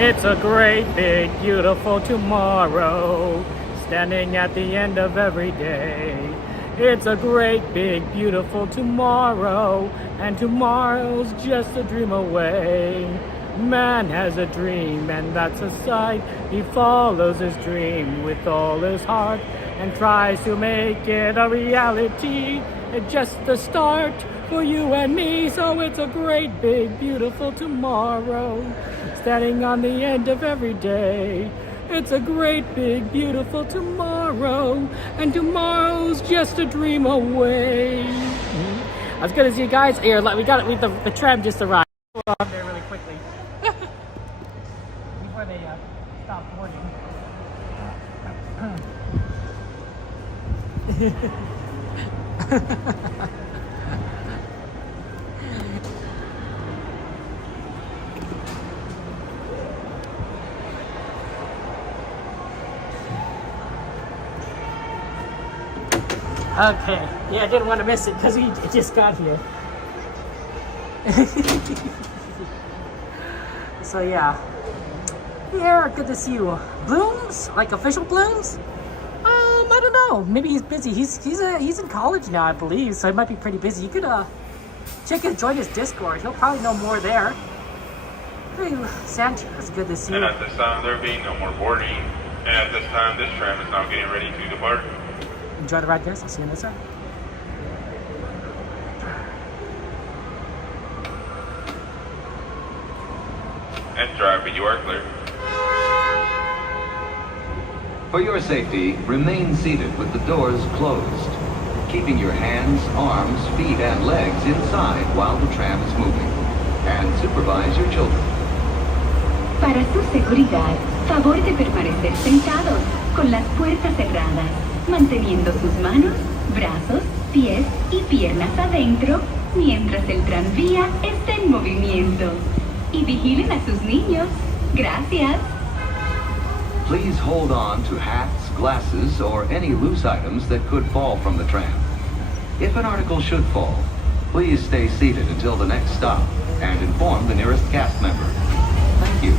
It's a great, big, beautiful tomorrow, standing at the end of every day. It's a great, big, beautiful tomorrow, and tomorrow's just a dream away. Man has a dream, and that's a sight. He follows his dream with all his heart and tries to make it a reality. It's just the start for you and me, so it's a great, big, beautiful tomorrow, standing on the end of every day. It's a great, big, beautiful tomorrow, and tomorrow's just a dream away. I was gonna see you guys here. We got it. The tram just arrived. We'll go up there really quickly before they stop boarding. Okay, yeah, I didn't want to miss it because we just got here. So yeah, here, good to see you. Blooms, like official Blooms? I don't know. Maybe he's busy. He's in college now, I believe, so he might be pretty busy. You could join his Discord. He'll probably know more there. Hey, Santi, it's good to see you. And at this time, there being no more boarding, and at this time, this tram is now getting ready to depart. Enjoy the ride, guys. I'll see you on this side. And driver, you are clear. For your safety, remain seated with the doors closed, keeping your hands, arms, feet, and legs inside while the tram is moving, and supervise your children. Para su seguridad, favor de permanecer sentados, con las puertas cerradas, manteniendo sus manos, brazos, pies y piernas adentro, mientras el tranvía está en movimiento. Y vigilen a sus niños. Gracias. Please hold on to hats, glasses, or any loose items that could fall from the tram. If an article should fall, please stay seated until the next stop and inform the nearest cast member. Thank you.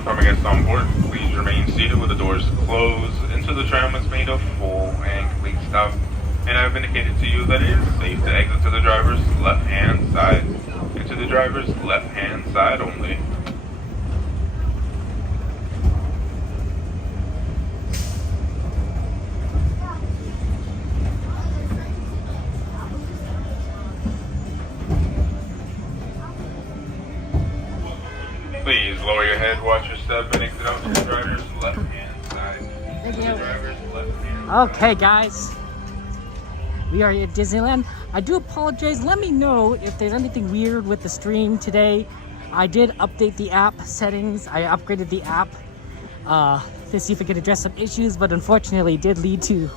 Department guests on board, please remain seated with the doors closed until the tram is made a full and complete stop. And I've indicated to you that it is safe to exit to the driver's left-hand side and to the driver's left-hand side only. Please lower your head, watch your step, and exit out to the driver's left-hand side. Thank you. To the driver's left-hand side. Okay, guys. We are at Disneyland. I do apologize. Let me know if there's anything weird with the stream today. I did update the app settings. I upgraded the app to see if it could address some issues, but unfortunately it did lead to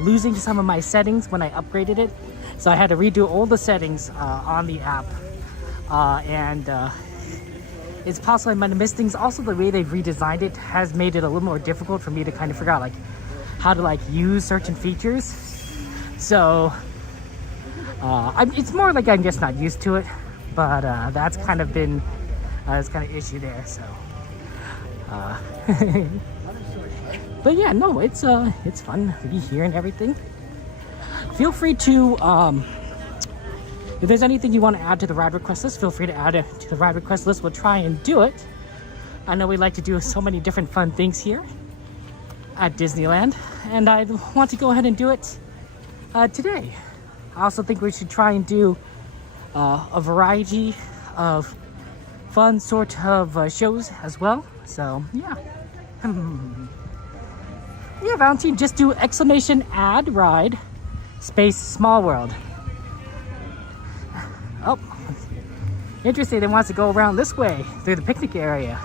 losing some of my settings when I upgraded it. So I had to redo all the settings on the app. It's possible I might have missed things. Also, the way they've redesigned it has made it a little more difficult for me to kind of figure out like how to like use certain features. So it's more like I'm just not used to it, but that's kind of been this kind of issue there. So but yeah, no, it's fun to be here and everything. Feel free to if there's anything you want to add to the ride request list, feel free to add it to the ride request list. We'll try and do it. I know we like to do so many different fun things here at Disneyland, and I want to go ahead and do it today. I also think we should try and do a variety of fun sort of shows as well. So yeah. Yeah, Valentine, just do !add ride space small world. Oh, interesting. They want us to go around this way through the picnic area.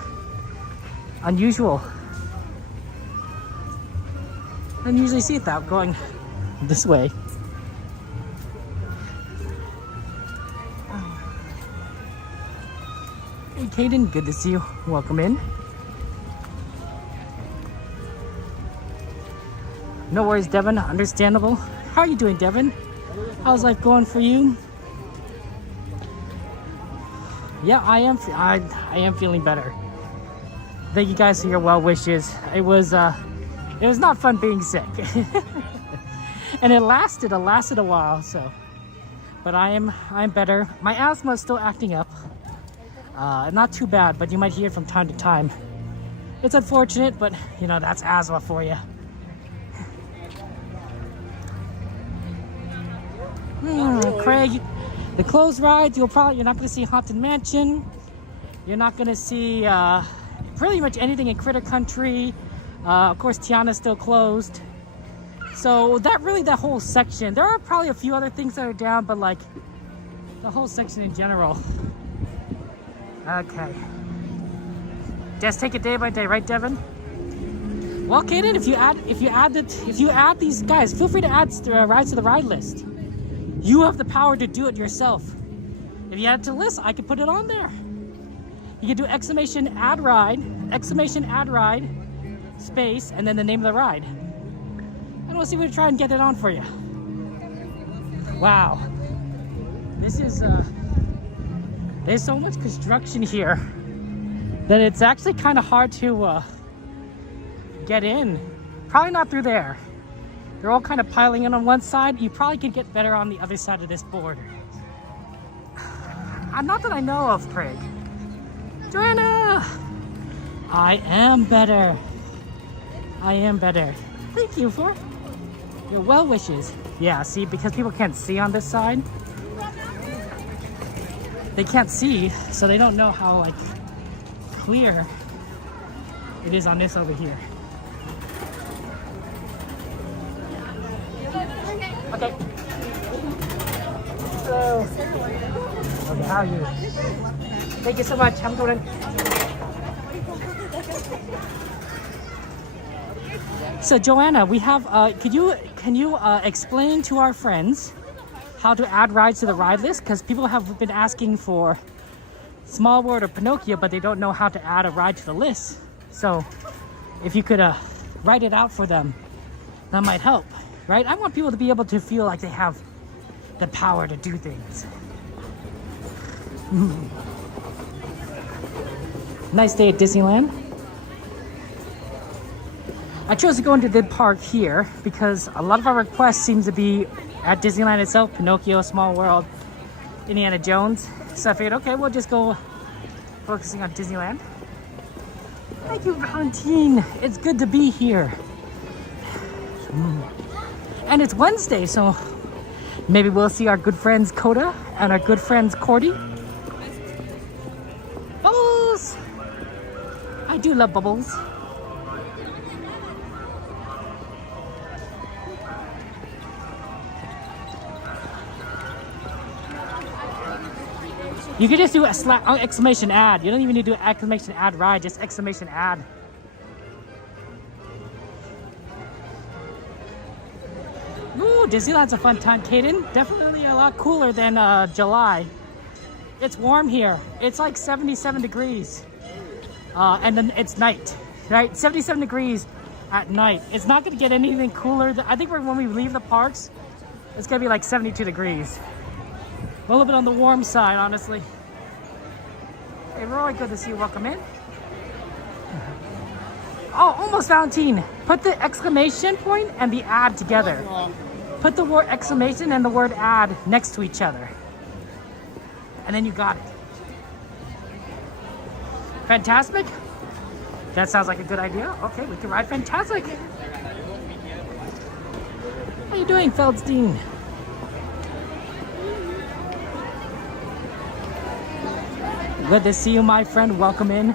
Unusual. I don't usually see it that going this way. Hey, Kaden, good to see you. Welcome in. No worries, Devin. Understandable. How are you doing, Devin? How's life going for you? Yeah, I am feeling better. Thank you guys for your well wishes. It was not fun being sick. And it lasted a while, so but I'm better. My asthma is still acting up. Not too bad, but you might hear it from time to time. It's unfortunate, but you know, that's asthma for you. Craig, the closed rides, you're not going to see Haunted Mansion. You're not going to see pretty much anything in Critter Country. Of course, Tiana's still closed. So that whole section, there are probably a few other things that are down, but like the whole section in general. Okay. Just take it day by day, right, Devin? Well, Kaden, if you add these guys, feel free to add rides to the ride list. You have the power to do it yourself. If you add it to the list, I can put it on there. You can do !add ride, space, and then the name of the ride. And we'll see if we can try and get it on for you. Wow. This is, there's so much construction here that it's actually kind of hard to get in. Probably not through there. They're all kind of piling in on one side. You probably can get better on the other side of this border. Not that I know of, Craig. Joanna! I am better. Thank you for your well wishes. Yeah, see, because people can't see on this side. They can't see, so they don't know how, like, clear it is on this over here. Okay. So, okay, how are you? Thank you so much. Have a good one. So, Joanna, we have. Can you explain to our friends how to add rides to the ride list? Because people have been asking for Small World or Pinocchio, but they don't know how to add a ride to the list. So, if you could write it out for them, that might help. Right? I want people to be able to feel like they have the power to do things. Nice day at Disneyland. I chose to go into the park here because a lot of our requests seem to be at Disneyland itself, Pinocchio, Small World, Indiana Jones. So I figured, okay, we'll just go focusing on Disneyland. Thank you, Valentine. It's good to be here. And it's Wednesday, so maybe we'll see our good friends Coda and our good friends Cordy. Bubbles! I do love Bubbles. You could just do a exclamation ad. You don't even need to do an exclamation ad ride, just exclamation ad. Ooh, Disneyland's a fun time, Kaden. Definitely a lot cooler than July. It's warm here. It's like 77 degrees. And then it's night, right? 77 degrees at night. It's not gonna get anything cooler. I think when we leave the parks, it's gonna be like 72 degrees. A little bit on the warm side, honestly. Hey, Roy, good to see you. Welcome in. Oh, almost Valentine. Put the exclamation point and the ad together. Put the word exclamation and the word ad next to each other. And then you got it. Fantasmic? That sounds like a good idea. Okay, we can ride Fantasmic. How you doing, Feldstein? Good to see you, my friend. Welcome in.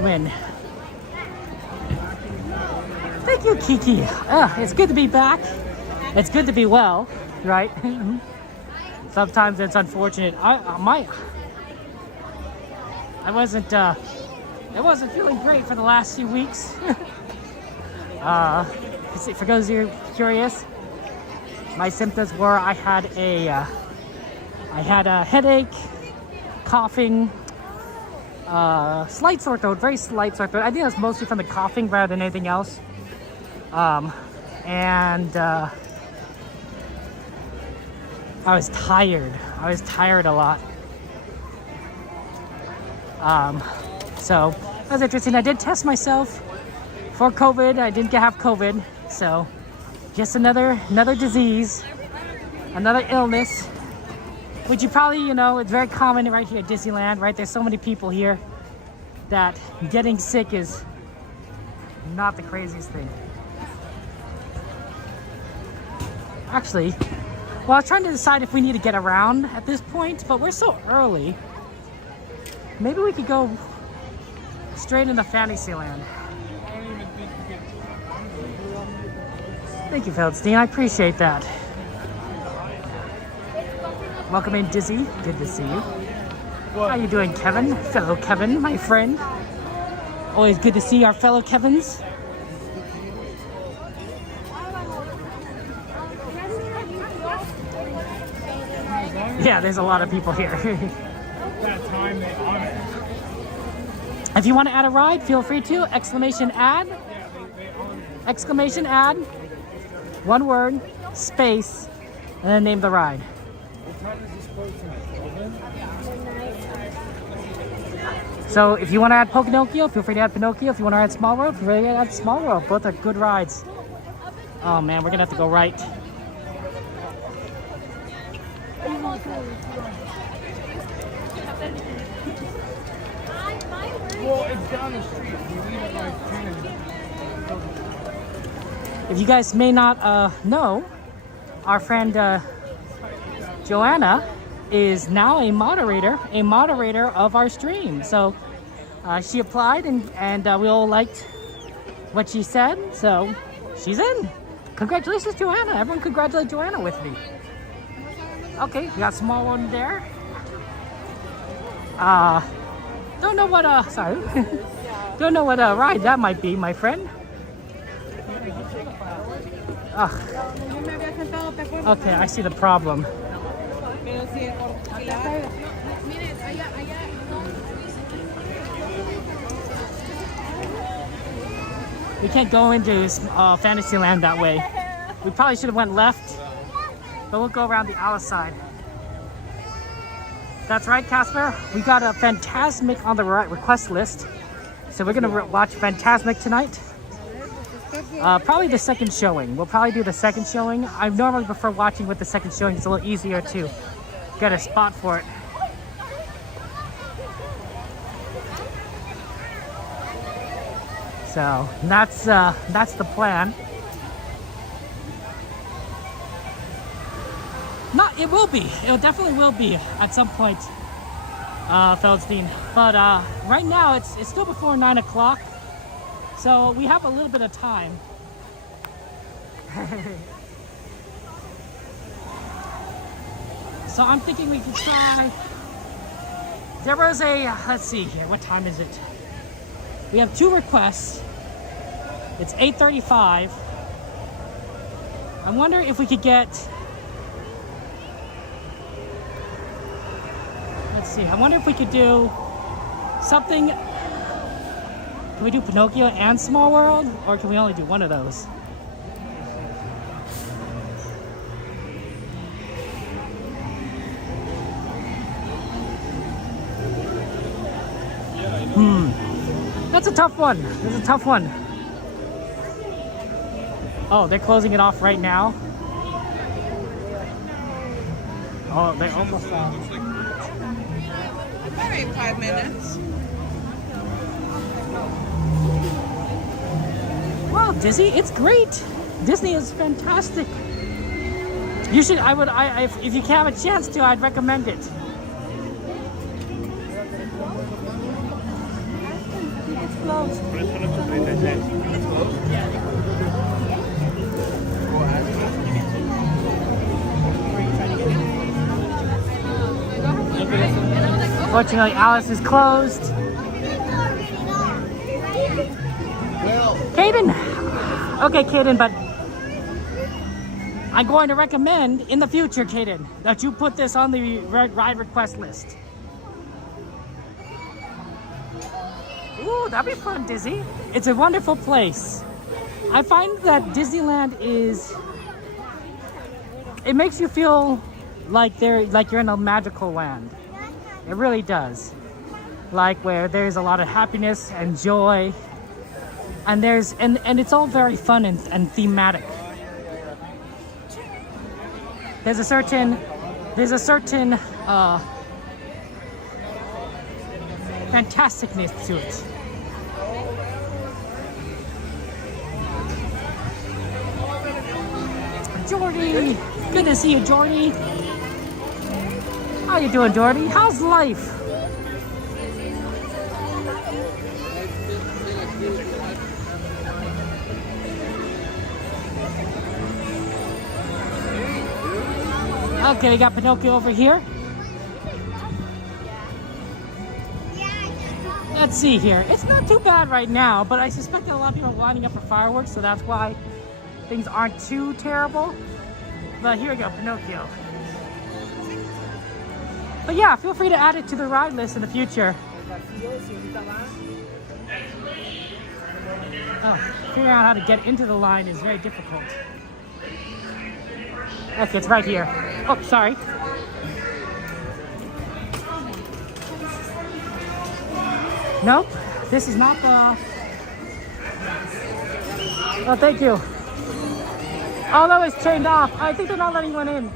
Win. Thank you, Kiki. It's good to be back. It's good to be well, right? Sometimes it's unfortunate. I wasn't feeling great for the last few weeks. For those of you curious, my symptoms were I had a headache, coughing, slight sore throat, very slight sore throat. I think that's mostly from the coughing rather than anything else. And I was tired. I was tired a lot. So that was interesting. I did test myself for COVID. I didn't have COVID, so just another disease, another illness. Which you probably, it's very common right here at Disneyland, right? There's so many people here that getting sick is not the craziest thing. Actually, well, I was trying to decide if we need to get around at this point, but we're so early. Maybe we could go straight into Fantasyland. Thank you, Feldstein. I appreciate that. Welcome in, Dizzy. Good to see you. How you doing, Kevin? Fellow Kevin, my friend. Always good to see our fellow Kevins. Yeah, there's a lot of people here. If you want to add a ride, feel free to. Exclamation ad. Exclamation ad. One word, space, and then name the ride. So if you want to add Pinocchio, feel free to add Pinocchio. If you want to add Small World, feel free to add Small World. Both are good rides. Oh man, we're gonna have to go right. Well, it's down the street. We leave at like 10. If you guys may not know, our friend Joanna is now a moderator of our stream. So she applied and we all liked what she said, so she's in. Congratulations, Joanna. Everyone congratulate Joanna with me. Okay, we got a small one there. Don't know what don't know what ride that might be, my friend. Okay, I see the problem. We can't go into Fantasyland that way. We probably should have went left, but we'll go around the outside. That's right, Casper. We got a Fantasmic on the request list. So we're gonna watch Fantasmic tonight. Probably the second showing. We'll probably do the second showing. I normally prefer watching with the second showing. It's a little easier to get a spot for it. So that's the plan. It will be. It definitely will be at some point, Feldstein. But right now it's still before 9 o'clock, so we have a little bit of time. So I'm thinking we could try. There was a. Let's see here. What time is it? We have 2 requests. It's 8:35. I wonder if we could get. Let's see. I wonder if we could do something. Can we do Pinocchio and Small World, or can we only do one of those? That's a tough one. That's a tough one. Oh, they're closing it off right now. Oh, they almost stopped. About 5 minutes. Wow, Disney, it's great. Disney is fantastic. You should. If you have a chance to, I'd recommend it. It's closed. It's closed? Fortunately, Alice is closed. Caden! Okay, Caden, but I'm going to recommend in the future, Caden, that you put this on the ride request list. Ooh, that'd be fun, Disney. It's a wonderful place. I find that Disneyland it makes you feel like you're in a magical land. It really does. Like where there's a lot of happiness and joy. And it's all very fun and thematic. There's a certain fantasticness to it. Jordy, good to see you, Jordy. How you doing, Jordy? How's life? Okay, we got Pinocchio over here. Let's see here. It's not too bad right now, but I suspect that a lot of people are lining up for fireworks, so that's why things aren't too terrible. But here we go, Pinocchio. But yeah, feel free to add it to the ride list in the future. Figuring out how to get into the line is very difficult. Okay, it's right here. Oh, sorry. Nope, this is not the... Oh, thank you. Oh, that was chained off. I think they're not letting one in.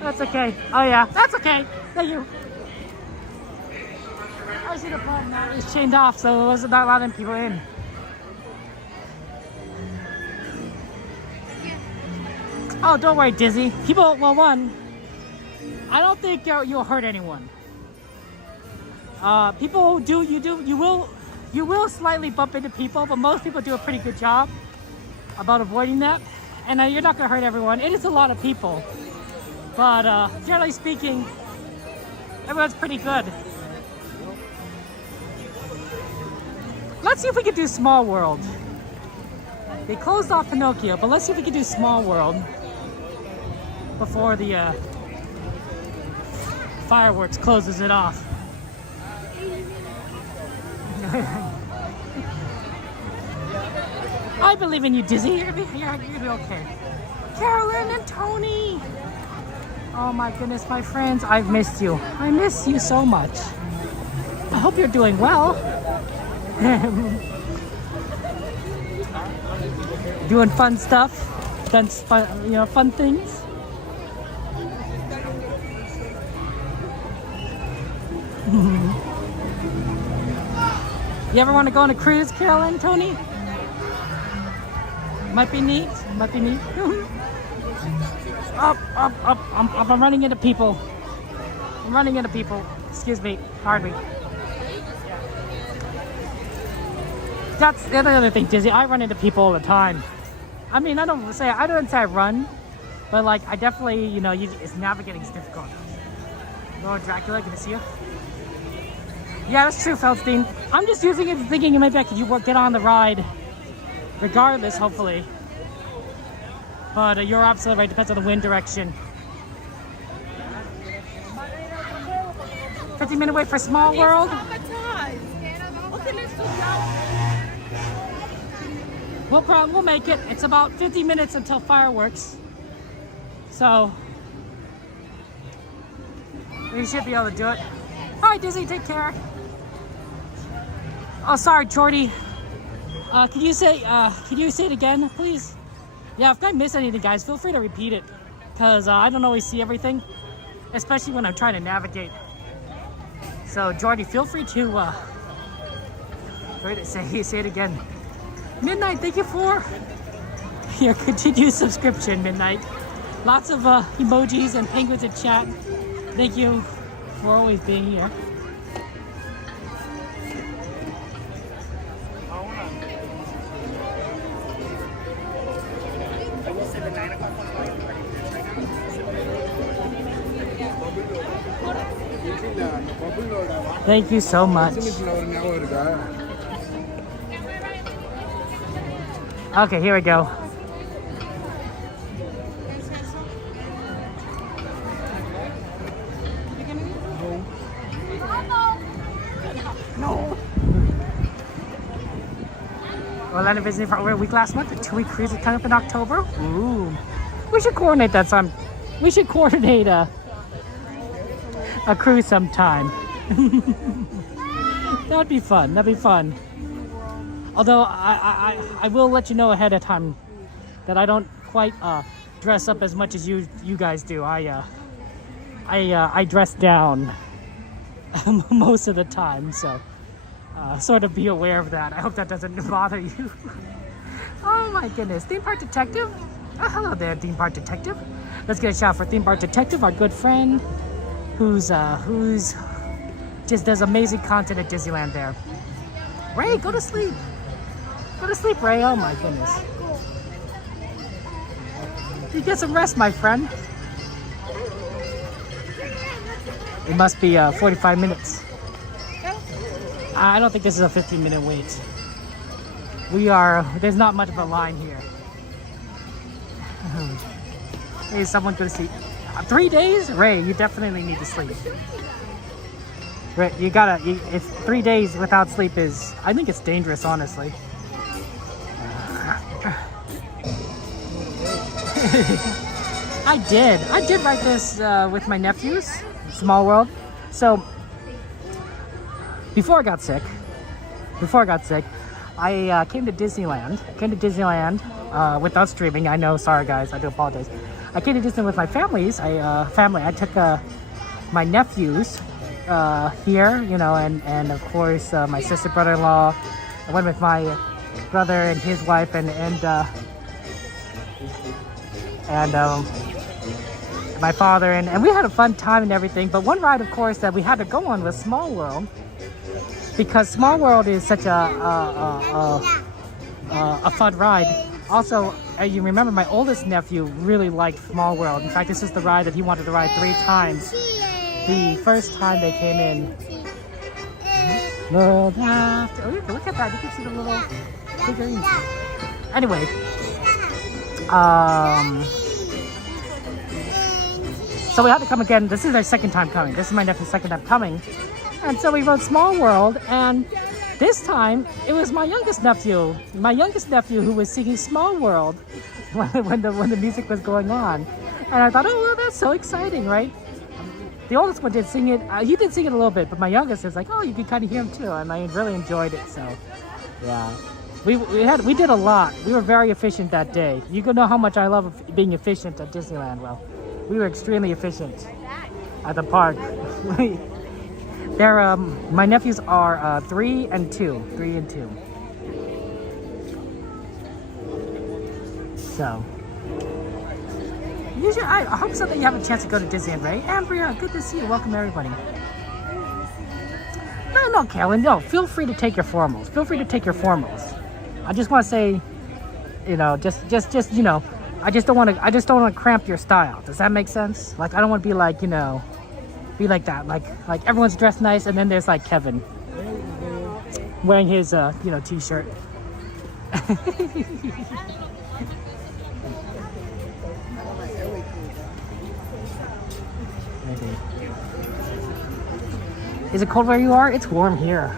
That's okay. Oh yeah, that's okay. Thank you. I should have thought that was chained off, so it wasn't not allowing people in. Oh, don't worry, Dizzy. People, well, one, I don't think you'll hurt anyone. People you will slightly bump into people, but most people do a pretty good job about avoiding that. And you're not gonna hurt everyone. It is a lot of people, but generally speaking, everyone's pretty good. Let's see if we can do Small World. They closed off Pinocchio, but let's see if we can do Small World before the fireworks closes it off. I believe in you, Dizzy. You're gonna be okay. Carolyn and Tony. Oh my goodness, my friends, I've missed you. I miss you so much. I hope you're doing well. Doing fun stuff, done fun, fun things. You ever want to go on a cruise, Carolyn, Tony? Might be neat. Might be neat. Up. I'm running into people. I'm running into people. Excuse me. Pardon me. That's the other thing, Dizzy. I run into people all the time. I mean, I don't say I run, but like I definitely, it's navigating is difficult. Lord Dracula, good to see you. Yeah, that's true, Feldstein. I'm just using it, thinking maybe I could get on the ride, regardless, hopefully. But you're absolutely right. Depends on the wind direction. 15-minute wait for Small World. We'll make it. It's about 50 minutes until fireworks. So we should be able to do it. All right, Disney, take care. Oh, sorry, Jordy. Can you say it again, please? Yeah, if I miss anything, guys, feel free to repeat it, because I don't always see everything, especially when I'm trying to navigate. So, Jordy, feel free to say it again. Midnight, thank you for your continued subscription, Midnight. Lots of emojis and penguins in chat. Thank you for always being here. Thank you so much. Okay, here we go. No. Orlando visiting for a week last month. A 2-week cruise is coming up in October. Ooh. We should coordinate that some. We should coordinate a cruise sometime. That'd be fun. That'd be fun. Although I will let you know ahead of time that I don't quite dress up as much as you guys do. I dress down most of the time, so sort of be aware of that. I hope that doesn't bother you. Oh my goodness, Theme Park Detective. Oh, hello there, Theme Park Detective. Let's get a shout for Theme Park Detective, our good friend, who's just does amazing content at Disneyland there. Ray, go to sleep. Go to sleep, Ray. Oh my goodness. You get some rest, my friend. It must be 45 minutes. I don't think this is a 15-minute wait. There's not much of a line here. Hey, someone go to sleep. 3 days? Ray, you definitely need to sleep. Ray, if 3 days without sleep I think it's dangerous, honestly. I did write this with my nephews, Small World. So, before I got sick, I came to Disneyland without streaming. I know, sorry guys, I do apologize. I came to Disneyland with my families. I took my nephews here, and of course my sister, brother-in-law. I went with my brother and his wife and my father, and we had a fun time and everything. But one ride, of course, that we had to go on was Small World, because Small World is such a fun ride. Also, you remember my oldest nephew really liked Small World. In fact, this is the ride that he wanted to ride 3 times. The first time they came in. Look at that. You can see the little figurines. Anyway. So we had to come again. This is their second time coming. This is my nephew's second time coming. And so we rode Small World, and this time it was my youngest nephew who was singing Small World when the music was going on. And I thought, oh, well, Yeah, so exciting, right? The oldest one did sing it. He did sing it a little bit, but my youngest is like, oh, you can kind of hear him too, and I really enjoyed it. So, yeah, we did a lot. We were very efficient that day. You can know how much I love being efficient at Disneyland. Well, we were extremely efficient at the park. They're my nephews are 3 and 2. So. Usually, I hope so that you have a chance to go to Disneyland, right? Ambria, good to see you. Welcome, everybody. No, Kellen, no. Feel free to take your formals. I just want to say, you know, just you know, I just don't want to cramp your style. Does that make sense? Like, I don't want to be like, you know, be like that. Like everyone's dressed nice, and then there's like Kevin wearing his, you know, t-shirt. Is it cold where you are? It's warm here.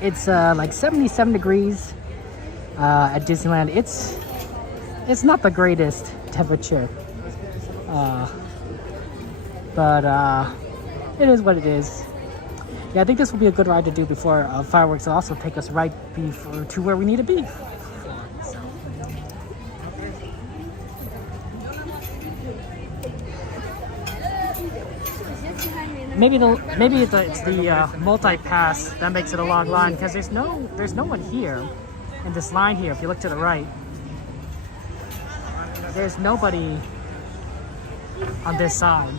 It's like 77 degrees at Disneyland. It's not the greatest temperature, but it is what it is. Yeah, I think this will be a good ride to do before fireworks. Will also take us right to where we need to be. Maybe it's the multi-pass that makes it a long line, because there's no one here in this line here. If you look to the right, there's nobody on this side.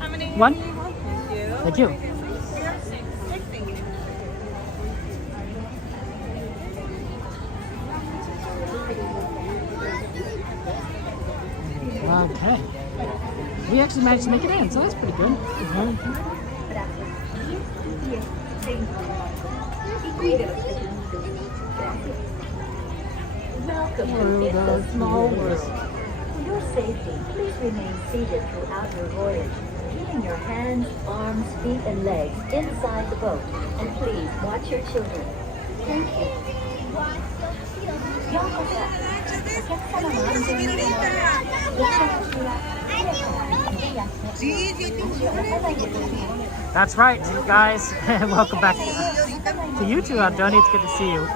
How many? One. Thank you. Thank you. Okay. We actually managed to make it in, so that's pretty good. Welcome to the small world. For your safety, please remain seated throughout your voyage, keeping your hands, arms, feet, and legs inside the boat. And please watch your children. Thank you. That's right, guys. Welcome back to you too, Donnie. It's good to see you.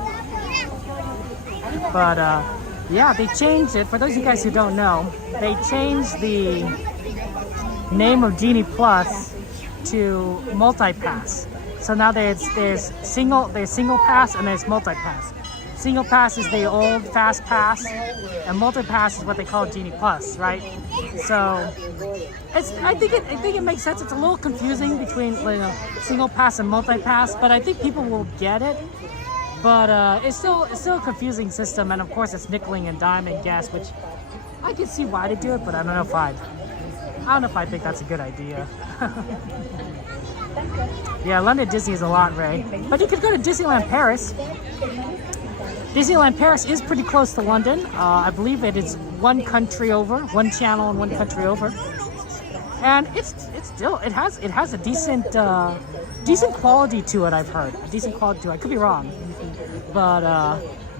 But yeah, they changed it. For those of you guys who don't know, they changed the name of Genie Plus to Multi-Pass. So now there's single pass and there's multi-pass. Single pass is the old fast pass, and multi-pass is what they call Genie Plus, right? So I think it makes sense. It's a little confusing between, you know, single pass and multi-pass, but I think people will get it. But it's still a confusing system, and of course it's nickeling and diming gas, which I can see why they do it, but I don't know if I think that's a good idea. Yeah, London Disney is a lot, Ray. But you could go to Disneyland Paris. Disneyland Paris is pretty close to London. I believe it is one country over, one channel and one country over. And it has a decent quality to it. I've heard a decent quality to it. I could be wrong, but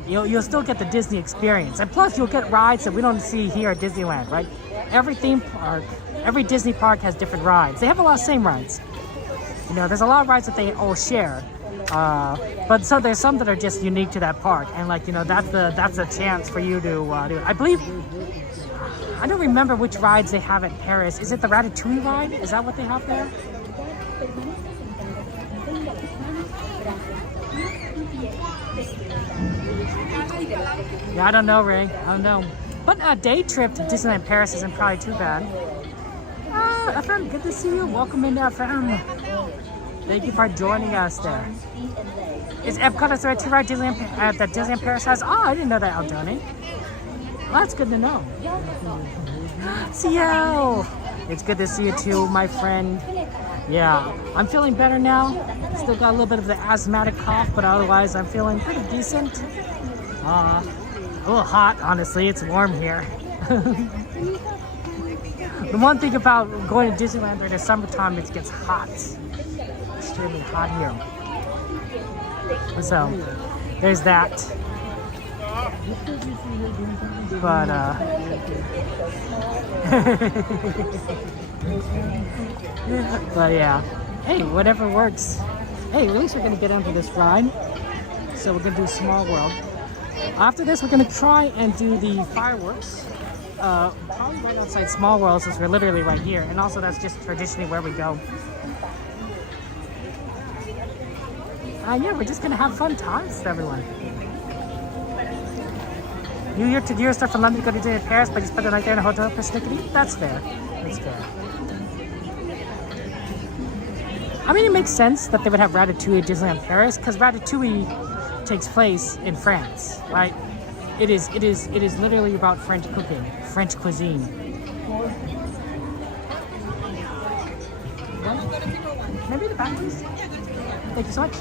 you'll still get the Disney experience, and plus you'll get rides that we don't see here at Disneyland, right? Every theme park, every Disney park has different rides. They have a lot of same rides. You know, there's a lot of rides that they all share. But so there's some that are just unique to that park, and like, you know, that's a chance for you to do. I believe, I don't remember which rides they have at Paris. Is it the Ratatouille ride? Is that what they have there? Yeah, I don't know, Ray. I don't know. But a day trip to Disneyland Paris isn't probably too bad. FM, good to see you. Welcome in, FM. Thank you for joining us there. Is Epcot a threat to ride Disneyland that Disneyland Paris has? Oh, I didn't know that, Aldoni. Well, that's good to know. CL! It's good to see you too, my friend. Yeah, I'm feeling better now. Still got a little bit of the asthmatic cough, but otherwise I'm feeling pretty decent. A little hot, honestly. It's warm here. The one thing about going to Disneyland during the summertime, it gets hot. Extremely hot here. So, there's that. But but yeah. Hey, whatever works. Hey, at least we're gonna get onto this ride. So we're gonna do Small World. After this, we're gonna try and do the fireworks. Probably right outside Small World, since we're literally right here. And also, that's just traditionally where we go. Yeah, we're just gonna have fun times with everyone. New Year to New Year, start from London, go to Disneyland Paris, but you spend the night there in a hotel persnickety. That's fair. That's fair. I mean, it makes sense that they would have Ratatouille at Disneyland Paris, because Ratatouille takes place in France, right? It is literally about French cooking, French cuisine. Maybe the back, please. Thank you so much.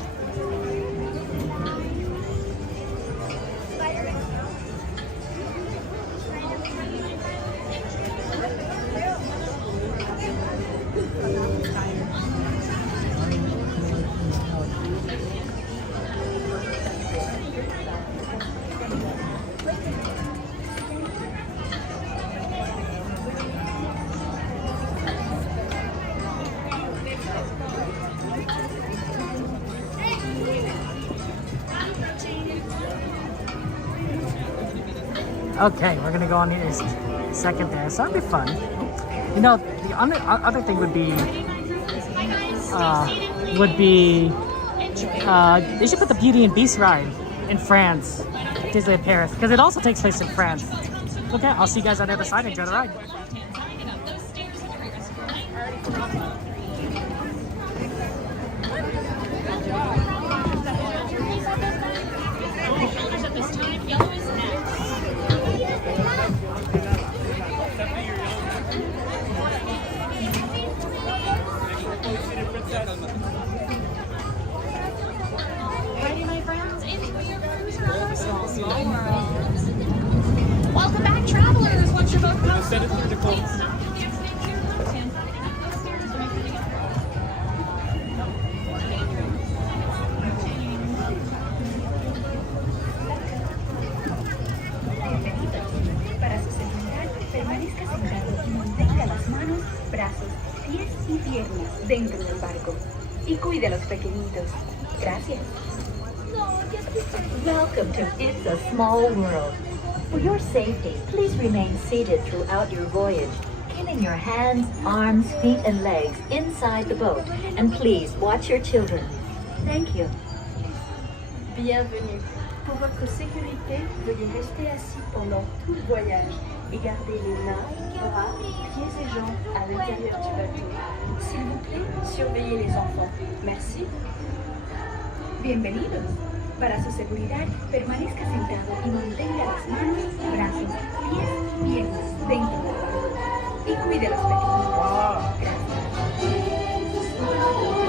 Okay, we're gonna go on the second there, so that'll be fun. You know, the other thing would be they should put the Beauty and Beast ride in France, Disneyland Paris, because it also takes place in France. Okay, I'll see you guys on the other side. Enjoy the ride. Ready, my friends, into your cruise for our small world. Welcome back, travelers. Once your boat comes to the please stop at the exit 2 and signing up those stairs to make it up. Para su seguridad, permanezca sentado y mantenga las manos, brazos, pies y piernas dentro del barco. Y cuide a los pequeñitos. Gracias. Welcome to It's a Small World. For your safety, please remain seated throughout your voyage, keeping your hands, arms, feet, and legs inside the boat. And please watch your children. Thank you. Bienvenue. Pour votre sécurité, veuillez rester assis pendant tout le voyage et garder les mains, bras, pieds et jambes à l'intérieur du bateau. S'il vous plaît, surveillez les enfants. Merci. Bienvenidos. Para su seguridad, permanezca sentado y mantenga las manos, brazos, pies, piernas dentro del barco. Y cuide a los pequeñitos. Gracias. It's a small world.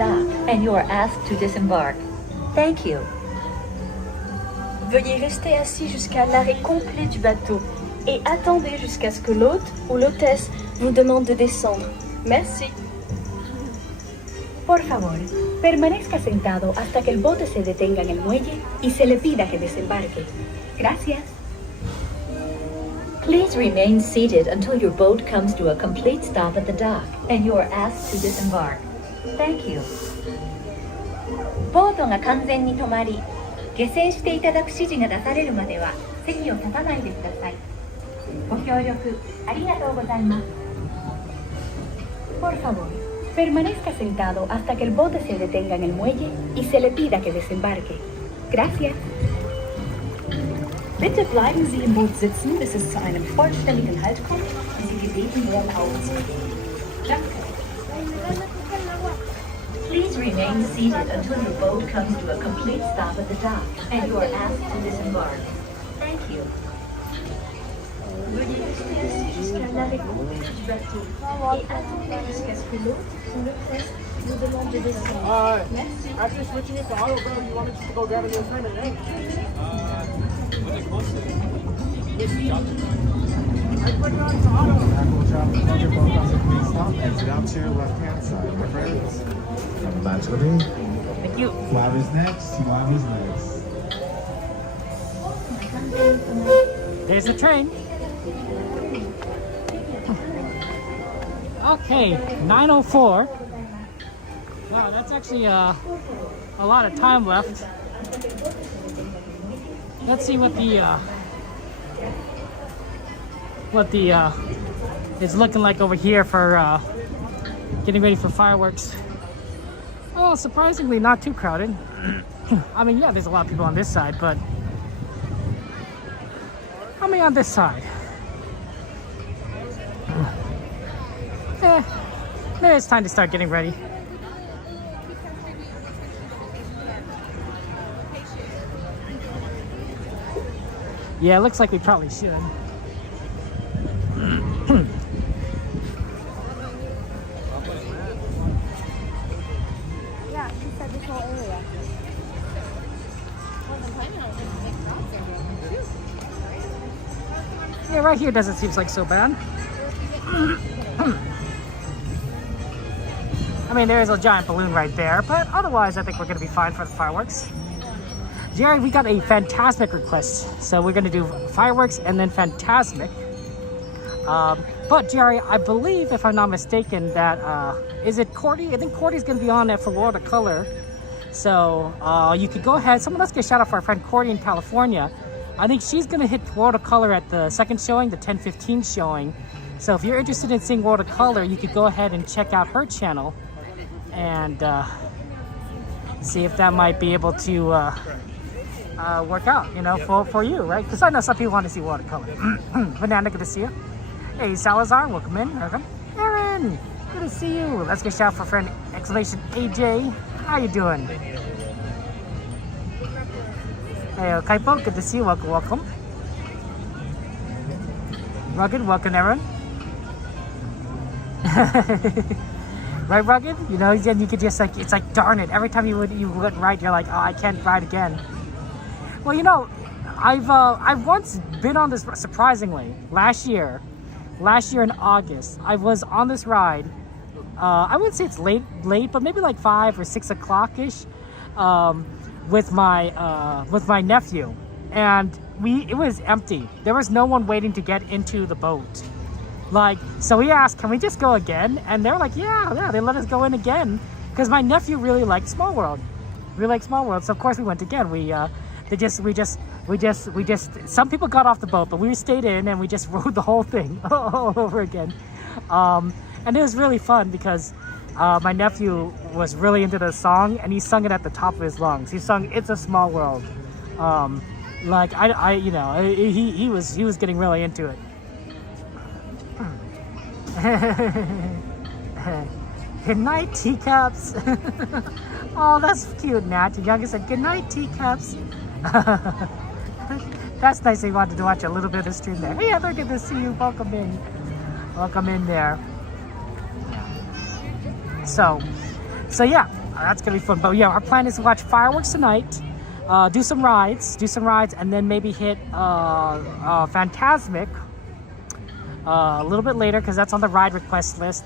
dock and you are asked to disembark. Thank you. Veuillez rester assis jusqu'à l'arrêt complet du bateau et attendez jusqu'à ce que l'hôte ou l'hôtesse vous demande de descendre. Merci. Por favor, permanezca sentado hasta que el bote se detenga en el muelle y se le pida que desembarque. Gracias. Please remain seated until your boat comes to a complete stop at the dock and you are asked to disembark. Thank you. ボートが完全に止まり、下船していただく指示が出されるまでは席を立たないでください。ご協力ありがとうございます。Por favor, permanezca sentado hasta que el bote se detenga en el muelle y se le pida que desembarque. Gracias. Bitte bleiben Sie im Boot sitzen, bis es zu einem vollständigen Halt kommt und Sie gebeten werden aufzustehen. Danke. Please remain seated until your boat comes to a complete stop at the dock and you are asked to disembark. Thank you. Veuillez rester assis jusqu'à l'arrêt complet du bateau et attendez jusqu'à ce que l'hôte ou l'hôtesse vous demande de descendre. Merci. After switching it to auto, bro, you want me just to go grab a new train and I put it on to auto. Your boat comes to a complete stop. Exit out to your left-hand side, my friends. Have a match with me. Thank you. Flav is next. Flav is next. There's the train. Okay, 9:04. Wow, that's actually a lot of time left. Let's see what the is looking like over here for getting ready for fireworks. Oh, surprisingly not too crowded. I mean, yeah, there's a lot of people on this side, but how many on this side? Maybe it's time to start getting ready. Yeah, it looks like we probably should. Yeah, she said this whole area. Yeah, right here doesn't seem like so bad. I mean, there is a giant balloon right there, but otherwise I think we're gonna be fine for the fireworks. Jerry, we got a Fantasmic request, so we're gonna do fireworks and then Fantasmic. But Jerry, I believe, if I'm not mistaken, that is it Cordy? I think Cordy's gonna be on there for watercolor. So you could go ahead. Let's get a shout out for our friend Cordy in California. I think she's gonna hit watercolor at the second showing, the 10:15 showing. So if you're interested in seeing watercolor, you could go ahead and check out her channel and see if that might be able to work out, you know, for you, right? Because I know some people want to see watercolor. Banana, good to see you. Hey, Salazar, welcome in. Welcome. Aaron, good to see you. Let's get a shout out for friend exclamation AJ. How you doing? Hey, Kaipo, good to see you. Welcome, welcome. Rugged, welcome, Aaron. Right, Rugged? You know, then you could just like, it's like, darn it. Every time you wouldn't ride, you're like, oh, I can't ride again. Well, you know, I've once been on this, surprisingly, last year in August, I was on this ride. I wouldn't say it's late, but maybe like 5 or 6 o'clock ish, with my nephew, and it was empty. There was no one waiting to get into the boat. Like, so we asked, can we just go again? And they're like, yeah, they let us go in again, because my nephew really liked Small World. So of course we went again. We just, some people got off the boat, but we stayed in and we just rode the whole thing all over again. And it was really fun because my nephew was really into the song and he sung it at the top of his lungs. He sung "It's a Small World." Like you know, he was getting really into it. Good night, teacups. Oh, that's cute, Nat. Your youngest said, good night, teacups. That's nice. They wanted to watch a little bit of the stream there. Hey, Heather, good to see you. Welcome in there. So yeah. That's gonna be fun. But yeah, our plan is to watch fireworks tonight, do some rides, and then maybe hit Fantasmic a little bit later because that's on the ride request list.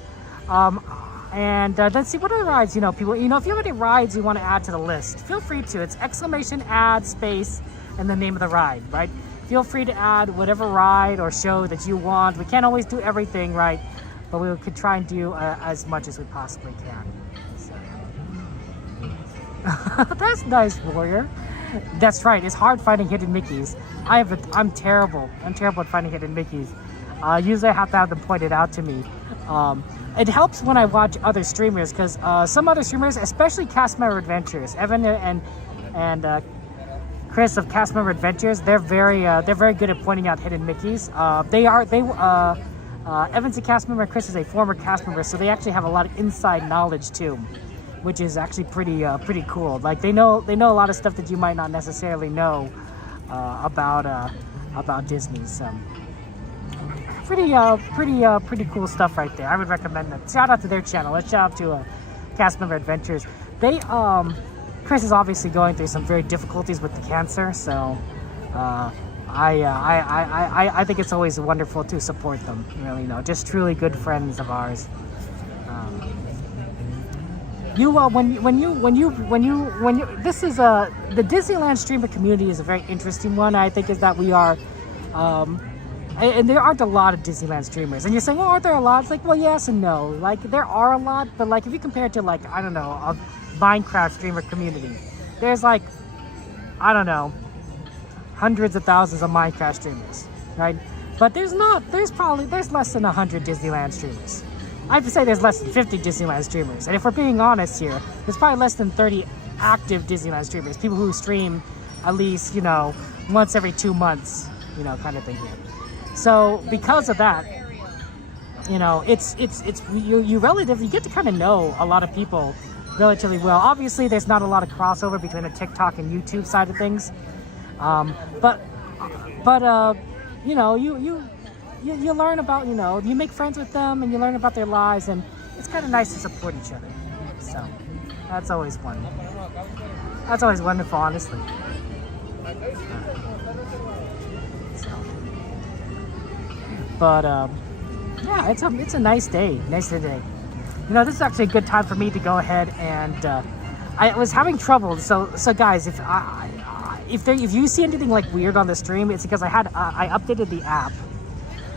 And then see what other rides, people, if you have any rides you want to add to the list, feel free to. It's !add space and the name of the ride, right? Feel free to add whatever ride or show that you want. We can't always do everything, right? But we could try and do as much as we possibly can. So. That's nice, Warrior. That's right. It's hard finding hidden Mickeys. I'm terrible. I'm terrible at finding hidden Mickeys. Usually I have to have them pointed out to me. It helps when I watch other streamers because some other streamers, especially Cast Member Adventures, Evan and Chris of Cast Member Adventures, they're very good at pointing out hidden Mickeys. Evan's a cast member, and Chris is a former cast member, so they actually have a lot of inside knowledge too, which is actually pretty cool. Like they know a lot of stuff that you might not necessarily know about Disney. So pretty cool stuff right there. I would recommend them. Shout out to their channel. Let's shout out to Cast Member Adventures. They Chris is obviously going through some very difficulties with the cancer, so I think it's always wonderful to support them. Really, just truly good friends of ours. This is the Disneyland streamer community is a very interesting one. I think is that we are. And there aren't a lot of Disneyland streamers. And you're saying, well, aren't there a lot? It's like, well, yes and no. Like, there are a lot, but like, if you compare it to, like, I don't know, a Minecraft streamer community, there's like, I don't know, hundreds of thousands of Minecraft streamers, right? But there's less than 100 Disneyland streamers. I have to say there's less than 50 Disneyland streamers. And if we're being honest here, there's probably less than 30 active Disneyland streamers. People who stream at least, once every 2 months, kind of thing here. So because of that, you get to kind of know a lot of people relatively well. Obviously, there's not a lot of crossover between the TikTok and YouTube side of things, but you learn about you make friends with them and you learn about their lives, and it's kind of nice to support each other. So that's always fun. That's always wonderful, honestly. But yeah, it's a nice day. Nice today. This is actually a good time for me to go ahead and I was having trouble. So guys, if you see anything like weird on the stream, it's because I updated the app.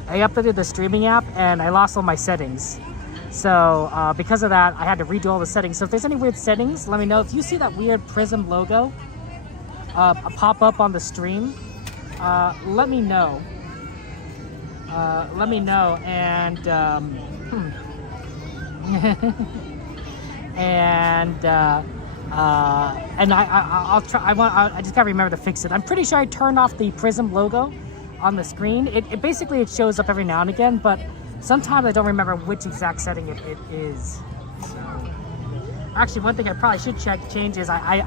I updated the streaming app and I lost all my settings. So because of that, I had to redo all the settings. So if there's any weird settings, let me know. If you see that weird prism logo pop up on the stream, let me know. And I'll try. I just gotta remember to fix it. I'm pretty sure I turned off the prism logo on the screen. It basically shows up every now and again, but sometimes I don't remember which exact setting it is. So, actually, one thing I probably should change is I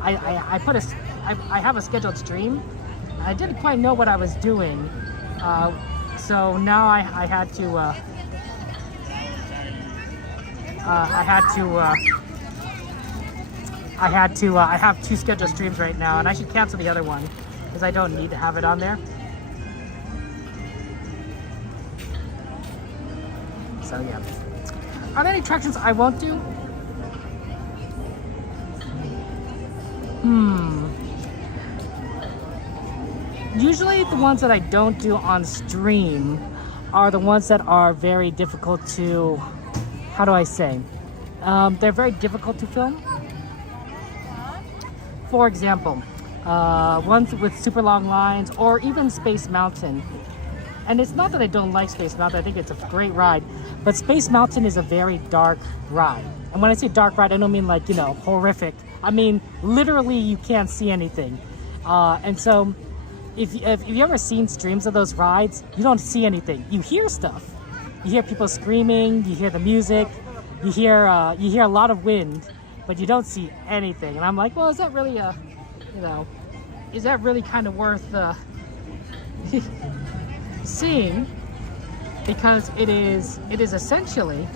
have a scheduled stream. I didn't quite know what I was doing. So now I have two scheduled streams right now, and I should cancel the other one because I don't need to have it on there. So yeah. Are there any attractions I won't do? Usually the ones that I don't do on stream are the ones that are very difficult to, how do I say? They're very difficult to film. For example, ones with super long lines or even Space Mountain. And it's not that I don't like Space Mountain, I think it's a great ride, but Space Mountain is a very dark ride. And when I say dark ride, I don't mean like, horrific. I mean, literally you can't see anything. And so, if you ever seen streams of those rides, you don't see anything. You hear stuff. You hear people screaming. You hear the music. You hear a lot of wind, but you don't see anything. And I'm like, well, is that really is that really kind of worth seeing? Because it is essentially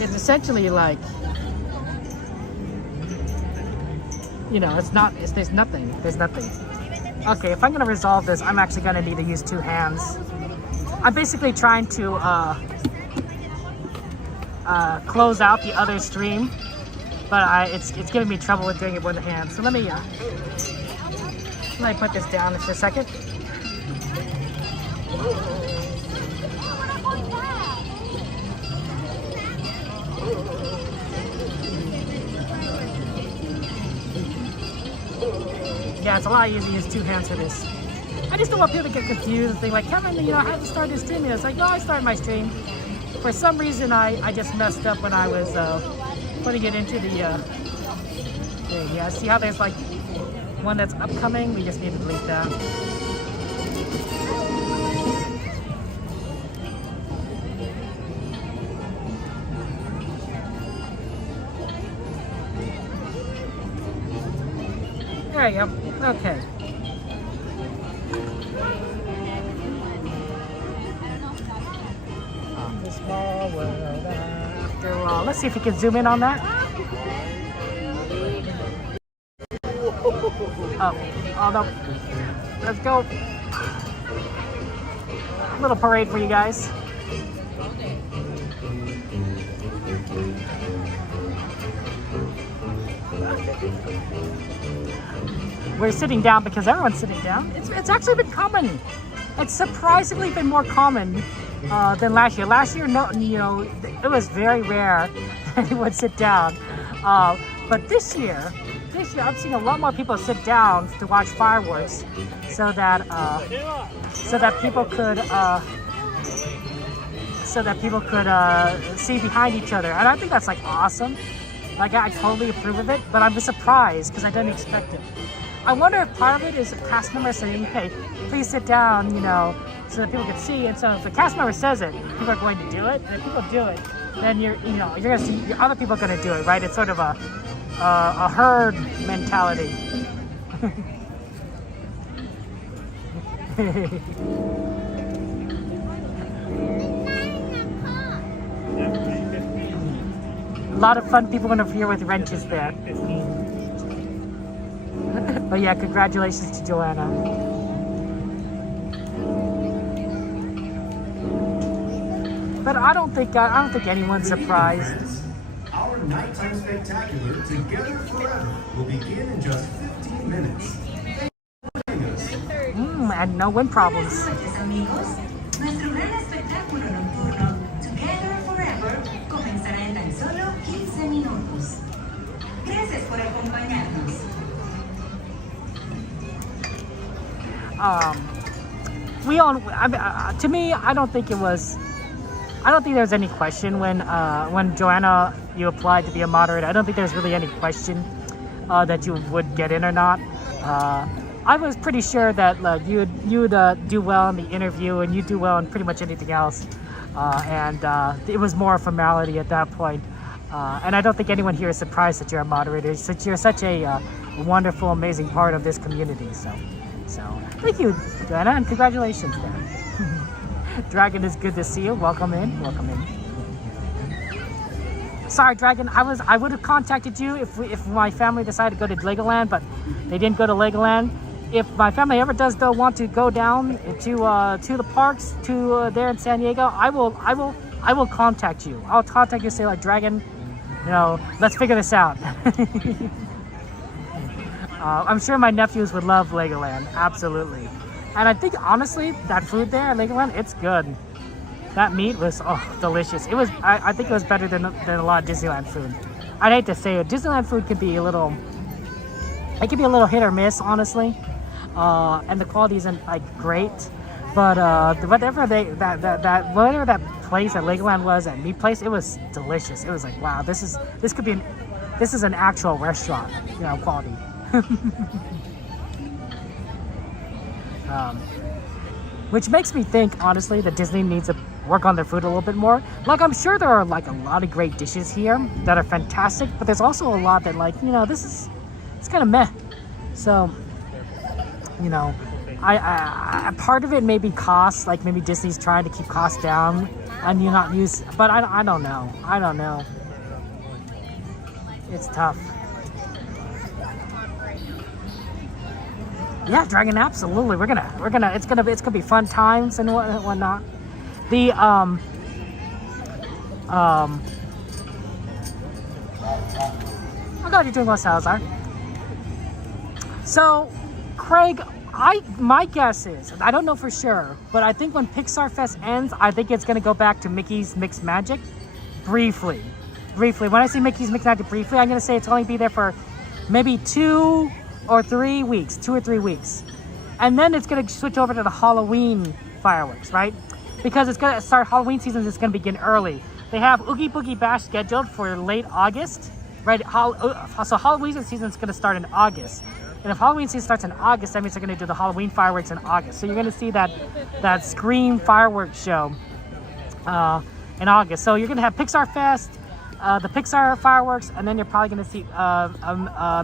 it's essentially like, you know, there's nothing. Okay, if I'm gonna resolve this, I'm actually gonna need to use 2 hands. I'm basically trying to close out the other stream, but it's giving me trouble with doing it with the hand. So let me put this down for a second. Yeah, it's a lot easier to use 2 hands for this. I just don't want people to get confused and think like, Kevin, you know, I haven't started streaming. It's like, no, I started my stream. For some reason, I just messed up when I was putting it into the thing. Yeah, see how there's like one that's upcoming? We just need to delete that. There you go. Okay. Small world after all. Let's see if we can zoom in on that. Oh no. Let's go. A little parade for you guys. We're sitting down because everyone's sitting down. It's actually been common. It's surprisingly been more common than last year. Last year, no, you know, it was very rare that anyone would sit down. But this year, I've seen a lot more people sit down to watch fireworks, so that people could see behind each other, and I think that's like awesome. Like I totally approve of it, but I'm just surprised because I didn't expect it. I wonder if part of it is a cast member saying, "Hey, please sit down," you know, so that people can see. And so if the cast member says it, people are going to do it. And if people do it, then you're gonna see other people are gonna do it, right? It's sort of a herd mentality. A lot of fun people interfere with wrenches there. But yeah, congratulations to Joanna. But I don't think anyone's surprised. Our nighttime spectacular, Together Forever, will begin in just 15 minutes. And no wind problems. Nuestro gran espectáculo nocturno, Together Forever, comenzará en tan solo 15 minutos. Gracias por acompañarnos. To me, I don't think there was any question when Joanna, you applied to be a moderator. I don't think there's really any question that you would get in or not. I was pretty sure that you'd do well in the interview and you'd do well in pretty much anything else. And it was more a formality at that point. And I don't think anyone here is surprised that you're a moderator, since you're such a wonderful, amazing part of this community. So thank you, Joanna, and congratulations, man. Dragon, is good to see you. Welcome in. Sorry, Dragon. I would have contacted you if my family decided to go to Legoland, but they didn't go to Legoland. If my family ever does though want to go down to the parks there in San Diego, I will contact you. I'll contact you, say like, Dragon, you know, let's figure this out. I'm sure my nephews would love Legoland, absolutely. And I think honestly, that food there at Legoland, it's good. That meat was delicious. It was. I think it was better than a lot of Disneyland food. I'd hate to say it. Disneyland food can be a little hit or miss, honestly. And the quality isn't like great. But whatever that place at Legoland was, that meat place, it was delicious. It was like, wow, this is an actual restaurant, you know, quality. Which makes me think, honestly, that Disney needs to work on their food a little bit more. Like, I'm sure there are like a lot of great dishes here that are fantastic, but there's also a lot that, like, you know, it's kind of meh. So, you know, I part of it may be cost, like maybe Disney's trying to keep costs down and you're not used, but I don't know. I don't know. It's tough. Yeah, Dragon, absolutely. It's gonna be fun times and whatnot. The oh God, you're doing well, Salazar. So, Craig, my guess is, I don't know for sure, but I think when Pixar Fest ends, I think it's gonna go back to Mickey's Mixed Magic, briefly. When I say Mickey's Mixed Magic briefly, I'm gonna say it's only be there for maybe 2 or 3 weeks, and then it's gonna switch over to the Halloween fireworks, right? Because it's gonna start, Halloween season is gonna begin early. They have Oogie Boogie Bash scheduled for late August, right? So Halloween season is gonna start in August. And if Halloween season starts in August, that means they're going to do the Halloween fireworks in August. So you're going to see that Scream fireworks show in August. So you're going to have Pixar Fest, the Pixar fireworks, and then you're probably going to see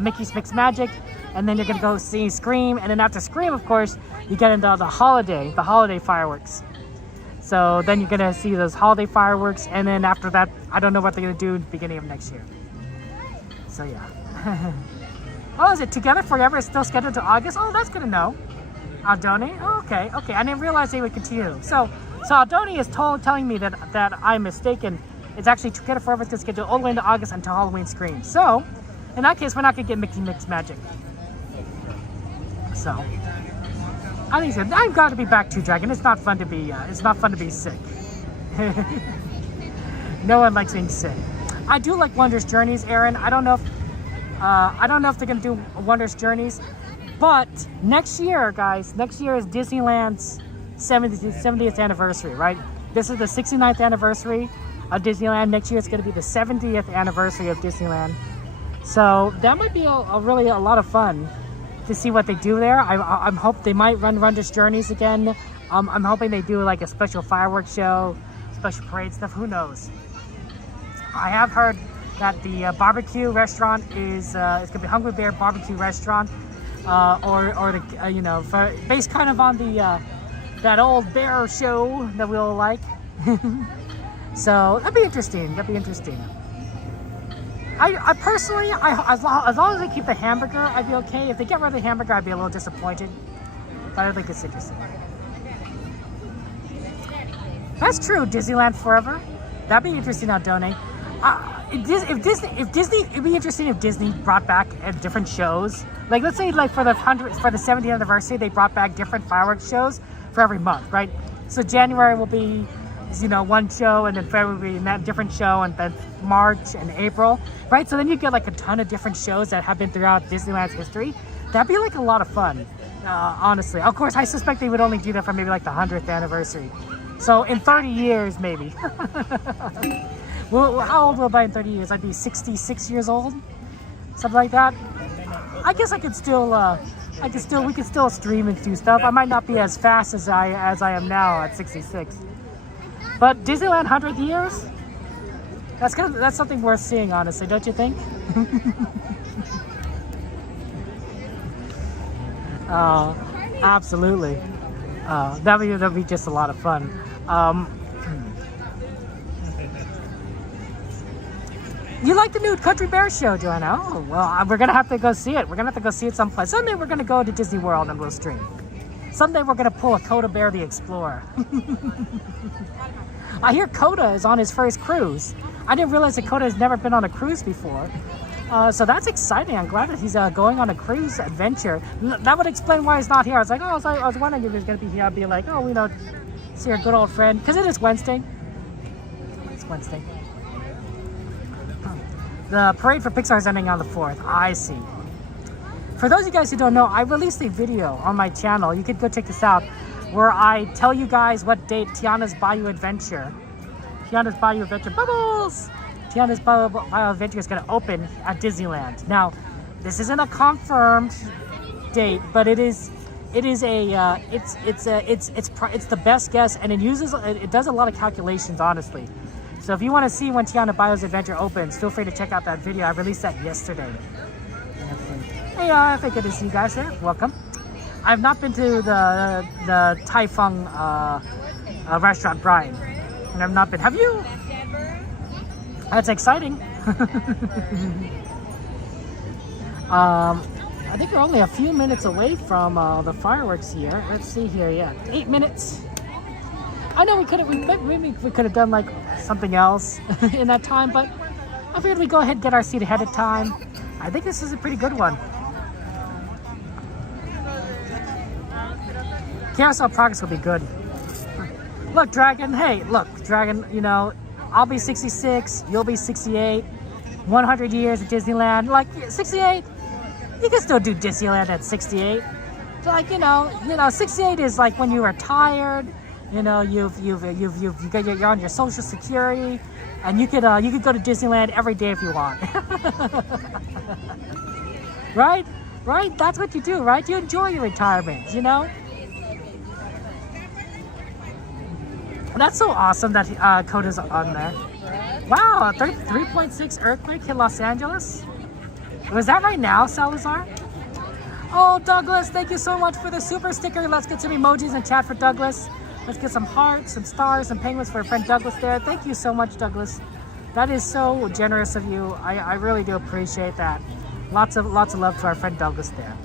Mickey's Mixed Magic, and then you're going to go see Scream. And then after Scream, of course, you get into the holiday fireworks. So then you're going to see those holiday fireworks, and then after that, I don't know what they're going to do at the beginning of next year. So yeah. Oh, is it Together Forever is still scheduled to August? Oh, that's good to know. Aldoni? Oh, okay. I didn't realize they would continue. So Aldoni is telling me that I'm mistaken. It's actually Together Forever is scheduled all the way into August until Halloween Scream. So, in that case, we're not going to get Mickey Mixed Magic. So, I think so. I've got to be back to Dragon. It's not fun to be sick. No one likes being sick. I do like Wondrous Journeys, Aaron. I don't know if they're gonna do Wondrous Journeys, but next year, guys, next year is Disneyland's 70th anniversary, right? This is the 69th anniversary of Disneyland. Next year it's gonna be the 70th anniversary of Disneyland. So that might be really a lot of fun to see what they do there. I'm hope they might run Wondrous Journeys again. I'm hoping they do like a special fireworks show, special parade stuff. Who knows? I have heard that the barbecue restaurant is it's gonna be Hungry Bear Barbecue Restaurant, or the based kind of on the that old bear show that we all like. So that'd be interesting. I personally, as long as they keep the hamburger, I'd be okay. If they get rid of the hamburger, I'd be a little disappointed. But I think it's interesting. That's true. Disneyland Forever. That'd be interesting. I'll donate. It'd be interesting if Disney brought back different shows. Like, let's say, like for the 70th anniversary, they brought back different fireworks shows for every month, right? So January will be, one show, and then February will be that different show, and then March and April, right? So then you get like a ton of different shows that have been throughout Disneyland's history. That'd be like a lot of fun, honestly. Of course, I suspect they would only do that for maybe like the 100th anniversary. So in 30 years, maybe. Well, how old will I be in 30 years? I'd be 66 years old, something like that. I guess we could still stream and do stuff. I might not be as fast as I am now at 66. But Disneyland 100 years? That's something worth seeing, honestly, don't you think? Absolutely. That'd be just a lot of fun. You like the new Country Bear show, Joanna? Oh, well, we're going to have to go see it. We're going to have to go see it someplace. Someday we're going to go to Disney World and we'll stream. Someday we're going to pull a Coda Bear the Explorer. I hear Coda is on his first cruise. I didn't realize that Coda has never been on a cruise before. So that's exciting. I'm glad that he's going on a cruise adventure. That would explain why he's not here. I was like, I was wondering if he's going to be here. I'd be like, see our good old friend. Because it is Wednesday. It's Wednesday. The parade for Pixar is ending on the 4th. I see. For those of you guys who don't know, I released a video on my channel. You could go check this out, where I tell you guys what date Tiana's Bayou Adventure Bubbles! Tiana's Bayou Adventure is going to open at Disneyland. Now, this isn't a confirmed date, but it's the best guess, and it does a lot of calculations, honestly. So if you want to see when Tiana Bayou's Adventure opens, feel free to check out that video. I released that yesterday. Hey, I think good to see you guys there. Welcome. I've not been to the Tai Fung restaurant, Brian, and I've not been. Have you? That's exciting. I think we're only a few minutes away from the fireworks here. Let's see here. Yeah, 8 minutes. I know we could have done like something else in that time, but I figured we'd go ahead and get our seat ahead of time. I think this is a pretty good one. Carousel Progress will be good. Look, Dragon. Hey, look, Dragon. You know, I'll be 66. You'll be 68. 100 years at Disneyland. Like 68. You can still do Disneyland at 68. Like, you know, 68 is like when you are tired. You know, you're on your Social Security, and you could go to Disneyland every day if you want. Right? Right? That's what you do, right? You enjoy your retirement, you know? That's so awesome that Coda's on there. Wow, 3.6 earthquake hit Los Angeles. Was that right now, Salazar? Oh, Douglas, thank you so much for the super sticker. Let's get some emojis in chat for Douglas. Let's get some hearts, some stars, some penguins for our friend Douglas there. Thank you so much, Douglas. That is so generous of you. I really do appreciate that. Lots of love to our friend Douglas there.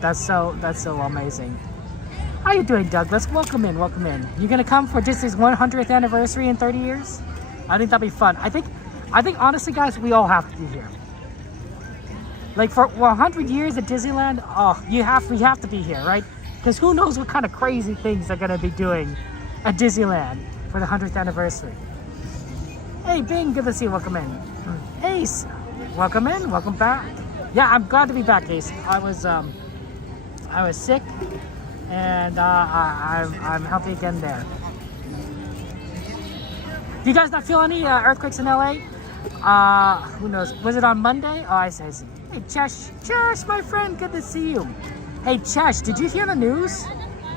That's so amazing. How you doing, Douglas? Welcome in, welcome in. You gonna come for Disney's 100th anniversary in 30 years? I think that'd be fun. I think honestly, guys, we all have to be here. Like for 100 years at Disneyland, oh, we have to be here, right? Because who knows what kind of crazy things they're gonna be doing at Disneyland for the 100th anniversary. Hey, Bing, good to see you. Welcome in. Ace, welcome in, welcome back. Yeah, I'm glad to be back, Ace. I was sick, and I'm healthy again there. Do you guys not feel any earthquakes in LA? Who knows? Was it on Monday? Oh, I see. Hey, Chesh, my friend, good to see you. Hey, Chesh, did you hear the news?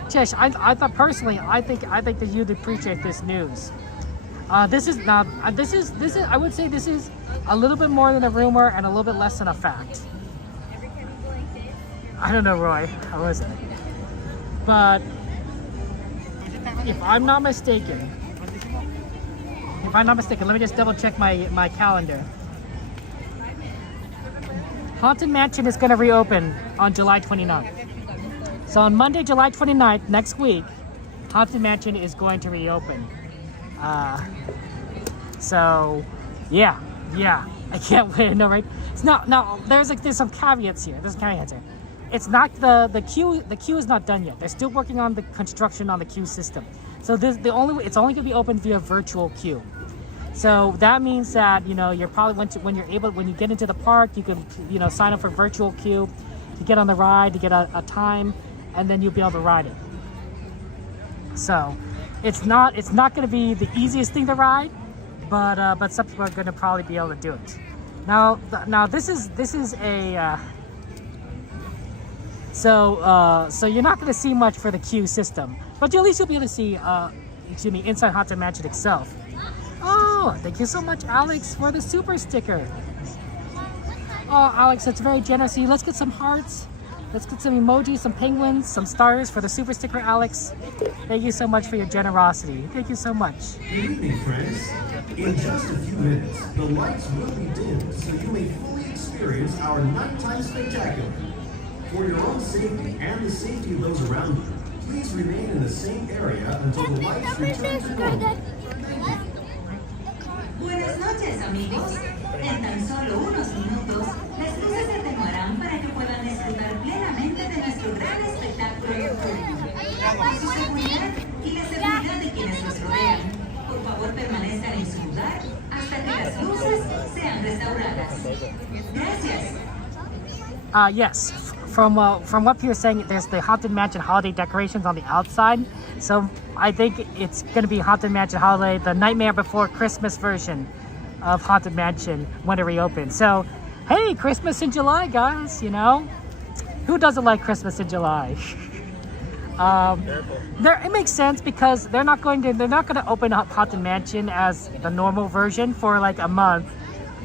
Chesh, I thought personally, I think that you'd appreciate this news. This is I would say this is a little bit more than a rumor and a little bit less than a fact. I don't know, Roy. How is it? But if I'm not mistaken, let me just double check my calendar. Haunted Mansion is going to reopen on July 29th. So on Monday, July 29th, next week, Haunted Mansion is going to reopen. So, yeah, I can't wait. No, right? It's not. No, there's some caveats here. It's not the queue. The queue is not done yet. They're still working on the construction on the queue system. So it's only going to be open via virtual queue. So that means that, you know, you're probably when you get into the park, you can, you know, sign up for virtual queue to get on the ride, to get a time, and then you'll be able to ride it. So it's not going to be the easiest thing to ride, but some people are going to probably be able to do it. Now this is a so you're not going to see much for the queue system, but at least you'll be able to see inside Haunted Mansion itself. Oh, thank you so much, Alex, for the super sticker. Oh, Alex, that's very generous of you. Let's get some hearts. Let's get some emojis, some penguins, some stars for the super sticker, Alex. Thank you so much for your generosity. Thank you so much. Good evening, friends. In just a few minutes, the lights will be dimmed so you may fully experience our nighttime spectacular. For your own safety and the safety of those around you, please remain in the same area until the lights return to normal. Buenas noches, amigos. En tan solo unos minutos, las luces se atenuarán para que puedan disfrutar plenamente de nuestro gran espectáculo nocturno. Por su seguridad y la seguridad de quienes los rodean, por favor permanezcan en su lugar hasta que las luces sean restauradas. Gracias. Yes. From what you're saying, there's the Haunted Mansion holiday decorations on the outside. So I think it's going to be Haunted Mansion Holiday, the Nightmare Before Christmas version of Haunted Mansion when it reopens. So, hey, Christmas in July, guys, you know? Who doesn't like Christmas in July? It makes sense because they're not going to open up Haunted Mansion as the normal version for like a month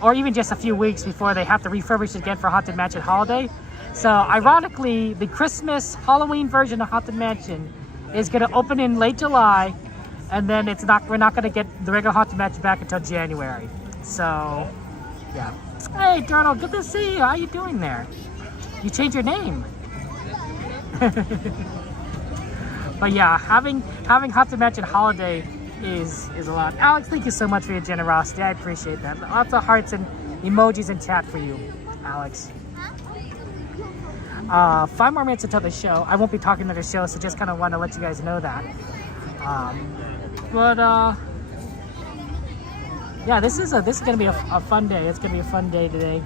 or even just a few weeks before they have to refurbish it again for Haunted Mansion Holiday. So ironically, the Christmas Halloween version of Haunted Mansion is going to open in late July, and then we're not going to get the regular Haunted Mansion back until January. So yeah. Hey Darnold, good to see you. How you doing there? You changed your name. But yeah, having Haunted Mansion Holiday is a lot. Alex, thank you so much for your generosity. I appreciate that. Lots of hearts and emojis in chat for you, Alex. 5 more minutes until the show. I won't be talking to the show, so just kind of want to let you guys know that. Yeah, this is gonna be a fun day. It's gonna be a fun day today.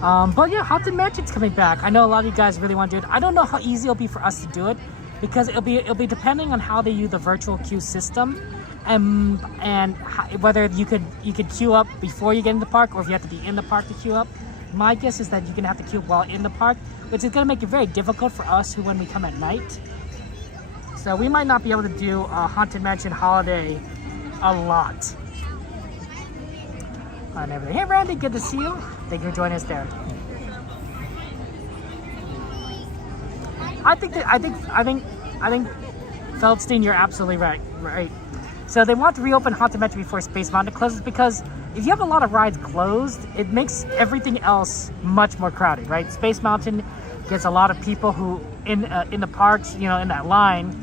But yeah, Haunted Mansion's coming back. I know a lot of you guys really want to do it. I don't know how easy it'll be for us to do it, because it'll be depending on how they use the virtual queue system, and whether you could queue up before you get in the park, or if you have to be in the park to queue up. My guess is that you're gonna have to queue while in the park, which is gonna make it very difficult for us when we come at night. So we might not be able to do a Haunted Mansion Holiday a lot. And everything. Hey Randy, good to see you. Thank you for joining us there. I think Feldstein, you're absolutely right. So they want to reopen Haunted Mansion before Space Mountain closes, because if you have a lot of rides closed, it makes everything else much more crowded, right? Space Mountain gets a lot of people who in the parks, in that line.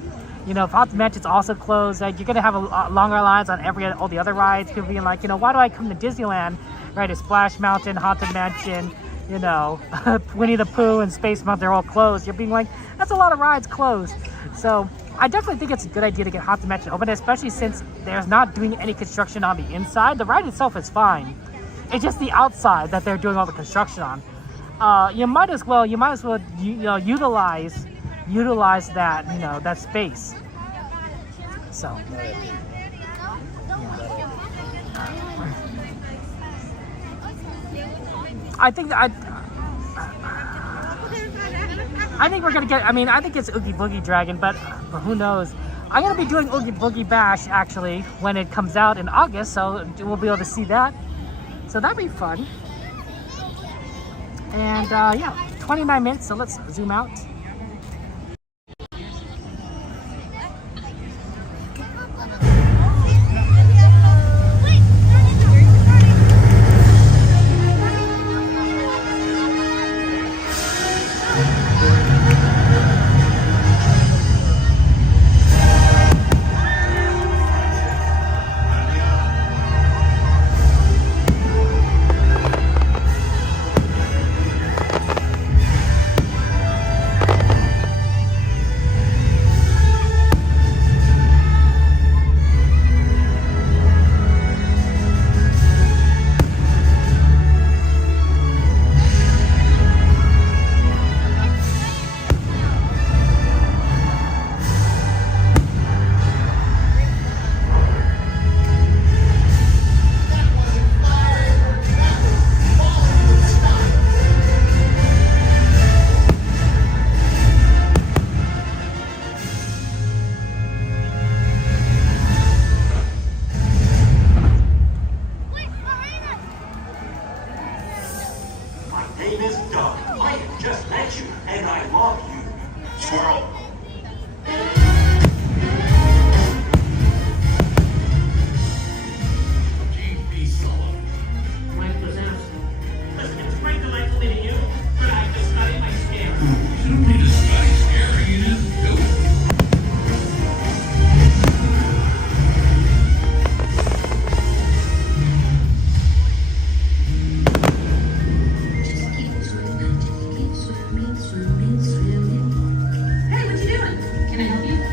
If Haunted Mansion's also closed, you're gonna have longer lines on all the other rides. People being like, why do I come to Disneyland? Right? It's Splash Mountain, Haunted Mansion, Winnie the Pooh and Space Mountain, they're all closed. You're being like, that's a lot of rides closed. So I definitely think it's a good idea to get Haunted Mansion open, especially since there's not doing any construction on the inside. The ride itself is fine. It's just the outside that they're doing all the construction on. You might as well utilize that that space. So I think we're gonna get. I think it's Oogie Boogie Dragon, but who knows? I'm gonna be doing Oogie Boogie Bash actually when it comes out in August, so we'll be able to see that. So that'd be fun. And yeah, 29 minutes. So let's zoom out. Hey, what you doing? Can I help you?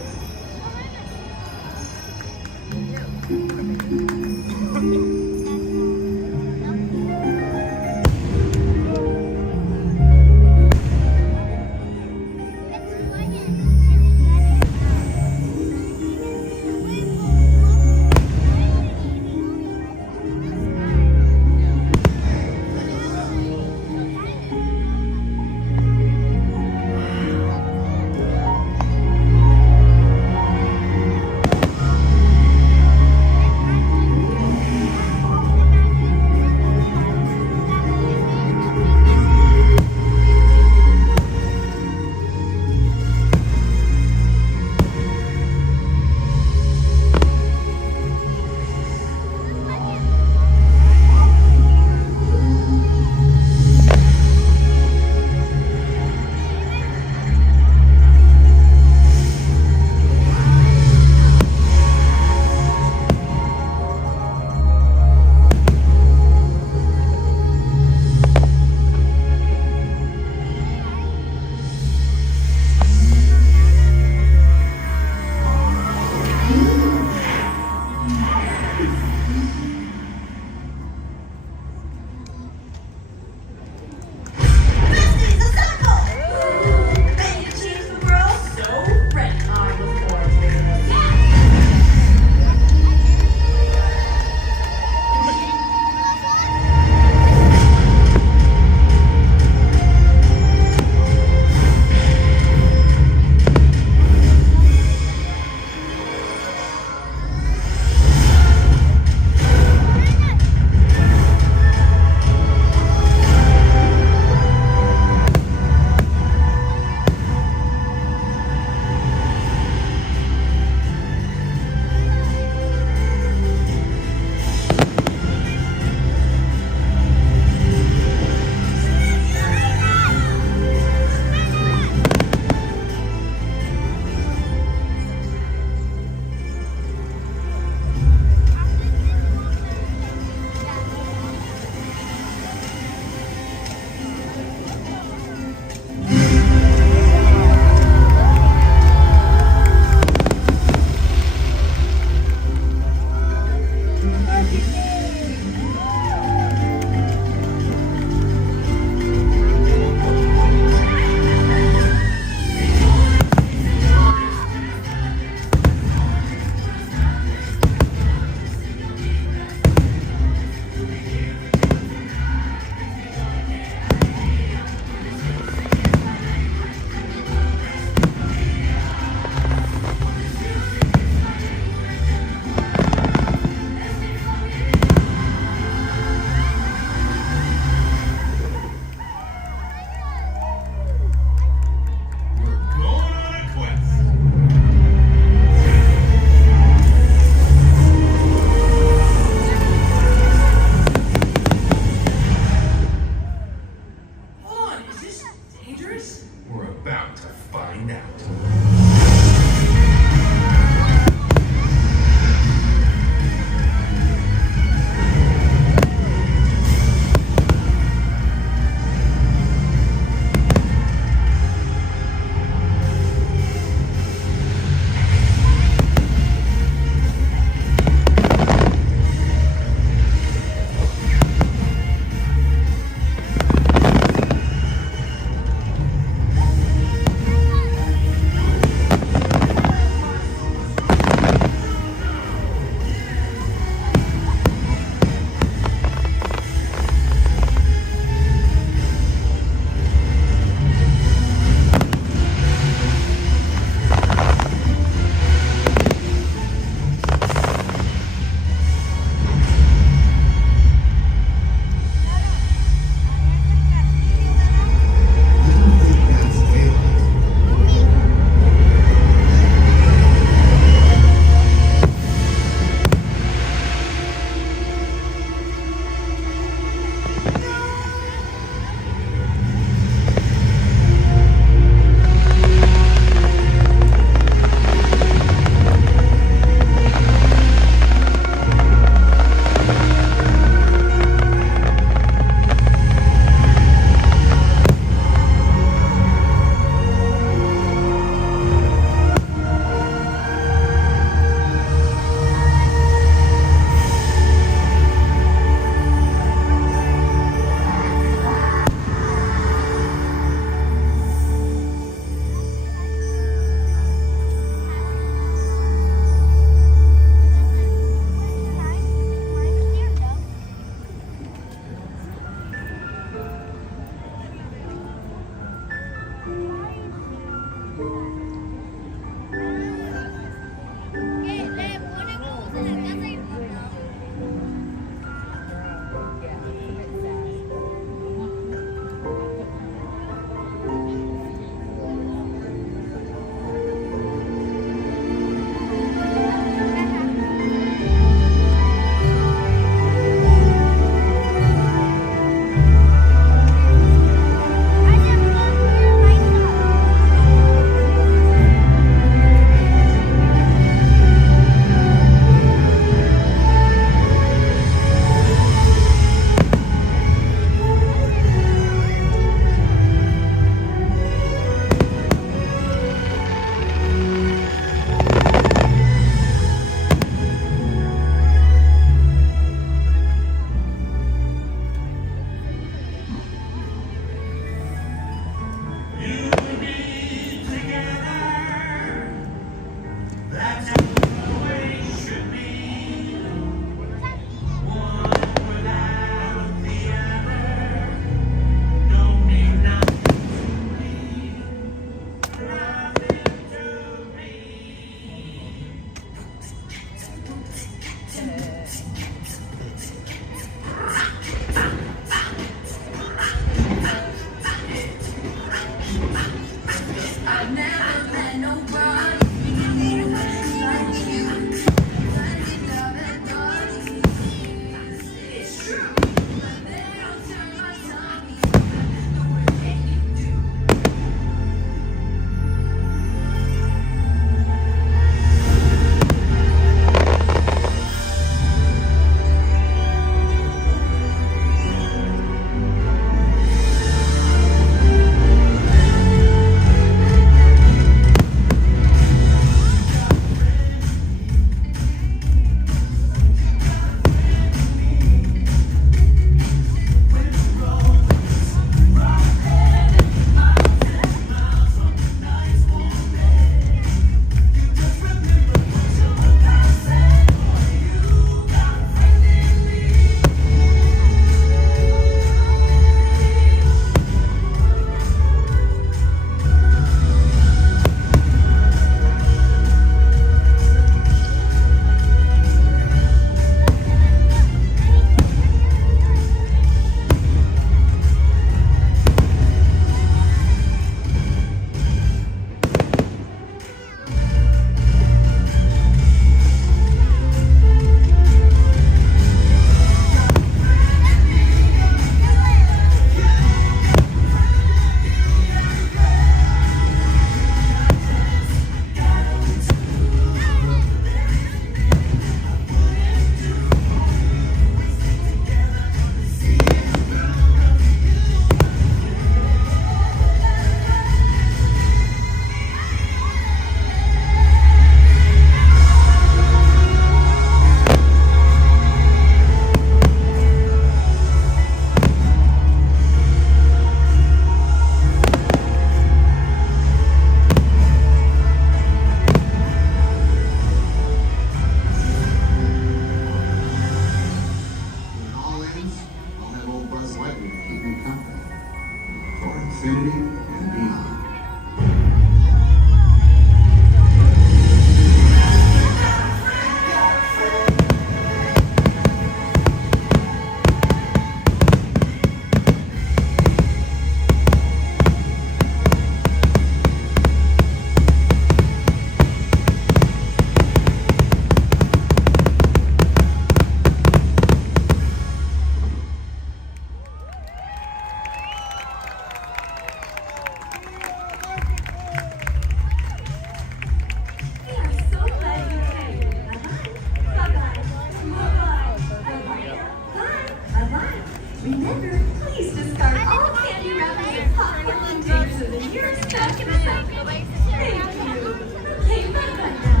Remember, please discard all candy wrappers and popcorn containers in the nearest basket recycle. Thank you. Okay, bye-bye now.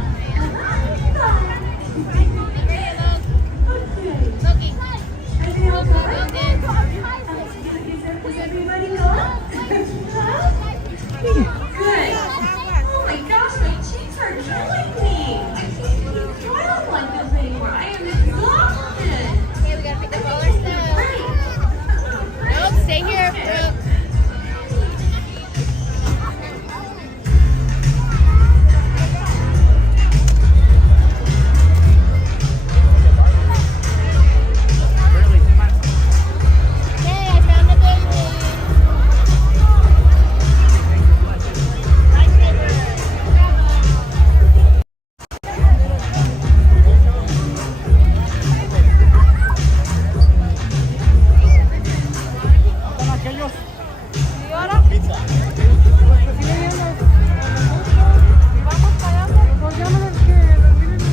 Bye. Okay. Are they all gone? Is everybody gone? Huh? Good. Oh my gosh, my cheeks are killing me. I don't like this anymore. I am exhausted. Okay, we gotta pick up all our stuff. Nope, stay here. Brooke. Hey, I found the baby. Son aquellos. ¿Y ahora? Vamos para allá. Pues ya me los que los miren y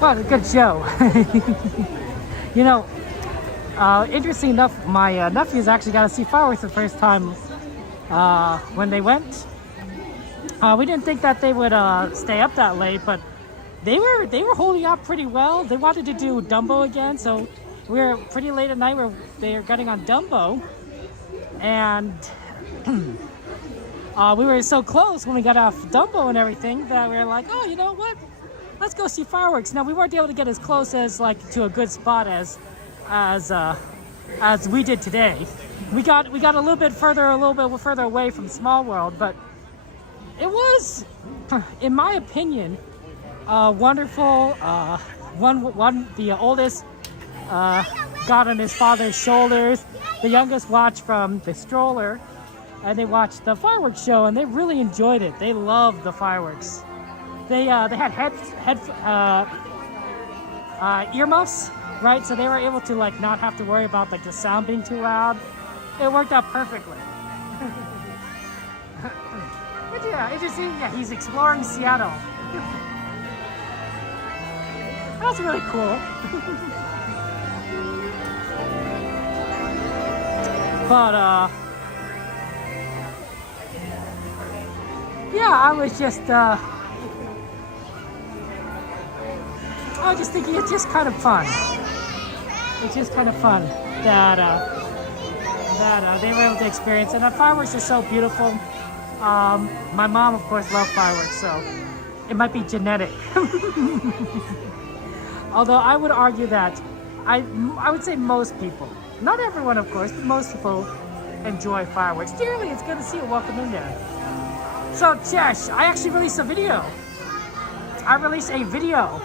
What a good show. You know, interesting enough, my nephews actually got to see fireworks the first time when they went. We didn't think that they would stay up that late, but they were holding up pretty well. They wanted to do Dumbo again, so we were pretty late at night. They were getting on Dumbo, and we were so close when we got off Dumbo and everything that we were like, oh, you know what? Let's go see fireworks. Now we weren't able to get as close as to a good spot as we did today. We got a little bit further away from Small World, but it was, in my opinion, wonderful. The oldest got on his father's shoulders. The youngest watched from the stroller, and they watched the fireworks show, and they really enjoyed it. They loved the fireworks. They had earmuffs, right? So they were able to like not have to worry about like the sound being too loud. It worked out perfectly. But yeah, interesting. Yeah, he's exploring Seattle. That's really cool. But yeah, I was just thinking it's just kind of fun. It's just kind of fun that they were able to experience, and the fireworks are so beautiful. My mom, of course, loved fireworks, so it might be genetic. Although I would argue that I would say most people, not everyone, of course, but most people enjoy fireworks dearly. It's good to see you. Welcome in there. So, Jesh, I actually released a video. I released a video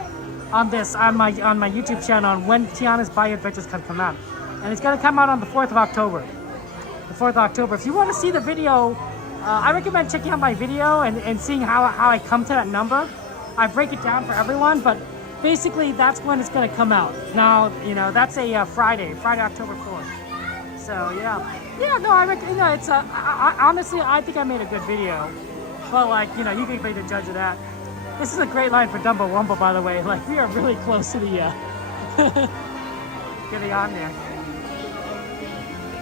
on my YouTube channel on when Tiana's Bayou Adventures can come out, and it's gonna come out on the 4th of October. The 4th of October. If you want to see the video, I recommend checking out my video and seeing how I come to that number. I break it down for everyone, but basically that's when it's gonna come out. Now, you know, that's a Friday, October 4th. So yeah, no, I reckon, you know, it's honestly, I think I made a good video, but like, you know, you can be the judge of that. This is a great line for Dumbo Wumbo, by the way. Like, we are really close to the getting on there.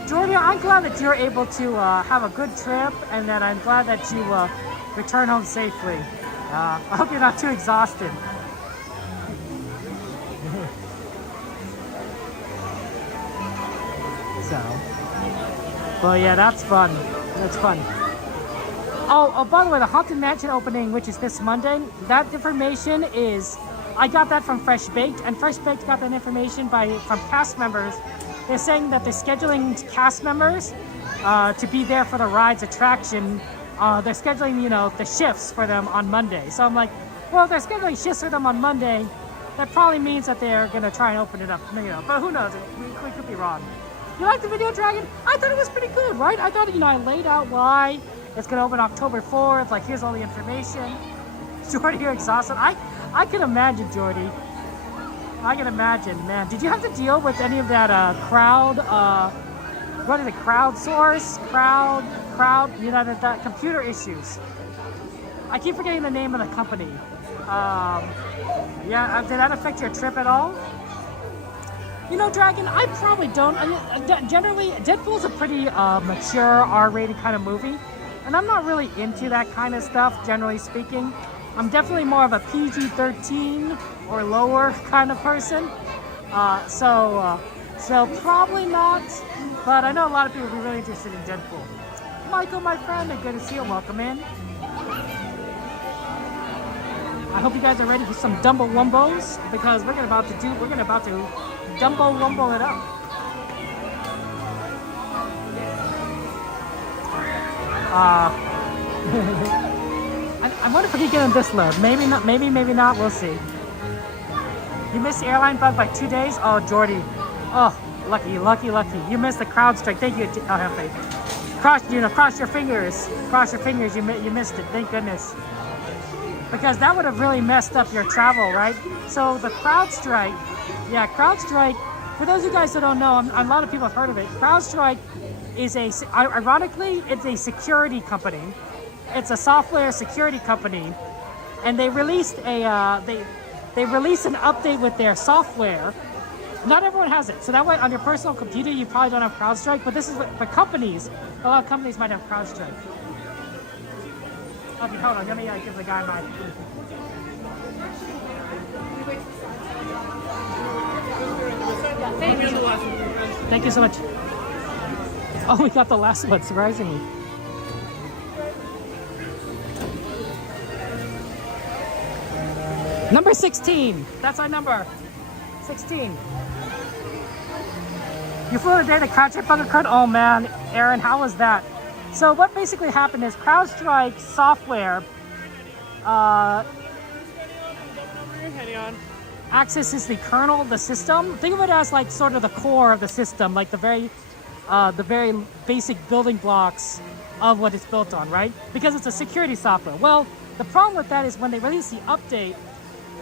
Jordan, I'm glad that you're able to have a good trip, and that I'm glad that you return home safely. I hope you're not too exhausted. So, well, yeah, that's fun. That's fun. Oh, by the way, the Haunted Mansion opening, which is this Monday, that information is, I got that from Fresh Baked, and Fresh Baked got that information from cast members. They're saying that they're scheduling cast members to be there for the ride's attraction. They're scheduling, you know, the shifts for them on Monday. So I'm like, well, if they're scheduling shifts for them on Monday, that probably means that they're gonna try and open it up, you know. But who knows? We could be wrong. You like the video, Dragon? I thought it was pretty good, right? I thought, you know, I laid out why it's gonna open October 4th. Like, here's all the information. Jordy, you're exhausted. I can imagine, Jordy. I can imagine, man. Did you have to deal with any of that what is it, crowdsource? You know, that computer issues. I keep forgetting the name of the company. Yeah, did that affect your trip at all? You know, Dragon, I probably don't. I mean, generally, Deadpool's a pretty mature, R-rated kind of movie, and I'm not really into that kind of stuff, generally speaking. I'm definitely more of a PG-13 or lower kind of person. So probably not, but I know a lot of people will be really interested in Deadpool. Michael, my friend, good to see you. Welcome in. I hope you guys are ready for some Dumbo Wumbos, because we're about to Dumbo Wumbo it up. I wonder if we can get on this load. Maybe not. Maybe not. We'll see. You missed the airline bug by 2 days. Oh, Jordy. Oh, lucky. You missed the crowd strike. Thank you. Oh, have faith. Cross your fingers. Cross your fingers. You missed it. Thank goodness. Because that would have really messed up your travel, right? So the CrowdStrike, yeah, CrowdStrike, for those of you guys that don't know, a lot of people have heard of it. CrowdStrike is ironically, it's a security company. It's a software security company, and they released they released an update with their software. Not everyone has it, so that way on your personal computer you probably don't have CrowdStrike, but this is for companies. A lot of companies might have CrowdStrike. Okay, hold on. Let me give the guy my. Thank you so much. Oh, we got the last one, surprisingly. Number 16. That's our number. 16. You flew today the CrowdStrike bug occurred? Oh man, Aaron, how was that? So what basically happened is CrowdStrike software accesses the kernel of the system. Think of it as like sort of the core of the system, like the very basic building blocks of what it's built on, right? Because it's a security software. Well, the problem with that is when they released the update,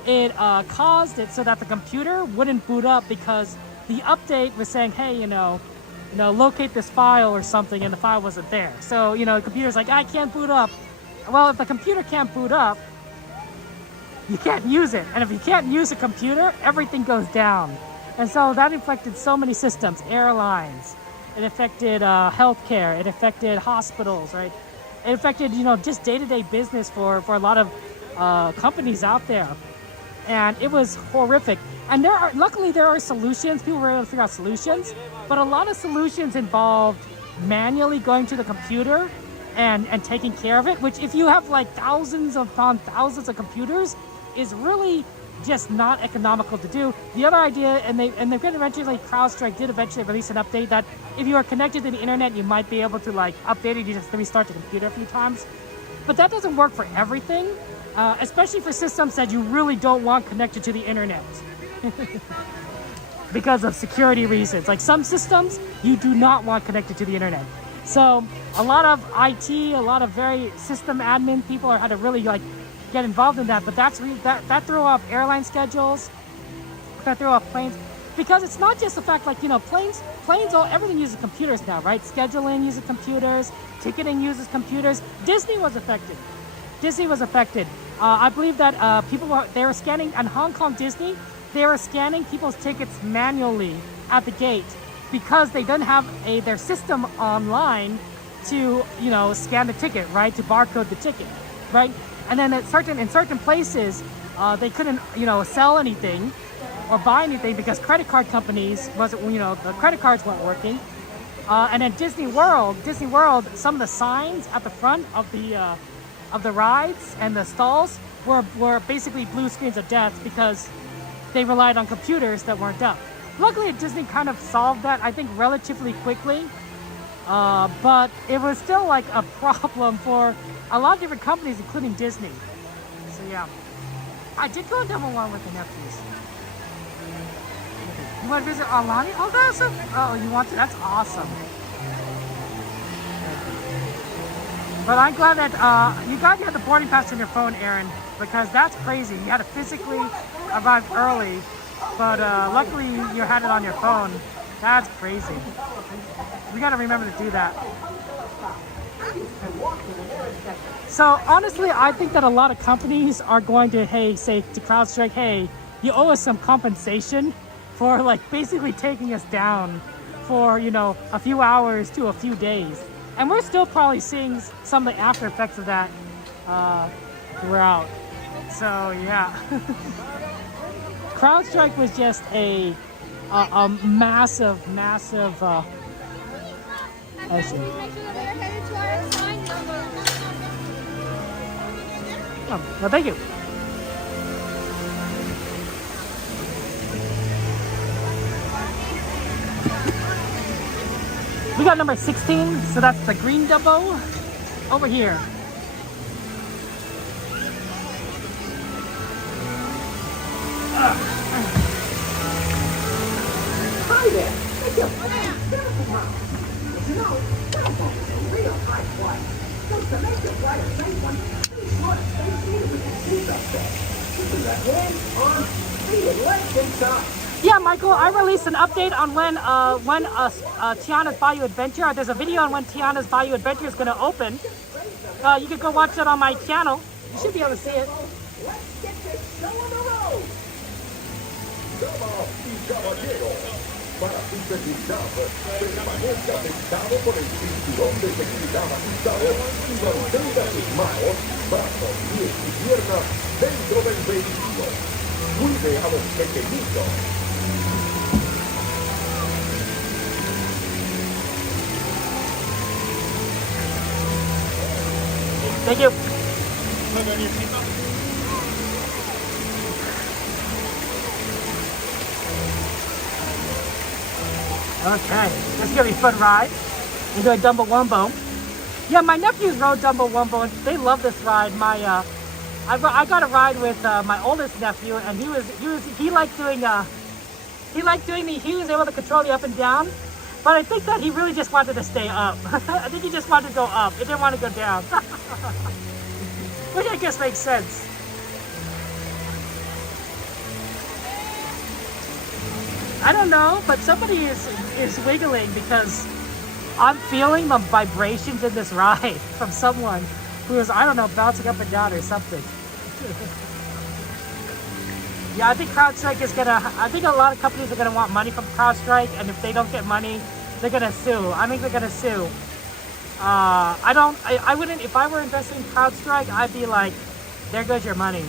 it caused it so that the computer wouldn't boot up, because the update was saying, hey, locate this file or something, and the file wasn't there. So, the computer's like, I can't boot up. Well, if the computer can't boot up, you can't use it. And if you can't use a computer, everything goes down. And so that affected so many systems, airlines. It affected healthcare. It affected hospitals, right? It affected, just day-to-day business for a lot of companies out there. And it was horrific. And luckily there are solutions. People were able to figure out solutions, but a lot of solutions involved manually going to the computer and taking care of it, which if you have like thousands upon thousands of computers is really just not economical to do. The other idea, and they're going to eventually, CrowdStrike did eventually release an update that if you are connected to the internet, you might be able to like update it. You just restart the computer a few times, but that doesn't work for everything. especially for systems that you really don't want connected to the internet. Because of security reasons. Like some systems you do not want connected to the internet. So a lot of IT, a lot of very system admin people had to really like get involved in that. But that threw off airline schedules, that threw off planes, because it's not just the fact like, you know, planes, everything uses computers now, right? Scheduling uses computers, ticketing uses computers. Disney was affected. I believe that they were scanning on Hong Kong Disney. They were scanning people's tickets manually at the gate because they didn't have their system online to, you know, scan the ticket, right? To barcode the ticket, right? And then in certain places, they couldn't, you know, sell anything or buy anything because credit card companies the credit cards weren't working. And then Disney World, some of the signs at the front of the rides and the stalls were basically blue screens of death because they relied on computers that weren't up. Luckily, Disney kind of solved that, I think, relatively quickly. But it was still like a problem for a lot of different companies, including Disney. So yeah, I did go on Dumbo one with the nephews. You want to visit Alani? Oh, that's you want to? That's awesome. But I'm glad that you had the boarding pass on your phone, Aaron, because that's crazy. You had to physically arrive early, but luckily you had it on your phone. That's crazy. We got to remember to do that. So honestly, I think that a lot of companies are going to, say to CrowdStrike, hey, you owe us some compensation for like basically taking us down for, you know, a few hours to a few days. And we're still probably seeing some of the after effects of that throughout. So yeah, CrowdStrike was just a massive issue. Oh, well, thank you. We got number 16, so that's the green Dumbo over here. Hi there. It's your beautiful mom. You know, Dumbo is a real high flight. So to make your flight a safe one, be sure to stay seated with your seatbelt set. Keeping your hands, arms, feet, and legs inside. Yeah, Michael, I released an update on when Tiana's Bayou Adventure. There's a video on when Tiana's Bayou Adventure is going to open. You can go watch it on my channel. You should be able to see it. Let's get this show on the road. Damas y caballeros, para su seguridad, permanezca sentado con el cinturón de seguridad ajustado y mantenga sus manos, brazos, pies y piernas dentro del vehículo. Cuide a los pequeñitos. Thank you. Okay, this is gonna be a fun ride. We're doing Dumbo Wumbo. Yeah, my nephews rode Dumbo Wumbo and they love this ride. I got a ride with my oldest nephew, and he liked doing he was able to control the up and down. But I think that he really just wanted to stay up. I think he just wanted to go up. He didn't want to go down. Which I guess makes sense. I don't know, but somebody is wiggling because I'm feeling the vibrations in this ride from someone who is, I don't know, bouncing up and down or something. Yeah, I think CrowdStrike I think a lot of companies are gonna want money from CrowdStrike, and if they don't get money, they're gonna sue. I think they're gonna sue. I wouldn't, if I were investing in CrowdStrike, I'd be like, there goes your money.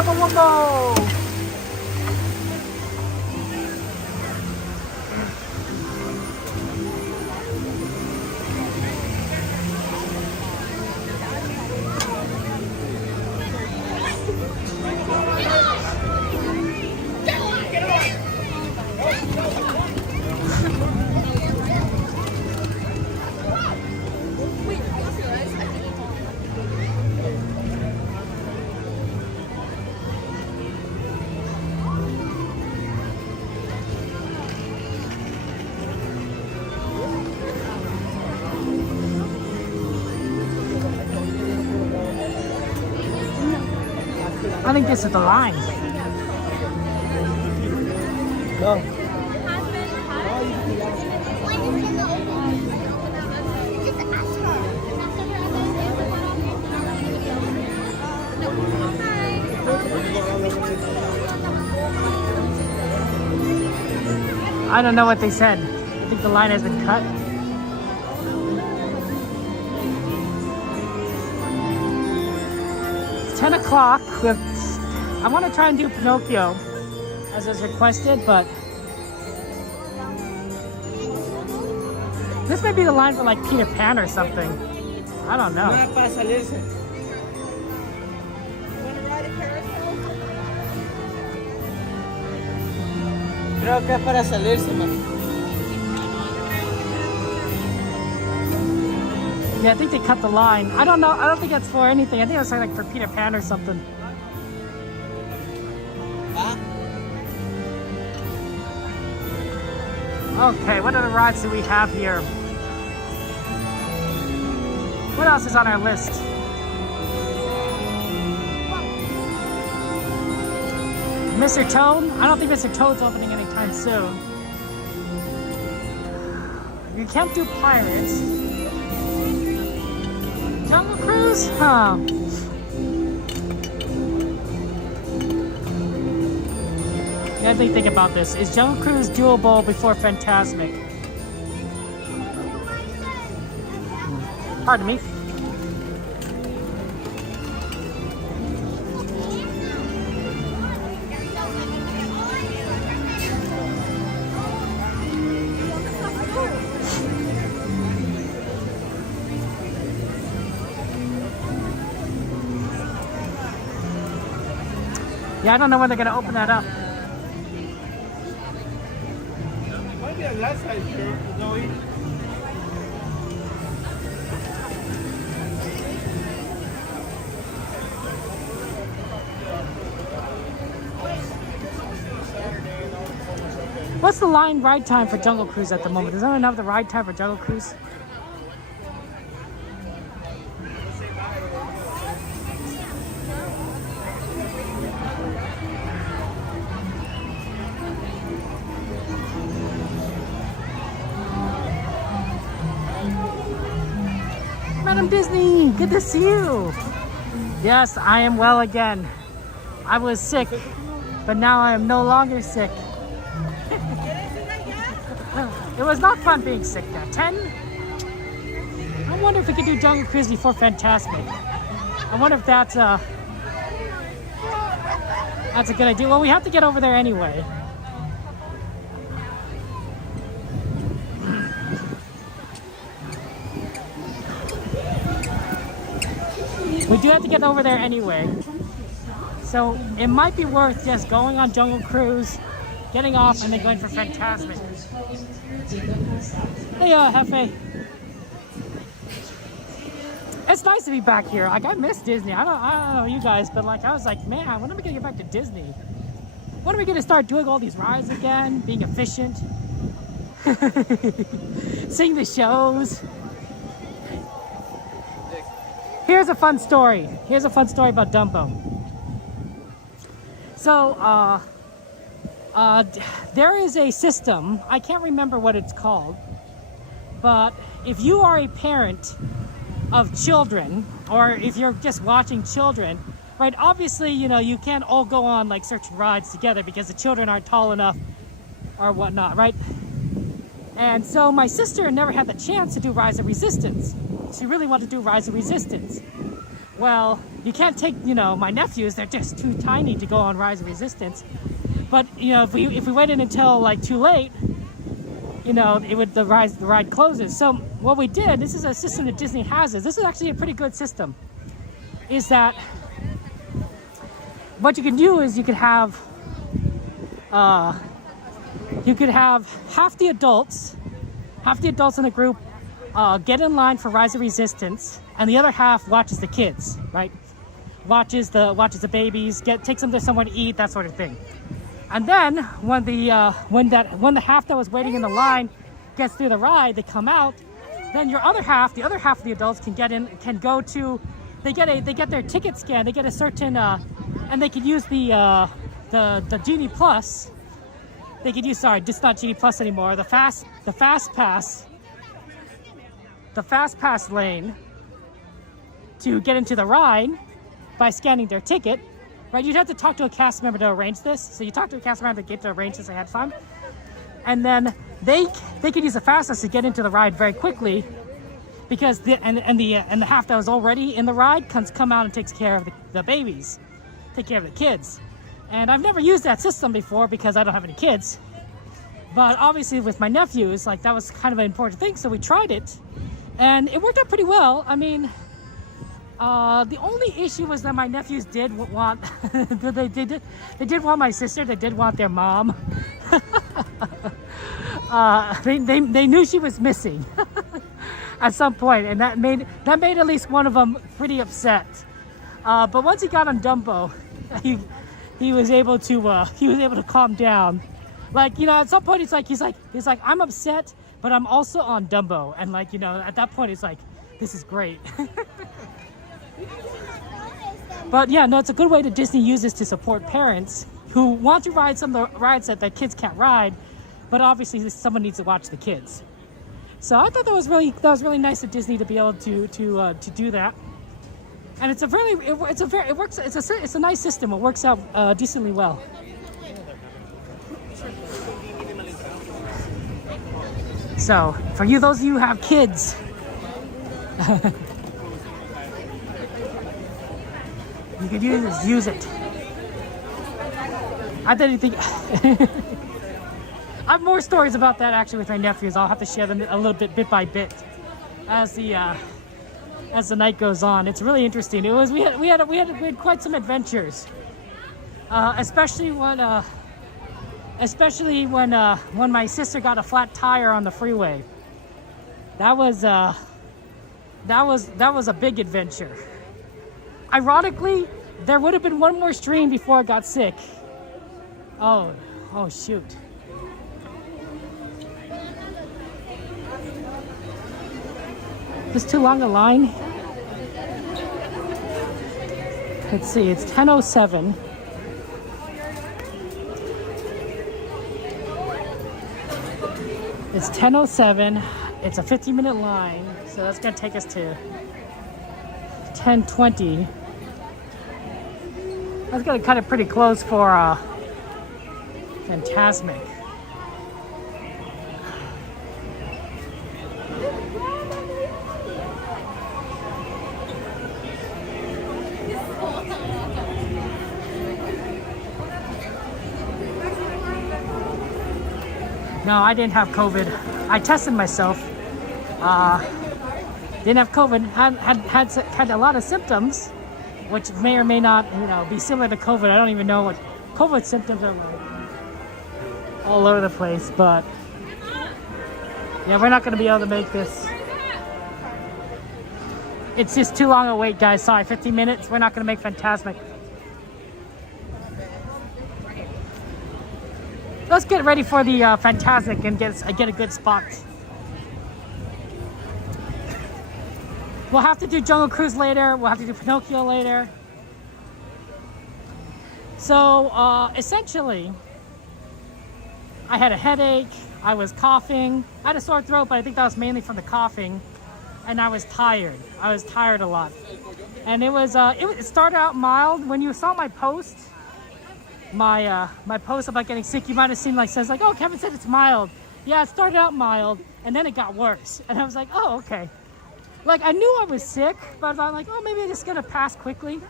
Chumbawamba! I think this is the line. Go. I don't know what they said. I think the line has been cut. It's 10 o'clock. I want to try and do Pinocchio as was requested, but this may be the line for like Peter Pan or something. I don't know. Creo que es para salirse, man. Yeah, I think they cut the line. I don't know. I don't think it's for anything. I think it was like for Peter Pan or something. Okay, what other rides do we have here? What else is on our list? Mr. Toad? I don't think Mr. Toad's opening anytime soon. You can't do Pirates. Jungle Cruise? Huh. Let me think about this. Is Jungle Cruise doable before Fantasmic? Pardon me. Yeah, I don't know when they're going to open that up. Last side, sure. Zoe. What's the line ride time for Jungle Cruise at the moment? Does anyone have the ride time for Jungle Cruise? Madam Disney, good to see you. Yes, I am well again. I was sick, but now I am no longer sick. It was not fun being sick there. 10? I wonder if we could do Jungle Cruise before Fantasmic. I wonder if that's a good idea. Well, we have to get over there anyway. We do have to get over there anyway. So it might be worth just going on Jungle Cruise, getting off, and then going for Fantasmic. Hey, Hefe. It's nice to be back here. Like, I miss Disney. I don't know you guys, but like, I was like, man, when am I gonna get back to Disney? When are we gonna start doing all these rides again? Being efficient? Seeing the shows? Here's a fun story. Here's a fun story about Dumbo. So, there is a system, I can't remember what it's called, but if you are a parent of children, or if you're just watching children, right, obviously, you know, you can't all go on like certain rides together because the children aren't tall enough or whatnot, right? And so my sister never had the chance to do Rise of Resistance. She really wanted to do Rise of Resistance. well, you can't take, you know, my nephews, they're just too tiny to go on Rise of Resistance. But, you know, if we waited until like too late, you know, the ride closes. So what we did, this is a system that Disney has, this is actually a pretty good system, is that what you can do is you could have half the adults in a group get in line for Rise of Resistance, and the other half watches the kids, right? Watches the babies, takes them to somewhere to eat, that sort of thing. And then when the half that was waiting in the line gets through the ride, they come out. Then the other half of the adults they get their ticket scan, they get a certain, and they can use the Genie Plus. They could use, it's not Genie Plus anymore, the fast pass lane to get into the ride by scanning their ticket. Right, you'd have to talk to a cast member to arrange this. So you talk to a cast member to get to arrange this ahead of time. And then they could use the fastest to get into the ride very quickly, because the half that was already in the ride come out and takes care of the babies, take care of the kids. And I've never used that system before because I don't have any kids. But obviously with my nephews, like, that was kind of an important thing, so we tried it. And it worked out pretty well. I mean, the only issue was that my nephews did want, they did want my sister, they did want their mom. They knew she was missing at some point, and that made at least one of them pretty upset. But once he got on Dumbo, he was able to calm down. Like, you know, at some point he's like, I'm upset, but I'm also on Dumbo, and, like, you know, at that point it's like, this is great. But yeah, no, it's a good way that Disney uses to support parents who want to ride some of the rides that their kids can't ride, but obviously someone needs to watch the kids. So I thought that was really nice of Disney to be able to do that. And it's a nice system. It works out decently well. So for those of you who have kids, you could use it. I didn't think. I have more stories about that actually with my nephews. I'll have to share them a little bit by bit as the night goes on. It's really interesting. We had quite some adventures, especially when my sister got a flat tire on the freeway. That was a big adventure. Ironically, there would have been one more stream before I got sick. Oh shoot. Is too long a line? Let's see, it's 10:07. It's 10:07. It's a 15-minute line, so that's gonna take us to 10:20. That's gonna cut it pretty close for Fantasmic. No, I didn't have COVID. I tested myself. Didn't have COVID. Had a lot of symptoms, which may or may not, you know, be similar to COVID. I don't even know what COVID symptoms are like. All over the place, but yeah, we're not going to be able to make this. It's just too long a wait, guys. Sorry, 15 minutes. We're not going to make Fantasmic. Let's get ready for the Fantasmic and get a good spot. We'll have to do Jungle Cruise later. We'll have to do Pinocchio later. So essentially, I had a headache. I was coughing. I had a sore throat, but I think that was mainly from the coughing. And I was tired. I was tired a lot. And it started out mild. When you saw my post, my post about getting sick, you might have seen says oh, Kevin said it's mild. Yeah, it started out mild and then it got worse. And I was like, oh, okay. Like, I knew I was sick, but I'm like, oh, maybe I'm just gonna pass quickly.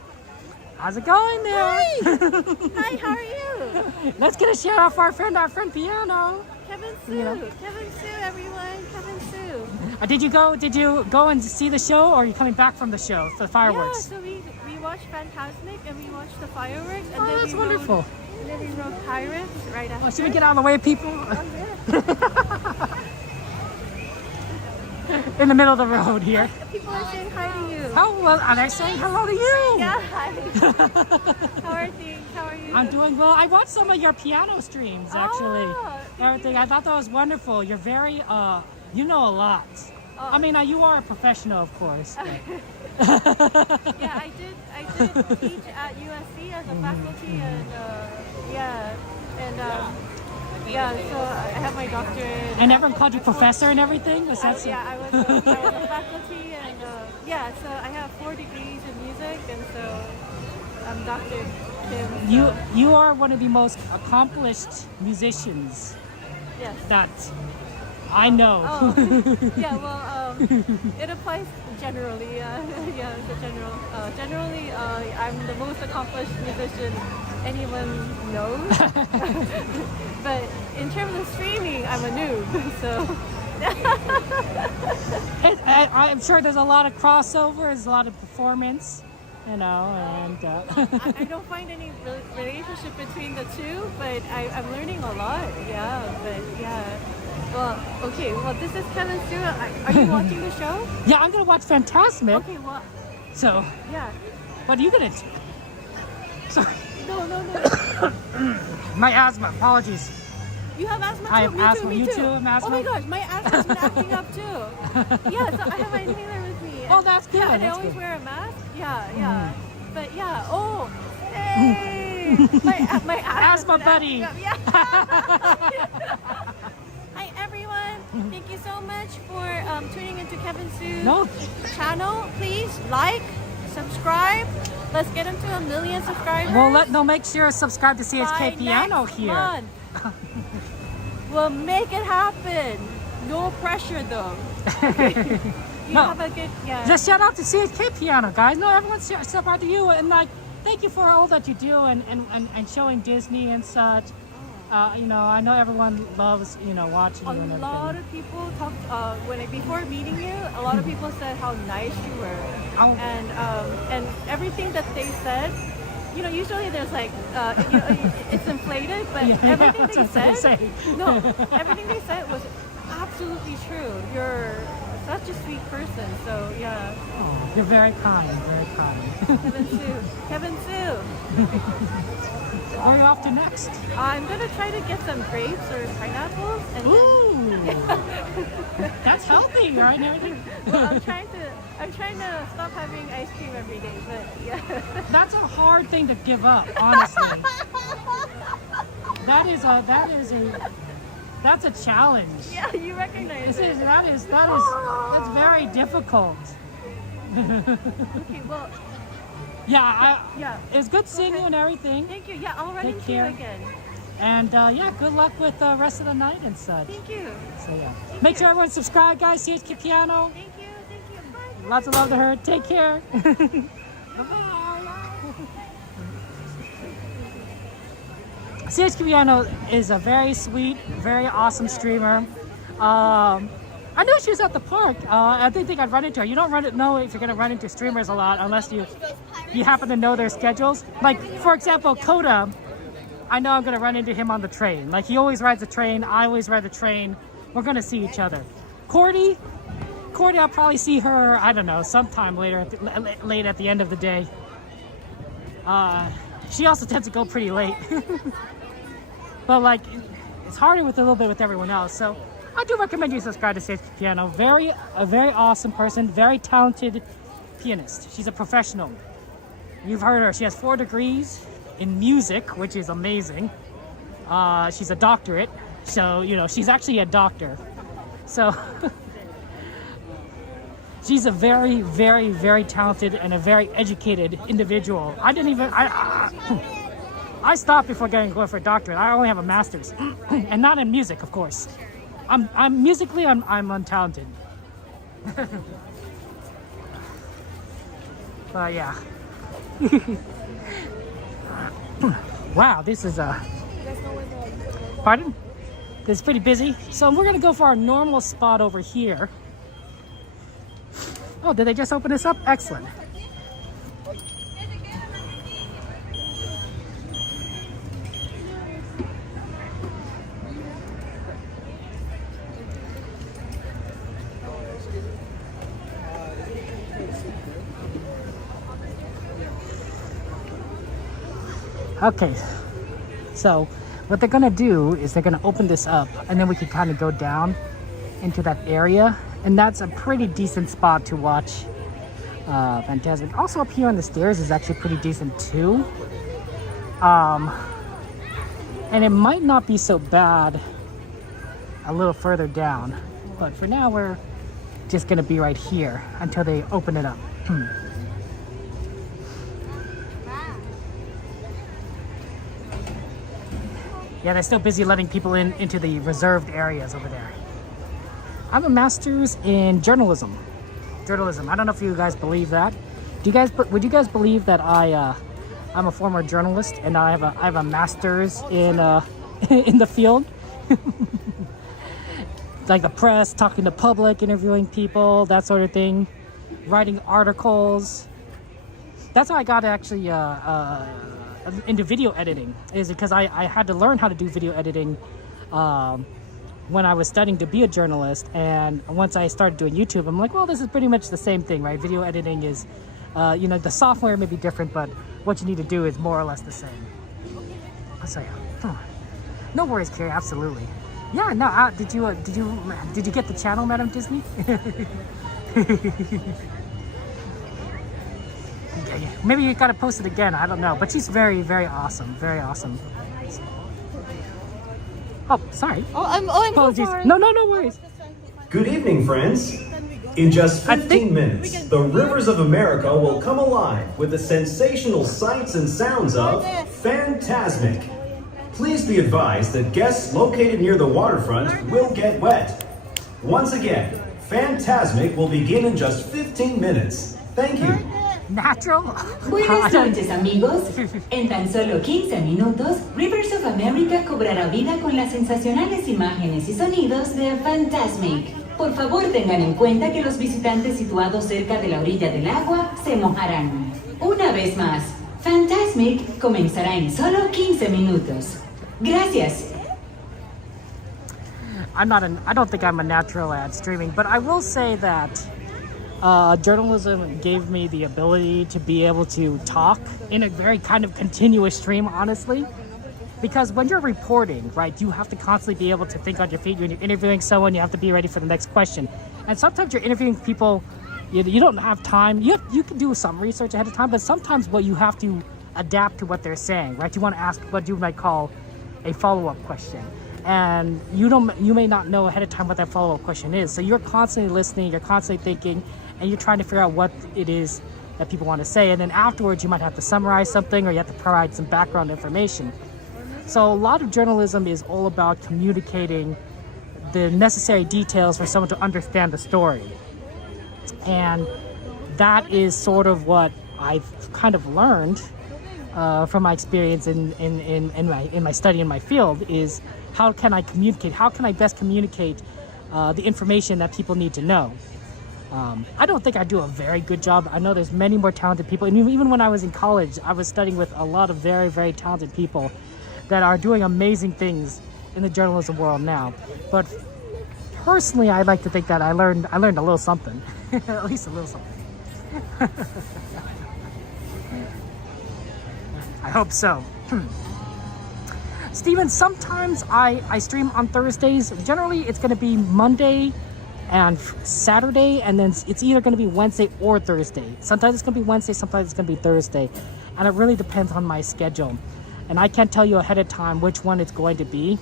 How's it going there? Hi, how are you? Let's get a shout out for our friend Piano. Kevin Sue. You know. Kevin Sue, everyone. Kevin Sue. Did you go and see the show, or are you coming back from the show, the fireworks? Yeah, so we watched Fantasmic and we watched the fireworks. And Oh, then that's we wonderful. Rode, and then we rode Pirates right after. Oh, should we get out of the way, people? In the middle of the road here. People are saying hi to you. Oh, well, are they saying hello to you? Yeah, hi. How are things? How are you? I'm doing well. I watched some of your piano streams, actually. Oh, Everything. I thought that was wonderful. You're very, you know a lot. Oh. I mean, you are a professional, of course. Yeah, I did teach at USC as a faculty, and so I have my doctorate. And everyone called you professor and everything? Was that Yeah, I was a faculty, and so I have 4 degrees in music, and so I'm Dr. Kim. You are one of the most accomplished musicians Yes. that I know. Oh, yeah, well, it applies generally. Yeah, it's a general. Generally, I'm the most accomplished musician anyone knows. But in terms of streaming, I'm a noob. So. I'm sure there's a lot of crossover, there's a lot of performance, and I don't find any relationship between the two, but I'm learning a lot. Yeah, but yeah. Well, okay. Well, this is Kevin Sue. Are you watching the show? Yeah, I'm gonna watch Fantasmic. Okay. Well. So. Yeah. What are you gonna do? Sorry. No. My asthma. Apologies. You have asthma too? I have Me asthma. Too, You me too have asthma? Oh my gosh, my asthma's been acting up too. Yeah, so I have my inhaler with me. Oh, that's good. Yeah, and That's I always good. wear a mask. Yeah. But yeah. Oh, hey, my Asthma buddy. Yeah. Hi everyone. Thank you so much for tuning into Kevin Sue's channel. Please like, subscribe. Let's get him to 1 million subscribers. Well, make sure to subscribe to CHK by Piano next here. month. We'll make it happen. No pressure though. You No. have a good, yeah. Just shout out to CHK Piano, guys. No, everyone's shout out to you, and like, thank you for all that you do and showing Disney and such. I know everyone loves watching you and A everything. lot of people talked before meeting you. A lot of people said how nice you were, Oh. and everything that they said. Usually there's like, it's inflated, but everything that's they what they said, say. no, everything they said was absolutely true. You're such a sweet person. So yeah. Oh, you're very kind, very kind. Kevin Sue. Where are you off to next? I'm gonna try to get some grapes or pineapples. And Ooh, that's healthy, right? And everything. Well, I'm trying to stop having ice cream every day, but yeah. That's a hard thing to give up, honestly. That's a challenge. Yeah, you recognize it. That's very difficult. Okay, well. Yeah, it's good seeing you and everything. Thank you. Yeah, I'll run Take into care. you again. And good luck with the rest of the night and such. Thank you. So yeah, make sure everyone subscribe, guys. CHK Piano. Thank you. Bye. Lots of love to her. Take care. CHK Piano is a very sweet, very awesome streamer. I knew she was at the park. I didn't think I'd run into her. You don't know if you're gonna run into streamers a lot unless you happen to know their schedules. Like, for example, Coda, I know I'm gonna run into him on the train. Like, he always rides the train, I always ride the train. We're gonna see each other. Cordy, I'll probably see her, I don't know, sometime later, late at the end of the day. She also tends to go pretty late. But like, it's harder with a little bit with everyone else. So I do recommend you subscribe to CHK Piano. A very awesome person, very talented pianist. She's a professional. You've heard her. She has 4 degrees in music, which is amazing. She's a doctorate, so she's actually a doctor. So she's a very, very, very talented and a very educated individual. I stopped before going for a doctorate. I only have a master's, and not in music, of course. I'm musically, I'm untalented. But yeah. Wow, this is pardon? This is pretty busy. So we're gonna go for our normal spot over here. Oh, did they just open this up? Excellent. Okay, so what they're gonna do is they're gonna open this up and then we can kind of go down into that area, and that's a pretty decent spot to watch Fantasmic. Also up here on the stairs is actually pretty decent too. And it might not be so bad a little further down, but for now we're just gonna be right here until they open it up. Yeah, they're still busy letting people into the reserved areas over there. I have a master's in journalism. I don't know if you guys believe that. Would you guys believe that I'm a former journalist and I have a master's in in the field? Like the press, talking to public, interviewing people, that sort of thing, writing articles. That's how I got actually into video editing, is because I had to learn how to do video editing when I was studying to be a journalist. And once I started doing YouTube, I'm like, well, this is pretty much the same thing, right? Video editing is, you know, the software may be different, but what you need to do is more or less the same. So yeah, no worries, Carrie, absolutely. Yeah, no, did you get the channel, Madam Disney? Maybe you gotta post it again, I don't know. But she's very, very awesome. Very awesome. Oh, sorry. I'm apologies. So sorry. No worries. Good evening, friends. In just 15 minutes, the rivers of America will come alive with the sensational sights and sounds of Fantasmic. Please be advised that guests located near the waterfront will get wet. Once again, Fantasmic will begin in just 15 minutes. Thank you. Natural? Buenas noches, amigos. En tan solo 15 minutos, Rivers of America cobrará vida con las sensacionales imágenes y sonidos de Fantasmic. Por favor, tengan en cuenta que los visitantes situados cerca de la orilla del agua se mojarán. Una vez más, Fantasmic comenzará en solo 15 minutos. Gracias. I don't think I'm a natural at streaming, but I will say that journalism gave me the ability to be able to talk in a very kind of continuous stream, honestly. Because when you're reporting, right, you have to constantly be able to think on your feet. When you're interviewing someone, you have to be ready for the next question. And sometimes you're interviewing people, you don't have time. You can do some research ahead of time, but sometimes you have to adapt to what they're saying, right? You want to ask what you might call a follow-up question. And you may not know ahead of time what that follow-up question is. So you're constantly listening, you're constantly thinking, and you're trying to figure out what it is that people want to say. And then afterwards, you might have to summarize something, or you have to provide some background information. So a lot of journalism is all about communicating the necessary details for someone to understand the story. And that is sort of what I've kind of learned from my experience in my study in my field, is how can I communicate? How can I best communicate the information that people need to know? I don't think I do a very good job. I know there's many more talented people. And even when I was in college, I was studying with a lot of very, very talented people that are doing amazing things in the journalism world now. But personally, I like to think that I learned a little something, at least a little something. I hope so. Steven, sometimes I stream on Thursdays. Generally, it's going to be Monday and Saturday, and then it's either going to be Wednesday or Thursday. Sometimes it's going to be Wednesday, sometimes it's going to be Thursday. And it really depends on my schedule. And I can't tell you ahead of time which one it's going to be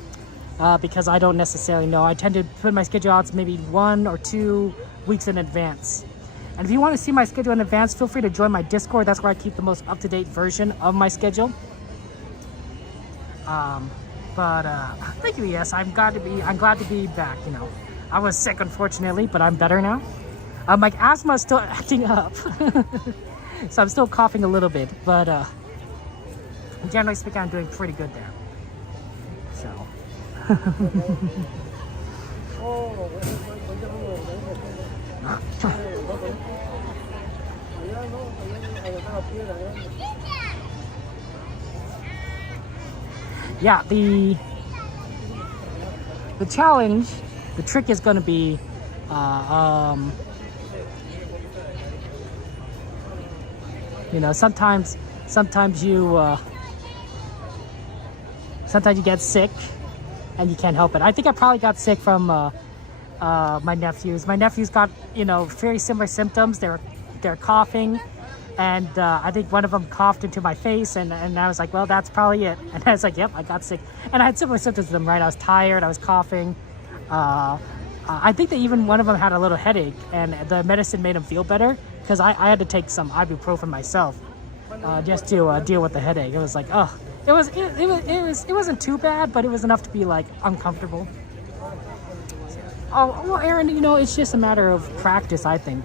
because I don't necessarily know. I tend to put my schedule out maybe 1 or 2 weeks in advance. And if you want to see my schedule in advance, feel free to join my Discord. That's where I keep the most up-to-date version of my schedule. Thank you. Yes, I'm glad to be back. You know, I was sick, unfortunately, but I'm better now. My asthma is still acting up. So I'm still coughing a little bit, but generally speaking, I'm doing pretty good there. So. Yeah, the challenge, the trick is going to be you know, sometimes you get sick and you can't help it. I think I probably got sick from my nephews. My nephews got, you know, very similar symptoms. They're coughing, and I think one of them coughed into my face, and I was like, well, that's probably it. And I was like, yep, I got sick. And I had similar symptoms to them, right? I was tired, I was coughing. I think that even one of them had a little headache, and the medicine made him feel better, because I had to take some ibuprofen myself just to deal with the headache. It was like, oh, it wasn't too bad, but it was enough to be like uncomfortable. Oh, well, Aaron, you know, it's just a matter of practice, I think.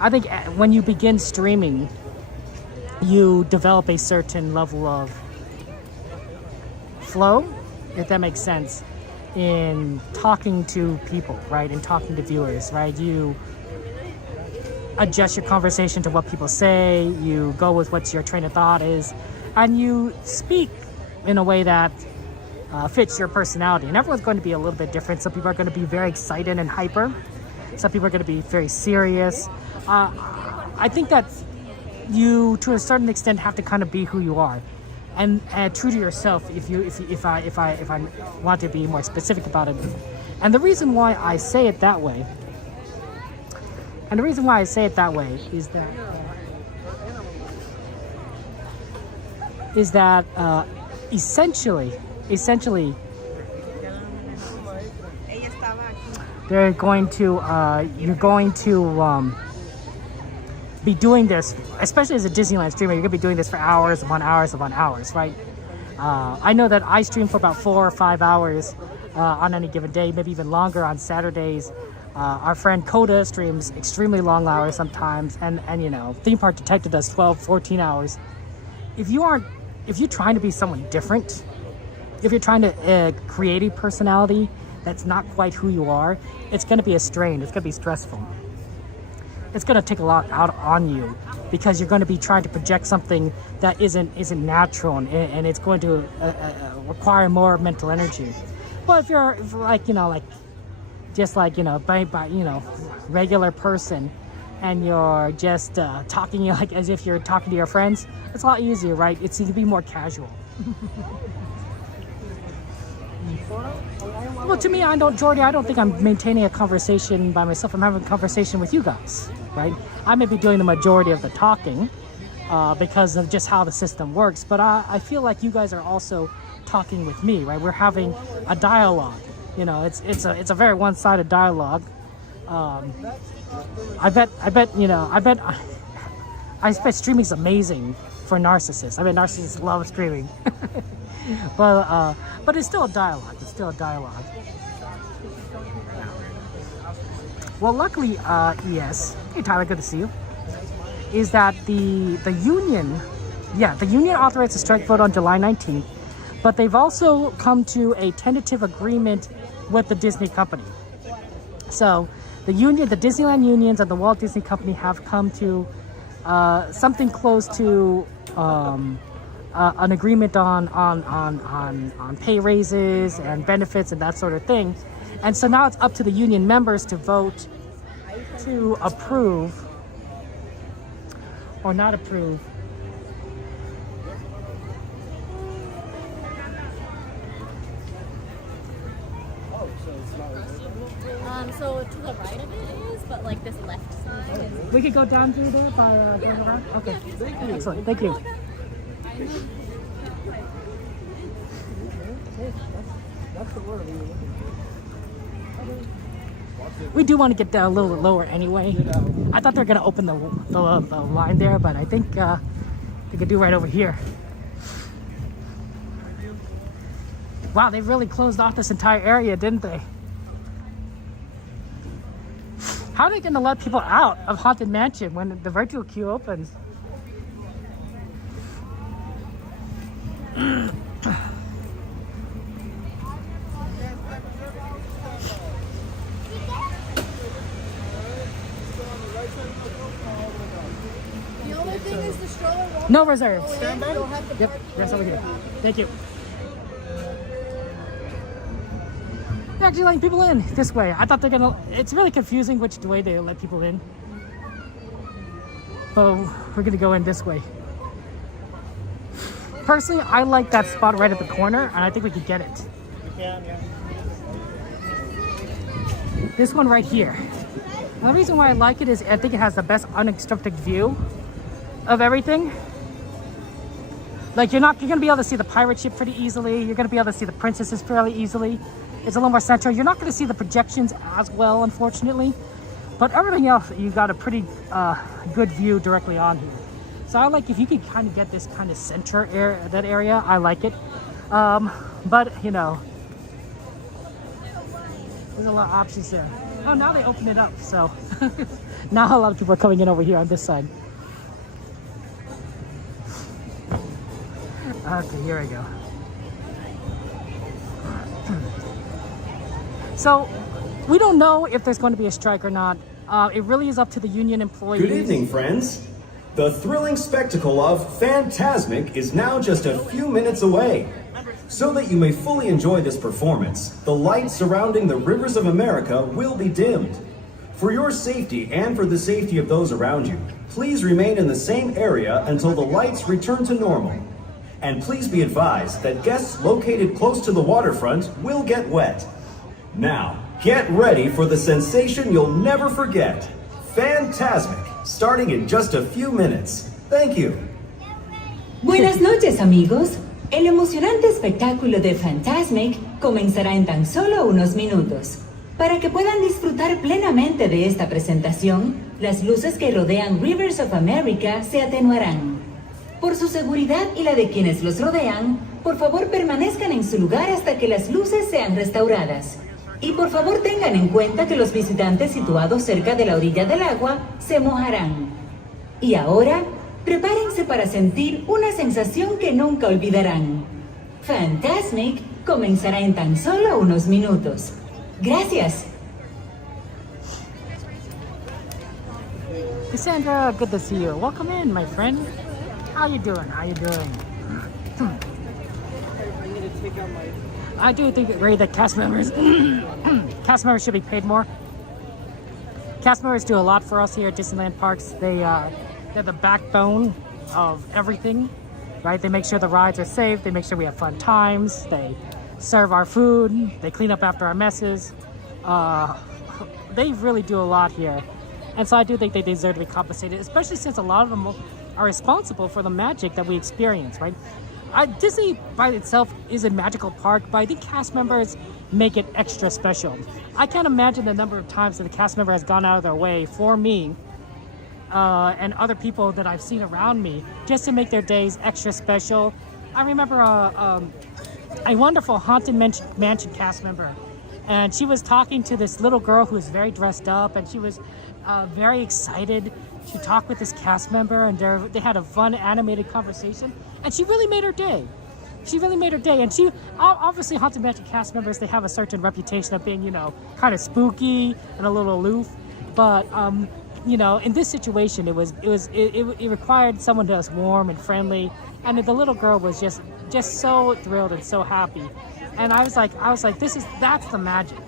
I think when you begin streaming, you develop a certain level of flow, if that makes sense, in talking to people, right? In talking to viewers, right? You adjust your conversation to what people say, you go with what your train of thought is, and you speak in a way that fits your personality. And everyone's going to be a little bit different. Some people are going to be very excited and hyper. Some people are going to be very serious. I think that you, to a certain extent, have to kind of be who you are, and true to yourself. If I want to be more specific about it, and the reason why I say it that way, is that essentially you're going to be doing this, especially as a Disneyland streamer. You're gonna be doing this for hours upon hours upon hours, right? I know that I stream for about 4 or 5 hours on any given day, maybe even longer on Saturdays. Our friend Coda streams extremely long hours sometimes, and you know, Theme Park Detective does 12, 14 hours. If you're trying to be someone different, if you're trying to create a personality that's not quite who you are, it's going to be a strain. It's going to be stressful. It's going to take a lot out on you, because you're going to be trying to project something that isn't natural, and it's going to require more mental energy. But if you're like, you know, like just like, you know, by you know, regular person, and you're just talking like as if you're talking to your friends, it's a lot easier, right? It's to be more casual. Well, to me, Jordy, I don't think I'm maintaining a conversation by myself. I'm having a conversation with you guys, right? I may be doing the majority of the talking because of just how the system works, but I feel like you guys are also talking with me, right? We're having a dialogue. You know, it's a very one-sided dialogue. I bet streaming's amazing for narcissists. I bet narcissists love streaming. But it's still a dialogue. It's still a dialogue. Well, luckily, ES, hey Tyler, good to see you, is that the union authorized a strike vote on July 19th, but they've also come to a tentative agreement with the Disney company. So the Disneyland Unions and the Walt Disney Company have come to something close to an agreement on pay raises and benefits and that sort of thing. And so now it's up to the union members to vote to approve or not approve. So to the right of it is, but like this left side is... We could go down through there by going around? Okay. Excellent. Thank you. We do want to get down a little lower anyway. I thought they were going to open the line there, but I think they could do right over here. Wow, they really closed off this entire area, didn't they? How are they going to let people out of Haunted Mansion when the virtual queue opens? The only thing is the stroller won't No reserves. go in. You'll have to Yep, park that's over here. here. Thank you. They're actually letting people in this way. I thought they're gonna. It's really confusing which way they let people in. But we're gonna go in this way. Personally, I like that spot right at the corner, and I think we could get it. This one right here. And the reason why I like it is I think it has the best unobstructed view of everything. Like you're gonna be able to see the pirate ship pretty easily. You're gonna be able to see the princesses fairly easily. It's a little more central. You're not gonna see the projections as well, unfortunately. But everything else, you got a pretty good view directly on here. So I like if you could kind of get this kind of center that area, I like it. But you know, there's a lot of options there. Oh, now they open it up, so now a lot of people are coming in over here on this side. Okay, here we go. So we don't know if there's going to be a strike or not. It really is up to the union employees. Good evening, friends. The thrilling spectacle of Fantasmic is now just a few minutes away. So that you may fully enjoy this performance, the lights surrounding the rivers of America will be dimmed. For your safety and for the safety of those around you, please remain in the same area until the lights return to normal. And please be advised that guests located close to the waterfront will get wet. Now, get ready for the sensation you'll never forget. Fantasmic, starting in just a few minutes. Thank you. Buenas noches, amigos. El emocionante espectáculo de Fantasmic comenzará en tan solo unos minutos. Para que puedan disfrutar plenamente de esta presentación, las luces que rodean Rivers of America se atenuarán. Por su seguridad y la de quienes los rodean, por favor permanezcan en su lugar hasta que las luces sean restauradas. Y por favor tengan en cuenta que los visitantes situados cerca de la orilla del agua se mojarán. Y ahora, prepárense para sentir una sensación que nunca olvidarán. Fantasmic comenzará en tan solo unos minutos. Gracias. Cassandra, good to see you. Welcome in, my friend. How you doing? How you doing? I do think that cast members should be paid more. Cast members do a lot for us here at Disneyland Parks. They're the backbone of everything, right? They make sure the rides are safe. They make sure we have fun times. They serve our food. They clean up after our messes. They really do a lot here. And so I do think they deserve to be compensated, especially since a lot of them are responsible for the magic that we experience, right? Disney by itself is a magical park, but I think cast members make it extra special. I can't imagine the number of times that the cast member has gone out of their way for me and other people that I've seen around me just to make their days extra special. I remember a wonderful Haunted Mansion cast member, and she was talking to this little girl who was very dressed up, and she was very excited to talk with this cast member, and they had a fun animated conversation, and she really made her day. She really made her day. And she obviously, Haunted Mansion cast members, they have a certain reputation of being, you know, kind of spooky and a little aloof, but you know, in this situation, it required someone that was warm and friendly, and the little girl was just so thrilled and so happy. And I was like, that's the magic.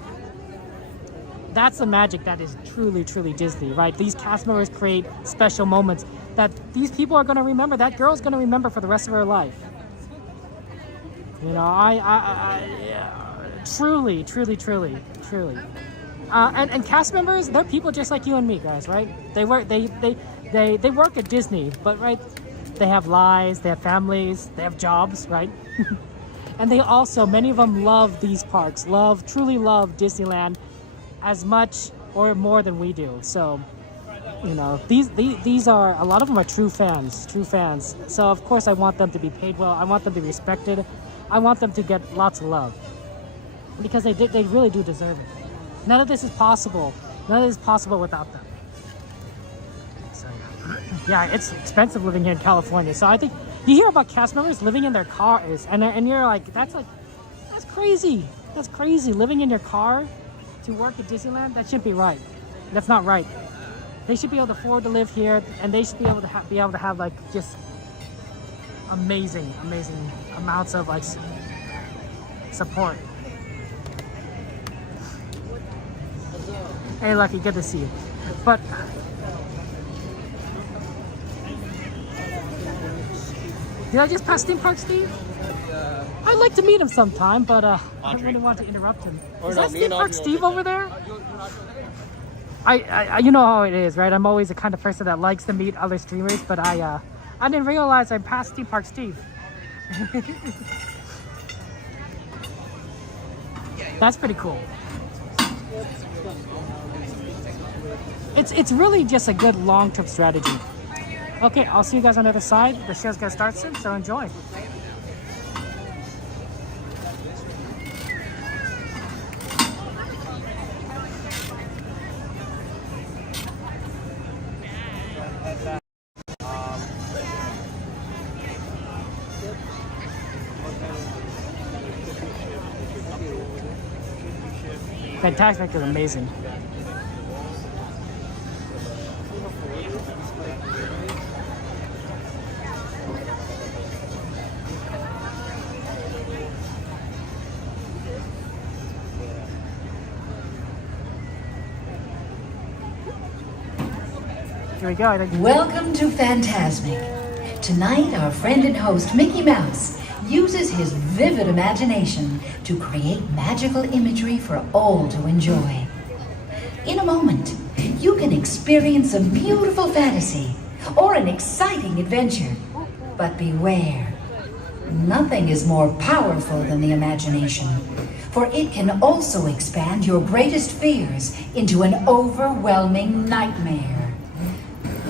That's the magic that is truly, truly Disney, right? These cast members create special moments that these people are going to remember. That girl's going to remember for the rest of her life. You know, truly. And cast members, they're people just like you and me, guys, right? They work at Disney, but right, they have lives, they have families, they have jobs, right? And they also, many of them love these parks, truly love Disneyland as much or more than we do. So, you know, these are, a lot of them are true fans. So of course I want them to be paid well. I want them to be respected. I want them to get lots of love because they really do deserve it. None of this is possible. None of this is possible without them. So yeah, it's expensive living here in California. So I think You hear about cast members living in their cars, and you're like, that's crazy. That's crazy. Living in your car to work at Disneyland, that shouldn't be right. That's not right. They should be able to afford to live here, and they should be able to have like just amazing amounts of like support. Hey, Lucky, good to see you. But did I just pass Theme Park Steve? I'd like to meet him sometime, but I don't really want to interrupt him. Is that Theme Park Steve over there? I you know how it is, right? I'm always the kind of person that likes to meet other streamers, but I didn't realize I passed Theme Park Steve. That's pretty cool. It's really just a good long-term strategy. Okay, I'll see you guys on the other side. The show's gonna start soon, so enjoy. Fantasmic is amazing. Here we go. Welcome to Fantasmic. Tonight, our friend and host, Mickey Mouse, uses his vivid imagination to create magical imagery for all to enjoy. In a moment, you can experience a beautiful fantasy or an exciting adventure. But beware, nothing is more powerful than the imagination, for it can also expand your greatest fears into an overwhelming nightmare.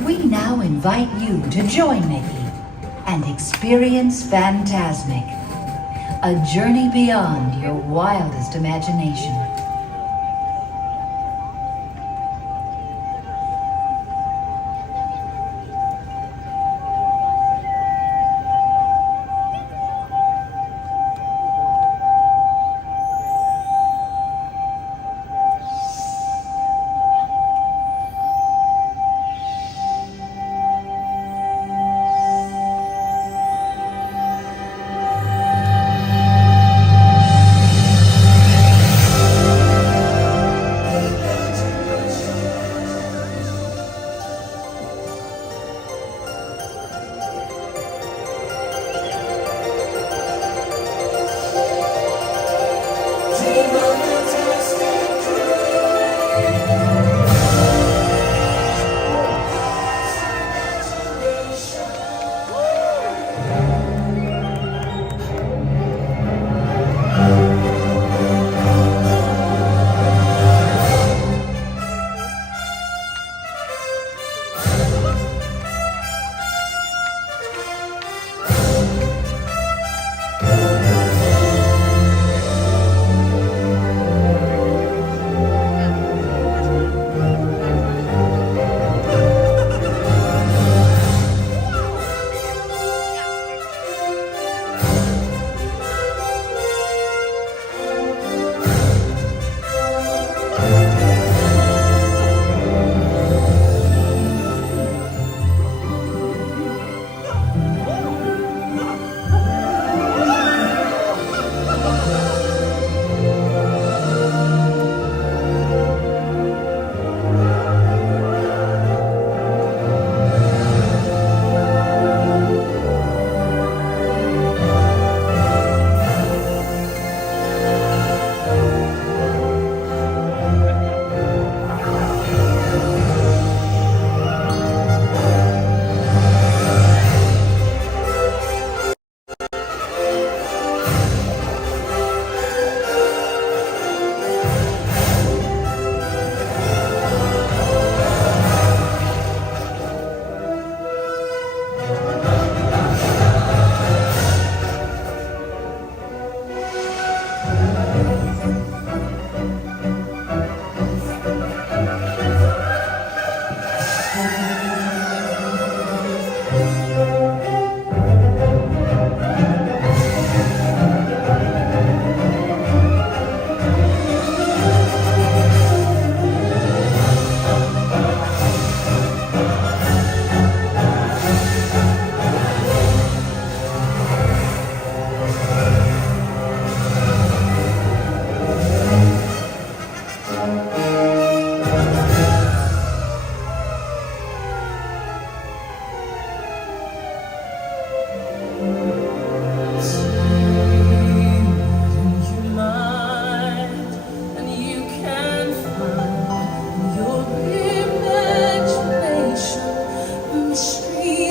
We now invite you to join Mickey and experience Fantasmic, a journey beyond your wildest imagination.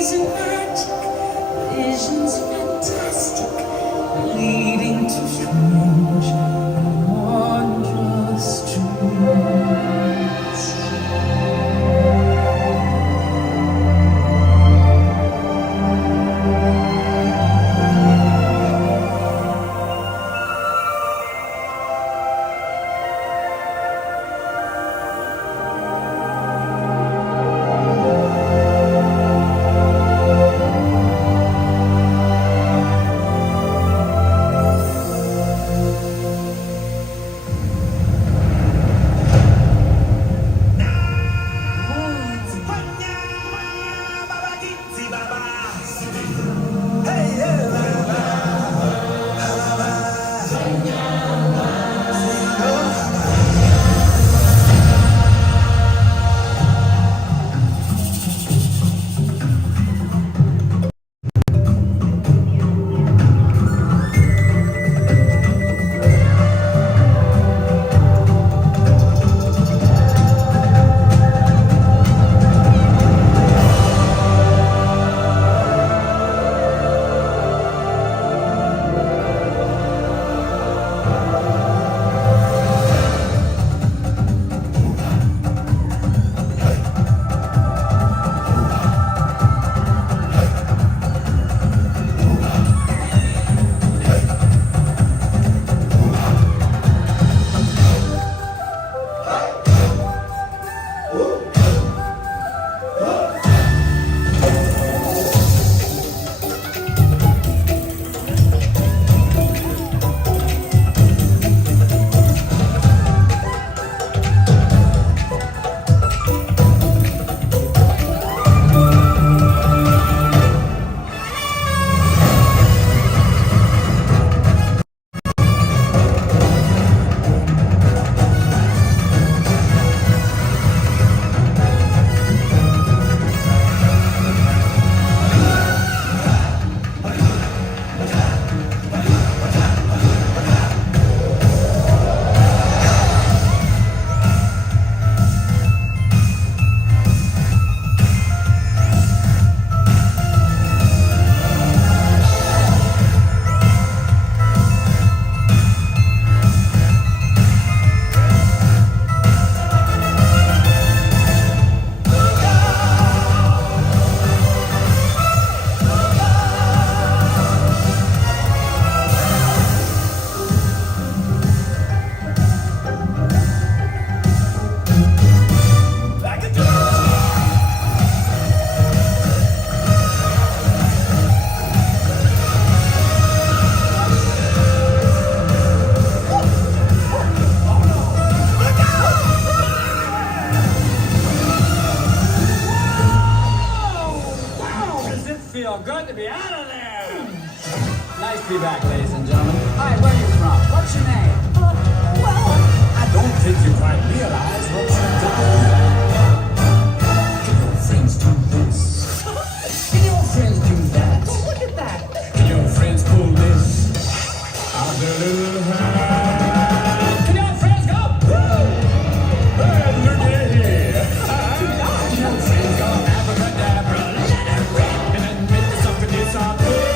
memories are magic, visions fantastic, leading to strange and wondrous dreams. feel good to be out of there. Nice to be back, ladies and gentlemen. Hi, where are you from? What's your name? Well, I don't think you quite realize what you've done. Can your friends do this? Can your friends do that? Oh, look at that. Can your friends pull this? I'll do a little hand. Can your friends go? Woo! Hey, look at here. Can your friends go abracadabra? Let it rip and admit to something is up here.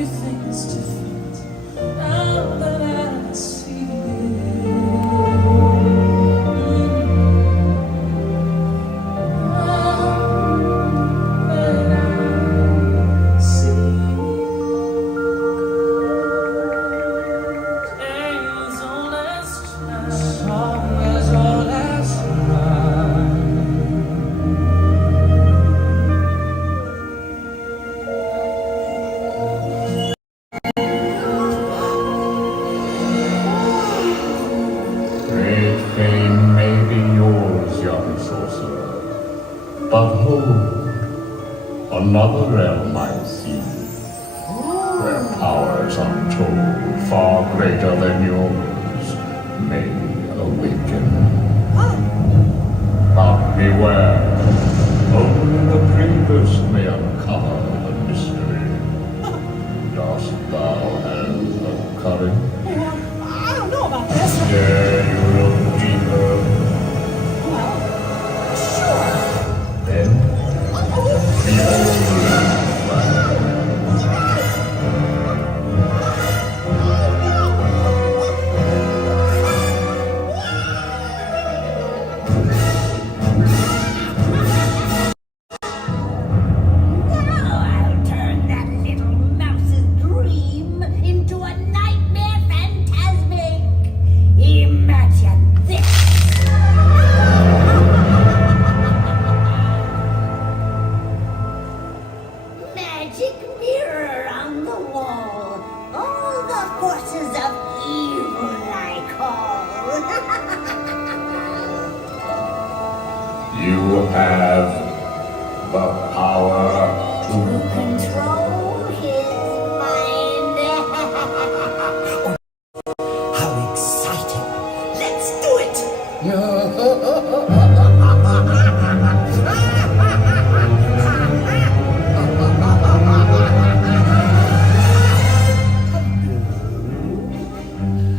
everything's different now that I see it. Another realm I see, where powers untold, far greater than yours, may awaken. But beware, only the bravest may uncover the mystery. Dost thou have the courage? I don't know about this. Dare you look deeper? Well, sure. Then you have the power to control his mind. How exciting! Let's do it!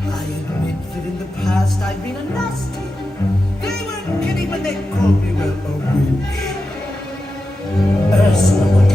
I admit that in the past I've been a nasty. They weren't kidding when they called me, well, a witch. Ursula would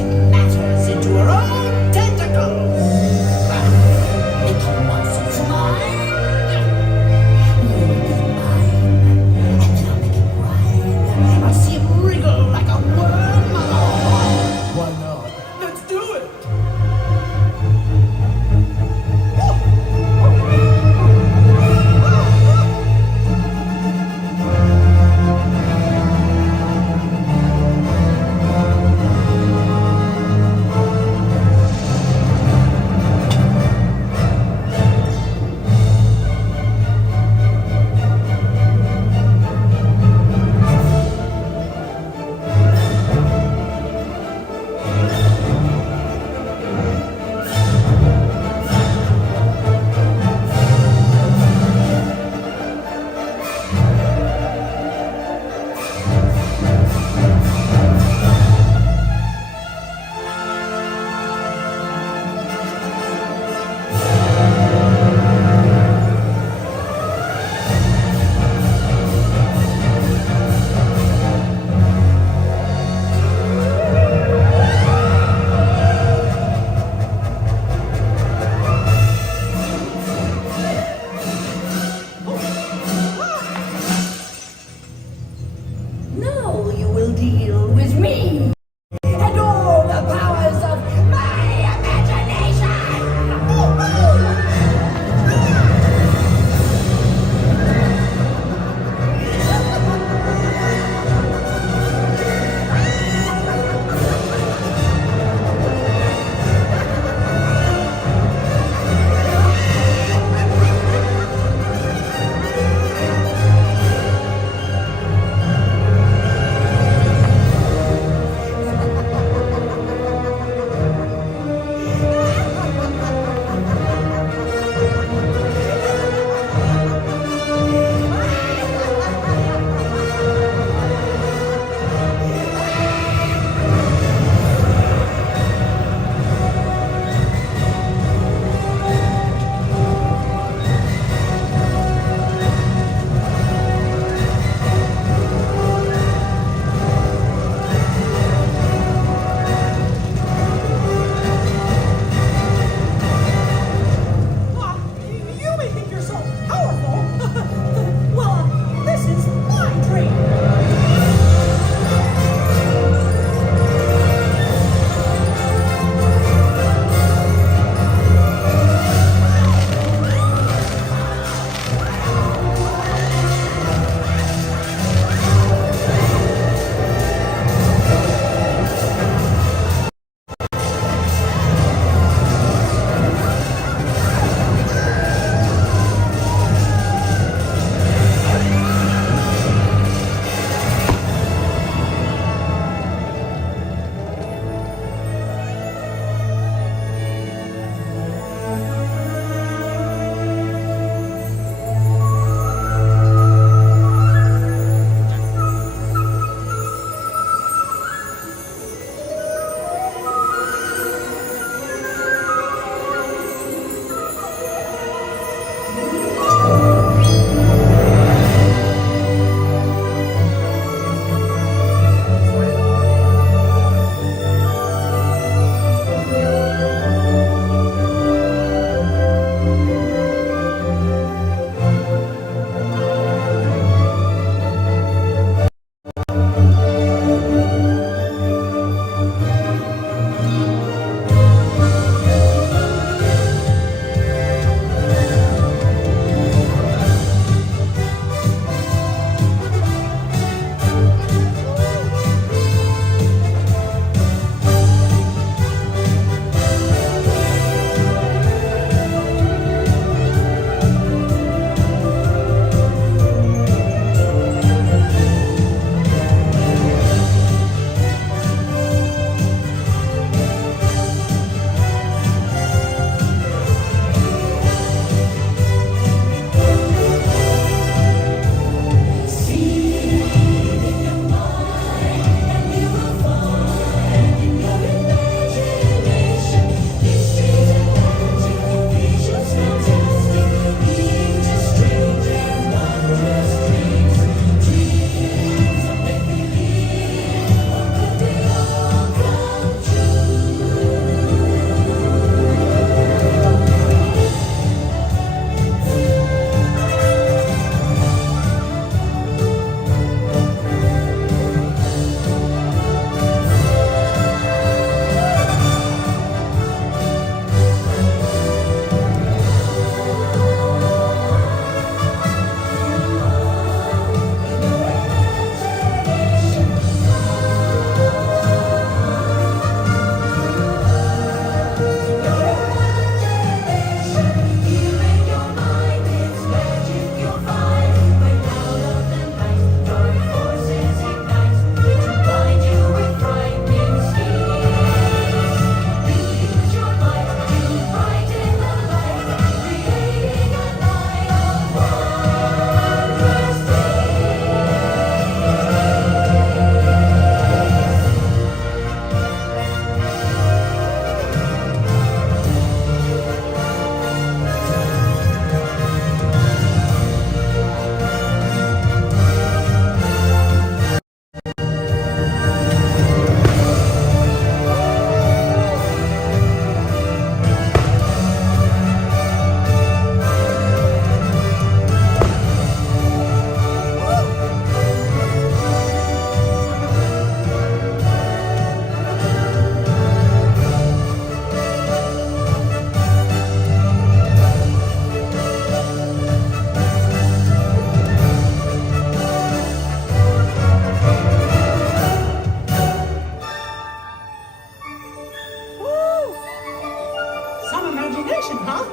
imagination, huh?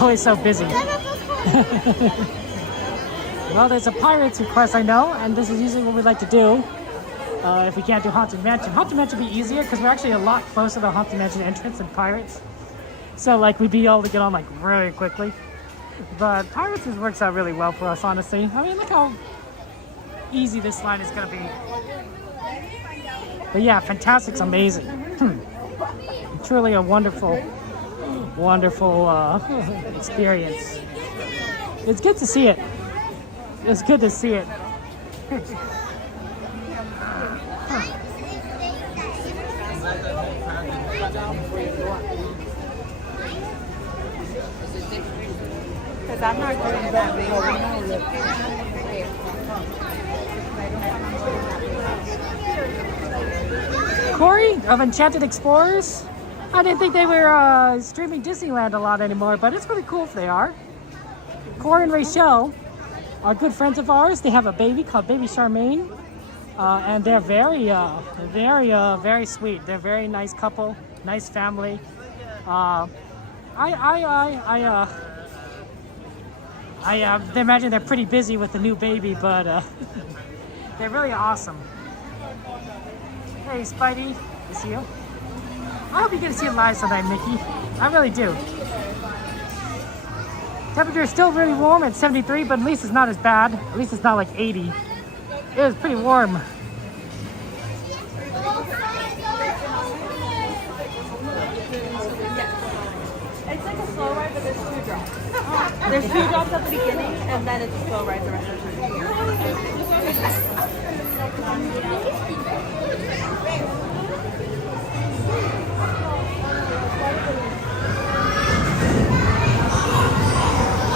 Always so busy. Well, there's a Pirates request I know, and this is usually what we like to do if we can't do Haunted Mansion. Haunted Mansion would be easier because we're actually a lot closer to the Haunted Mansion entrance than Pirates. So like we'd be able to get on like really quickly. But Pirates just works out really well for us, honestly. I mean, look how easy this line is going to be. But yeah, Fantasmic's amazing. Truly a wonderful, wonderful experience. It's good to see it. It's good to see it. Because I'm not going that way. Corey of Enchanted Explorers. I didn't think they were streaming Disneyland a lot anymore, but it's pretty cool if they are. Corey and Rachel are good friends of ours. They have a baby called Baby Charmaine, and they're very sweet. They're a very nice couple, nice family. I imagine they're pretty busy with the new baby, but they're really awesome. Hey, Spidey, I see you. I hope you get to see it live sometime, Mickey. I really do. Temperature is still really warm at 73, but at least it's not as bad. At least it's not like 80. It was pretty warm. like a slow ride, but there's 2 drops. There's 2 drops at the beginning, and then it's a slow ride the rest of the time.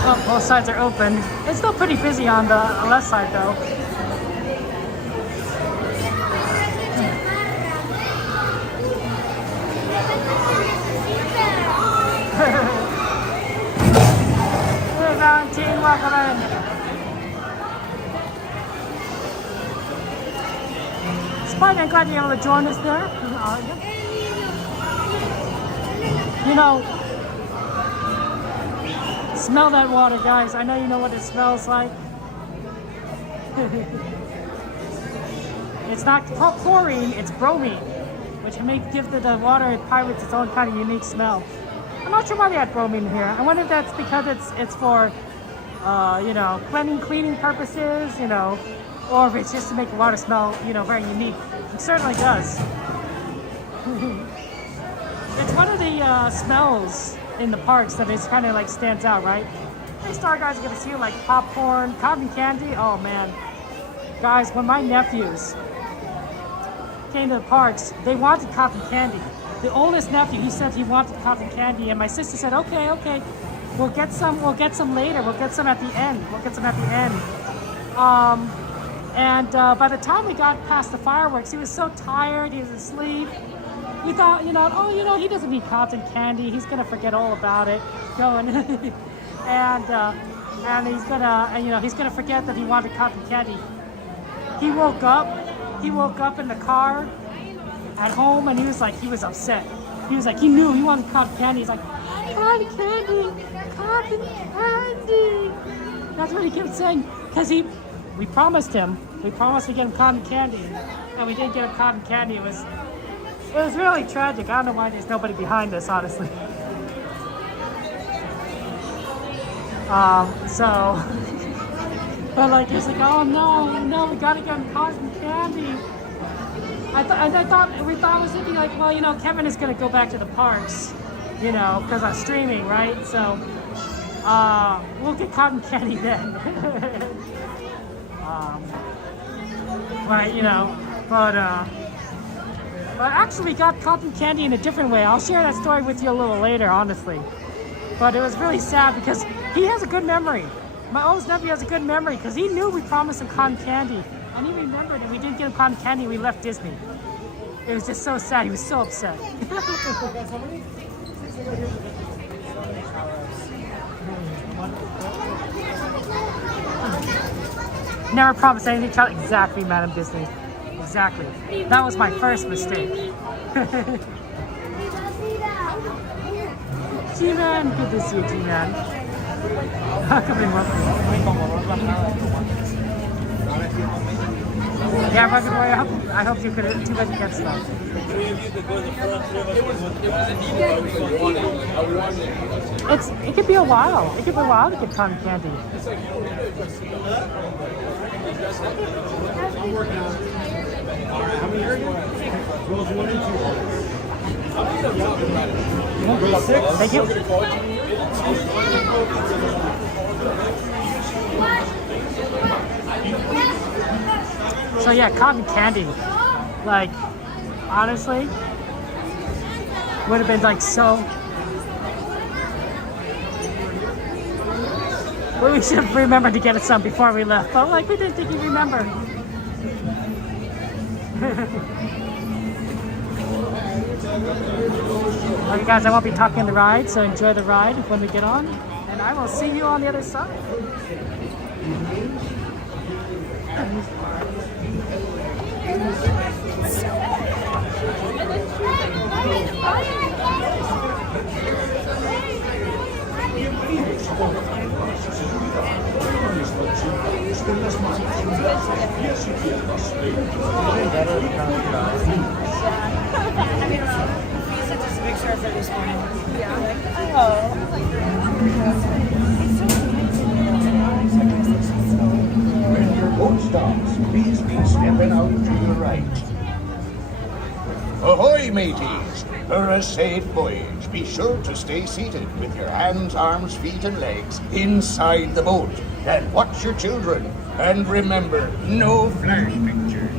Well, both sides are open. It's still pretty busy on the left side though. Hey, Valentine, welcome in. Spider, I'm glad you're able to join us there. You know, smell that water, guys. I know you know what it smells like. It's not chlorine, it's bromine, which give the water at Pirates its own kind of unique smell. I'm not sure why they had bromine here. I wonder if that's because it's for, you know, cleaning purposes, you know, or if it's just to make the water smell, you know, very unique. It certainly does. It's one of the smells in the parks that is kind of like stands out, right? Hey, Star Guys are gonna see like popcorn, cotton candy. Oh man, guys, when my nephews came to the parks, they wanted cotton candy. The oldest nephew, he said he wanted cotton candy, and my sister said, okay, we'll get some later. We'll get some at the end. By the time we got past the fireworks, he was so tired, he was asleep. We thought, you know, he doesn't need cotton candy. He's gonna forget all about it, going, and he's gonna forget that he wanted cotton candy. He woke up in the car at home, and he was upset. He was like, he knew he wanted cotton candy. He's like, cotton candy. That's what he kept saying, because we promised to get him cotton candy, and we didn't get him cotton candy. It was really tragic. I don't know why there's nobody behind us, honestly. But like, he's like, oh no, we gotta get him cotton candy. We thought it was thinking like, well, you know, Kevin is gonna go back to the parks, you know, because I'm streaming, right? So, we'll get cotton candy then. Right, you know, but actually we got cotton candy in a different way. I'll share that story with you a little later, honestly. But it was really sad because he has a good memory. My oldest nephew has a good memory because he knew we promised him cotton candy. And he remembered it. We didn't get him cotton candy, we left Disney. It was just so sad. He was so upset. Never promised anything, child. Exactly, Madam Disney. Exactly. That was my first mistake. G-Man, good to see you, G-Man. Come in, welcome. Yeah, Rugged Warrior, I hope you could do what you can stuff. It could be a while. It could be a while to get cotton candy. How many are you? Rules 1 and 2. Thank you. So yeah, cotton candy, like, honestly, would have been like so. Well, we should have remembered to get it some before we left, but like we didn't think you'd remember. Okay guys, I won't be talking the ride, so enjoy the ride when we get on, and I will see you on the other side. Pictures of this morning. Yeah. When your boat stops, please be stepping out to the right. Ahoy, mateys! For a safe voyage, be sure to stay seated with your hands, arms, feet, and legs inside the boat. And watch your children. And remember, no flash pictures.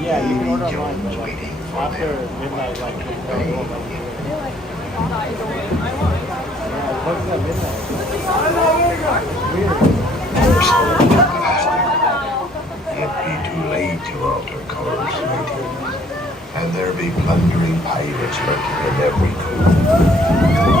Yeah, you can order online, but like, after midnight, like, it's at midnight. It be too late to alter course, matey. And there be plundering pirates lurking in every cove.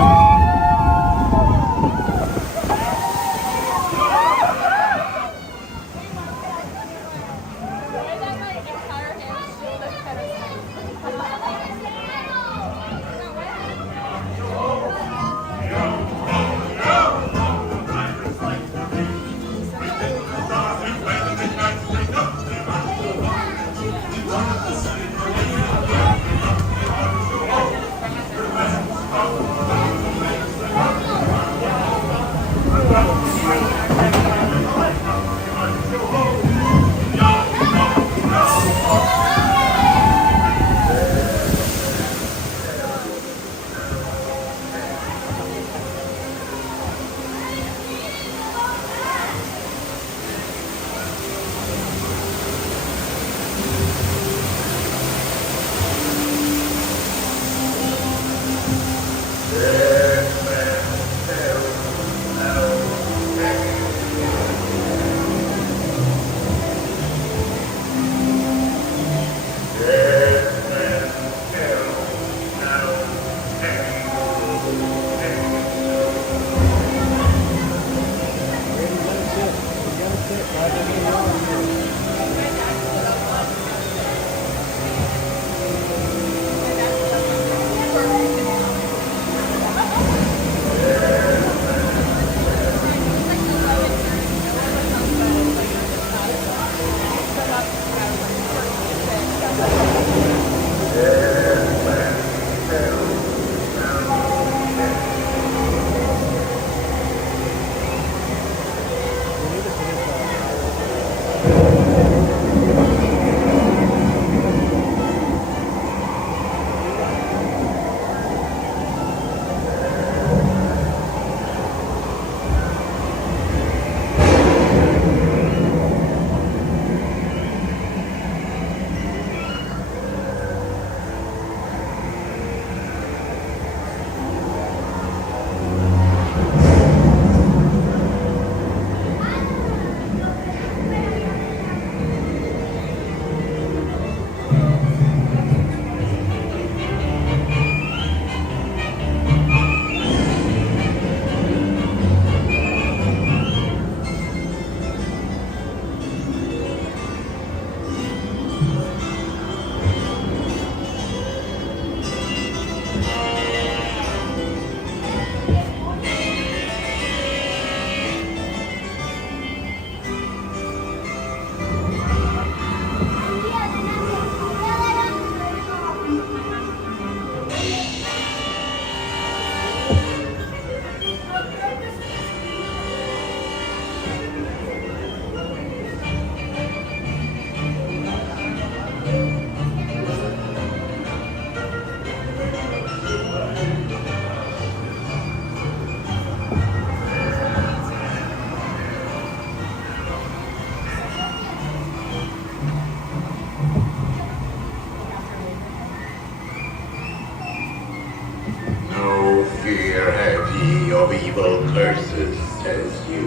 evil curses, says you.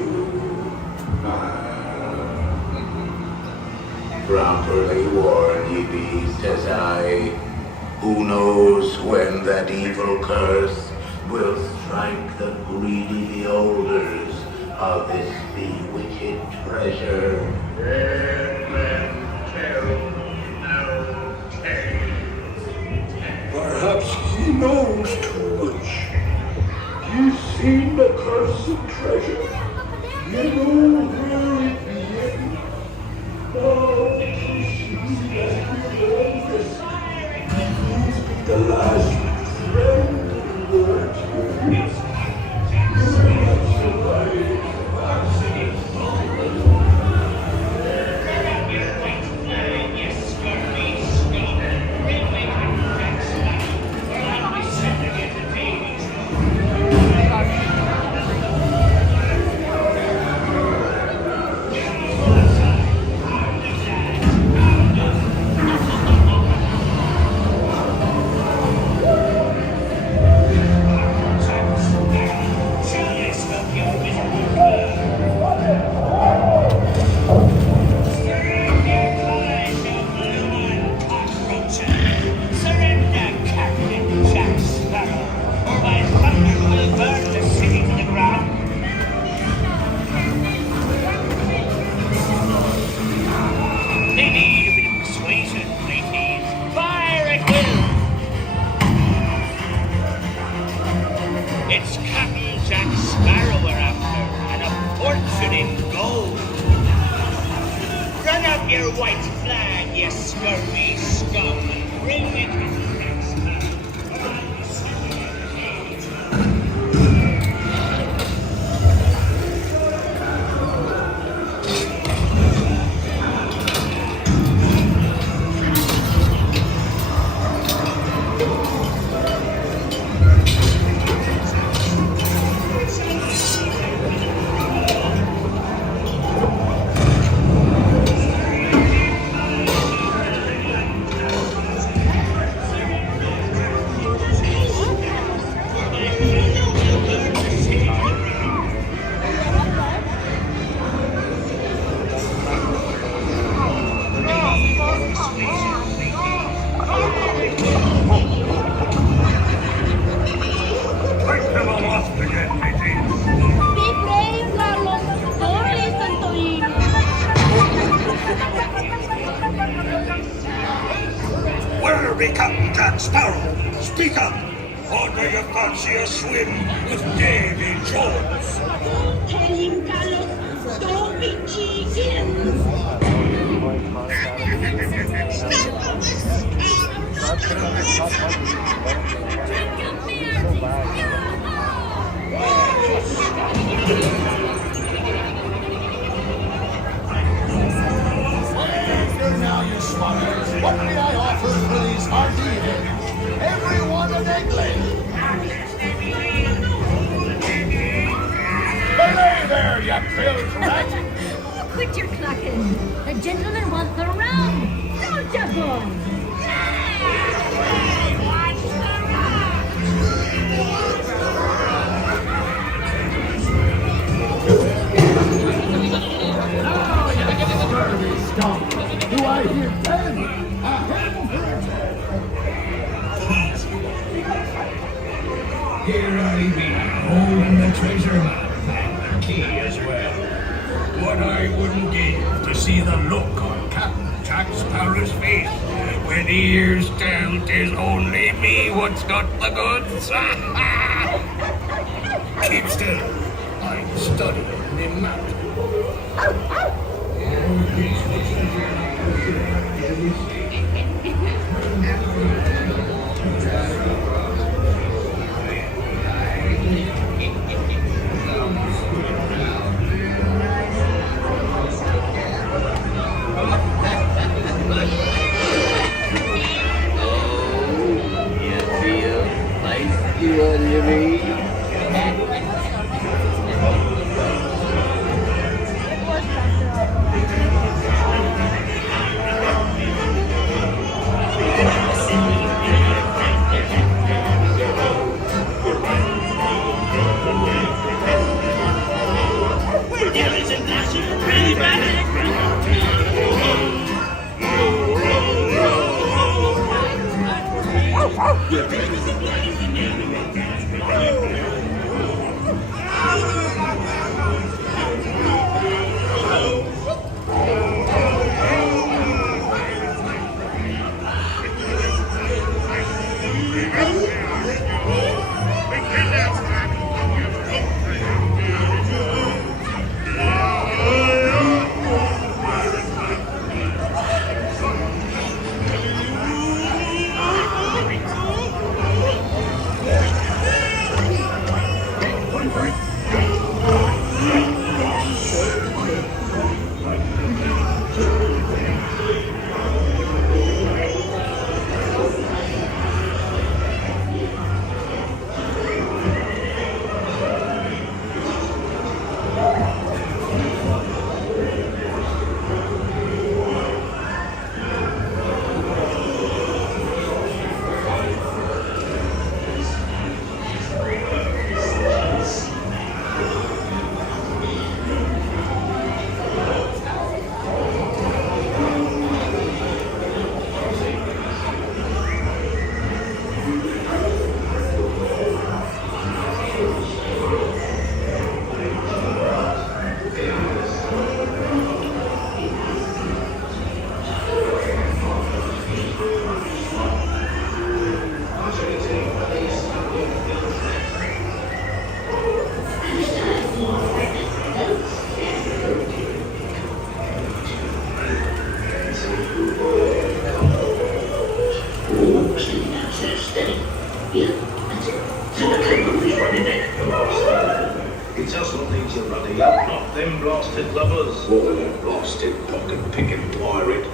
Properly warned ye be, says I. Who knows when that evil curse will strike the greedy beholders of this bewitched treasure. Dead men tell no tales. Perhaps he knows too much. You've seen the cursed treasure. You know where it began. Now to see that you know this. Please be the last friend word to Quit your clucking. The gentlemen want the rum. Don't jump on. Stop. Do I hear 10? A hand for a 10. Here I be, holding the treasure and the key as well. What I wouldn't give to see the look on Captain Jack Sparrow's face when he hears tell 'tis only me what's got the goods. Keep still. I'm studying the map. not them blasted lovers. Oh, that blasted pocket-picking pirate.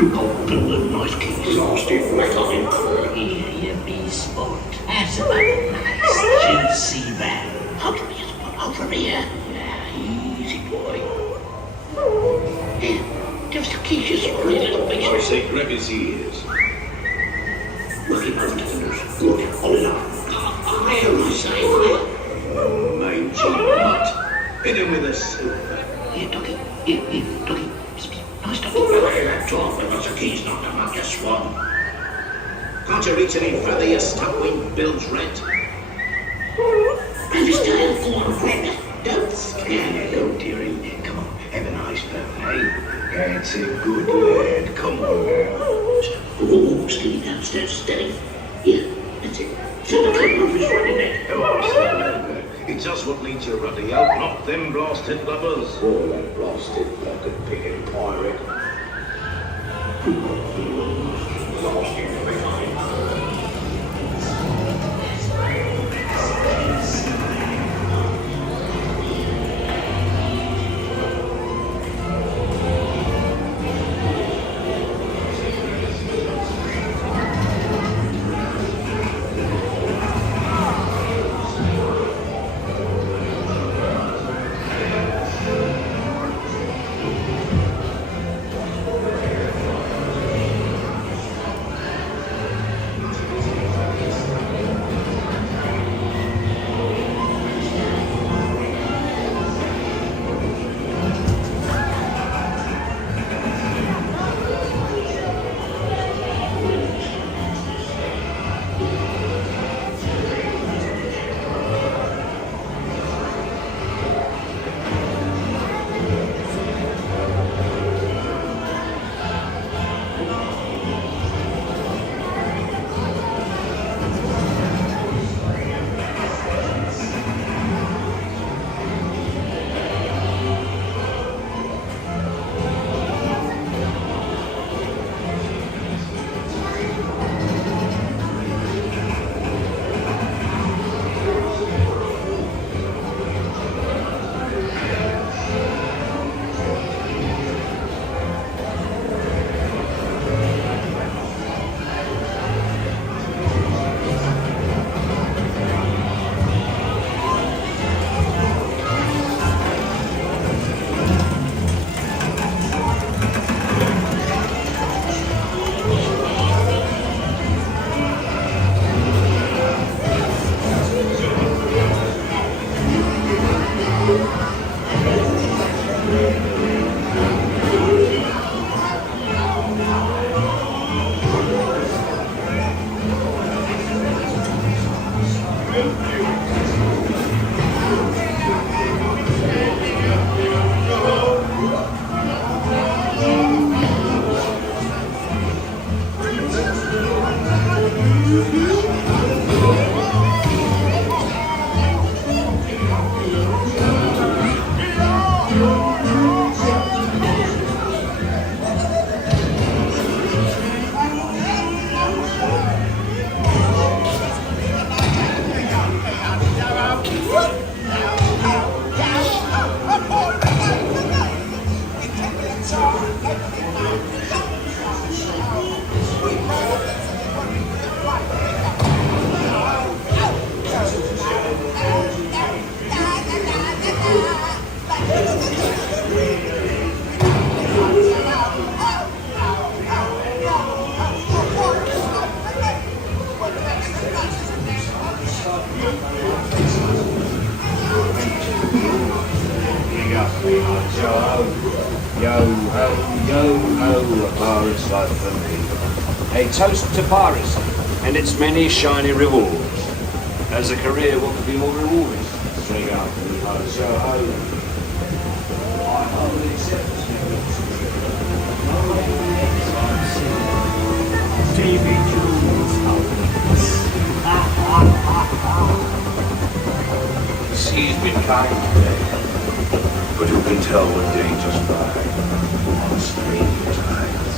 Oh, the knife keys. Blasted whack-eye. Here you be, sport. That's about a nice juicy man. Over here, sport, over here. Yeah, easy, boy. Here, give us the keys, you sorry little bitch. I say grab his ears. Look him over to the nurse. Look, hold it up. Fire, I say, fire. Mangy nut. Hit him with a silver. Here, doggy. Here, doggy. Nice doggy. Hey, that dog, but the keys knocked him up, you swan. Can't you reach any further, you stuck-winged Bill's rent? Grab his tail. Go on, grab it. Don't scare you, dearie. Come on, have a nice birthday. That's a good lad. Come on now. Oh, steady downstairs, steady. Here, that's it. Set the cover of his running neck. Oh, slow. It's us what needs your ruddy help, not them blasted lovers. Oh, that blasted pocket-picking pirate. Blasted behind. Yo-ho, pirates life for me. A toast to piracy and its many shiny rewards. As a career, what could be more rewarding? Sing out for the pirates, yo-ho. I humbly accept this Davy Jones. The sea's been kind today, but who can tell what day just by on strange tides.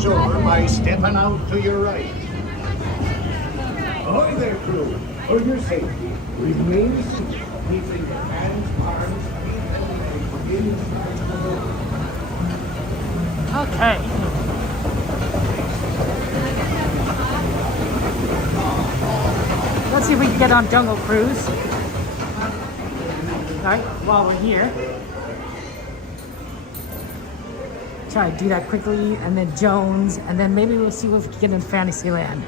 shore by stepping out to your right. Ahoy there, crew. For your safety, remain seated, keeping your hands, arms, feet, and legs inside the boat. Okay. Let's see if we can get on Jungle Cruise. Alright, while we're here. Try to do that quickly, and then Jones, and then maybe we'll see if we can get in Fantasyland.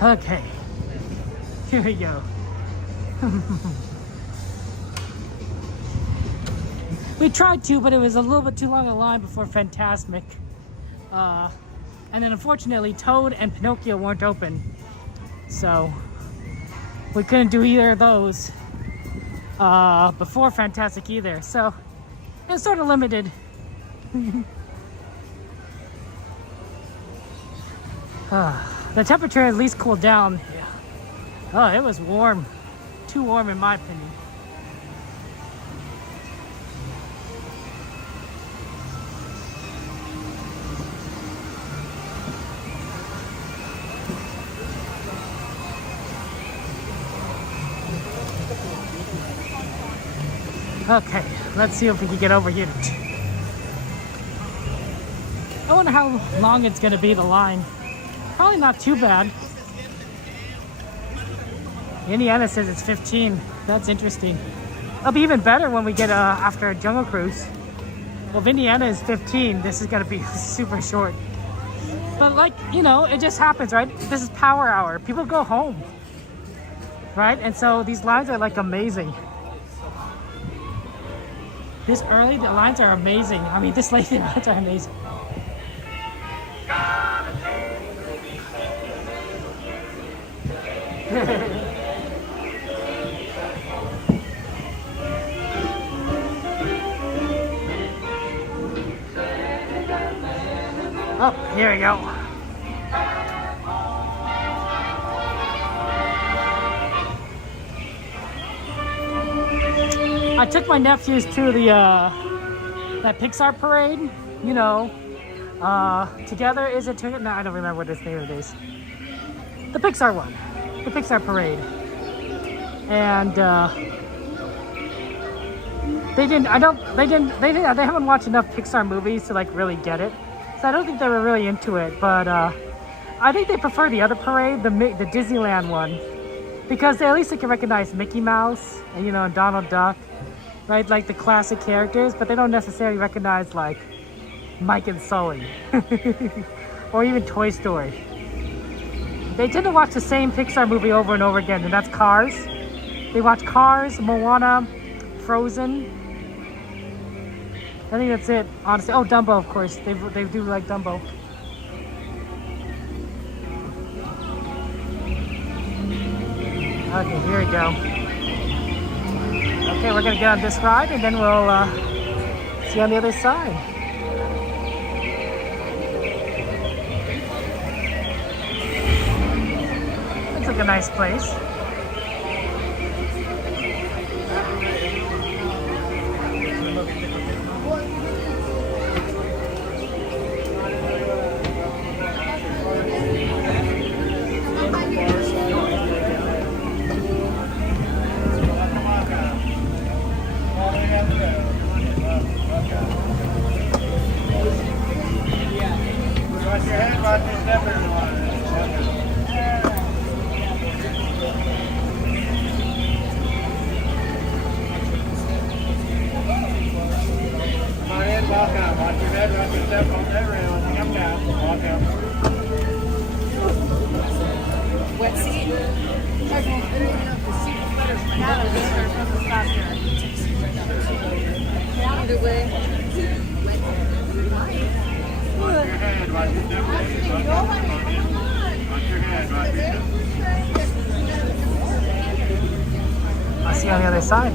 Okay. Here we go. We tried to, but it was a little bit too long a line before Fantasmic. And then unfortunately, Toad and Pinocchio weren't open. So, we couldn't do either of those before Fantastic either. So, it's sort of limited. The temperature at least cooled down. Oh, it was warm. Too warm in my opinion. Okay, let's see if we can get over here. I wonder how long it's gonna be, the line. Probably not too bad. Indiana says it's 15. That's interesting. It'll be even better when we get after a Jungle Cruise. Well, if Indiana is 15, this is gonna be super short. But like, you know, it just happens, right? This is power hour. People go home, right? And so these lines are like amazing. This early, the lines are amazing. I mean, this late, the lines are amazing. Oh, here we go. I took my nephews to the that Pixar parade, you know. Together is it? No, I don't remember what its name is. The Pixar one, the Pixar parade, and they haven't watched enough Pixar movies to like really get it. So I don't think they were really into it. But I think they prefer the other parade, the Disneyland one, because at least they can recognize Mickey Mouse and, you know, Donald Duck. Right, like the classic characters, but they don't necessarily recognize like Mike and Sully or even Toy Story. They tend to watch the same Pixar movie over and over again, and that's Cars. They watch Cars, Moana, Frozen. I think that's it, honestly. Oh, Dumbo, of course. They do like Dumbo. Okay, here we go. Okay, we're gonna get on this ride and then we'll see on the other side. Looks like a nice place. Wet seat? Either way. I'll see you on the other side.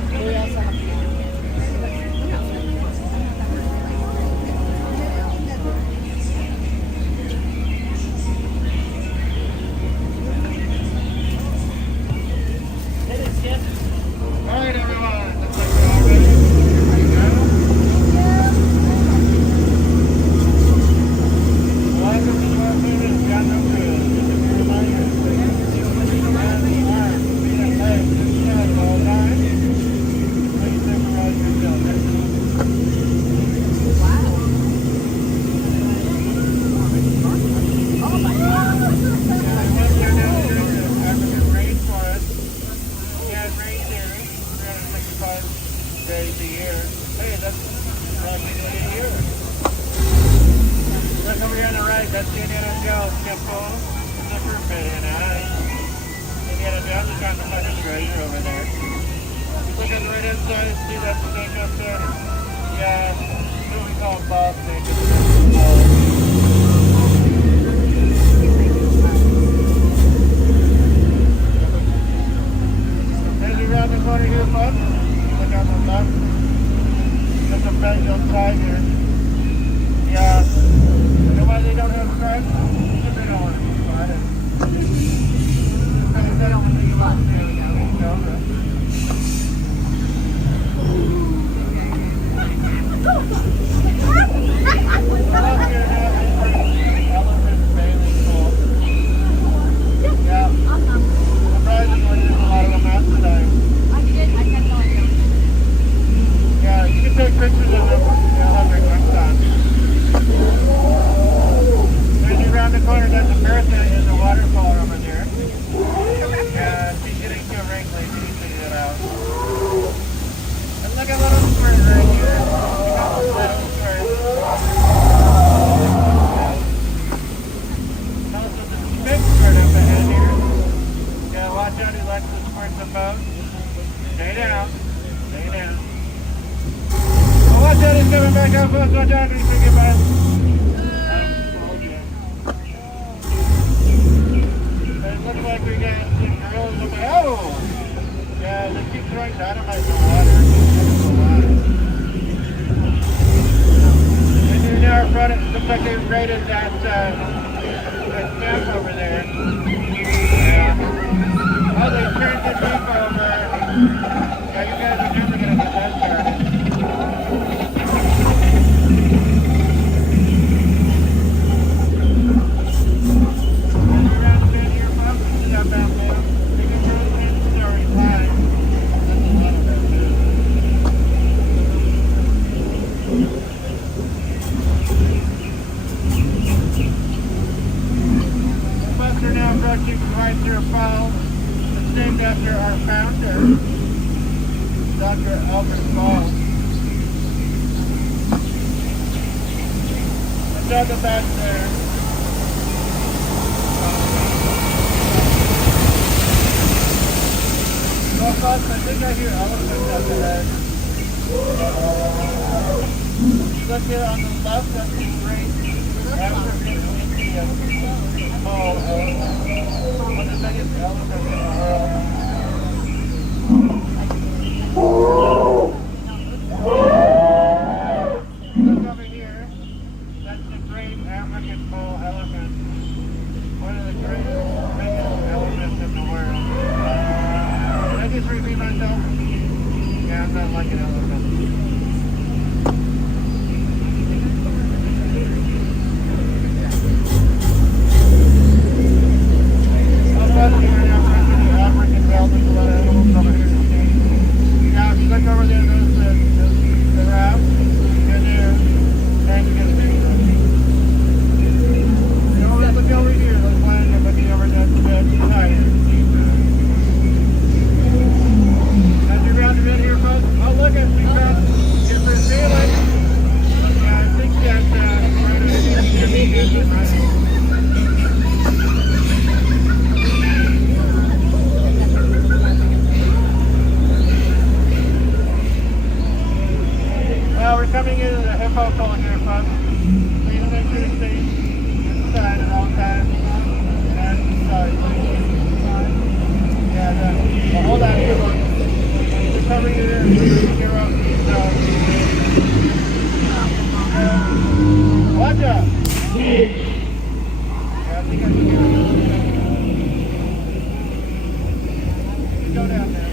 days a year. Hey, that's practically a year. Look over here on the right, that's the Indiana Jones temple. It's a forbidden eye. Indiana Jones is trying to find a treasure over there. Look on the right hand side, see that snake up there? Yeah, that's what we call a ball snake. There's around the corner here, folks. Look on the left. There's a bench outside here. Yeah. You know why they don't have stripes? Because they don't want to be spotted. Because they don't want to be lost. There we go. Take pictures of them. They'll have their guns on. When you round the corner, there's a marathon and a waterfall over there. Yeah, she's getting too wrinkly. She needs to get out. And look at little squirt right here. Little squirt. Also, there's a big squirt up ahead here. Yeah, watch out. He likes to squirt the boat. Stay down. Stay down. Watch out, he's coming back up. Watch out, he's thinking about it. It looks like we got some girls up there. Oh! Yeah, they keep throwing dynamite in the water. And here now in front, it looks like they raided that camp over there. Yeah. Oh, they turned the jeep over. Yeah, you guys are never going to get that started. Fall. It's named after our founder, Dr. Albert Ball. Look at the back there. Well, folks, I think I hear elephants up ahead. Look here on the left, that's the great African Indian bull elephant. One of the biggest elephants in the world. Look over here. That's the great African bull elephant. One of the greatest, biggest elephants in the world. Did I just repeat myself? Yeah, I'm not like an elephant. Look over there, the raft, and there, and you get a picture of it. Look over here, those lines are looking over that tire. As you round the bend here, folks, oh look at we found different sailors. Yeah, I think that right over here, well, we're coming into the hippo pole here, folks. Please make sure to stay inside at all times. And sorry, yeah, hold on here, folks. Just cover your watch out. Yeah, I think I can hear it. You can go down there.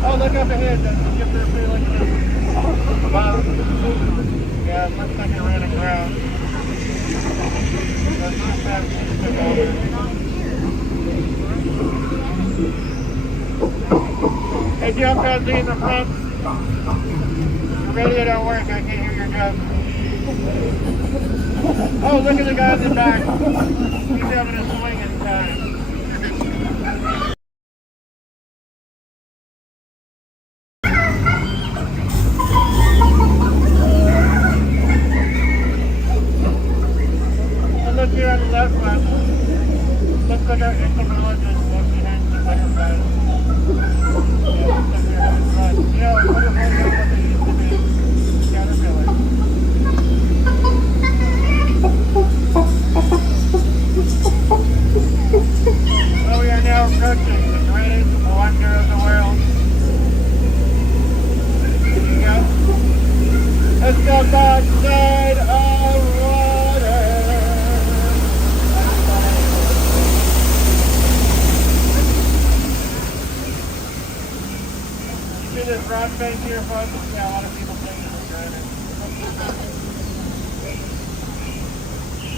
Oh, look up ahead. That's the ship they're feeling. Wow. Yeah, it looks like it ran aground. That's just that ship took over. Hey, jump out in the front. The radio don't work. I can't hear your drum. Oh, look at the guy in the back. He's having a swing in time. approaching the greatest wonder of the world. Here you go. Let's step outside of water. You see this rock bank here, folks? Yeah, a lot of people take it for granted.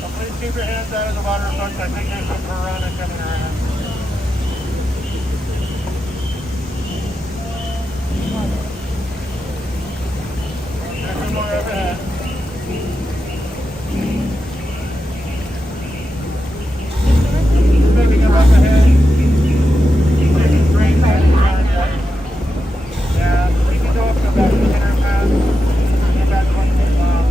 So please keep your hands out of the water, folks. I think there's some piranha coming around. There's some more overhead. Moving up ahead. Taking great time around there. Yeah, we can go up to about the inner path. About 20 feet long.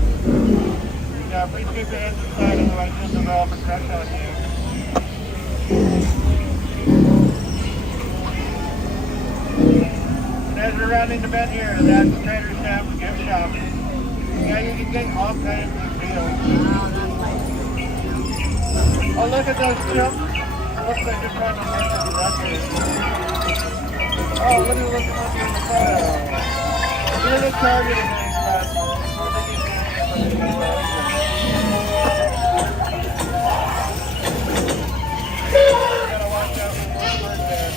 Yeah, please keep your hands inside, otherwise you'll develop a crush on you. And as we're rounding the bend here, that's Trader Sam's gift shop. Yeah, you can get all kinds of deals. Oh, look at those chips. Looks like they're trying to make us record. Oh, look at the ones in the photo. Here's the target of these guys. Gotta watch out for one bird there.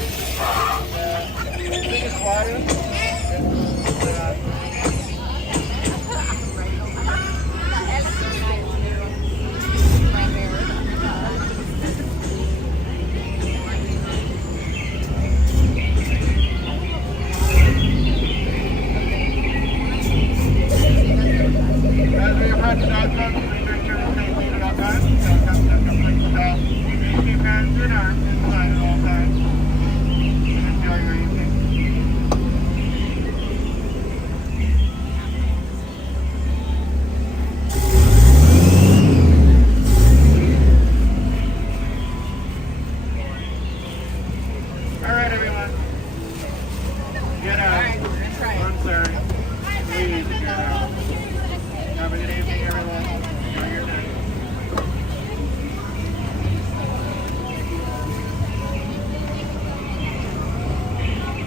I think it's water. As we approach the outcome, please make sure to stay seated at all times. Don't come to a complete stop. Please keep hands and arms inside at all times. And enjoy your evening. All right, everyone. Get out. I'm sorry. Please get out. Have a good evening, everyone. Enjoy your night.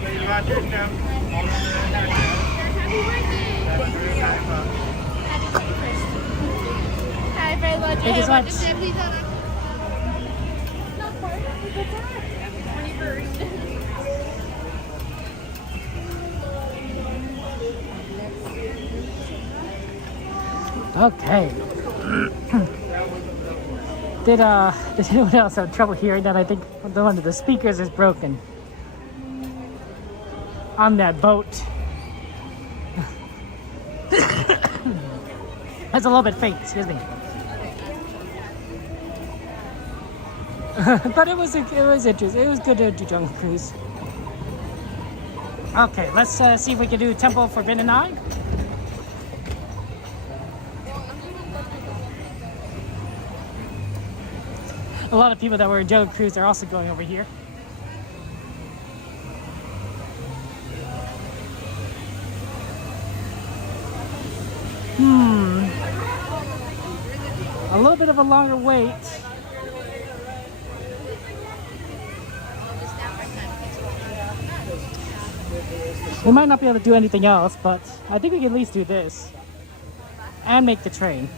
Please watch your step. Hold on to the neck. Have a good night, folks. Hi, very much. Thank you so much. Okay. Did anyone else have trouble hearing that? I think one of the speakers is broken on that boat. That's a little bit faint, excuse me. But it was interesting. It was good to do Jungle Cruise. Okay, let's see if we can do Temple for Vin and I. A lot of people that were in Jungle Cruise are also going over here. A little bit of a longer wait. We might not be able to do anything else, but I think we can at least do this and make the train.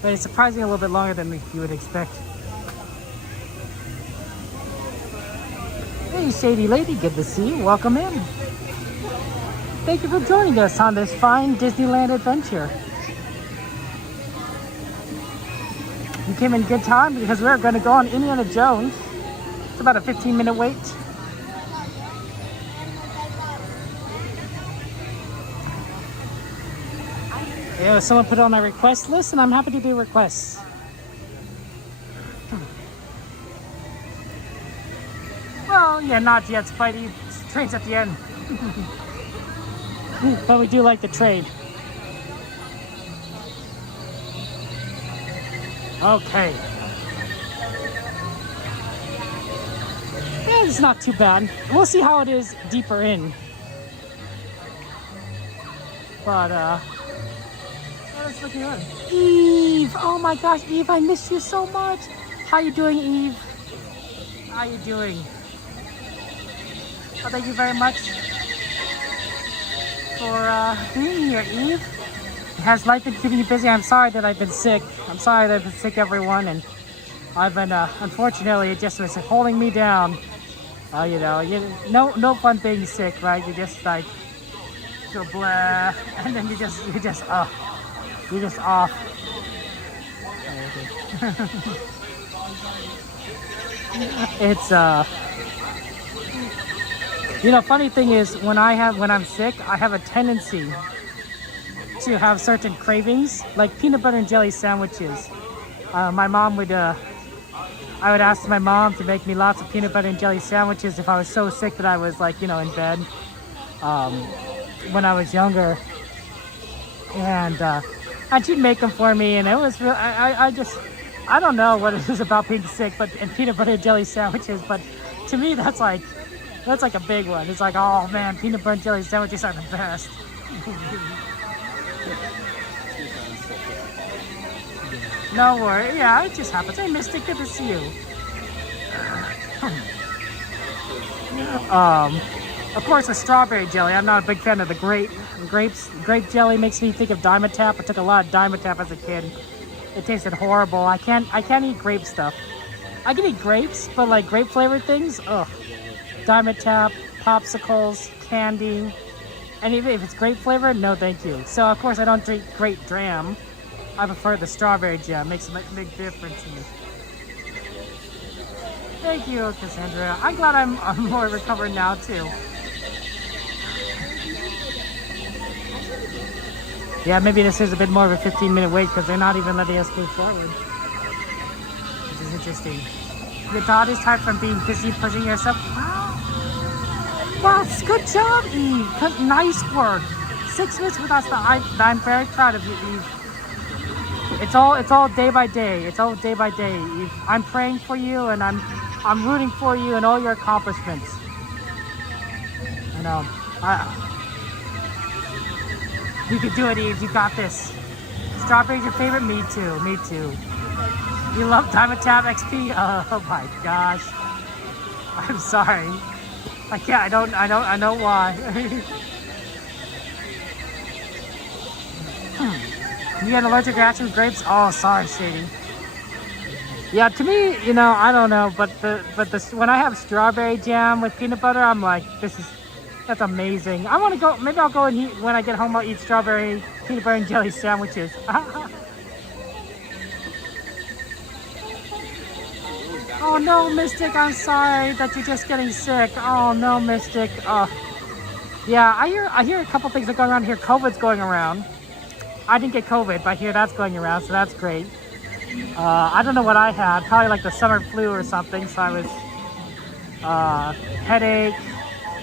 But it's surprisingly a little bit longer than you would expect. Hey, Shady Lady, good to see you. Welcome in. Thank you for joining us on this fine Disneyland adventure. You came in good time because we're going to go on Indiana Jones. It's about a 15-minute wait. Yeah, someone put it on my request list, and I'm happy to do requests. Well, yeah, not yet, Spidey. Train's at the end. But we do like the trade. Okay. Yeah, it's not too bad. We'll see how it is deeper in. But, it's looking good. Eve! Oh my gosh, Eve, I miss you so much! How you doing, Eve? How you doing? Well, thank you very much for being here, Eve. Has life been keeping you busy? I'm sorry that I've been sick. I'm sorry that I've been sick, everyone, and I've been, unfortunately, it just was holding me down. You know, no fun being sick, right? You just like go blah, and then you're just off. It's you know, funny thing is when I'm sick, I have a tendency to have certain cravings, like peanut butter and jelly sandwiches. My mom would, I would ask my mom to make me lots of peanut butter and jelly sandwiches if I was so sick that I was like, you know, in bed when I was younger. And she'd make them for me, and it was real. I don't know what it is about being sick, and peanut butter and jelly sandwiches, but to me that's like a big one. It's like, oh man, peanut butter and jelly sandwiches are the best. No worry, yeah, it just happens. Hey, Mystic, good to see you. Of course, the strawberry jelly. I'm not a big fan of the grape jelly. Makes me think of Dimetap. I took a lot of Dimetap as a kid. It tasted horrible. I can't eat grape stuff. I can eat grapes, but like grape flavored things, ugh. Dimetap, popsicles, candy, and even if it's grape flavored, no thank you. So of course I don't drink grape jam. I prefer the strawberry jam. Makes a big difference to me. Thank you, Cassandra. I'm glad I'm more recovered now too. Yeah, maybe this is a bit more of a 15-minute wait because they're not even letting us move forward, which is interesting. Your thought is tired from being busy pushing yourself. Wow, good job, Eve. Nice work. 6 minutes with us. I'm very proud of you, Eve. It's all day by day. It's all day by day, Eve. I'm praying for you, and I'm rooting for you and all your accomplishments. You know, you can do it, Eve. You got this. Strawberry's your favorite? Me too. Me too. You love Dimetap XP? Oh my gosh. I'm sorry. I can't. I know why. You get an allergic reaction with grapes? Oh, sorry, Shady. Yeah, to me, you know, I don't know, but when I have strawberry jam with peanut butter, I'm like, that's amazing. I want to go. Maybe I'll go and eat when I get home. I'll eat strawberry peanut butter and jelly sandwiches. Oh no, Mystic, I'm sorry that you're just getting sick. Oh no, Mystic. Yeah, I hear a couple things are going around here. COVID's going around. I didn't get COVID, but I hear that's going around, so that's great. I don't know what I had. Probably like the summer flu or something. So I was headache,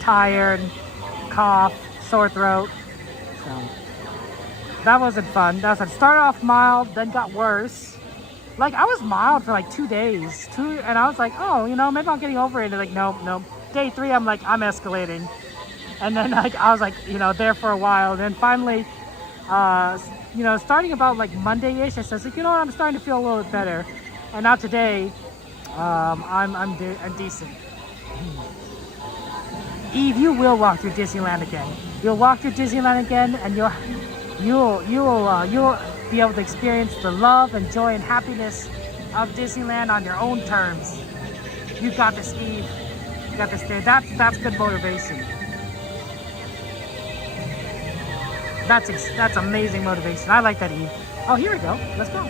tired, cough, sore throat. So that wasn't fun. That was started off mild, then got worse. Like I was mild for like 2 days, and I was like, oh, you know, maybe I'm getting over it. And like, nope. Day 3, I'm like, I'm escalating. And then like I was like, you know, there for a while. And then finally, you know, starting about like Monday-ish, I said, you know what, I'm starting to feel a little bit better. And now today, I'm decent. Eve, you will walk through Disneyland again. You'll walk through Disneyland again, and you'll be able to experience the love and joy and happiness of Disneyland on your own terms. You got this, Eve. You got this. That's good motivation. That's amazing motivation. I like that, Eve. Oh, here we go. Let's go.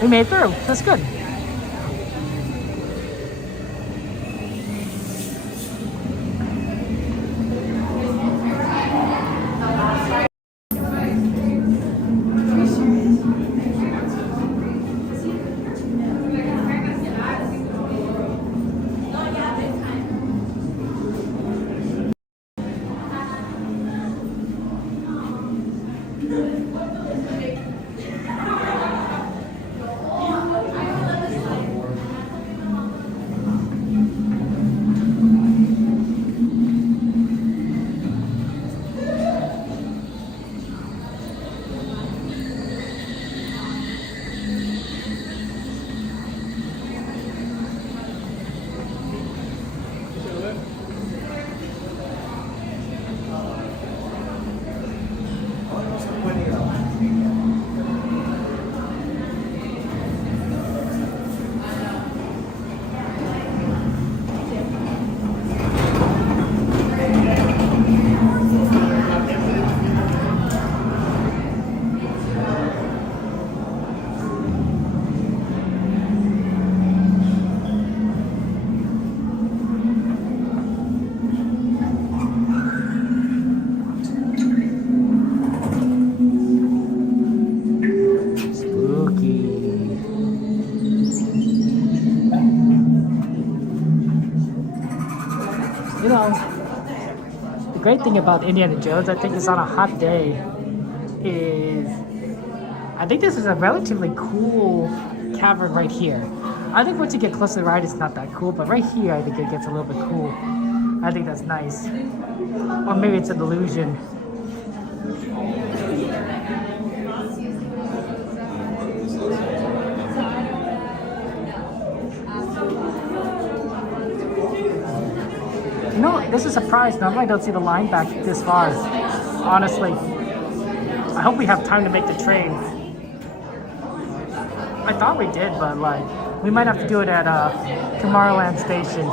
We made it through. That's good. great thing about Indiana Jones, I think, is on a hot day, is I think this is a relatively cool cavern right here. I think once you get close to the ride, it's not that cool, but right here, I think it gets a little bit cool. I think that's nice. Or maybe it's an illusion. You know, this is a surprise. Normally I don't see the line back this far. Honestly. I hope we have time to make the train. I thought we did, but like, we might have to do it at Tomorrowland Station.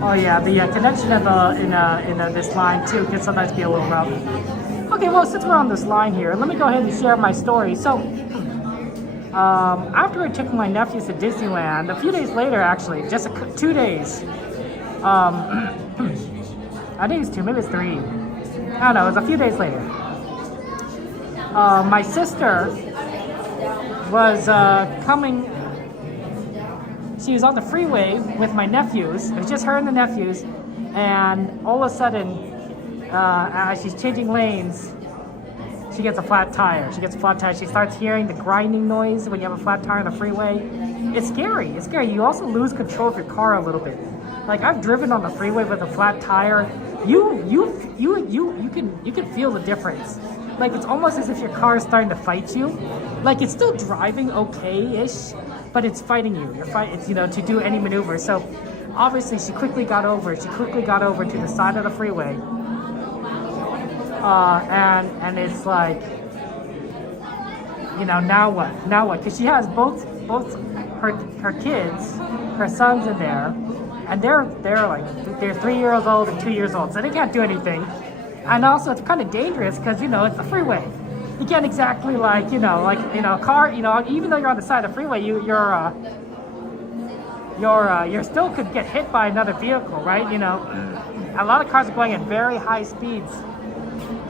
Oh yeah, the connection in this line too can sometimes be a little rough. Okay, well, since we're on this line here, let me go ahead and share my story. So, after I took my nephews to Disneyland, a few days later, actually, just 2 days. I think it's 2, maybe it's 3. I don't know. It was a few days later. My sister was coming. She was on the freeway with my nephews. It was just her and the nephews, and all of a sudden, as she's changing lanes, she gets a flat tire. She starts hearing the grinding noise when you have a flat tire on the freeway. It's scary. It's scary. You also lose control of your car a little bit. Like, I've driven on the freeway with a flat tire. You can feel the difference. Like, it's almost as if your car is starting to fight you. Like, it's still driving okay-ish, but it's fighting you. It's, you know, to do any maneuver. So obviously she quickly got over to the side of the freeway. And it's like, you know, now what? Because she has both her kids, her sons in there, and they're 3 years old and 2 years old, so they can't do anything. And also, it's kind of dangerous because, you know, it's the freeway. You can't exactly a car. You know, even though you're on the side of the freeway, you still could get hit by another vehicle, right? You know, a lot of cars are going at very high speeds.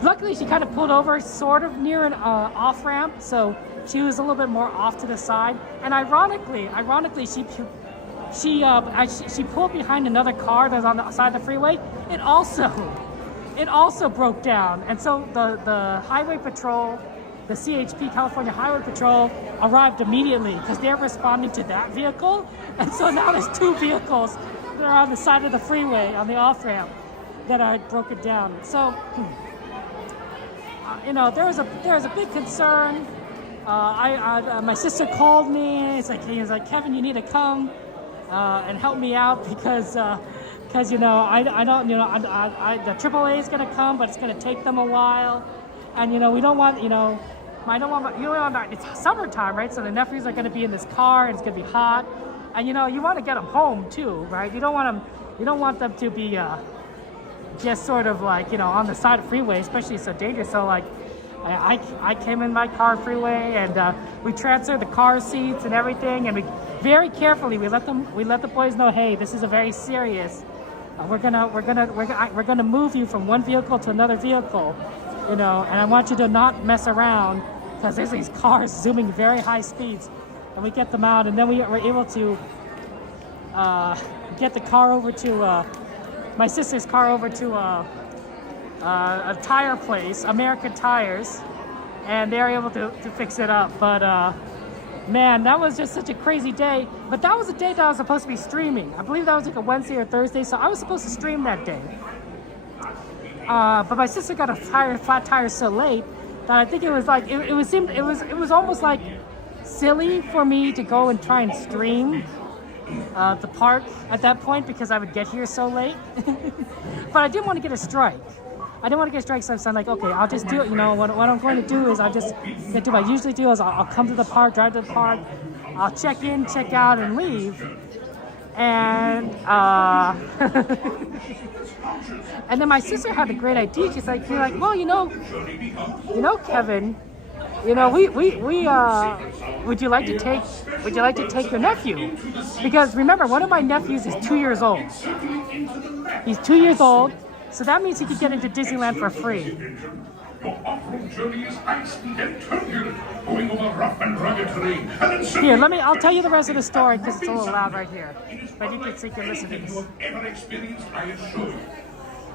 Luckily, she kind of pulled over sort of near an off ramp, so she was a little bit more off to the side. And ironically, she pulled behind another car that was on the side of the freeway. It also broke down, and so the highway patrol, the CHP, California Highway Patrol, arrived immediately because they're responding to that vehicle. And so now there's 2 vehicles that are on the side of the freeway on the off ramp that are broken down. So, you know, there was a big concern. My sister called me. He was like, Kevin, you need to come and help me out because you know, I don't, you know, the AAA is gonna come, but it's gonna take them a while, and you know, we don't want, you know, it's summertime, right? So the nephews are gonna be in this car, and it's gonna be hot, and you know, you want to get them home too, right? You don't want them to be just sort of like, you know, on the side of the freeway, especially it's so dangerous. So like, I came in my car freeway, and we transferred the car seats and everything, and we very carefully we let the boys know, hey, this is a very serious. We're gonna move you from one vehicle to another vehicle, you know, and I want you to not mess around because there's these cars zooming very high speeds, and we get them out, and then we were able to get the car over to my sister's car over to a tire place, American Tires, and they were able to fix it up. But man, that was just such a crazy day. But that was a day that I was supposed to be streaming. I believe that was like a Wednesday or Thursday, so I was supposed to stream that day. But my sister got a flat tire so late that I think it was like it was almost like silly for me to go and try and stream the park at that point because I would get here so late. But I didn't want to get a strike. So I'm like, okay, I'll just do it. You know, what I'm going to do is I'll just do what I usually do is I'll come to the park, drive to the park, I'll check in, check out, and leave. And and then my sister had a great idea. She's like, well, you know, Kevin, you know, we would you like to take your nephew? Because remember, one of my nephews is 2 years old. He's 2 years old. So that means he could get into Disneyland for free. Your off-road journey is high-speed and turbulent, going over rough and rugged terrain. And then Here, I'll tell you the rest of the story because it's a little loud right here. But you can listen to this. You have ever experienced, I assure you.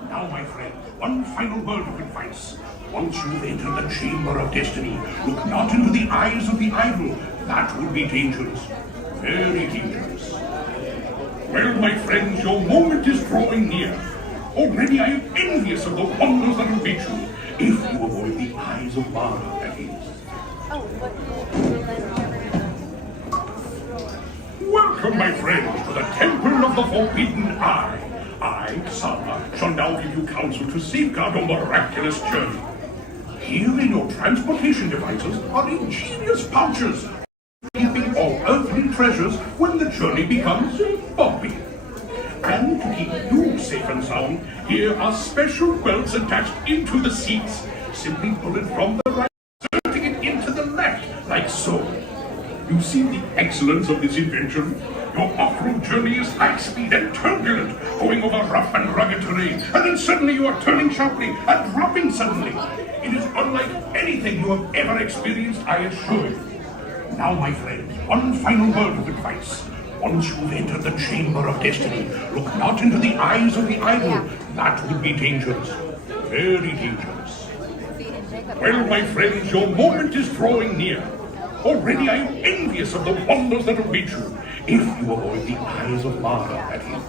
Now, my friend, one final word of advice. Once you've entered the chamber of destiny, look not into the eyes of the idol. That would be dangerous. Very dangerous. Well, my friends, your moment is drawing near. Already I am envious of the wonders that await you, if you avoid the eyes of Mara, that is. Welcome, my friends, to the Temple of the Forbidden Eye. I, Sama, shall now give you counsel to safeguard your miraculous journey. Here in your transportation devices are ingenious pouches, keeping all earthly treasures when the journey becomes bumpy. And to keep you safe and sound, here are special belts attached into the seats. Simply pull it from the right, inserting it into the left, like so. You see the excellence of this invention? Your off-road journey is high-speed and turbulent, going over rough and rugged terrain, and then suddenly you are turning sharply and dropping suddenly. It is unlike anything you have ever experienced, I assure you. Now, my friends, one final word of advice. Once you've entered the chamber of destiny, look not into the eyes of the idol. That would be dangerous. Very dangerous. Well, my friends, your moment is drawing near. Already I am envious of the wonders that await you, if you avoid the eyes of Mara, that is.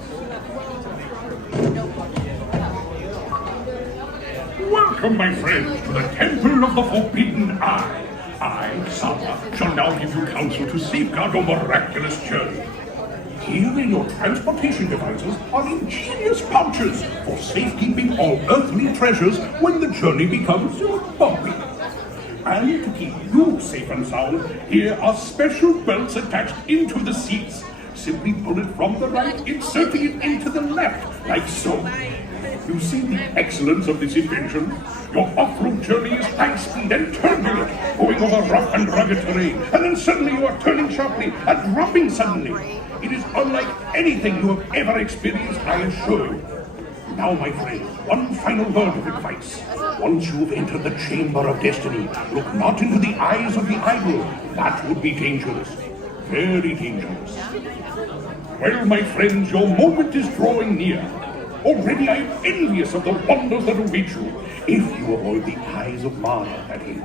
Welcome, my friends, to the Temple of the Forbidden Eye. I, Sama, shall now give you counsel to safeguard your miraculous journey. Here in your transportation devices are ingenious pouches for safekeeping all earthly treasures when the journey becomes bumpy. And to keep you safe and sound, here are special belts attached into the seats. Simply pull it from the right, inserting it into the left, like so. You see the excellence of this invention? Your off-road journey is high-speed and turbulent, going over rough and rugged terrain, and then suddenly you are turning sharply and dropping suddenly. It is unlike anything you have ever experienced, I assure you. Now, my friends, one final word of advice. Once you have entered the chamber of destiny, look not into the eyes of the idol. That would be dangerous. Very dangerous. Well, my friends, your moment is drawing near. Already I am envious of the wonders that await you, if you avoid the eyes of Mara, that is.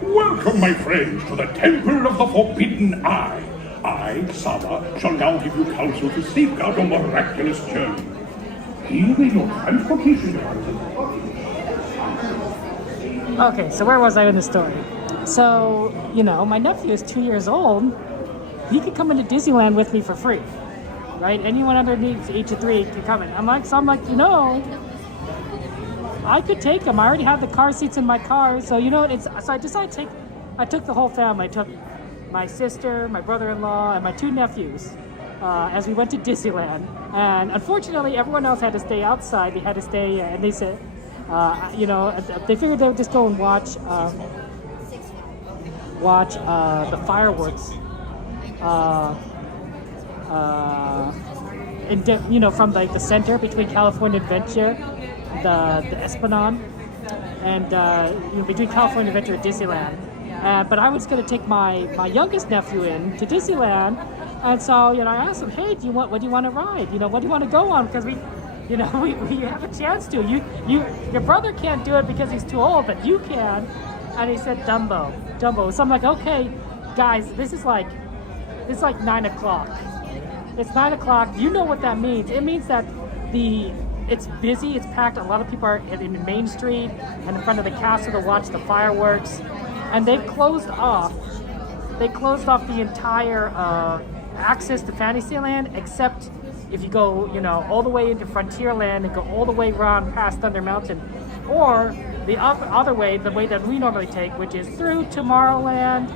Welcome, my friends, to the Temple of the Forbidden Eye. I, Sama, shall now give you counsel to safeguard your miraculous journey. Here in your transportation devices. Okay, so where was I in the story? So, my nephew is 2 years old. He could come into Disneyland with me for free, right? Anyone under the age of 3 can come in. I'm like, I could take him. I already have the car seats in my car, so so I decided I took the whole family. I took my sister, my brother-in-law, and my 2 nephews as we went to Disneyland. And unfortunately, everyone else had to stay outside. They had to stay, and they said, they figured they would just go and watch the fireworks. From like the center between California Adventure, the Esplanade, and between California Adventure and Disneyland. But I was going to take my youngest nephew in to Disneyland, and so I asked him, hey, what do you want to ride? What do you want to go on? Because we have a chance to. Your brother can't do it because he's too old, but you can. And he said Dumbo. So I'm like, okay, guys, this is like 9 o'clock. It's 9 o'clock. You know what that means. It means that it's busy, it's packed. A lot of people are in Main Street and in front of the castle to watch the fireworks. And they've closed off the entire access to Fantasyland, except if you go, all the way into Frontierland and go all the way around past Thunder Mountain. Or the other way, the way that we normally take, which is through Tomorrowland,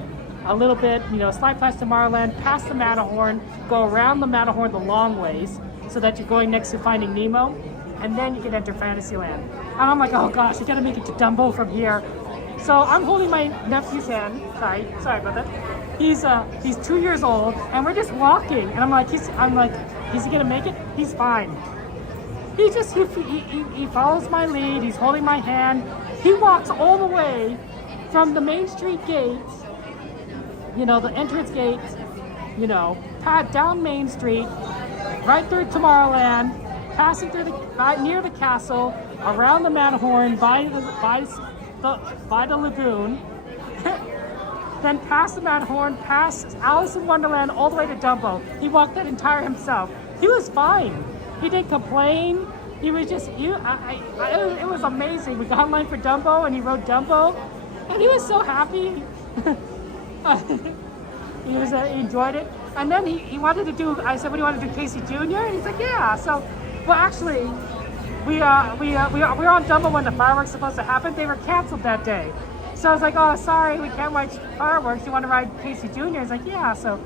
a little bit, slide past Tomorrowland, past the Matterhorn, go around the Matterhorn the long ways, so that you're going next to Finding Nemo, and then you can enter Fantasyland. And I'm like, oh gosh, I gotta make it to Dumbo from here. So I'm holding my nephew's hand. Sorry about that. He's 2 years old, and we're just walking. And I'm like, is he gonna make it? He's fine. he follows my lead. He's holding my hand. He walks all the way from the Main Street gate, you know, the entrance gate, you know, down Main Street, right through Tomorrowland, passing through near the castle, around the Matterhorn, by the lagoon, then past the Matterhorn, past Alice in Wonderland, all the way to Dumbo. He walked that entire himself. He was fine. He didn't complain. He was just, it was amazing. We got in line for Dumbo, and he rode Dumbo, and he was so happy. He enjoyed it. And then he wanted to do, I said, what do you want to do, Casey Jr.? And he's like, yeah. So, well, actually, we were on Dumbo when the fireworks were supposed to happen. They were canceled that day. So I was like, oh, sorry, we can't watch fireworks. You want to ride Casey Jr.? He's like, yeah. So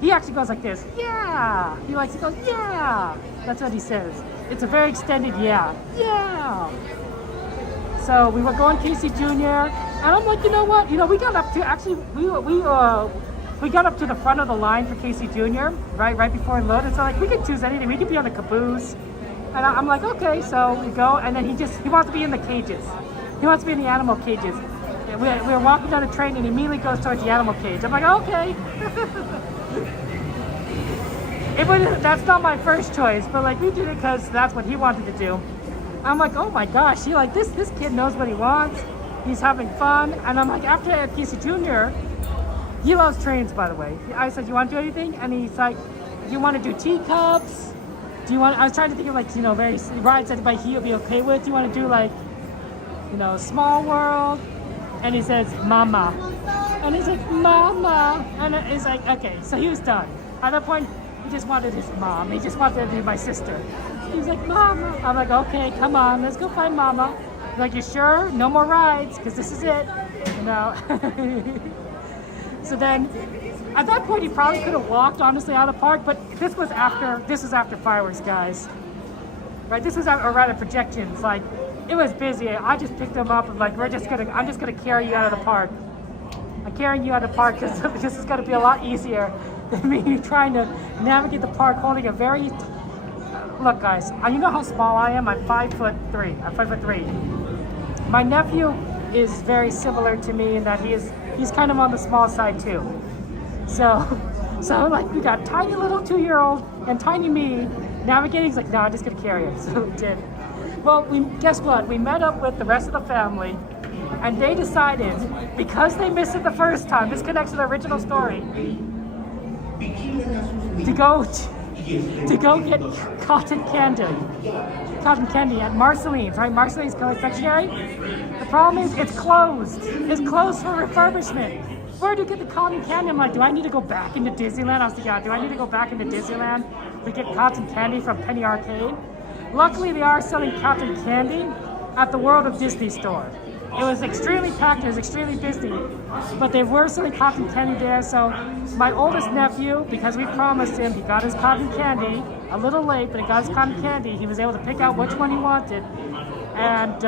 he actually goes like this, yeah. He goes, yeah. That's what he says. It's a very extended yeah. Yeah. So we were going Casey Jr. And I'm like, you know what? You know, we got up to, actually, we got up to the front of the line for Casey Jr. right before it loaded. So like, we could choose anything. We could be on the caboose. And I'm like, okay. So we go, and then he wants to be in the cages. He wants to be in the animal cages. We were walking down the train, and he immediately goes towards the animal cage. I'm like, okay. That's not my first choice, but like we did it because that's what he wanted to do. I'm like, oh my gosh, this kid knows what he wants. He's having fun. And I'm like, after Casey Jr., he loves trains, by the way. I said, you want to do anything? And he's like, you want to do teacups? I was trying to think of like, you know, very rides that he'll be okay with. Do you want to do like, you know, Small World? And he says, Mama. And he's like, Mama. And it's like, okay, so he was done. At that point, he just wanted his mom. He just wanted to be my sister. He's like, Mama. I'm like, okay, come on, let's go find Mama. He's like, you sure? No more rides, because this is it. You know? So then, at that point, he probably could have walked, honestly, out of the park, but this was after fireworks, guys. Right? This was around projections. Like, it was busy. I just picked him up and like, I'm just gonna carry you out of the park. I'm carrying you out of the park because it's gonna be a lot easier than me trying to navigate the park holding a very, look guys, you know how small I am? I'm 5'3". I'm 5'3". My nephew is very similar to me in that he's kind of on the small side too. So like we got tiny little 2-year-old and tiny me navigating. He's like, no, I'm just gonna carry him. So we did. Well, guess what? We met up with the rest of the family, and they decided, because they missed it the first time, this connects to the original story, to go get cotton candy at Marceline's, right? Marceline's confectionery. The problem is it's closed. It's closed for refurbishment. Where do you get the cotton candy? I'm like, do I need to go back into Disneyland? I was thinking, do I need to go back into Disneyland to get cotton candy from Penny Arcade? Luckily, they are selling cotton candy at the World of Disney store. It was extremely packed, it was extremely busy, but they were selling cotton candy there. So my oldest nephew, because we promised him, he got his cotton candy, a little late, but he got his cotton candy. He was able to pick out which one he wanted. And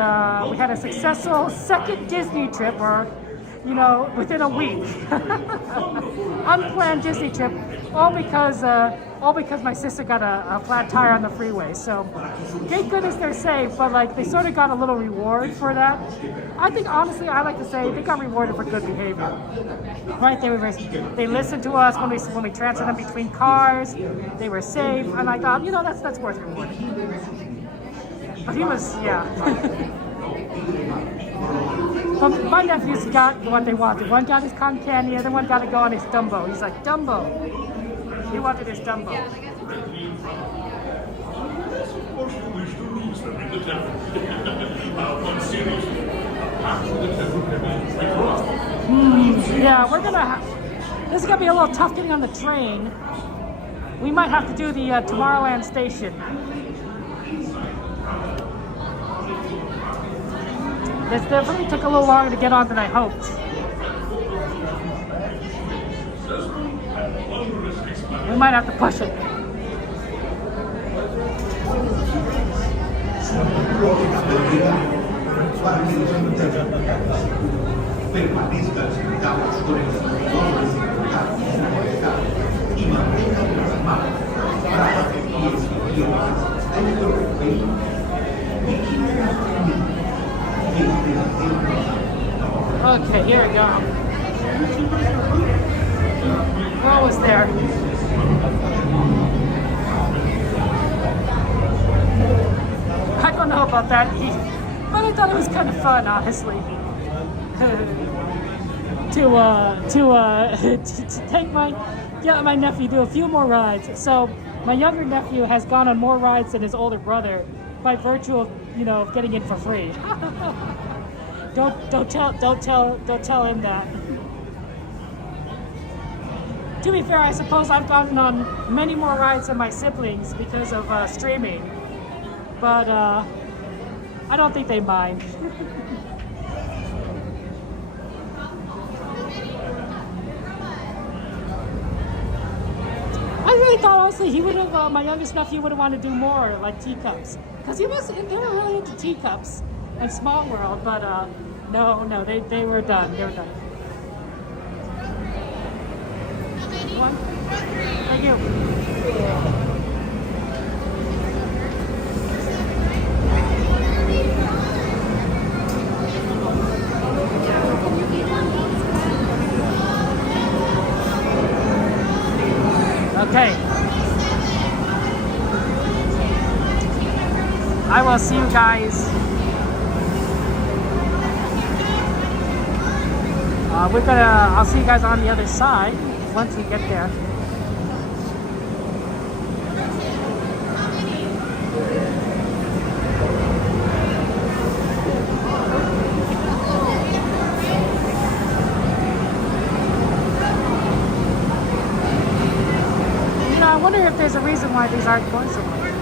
we had a successful second Disney trip, or, you know, within a week. Unplanned Disney trip, all because my sister got a flat tire on the freeway. So thank goodness they're safe, but like they sort of got a little reward for that. I think honestly, I like to say they got rewarded for good behavior. Right? They listened to us when we transferred them between cars. They were safe, and I thought, you know, that's worth rewarding. But he was, yeah. But my nephews got what they wanted. One got his cotton candy, the other one got to go on his Dumbo. He's like, Dumbo. He wanted his Dumbo. Yeah, we're gonna this is gonna be a little tough getting on the train. We might have to do the Tomorrowland station. This definitely took a little longer to get on than I hoped. We might have to push it. here we go. We're almost there. I don't know about that, but I thought it was kind of fun, honestly. to take my nephew to a few more rides. So my younger nephew has gone on more rides than his older brother by virtue of getting in for free. Don't tell him that. To be fair, I suppose I've gotten on many more rides than my siblings because of streaming, but I don't think they mind. I really thought honestly he would have, my youngest nephew would have wanted to do more like teacups, because they were really into teacups and Small World, but no, they were done. They were done. One. Thank you. Okay. I will see you guys. I'll see you guys on the other side once we get there. I wonder if there's a reason why these aren't going so much.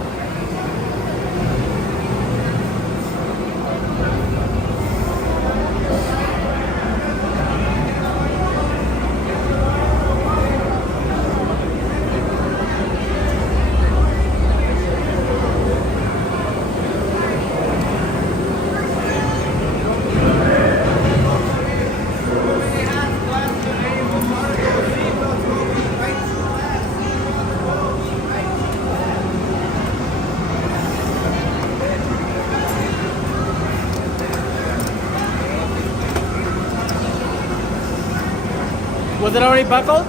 Was it already buckled?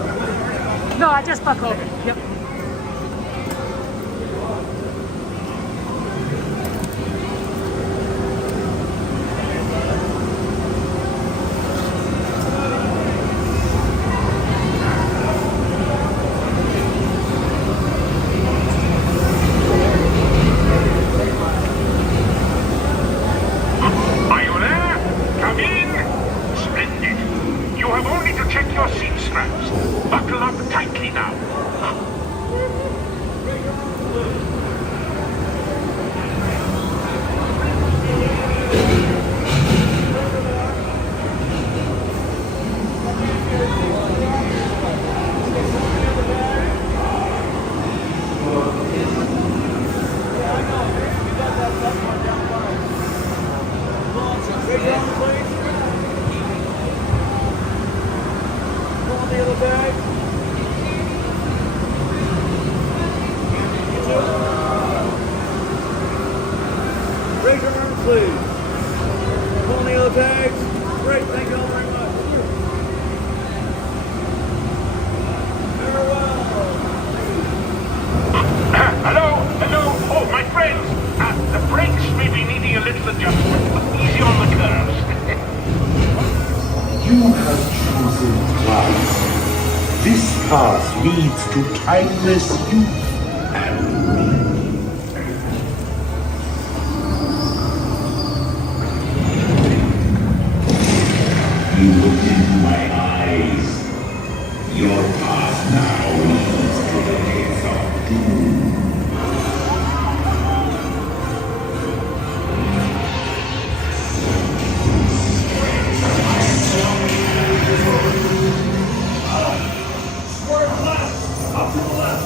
No, I just buckled it. Yep. Are you there? Come in. Splendid. You have only to check your seat straps. Buckle up tightly now. Raise your arms, please. Pull on the other tags. Great, thank you all very much. Very well. Hello. Oh, my friends. The brakes may be needing a little adjustment, but easy on the curves. You have chosen class. This path leads to timeless youth and you look into my eyes. Your path now leads to the gates of doom. Swerve left. Up to the left.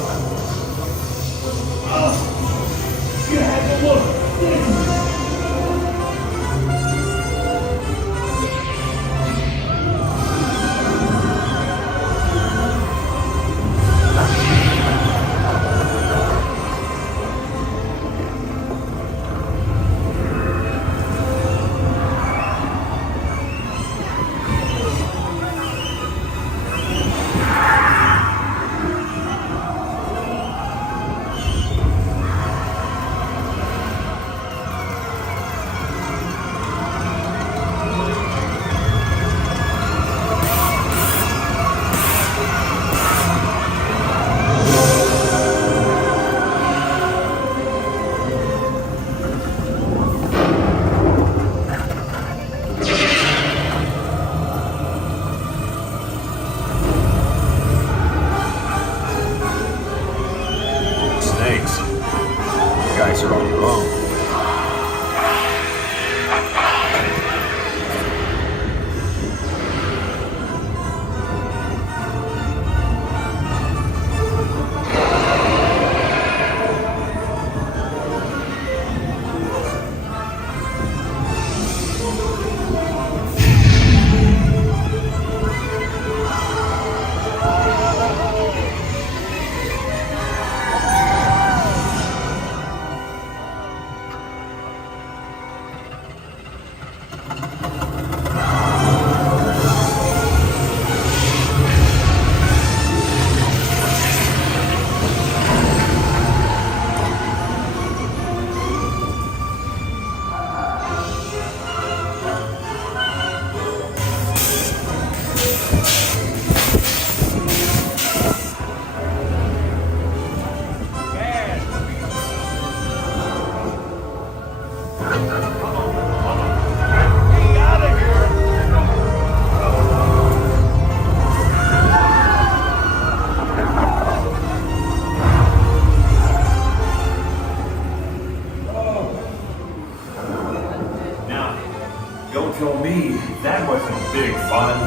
big fun.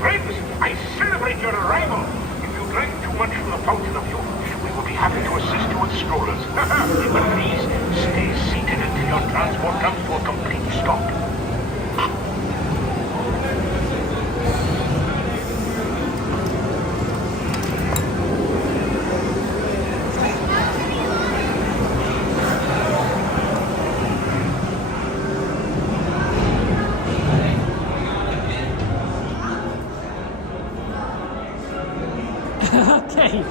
Friends, I celebrate your arrival. If you drank too much from the fountain of youth, we will be happy to assist you with strollers. But please, stay seated until your transport comes to a complete stop. Okay.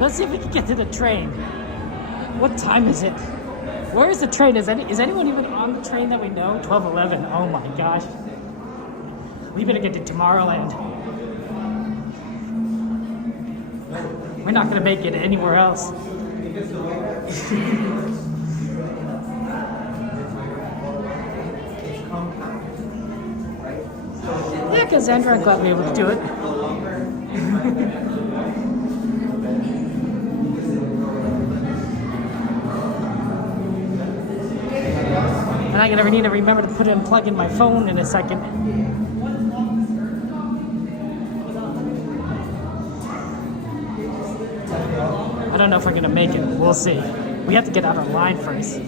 Let's see if we can get to the train. What time is it? Where is the train? Is anyone even on the train that we know? 12:11. Oh my gosh. We better get to Tomorrowland. We're not gonna make it anywhere else. Yeah, Cassandra, I'm glad we were able to do it. And I'm gonna need to remember to put in plug in my phone in a second. I don't know if we're gonna make it. We'll see. We have to get out of line first.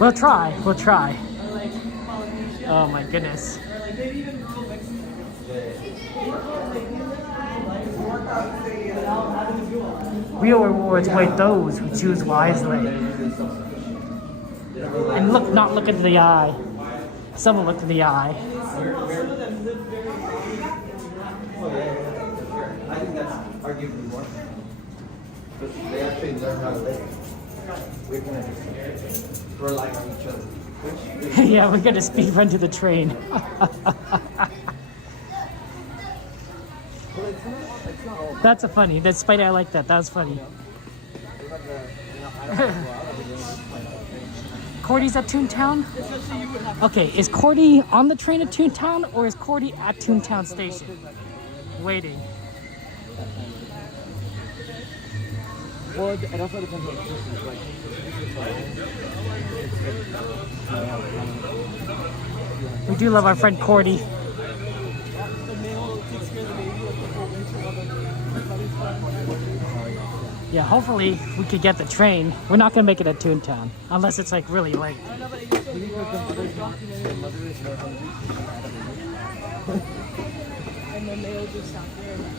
We'll try. We'll try. Oh my goodness. Real rewards await those who choose wisely. And not look into the eye. Someone look in the eye. I think that's arguably more. But they actually learn how to live. We're gonna rely on each other. Yeah, we're gonna speed run to the train. That's a funny. That's funny. I like that. That was funny. Cordy's at Toontown? Okay, is Cordy on the train at Toontown or is Cordy at Toontown Station? Waiting. Well, it also depends on the distance. We do love our friend Cordy. Yeah, hopefully we could get the train. We're not gonna make it at Toontown unless it's like really late.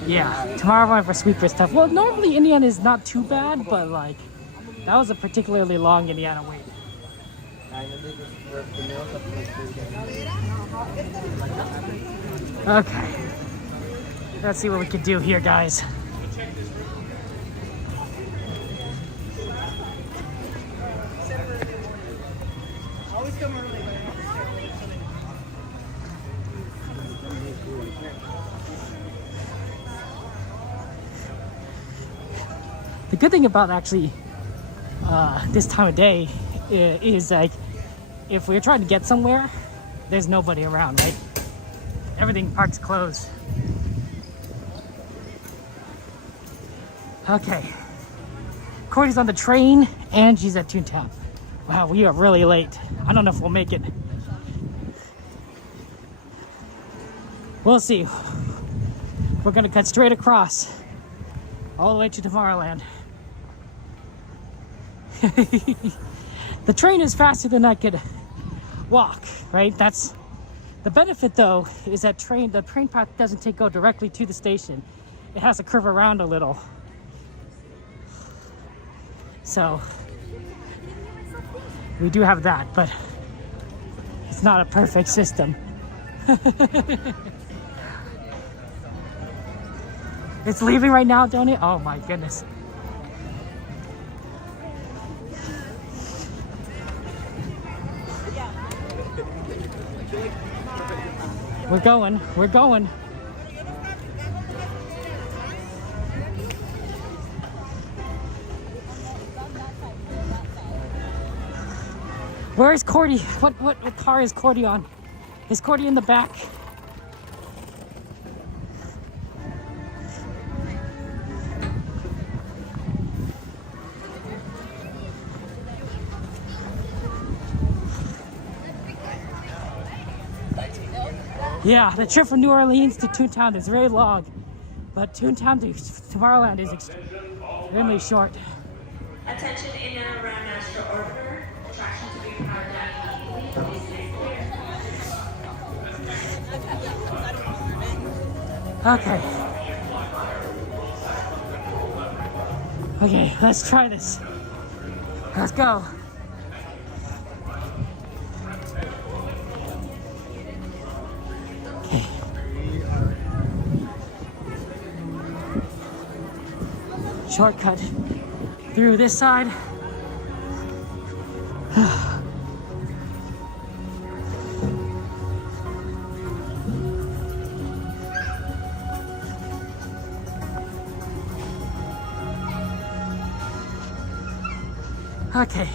Yeah, tomorrow we're going for sweeper stuff. Well, normally Indiana is not too bad, but like that was a particularly long Indiana wait. Okay, let's see what we can do here, guys. The good thing about actually this time of day is like if we're trying to get somewhere, there's nobody around, right? Everything park's closed. Okay. Cordy's on the train and she's at Toontown. Wow, we are really late. I don't know if we'll make it. We'll see. We're gonna cut straight across all the way to Tomorrowland. The train is faster than I could walk, right? That's the benefit, though, is that the train path doesn't go directly to the station. It has to curve around a little. So we do have that, but it's not a perfect system. It's leaving right now, don't it? Oh my goodness. We're going. Where's Cordy? What car is Cordy on? Is Cordy in the back? Yeah, the trip from New Orleans to Toontown is very long, but Toontown to Tomorrowland is extremely short. Attention in and around Astro Orbiter. Attraction to be powered down immediately. Okay. Okay, let's try this. Let's go. Okay. Shortcut through this side. Okay.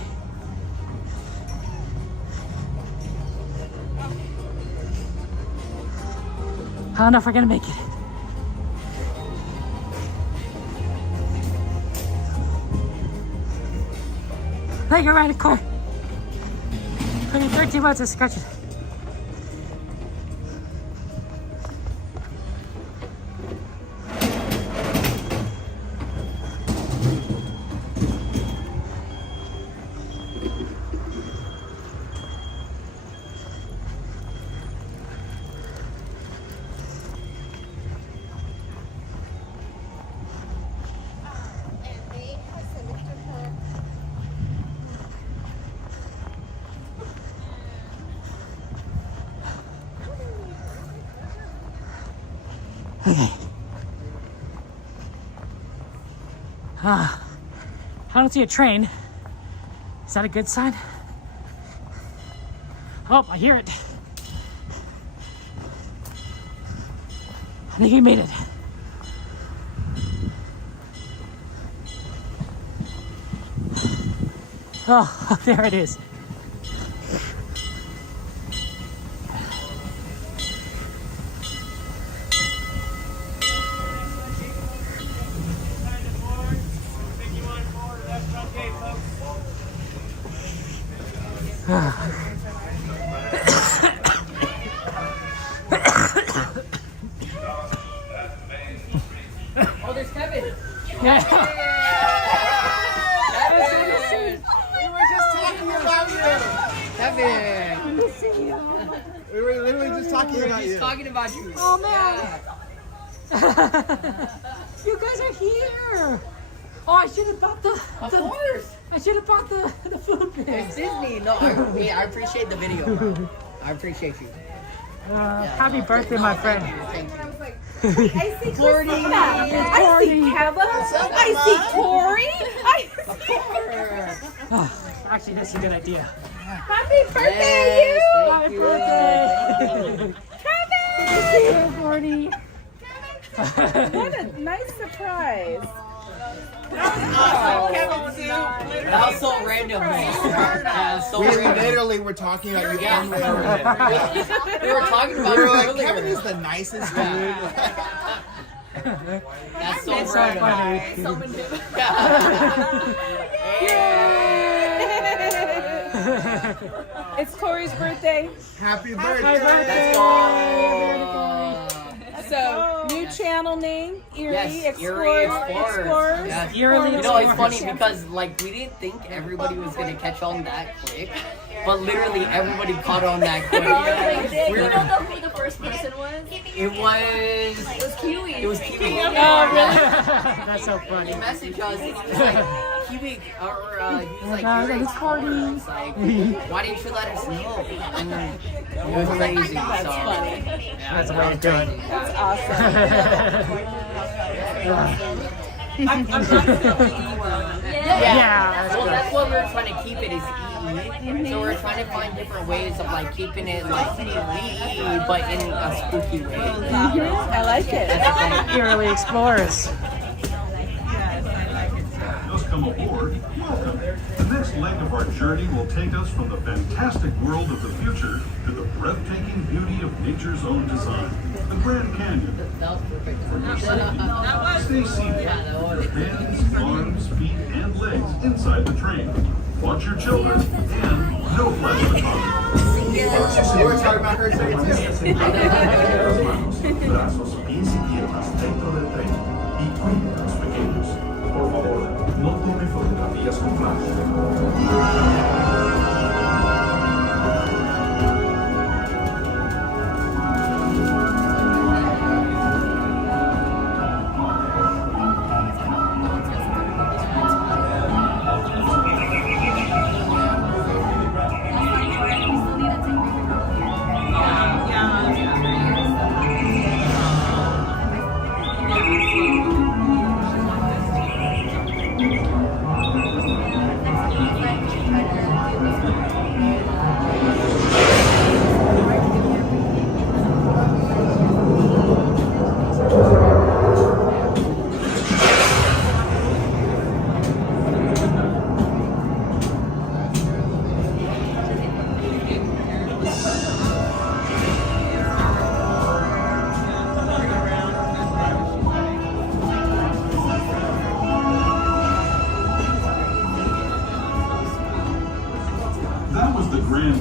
I don't know if we're gonna make it. Hey, you're right, car. 13 months of scratching. Okay. I don't see a train. Is that a good sign? Oh, I hear it. I think we made it. Oh, there it is. Oh, there's Kevin. Yeah. Kevin. We were just talking about you. Kevin. We were literally just talking about you. Talking about you. Oh man. You guys are here. Oh, I should have bought the. Of course. I should have bought the food bag. It's Disney. No, I appreciate the video, bro. I appreciate you. Happy birthday, my friend. Thank you. I see Cordy. I see Kevin. I see Tori. Oh, actually, that's a good idea. Happy birthday, Yes, you! thank you. Kevin! Cordy. What a nice surprise. That was so random, man. So We random. literally were talking about you. Yeah. We were talking about We were you like, earlier. Kevin is the nicest dude. That's so That's so random. funny. It's Tori's birthday. Happy Happy birthday. So, new channel name, Eerie Yes, Eerie Explorers. Yes. Eerily You know, it's Explorers. funny because like we didn't think everybody was gonna catch on that quick, but literally everybody caught on that quick. You don't know who the first person was? It was Kiwi. It was Kiwi. Oh, really? That's so funny. He messaged us. He was like, Kiwi, or he was like, God, "You're it's Cordy." It's like, why didn't you let us know? And then it was crazy. That's so, funny. Yeah, That's a way to do it. That's awesome. I'm not still Yeah, well, that's what we're trying to keep it is EE. So we're trying to find different ways of like keeping it like EE, but in a spooky way. I like it. That's the thing. Eerily Explorers. come aboard, welcome. The next leg of our journey will take us from the fantastic world of the future to the breathtaking beauty of nature's own design, the Grand Canyon. For your safety, stay seated. Hands, arms, feet, and legs inside the train. Watch your children, and no flash photography. We're talking about her too. Brazos, pies y piernas dentro del tren y cuide a los pequeños. Por favor, no tome fotografías con flash.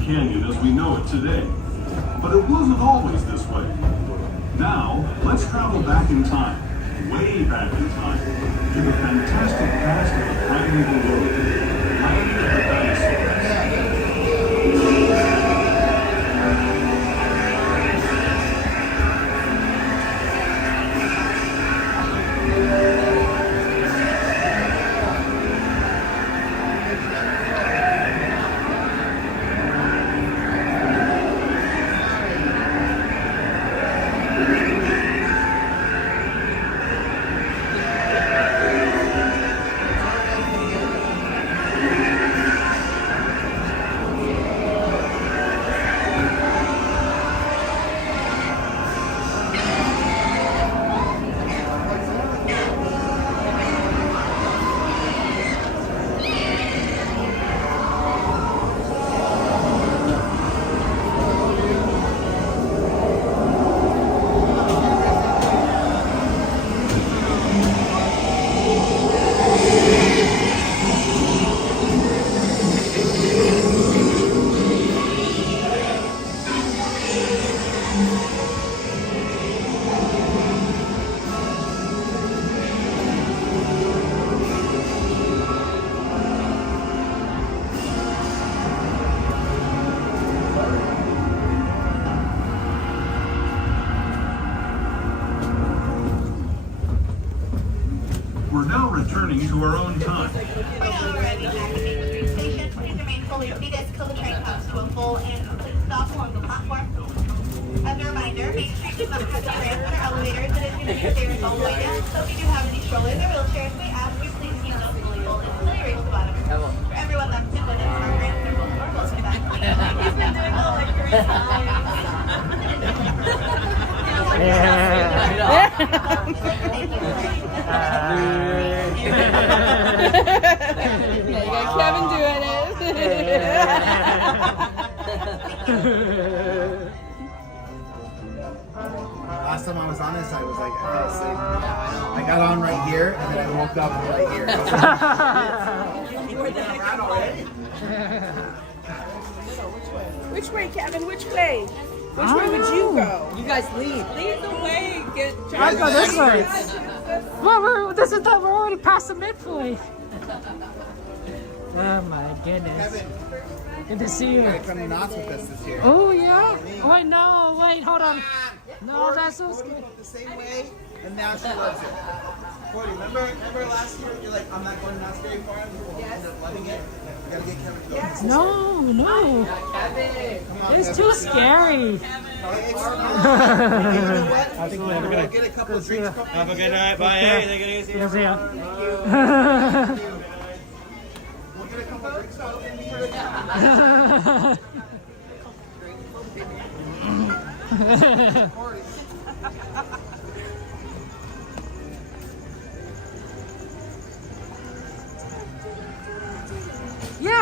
Canyon as we know it today. But it wasn't always this way. Now, let's travel back in time, way back in time, to the fantastic past of the primeval world, land of the dinosaurs. Returning to our own time. Please remain fully seated till the train comes to a full and complete stop along the platform. As a reminder, Main Street does not have any ramps or elevators, and is going to be stairs all the way down. So if you do have any strollers or wheelchairs, we ask you please keep those fully folded until you reach the bottom. For everyone that's been with us, our grand circles are close to that. He's been doing all like 3 times. You got Kevin doing it. Last time I was on this, I was like, I fell asleep. I got on right here, and then I woke up right here. You were down that already? Which way, Kevin? Which way? Which way would you go? You guys lead. Lead the way. I go this way. Well, we're already past the midpoint. Oh my goodness. Good to see you. You gotta come nuts with us this year. Oh yeah. Wait, no, wait, hold on. No, that's so scary. The same way, and now she loves it. Cody, remember last year? You're like, I'm not going to Knott's Berry Farm. You end up loving it. You gotta get Kevin to go. Yes. No. It's too scary. I think we'll get a couple of drinks. Have a good night. Bye. Hey, they're gonna see you. See ya. We'll get a couple of drinks out in here.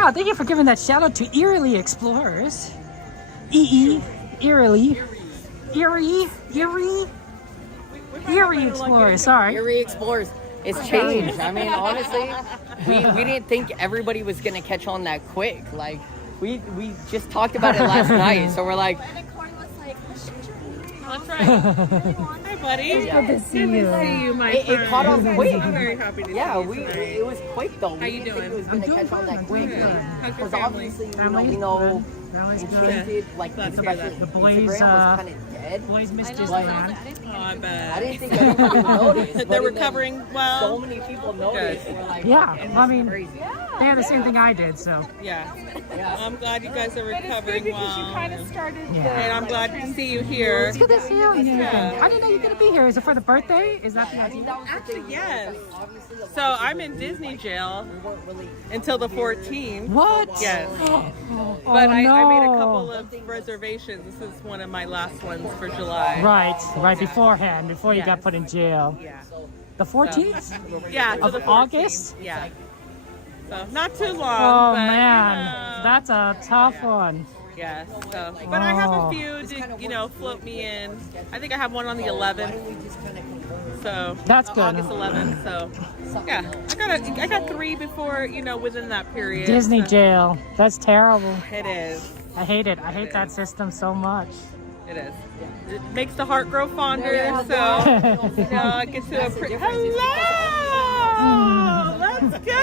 Yeah, thank you for giving that shout out to Eerily Explorers. Eerily Explorers, sorry. Erie Explorers. It's changed. I mean, honestly, we didn't think everybody was gonna catch on that quick. Like, we just talked about it last night, so we're like. That's right. Hi, buddy. It's good to see you. my It friend. caught on quick. I'm very happy to see you tonight. It was quick though. How you We didn't think doing? it was gonna catch on that quick. How's your Because family? obviously, we know Family's Enchanted, like Glad to hear especially that. The Blaze, Instagram was kind of dead. Blaze missed Like, Disneyland. Oh, I bet. I didn't think anybody would notice. but They're then recovering well. So many people noticed. Good. We're like, Yeah, it's I mean, crazy. they had the same thing I did, so. Yeah. Yeah. I'm glad you guys are recovering well. started Yeah. And I'm glad to see you here. It's good to see you and everything. Yeah. I didn't know you were going to be here. Is it for the birthday? Is that the I think idea? that was the Actually, thing. yes. Obviously, a lot So of I'm people in Disney jail we weren't really until the 14th. What? Yes. Oh, But I made a no. couple of reservations. This is one of my last ones for July. Right beforehand, before you got Yes. put in jail. Yeah. The 14th? Yeah, to Of the 14th. August? Yeah. So not too long. Oh, but, man. you know, That's a tough one. yes. So, but I have Oh. a few to float me in. I think I have one on the 11th. So That's good. August 11th. So yeah, I got 3 before within that period. Disney so jail. That's terrible. It is. I hate it. I hate that system so much. It is. It makes the heart grow fonder. So I get to hello. Let's go.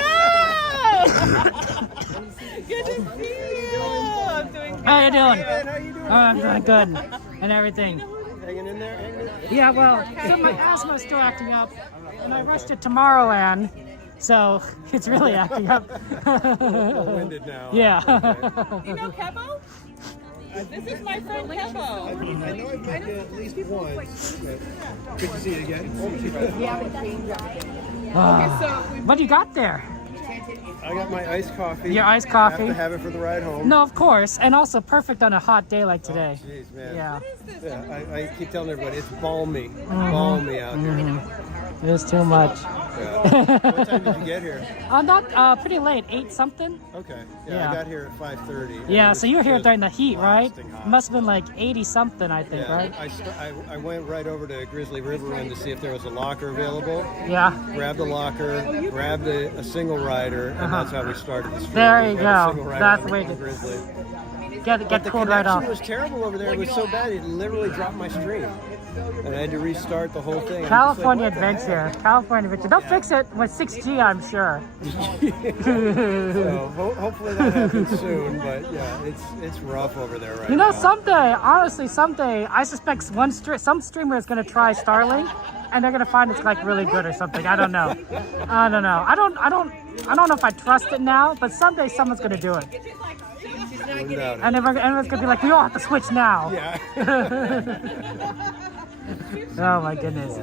Good to see you. I'm doing good. How you doing? How you doing? Oh, I'm doing good. And everything. Hanging in there. Yeah, well, so my asthma is still acting up. And I rushed to Tomorrowland. So it's really acting up. Winded now. Yeah. You know Kevo? This is my friend Kevo. I know I've met you at least once. But good to see you again. What do you got there? I got my iced coffee. Your iced coffee? Have to have it for the ride home. No, of course. And also perfect on a hot day like today. Jeez, man. Yeah. Yeah, I keep telling everybody it's balmy. Balmy out here. It's too much. Yeah. What time did you get here? Not pretty late, 8 something. Okay. Yeah. I got here at 5:30. Yeah, so you were here during the heat, right? blasting hot. It must have been like 80 something, I think, Yeah, right? I went right over to Grizzly River Run to see if there was a locker available. Yeah. Grabbed a locker, grabbed a single rider, and that's how we started the stream. There you We got a go. single rider That's on the way to Grizzly. get But the cooled right connection off. was terrible over there. It was so bad, it literally dropped my stream. And I had to restart the whole thing. I'm just like, California what the heck? Adventure. California Adventure. They'll fix it with 6G, I'm sure. So hopefully that happens soon, but yeah, it's rough over there right You know, now. someday, I suspect some streamer is going to try Starlink, and they're going to find it's like really good or something. I don't know. I don't know if I trust it now, but someday someone's going to do it. No doubt. And everyone's going to be like, we don't have to switch now. Yeah. Oh my goodness.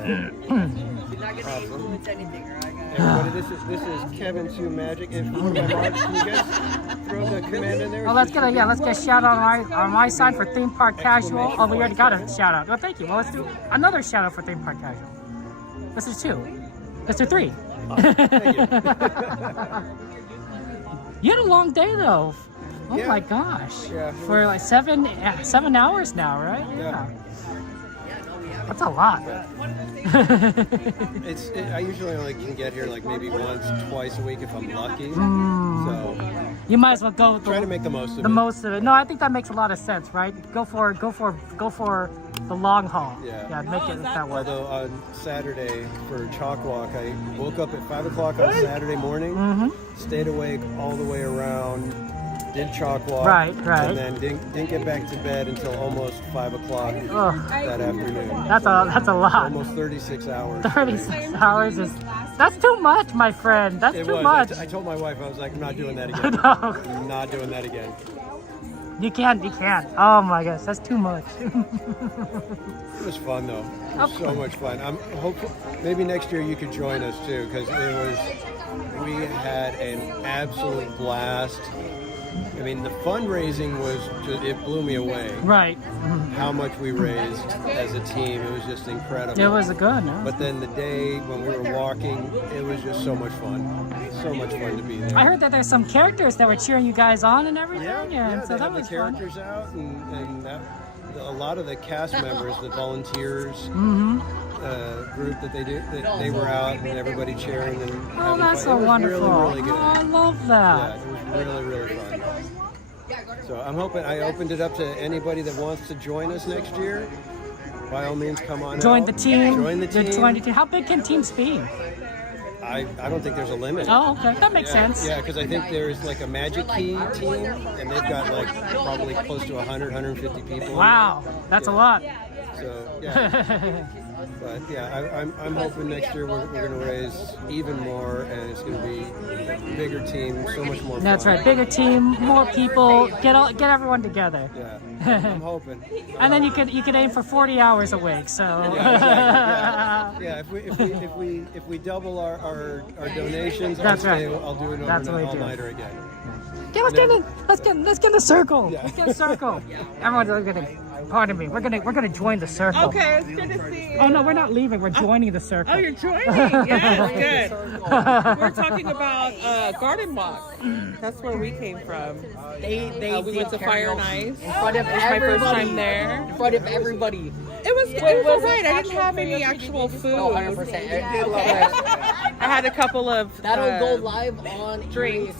Everybody, this is Kevin Sue Magic. If one of my mods, can you guys throw the command in there? Well, let's get a shout out on my side for Theme Park Casual. Oh, we already got a shout out. Well, thank you. Well, let's do another shout out for Theme Park Casual. This is 2. Let's do 3. You had a long day though. Oh Yeah. my gosh. Yeah. For like 7 hours now, right? Yeah. That's a lot. I usually only can get here like maybe once, twice a week if I'm lucky. So You might as well go try to make the most of it. the most of it. No, I think that makes a lot of sense, right? Go for the long haul. Yeah. Make it that way. Although on Saturday for Chalk Walk, I woke up at 5 o'clock on Saturday morning, stayed awake all the way around, did Chalk Walk, Right. and then didn't get back to bed until almost 5 o'clock that afternoon. That's a lot. Almost 36 hours. 36 hours that's too much, my friend. That's It too was. much. I told my wife, I was like, I'm not doing that again. No. I'm not doing that again. You can't. Oh my gosh, that's too much. It was fun though. It was so much fun. I'm hopeful maybe next year you could join us too, because we had an absolute blast. I mean, the fundraising was just, it blew me away. Right. How much we raised as a team. It was just incredible. It was good, no? But then the day when we were walking, it was just so much fun. So much fun to be there. I heard that there's some characters that were cheering you guys on and everything. Yeah, so they that have was the characters fun. out, and that, a lot of the cast members, the volunteers group that they were out, and everybody cheering and Oh, having that's fun. so It was wonderful. really, really good. Oh, I love that. Yeah, it was really, really fun. So I'm hoping I opened it up to anybody that wants to join us next year. By all means, come on Join out. the team. Join the team. How big can teams be? I don't think there's a limit. Oh, okay. That makes sense. Yeah, because I think there's like a Magic Key team, and they've got like probably close to 100, 150 people. Wow, that's a lot. So, yeah. But yeah, I'm hoping next year we're going to raise even more, and it's going to be a bigger team, so much more fun. That's right. Bigger team, more people. Get everyone together. Yeah, I'm hoping. And then you could aim for 40 hours a week. So. Yeah, exactly. Yeah, if we double our donations, That's right. I'll do an That's what we do. all-nighter again. Yeah, let's get in the circle. Let's get a circle. Everyone's gonna. Pardon me. We're gonna join the circle. Okay, it's good to see you. Oh no, we're not leaving. We're joining the circle. Oh, you're joining? Yes, good. We're talking about Garden Walk. That's where we came from. We went to Fire and Ice. In front of It was my first time there. In front of everybody. It was alright. I didn't have any actual food. Oh, 100%. I had a couple of That'll go live on drinks.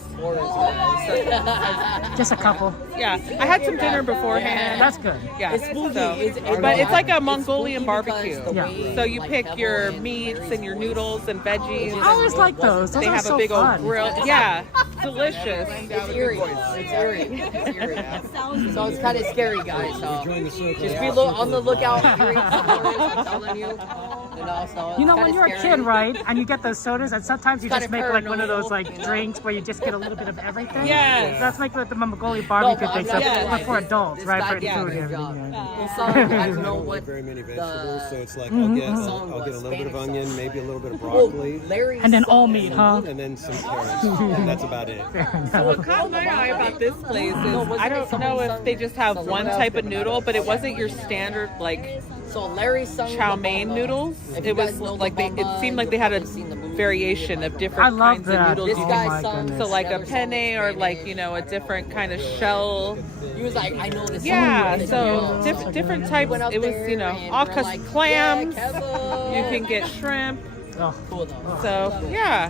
Just a couple. Yeah, I had some dinner beforehand. That's good. Yeah, It's spooky. but it's like a Mongolian barbecue. Yeah. So you pick your meats and your noodles and veggies. I always like those. Those They are have so a big fun. old grill. Yeah, delicious. It's eerie. It's eerie. So it's kind of scary, guys. So just be on the lookout. I'm telling you. You know, when you're a kid, right, and you get those sodas, and sometimes you It's just kinda make like one of those paranormal, like drinks where you just get a little bit of everything. Yes. That's like the Mongolian barbecue but thing, I'm so not gonna but lie. for adults, This right? guy For did a food great and job. everything. Well, so, I don't know what Very many vegetables, so it's like Mm-hmm. I'll get a little bit of onion, maybe a little bit of Well, broccoli, Larry's And then all meat, huh? and then some carrots, and that's about it. So what caught my eye about this place is I don't know if they just have one type of noodle, but it wasn't your standard like So Larry's son chow mein noodles. It was like it seemed like they had a variation of I different love kinds that. of noodles. This Oh guy's my son. goodness. So like a penne or like a different kind of shell. He was like, I know this. Yeah, song. so different types. Went up It was there and all we're kinds like, of clams. Yeah, Kevin. You can get shrimp. Oh. Cool though. So yeah,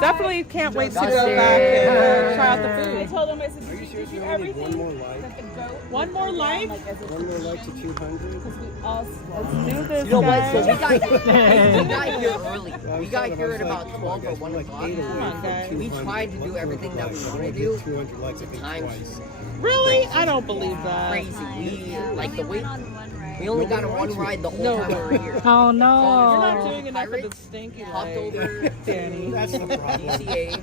definitely can't wait to go back and try out the food. told him, I said, Are you serious? You only need one more like? One more life. One more like to 200? Knew this You know what? So guy. we got here early. We got here at about 12 or 1 o'clock. We tried to do everything that we wanted to do. 200 likes, I think, Times twice. Really? I don't believe that. crazy. We like the wait. We only got on one ride the whole time we were here. Oh You're no. not doing enough of the stinky Hopped life. over Danny. That's the problem. DCA,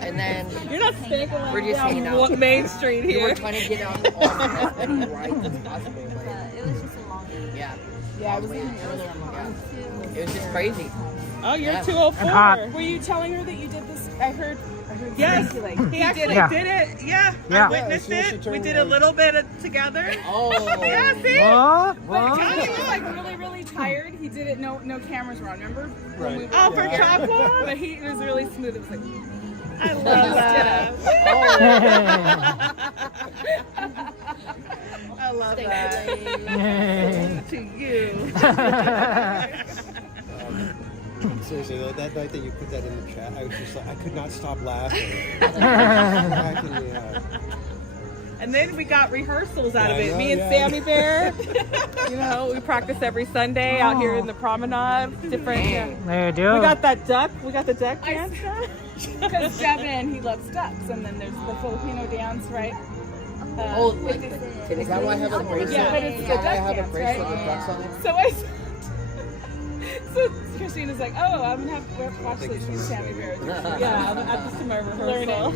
and then You're not stinking we're just hanging out. Main Street We were here. trying to get on as many rides as possible. It was just a long day. Yeah. Yeah, I was It was just crazy. Oh, you're Yeah. 204. And hot. Were you telling her that you did this? I heard. Yes, he actually Yeah. did it. Yeah, Yeah. I witnessed it. We did a little bit together. Oh. Yeah, see? What? But What? Johnny was like really tired. He did it. No cameras were on. Remember? Right. oh, for Yeah. chocolate? But he was really smooth. It was like. I love that. I love that. To you. Seriously, that night that you put that in the chat, I was just like, I could not stop laughing. Cracking me up. And then we got rehearsals out of I it. know, Me and yeah. Sammy Bear. We practice every Sunday out here in the promenade. Different. There you do. We got that duck. We got the duck dance. Because Devin, he loves ducks, and then there's the Filipino dance, right? Oh, wait. Is that why I have a bracelet? Yeah, but it's the duck I have a dance, bracelet right? with ducks on it. So I. So Christina's like, oh, I'm gonna have to watch this from Sammy Bear. Yeah, I'm at this to my rehearsal.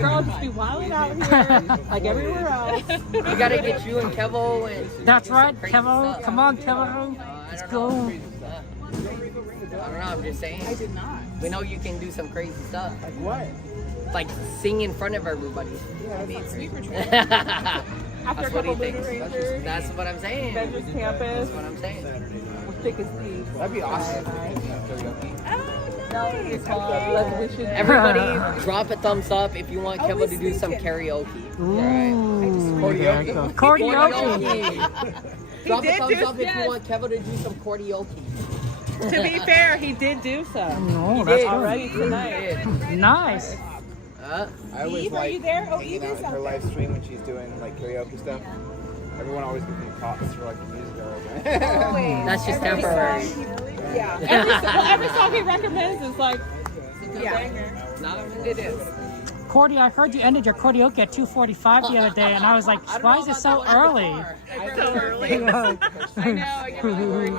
Girls just be wilding out here like everywhere else. We gotta get you and Kevo and. That's do right, some crazy Kevo. stuff. Come on, Kevo. I Let's don't go. know. don't know. I'm just saying. I did not. We know you can do some crazy stuff. Like what? Like sing in front of everybody. Yeah, I made sleeper That's train. After a what he couple Moon thinks. Rangers. That's what I'm saying. Avengers Campus. That's what I'm saying. We're thick as thieves. That'd be awesome. Everybody, drop a thumbs up if you want Kevo to do some karaoke. Karaoke. Drop a did thumbs do- up if you want Kevo to do some karaoke. To be fair, he did do some. No, He that's did good. already tonight. Nice. I always Eve, are like you there? Oh, hanging Eve out is in out her there. live stream when she's doing like karaoke stuff. Everyone always gives me props for like the music I like. That's just temporary. Yeah. Every song he recommends is like, it is. Cordy, I heard you ended your karaoke at 2:45 the other day, and I was like, why is it so early? So early. I know, I get really worried.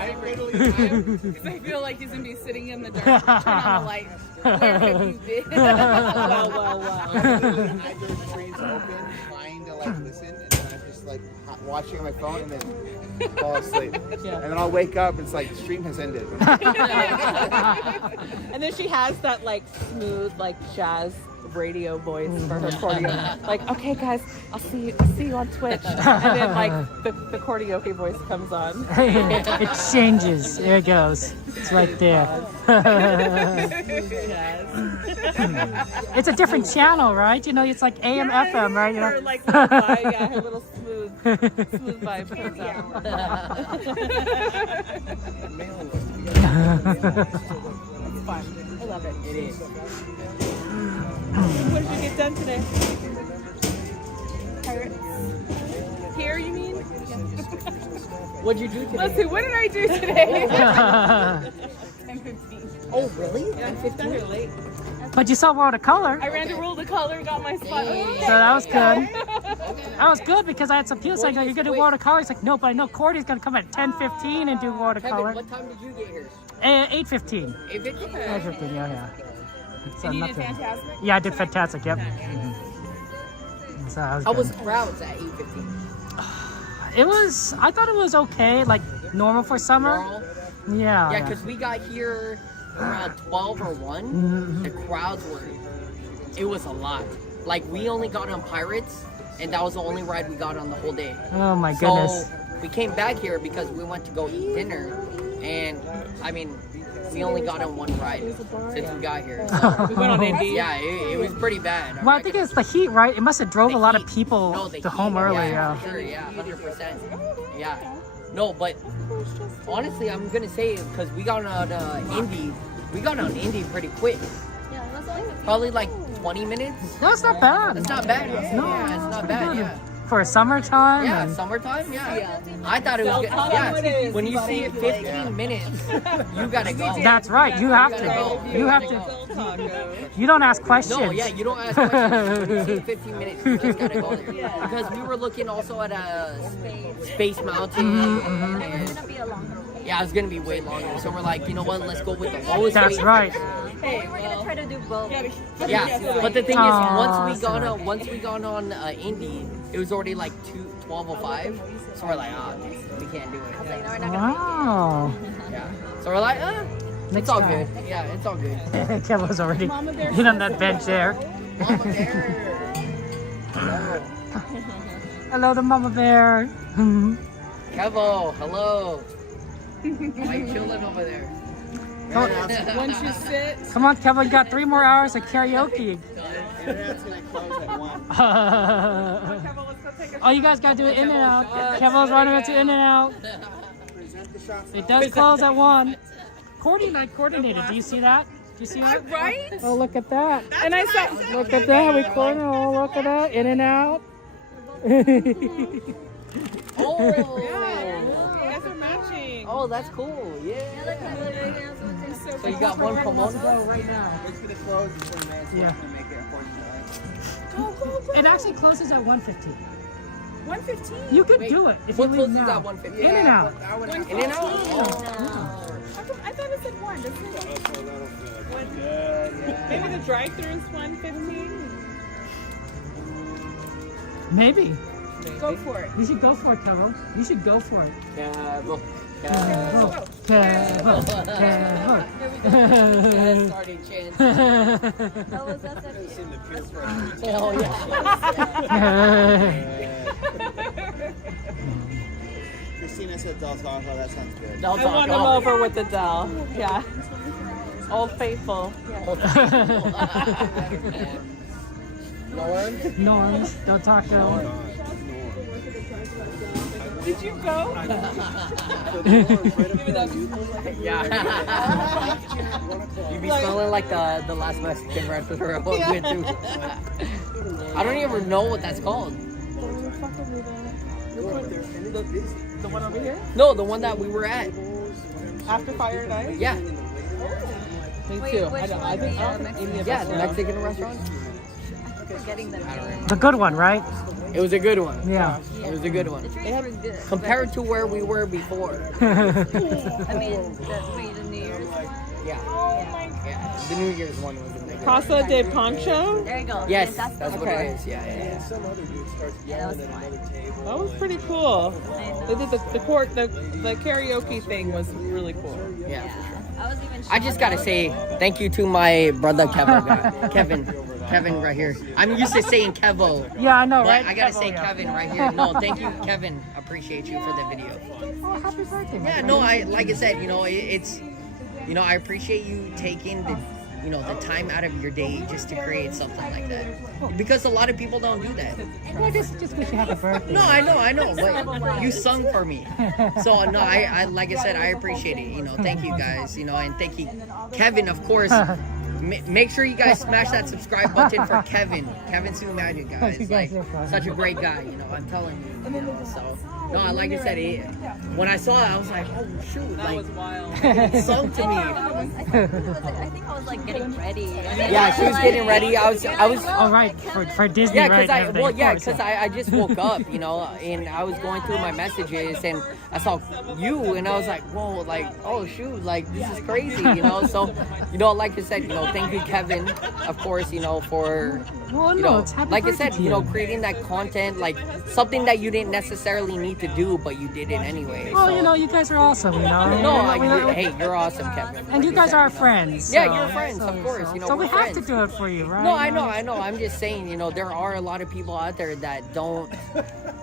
Because I feel like he's going to be sitting in the dark, turn on the light. Where have you been? well. I do streams open, trying to like listen, and then I'm just like watching on my phone and then fall asleep. And then I'll wake up and it's like the stream has ended. And then she has that like smooth, like jazz radio voice for her karaoke. Like, okay guys, I'll see you on Twitch. And then like the karaoke voice comes on. It changes. There it goes. It's right there. It's a different channel, right? You know, it's like AM, FM, right? You know? Her, like, little vibe, her little smooth vibe comes out. It's fun. I love it. It is. What did you get done today? Pirates. Here, you mean? What'd you do today? Let's see, what did I do today? 10:15. Oh, really? Yeah, I got here late. But you saw World of Color. I ran to Rule the Color, got my spot. So that was good. That was good because I had some people saying, "You're gonna do World of Color." It's like, no, but I know Cordy's gonna come at 10:15 and do World of Kevin, Color. what time did you get here? 8:15. 8:50? 8:15. Yeah. So And you did nothing. Fantasmic? Yeah, I did Fantastic. Yep. So that was How good. was crowds at 8:15? It was. I thought it was okay, like normal for summer. Normal? Yeah. Yeah, because we got here around 12 or 1. The crowds were, it was a lot. Like, we only got on Pirates, and that was the only ride we got on the whole day. Oh my goodness. So, we came back here because we went to go eat dinner, and, I mean, we only got on one ride since we got here. We went on Indy. Yeah, it was pretty bad. Well, I think it's the heat, right? It must have drove a lot of people the to heat, home early. Yeah, Yeah. for sure, yeah, 100%. Yeah. No, but honestly, I'm gonna say because we got on Indy, pretty quick. Probably like 20 minutes. No, it's not bad. It's not bad. No, Yeah, it's not bad. good. Yeah. For summertime. Yeah, and- summertime. Yeah. I thought it was good. Yeah. When you see it 15 minutes, you gotta go. That's right. You have to. You have to. You don't ask questions. No, yeah, you don't ask questions. When you see 15 minutes, you just gotta go there. Because we were looking also at a Space Mountain. And yeah, it's gonna be way longer. So we're like, you know what? Let's go with the lowest. That's wait. right. Hey, we were gonna try to do both. Yeah, but the thing is, once we got on Indy, it was already like 12:05. So we're like, we can't do it. Wow. Yeah. So we're like, it's all good. Yeah, it's all good. Kevin's already hit on that bench there. Hello to Mama Bear. Kevo, hello. Why you chilling over there? Once you sit. Come on, Kevin, you got 3 more hours of karaoke. Oh, you guys gotta do it in and out. Kevin's running into in and out. It does close at 1. Cordy and I coordinated. Do you see that? Do you see that? Right? Oh, look at that. And I saw. Look at that. We coordinated. Oh, look at that. In and out. Oh, You guys are matching. oh, that's cool. Yeah. So you got one Pomona? right now. Wait for the close until the man's Yeah. not gonna make it, unfortunately. It actually closes at 1:15. 1:15. You could do it if you What leave closes now. at 1:50? In and out. In and out? I thought it said 1. Doesn't it? Maybe the drive-thru is 1:15. Maybe. Go for it. You should go for it, Kevo. You should go for it. Kevo. Kevo. Kevo. Kevo. Starting chance. Oh, was that that Oh, yeah. Christina said Del Taco. That sounds good. I won him over with the doll. Yeah. Old Faithful. Norms. Del Taco. Did you go? Yeah. You be smelling like the last Mexican restaurant we went to. I don't even know what that's called. The one over here? No, the one that we were at. After Fire and Ice? Yeah. Me Wait, too. which I one? think Yeah, the Mexican restaurant. Forgetting them. The good one, right? It was a good one. Yeah. It was a good one. The drinks were good. Compared to where we were before. I mean, the New Year's one? Yeah. Yeah. The New Year's one was amazing. Casa de Pancho? There you go. Yes, That's that's what okay. it is. Yeah. Yeah, that was fun. That was pretty cool. They did the karaoke thing was really cool. Yeah, for sure. I was even I just gotta say thank you to my brother Kevin. Kevin right here. I'm used to saying Kevo. Yeah, I know, but right? I gotta Kevo, say yeah. Kevin right here. No, thank you, Kevin. Appreciate you for the video. Oh, happy birthday. Yeah, no, like I said, it's, I appreciate you taking the time out of your day just to create something like that. Because a lot of people don't do that. Well, just wish you happy birthday. No, I know, but you sung for me. So, no, I like I said, I appreciate it, thank you guys, and thank you, Kevin, of course. Make sure you guys smash that subscribe button for Kevin Sue Magic, guys. Like, such a great guy, I'm telling you. So, no, like I said, when I saw it, I was like, oh shoot, That was wild. sung to me. I think I was like getting ready. Yeah, she was getting ready. I was. All right, for Disney, Yeah, right? because I just woke up, and I was going through my messages, and I saw you, and I was like, whoa, like, oh shoot, like this is crazy, So, like I said, thank you, Kevin, of course, for. It's happy Like I birthday said, to you. creating that content, like something that you didn't necessarily need to do, but you did it anyway. Well, so. you guys are awesome, No, hey, you're awesome, Kevin. And you guys are our friends. Yeah, so- you're friends, so- of course. So we we're have friends. to do it for you, right? No, I know. I'm just saying, there are a lot of people out there that don't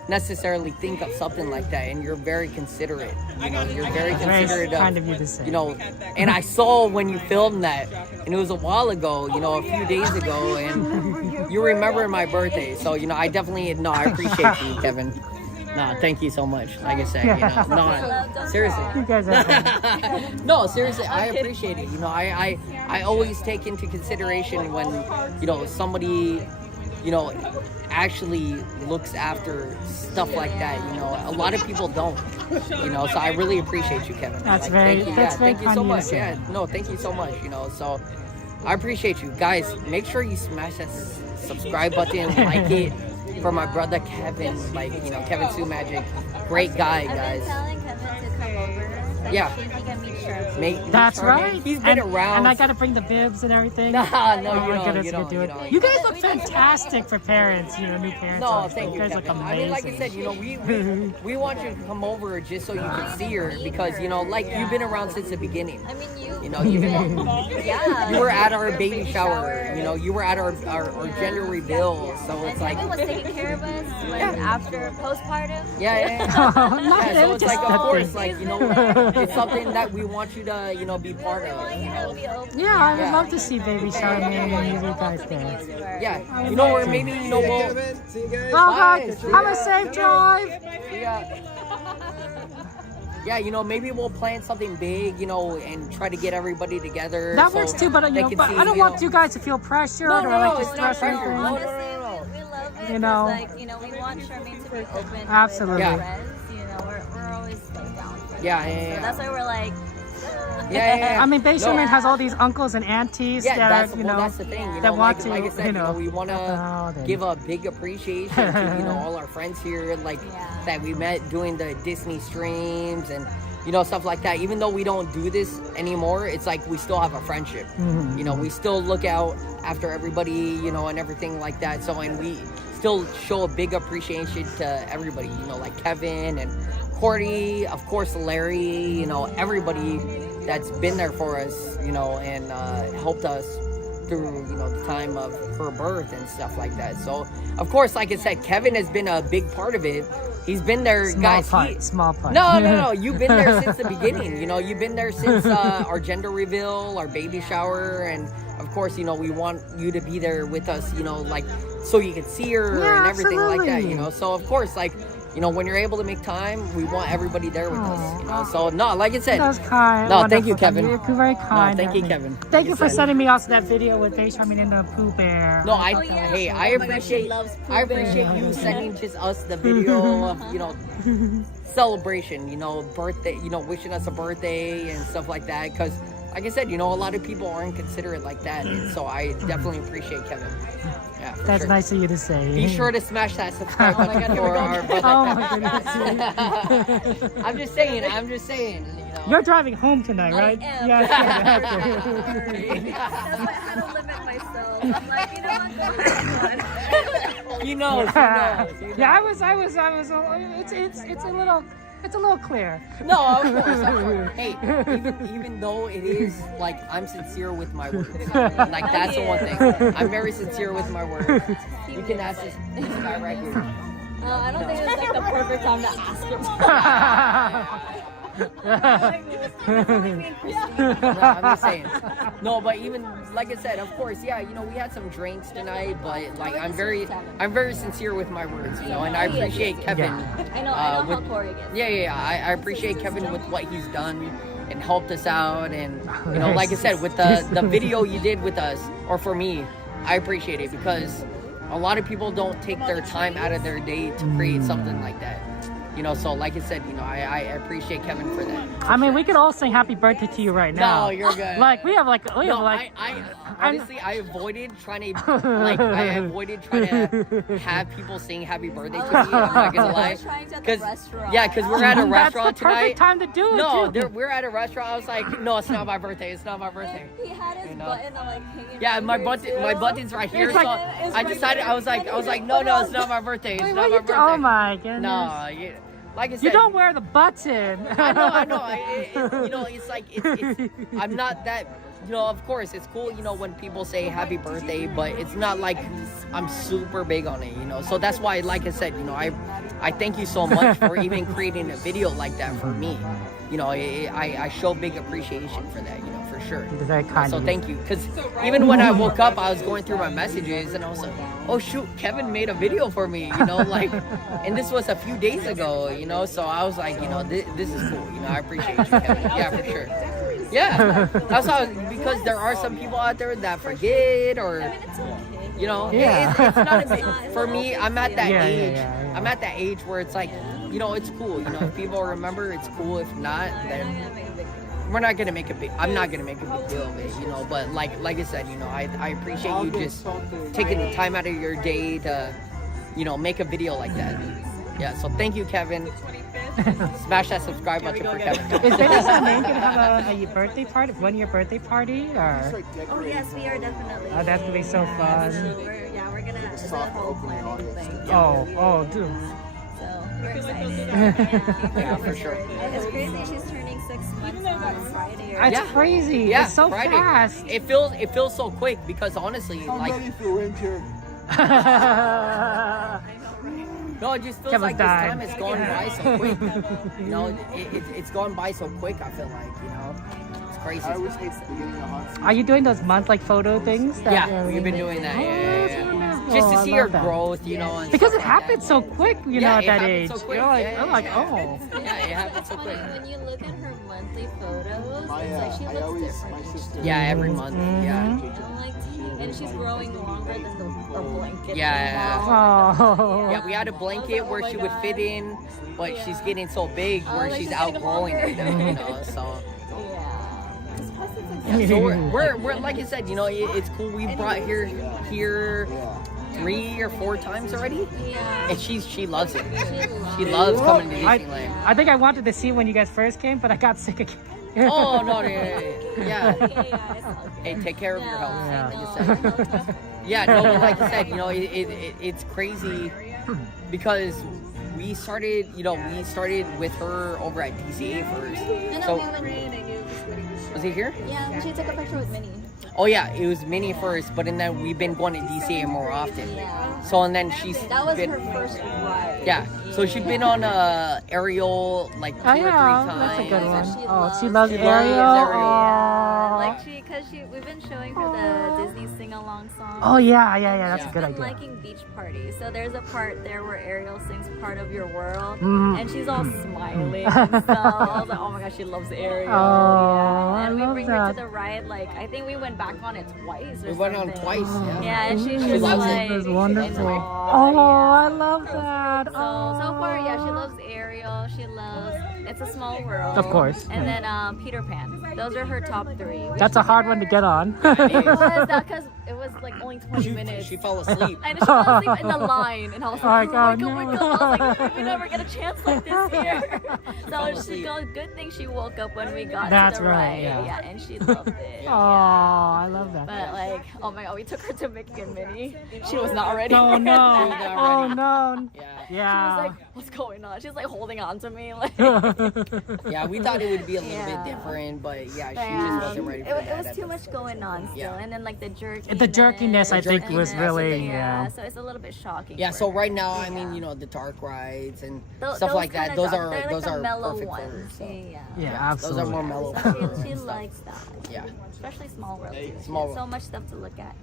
necessarily think of something like that, and you're very considerate. You're very considerate kind of you to say. And I saw when you filmed that, and it was a while ago, a few days ago, and you remember my birthday, so I definitely I appreciate you, Kevin. No, thank you so much. Like I said, no, seriously. You guys are No, seriously, I appreciate it. I always take into consideration when, somebody, actually looks after stuff like that. A lot of people don't. So I really appreciate you, Kevin. That's very thank you. that's very Thank you kind so of you to much. say. Yeah, no, thank you so much. So I appreciate you guys. Make sure you smash that subscribe button, like it. For my brother Kevin, Kevin Sue Magic, great guy, guys. Telling Kevin to come over. Yeah. See if he can meet Charlie. That's right. He's been around. And I got to bring the bibs and everything. No, Oh you my don't, goodness, you we don't, do you it. don't. You guys look fantastic for parents. New parents. No, honestly. thank you, guys Kevin. look amazing. I mean, like I said, we want you to come over just so you can see her because, you've been around since the beginning. I mean, Yeah. You were at our baby shower. You were at our gender reveal. So it's like. Kevin was taking care of us after postpartum. Yeah. So it's like, of course, it's something that we want you to, be part of. Yeah, I would love to see baby shower and you guys there. Yeah. Or maybe, we'll. See you guys. Oh, God. Have a safe drive. Yeah, maybe we'll plan something big, and try to get everybody together. That works too, but but I don't want you guys to feel pressured or it's not stressed or pressure. anything. We love it. You know. we want Charmaine to be open. Absolutely. With friends. We're always down. Yeah. So that's why we're like. Yeah. I mean, Bay Sherman has all these uncles and aunties that that's, are, that's the thing. that want to, like I said, we want to give a big appreciation to, all our friends here, that we met doing the Disney streams and, stuff like that. Even though we don't do this anymore, it's like we still have a friendship. Mm-hmm. We still look out after everybody, and everything like that. So, and we still show a big appreciation to everybody, you know, like Kevin and Cordy, of course Larry, you know, everybody that's been there for us, you know, and helped us through, you know, the time of her birth and stuff like that. So, of course, like I said, Kevin has been a big part of it. He's been there, Small part. No. You've been there since the beginning. You know, you've been there since our gender reveal, our baby shower, and of course, you know, we want you to be there with us, you know, like, so you can see her and everything like that, you know. So, of course, like, you know, when you're able to make time, we want everybody there with us, you know. So, no, like I said. That was kind. No, thank you, Kevin. You're very kind. No, thank you, Kevin. Thank you for sending me also that video with Benjamin in the Pooh Bear. No, I appreciate you sending just us the video of, you know, celebration, you know, birthday, you know, wishing us a birthday and stuff like that. Because, like I said, you know, a lot of people aren't considerate like that. And so I definitely appreciate Kevin. Yeah, That's sure. nice of you to say. Be sure to smash that subscribe button for our birthday. Oh my goodness. I'm just saying, you know. You're driving home tonight, right? I am. Yeah. That's why I had to limit myself. I'm like, you know what? He knows. Yeah, I was. It's a little clear. No, of course. Hey, even though it is like I'm sincere with my words, like that's the one thing. I'm very sincere with my words. You can ask this guy right here. I don't think it's like the perfect time to ask him. No, I'm just saying. No, but even like I said, of course, yeah, you know, we had some drinks tonight, but like I'm very sincere with my words, you know, and I appreciate Kevin. I know how Corey gets. Yeah. I appreciate Kevin with what he's done and helped us out, and you know, like I said, with the video you did with us, or for me, I appreciate it because a lot of people don't take their time out of their day to create something like that. You know, so like I said, you know, I appreciate Kevin for that. I mean, we could all sing happy birthday to you right now. No, you're good. Like, we have like... I honestly, I avoided trying to have people sing happy birthday to me. I'm not gonna lie. Because we're at a restaurant tonight. That's the perfect time to do it, No, we're at a restaurant. I was like, no, it's not my birthday. It's not my birthday. He had his button like hanging. Yeah, my button's right here. So I decided, I was like, no, it's not my birthday. It's not my birthday. Oh my goodness. No, like I said, you don't wear the button. I know. You know, it's like I'm not that. You know, of course, it's cool. You know, when people say happy birthday, but it's not like I'm super big on it. You know, so that's why, like I said, you know, I thank you so much for even creating a video like that for me. You know, I show big appreciation for that. You know, for sure. It's very kind. So thank you. Because even when I woke up, I was going through my messages and I was like, oh shoot, Kevin made a video for me, you know, like, and this was a few days ago, you know, so I was like, you know, this is cool, you know, I appreciate you, Kevin. Yeah, for sure. Yeah, that's how, because there are some people out there that forget or, you know, it's not a big, for me, I'm at that age. I'm at that age where it's like, you know, it's cool, you know, if people remember, it's cool. If not, then we're not gonna make I'm not gonna make a big deal of it, you know, but like I said, you know, I appreciate you just taking the time out of your day to, you know, make a video like that. Yeah, so thank you, Kevin. Smash that subscribe button for Kevin. Is Vanessa and Maine gonna have a birthday party, 1 year birthday party, or? Oh yes, we are definitely. Oh, that's gonna be so fun. We're gonna it's a whole planning thing. Oh, dude. So we're excited. Yeah, for sure. It's crazy. She's turning 6 months on Friday. That's crazy. Yeah, it's so Friday. fast. It feels so quick because honestly, I'm like. ready for winter. No, it just feels Kevin's like dying. this time has gone by so quick. You know, it's gone by so quick, I feel like, you know. It's crazy. I always hate the beginning of hot season. Are you doing those month like photo things? Yeah, we've been doing that. Yeah. Just to see her growth, you know. And because it like happens so quick, you know, at that age. So quick. You're like, Yeah, oh. Yeah, it happens so quick. When you look at her monthly photos, it's My, like she I looks always, different. my sister. Yeah, every month. Yeah. I'm like, and she's growing longer than the blanket. Yeah. Oh. Yeah, we had a blanket where she would fit in, but she's getting so big where she's outgrowing it, you know, so. Yeah, so we're like I said, you know, it's cool. We brought her here 3 or 4 times already, and she loves it. She loves coming to Disneyland. I think I wanted to see when you guys first came, but I got sick again. Oh no, yeah. Hey, take care of your health. Yeah. Like I said. Yeah, no, but like I said, you know, it's crazy because we started with her over at DCA first. So was he here? Yeah, she took a picture with Minnie. Oh yeah, it was Minnie first, but then we've been going to DCA more often. Yeah. So and then she's That was been, her first ride. Yeah. So she's been on Ariel like 2 or 3 times. That's a good one. She loves loves it. Ariel. Yeah, like we've been showing her the Disney sing-along song. Oh yeah, that's a good She's been idea. liking beach parties. So there's a part there where Ariel sings "Part of Your World," Mhm. and she's all smiling. And so I was like, oh my gosh, she loves Ariel. Oh, yeah. And I we love bring her that. to the ride. Like I think we went back on it twice. Or We went on something. twice. Yeah. Yeah, and she She loves like, it. That's wonderful. Oh, I love that. So far, yeah, she loves Ariel. She loves It's a Small World. Of course. And then Peter Pan. Those are her top 3. That's a hard one to get on. It was that because it was like only 20 minutes. She fell asleep. And she fell asleep in the line, and I was like, Oh, oh my god. I was like, we never get a chance like this here. So good thing she woke up when we got That's to the right, ride. yeah. And she loved it. Oh, I love that. But like, oh my god, we took her to Mickey and Minnie. She was not ready. Oh for no! that. Oh no! She Yeah. was like, what's going on? She's like holding on to me. Like, Yeah, we thought it would be a little bit different, but yeah, she just wasn't ready for that. It was too much going on still. Yeah. And then like the jerky. The jerkiness, I think, was really Yeah, so it's a little bit shocking. Yeah, for so her. right now, I mean, you know, the dark rides and Those stuff like that. kinda Those dark. are They're like those the are mellow perfect for ones. her. So. Yeah, absolutely. Those are more mellow. So she likes that. Yeah. Especially Small World. Too. Small So much stuff to look at.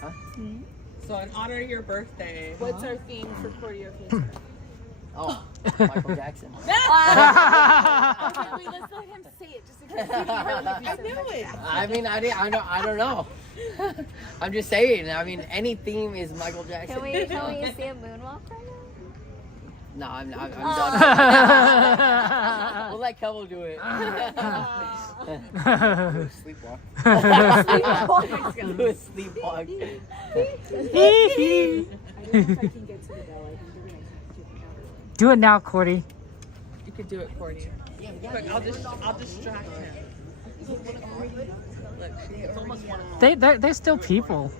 Huh? So in honor of your birthday, what's our theme for karaoke? Oh, Michael Jackson. Okay, wait, let's let him say it just in case he heard it. I knew it. I mean, I don't know. I'm just saying. I mean, any theme is Michael Jackson. Can we see a moonwalk right No, I'm done. Oh. We'll let Kevo do it. Sleepwalk. Do a sleepwalk. Do it now, Cordy. You could do it, Courtney. Quick, I'll distract him. Look, it's almost 1 o'clock. They're still people.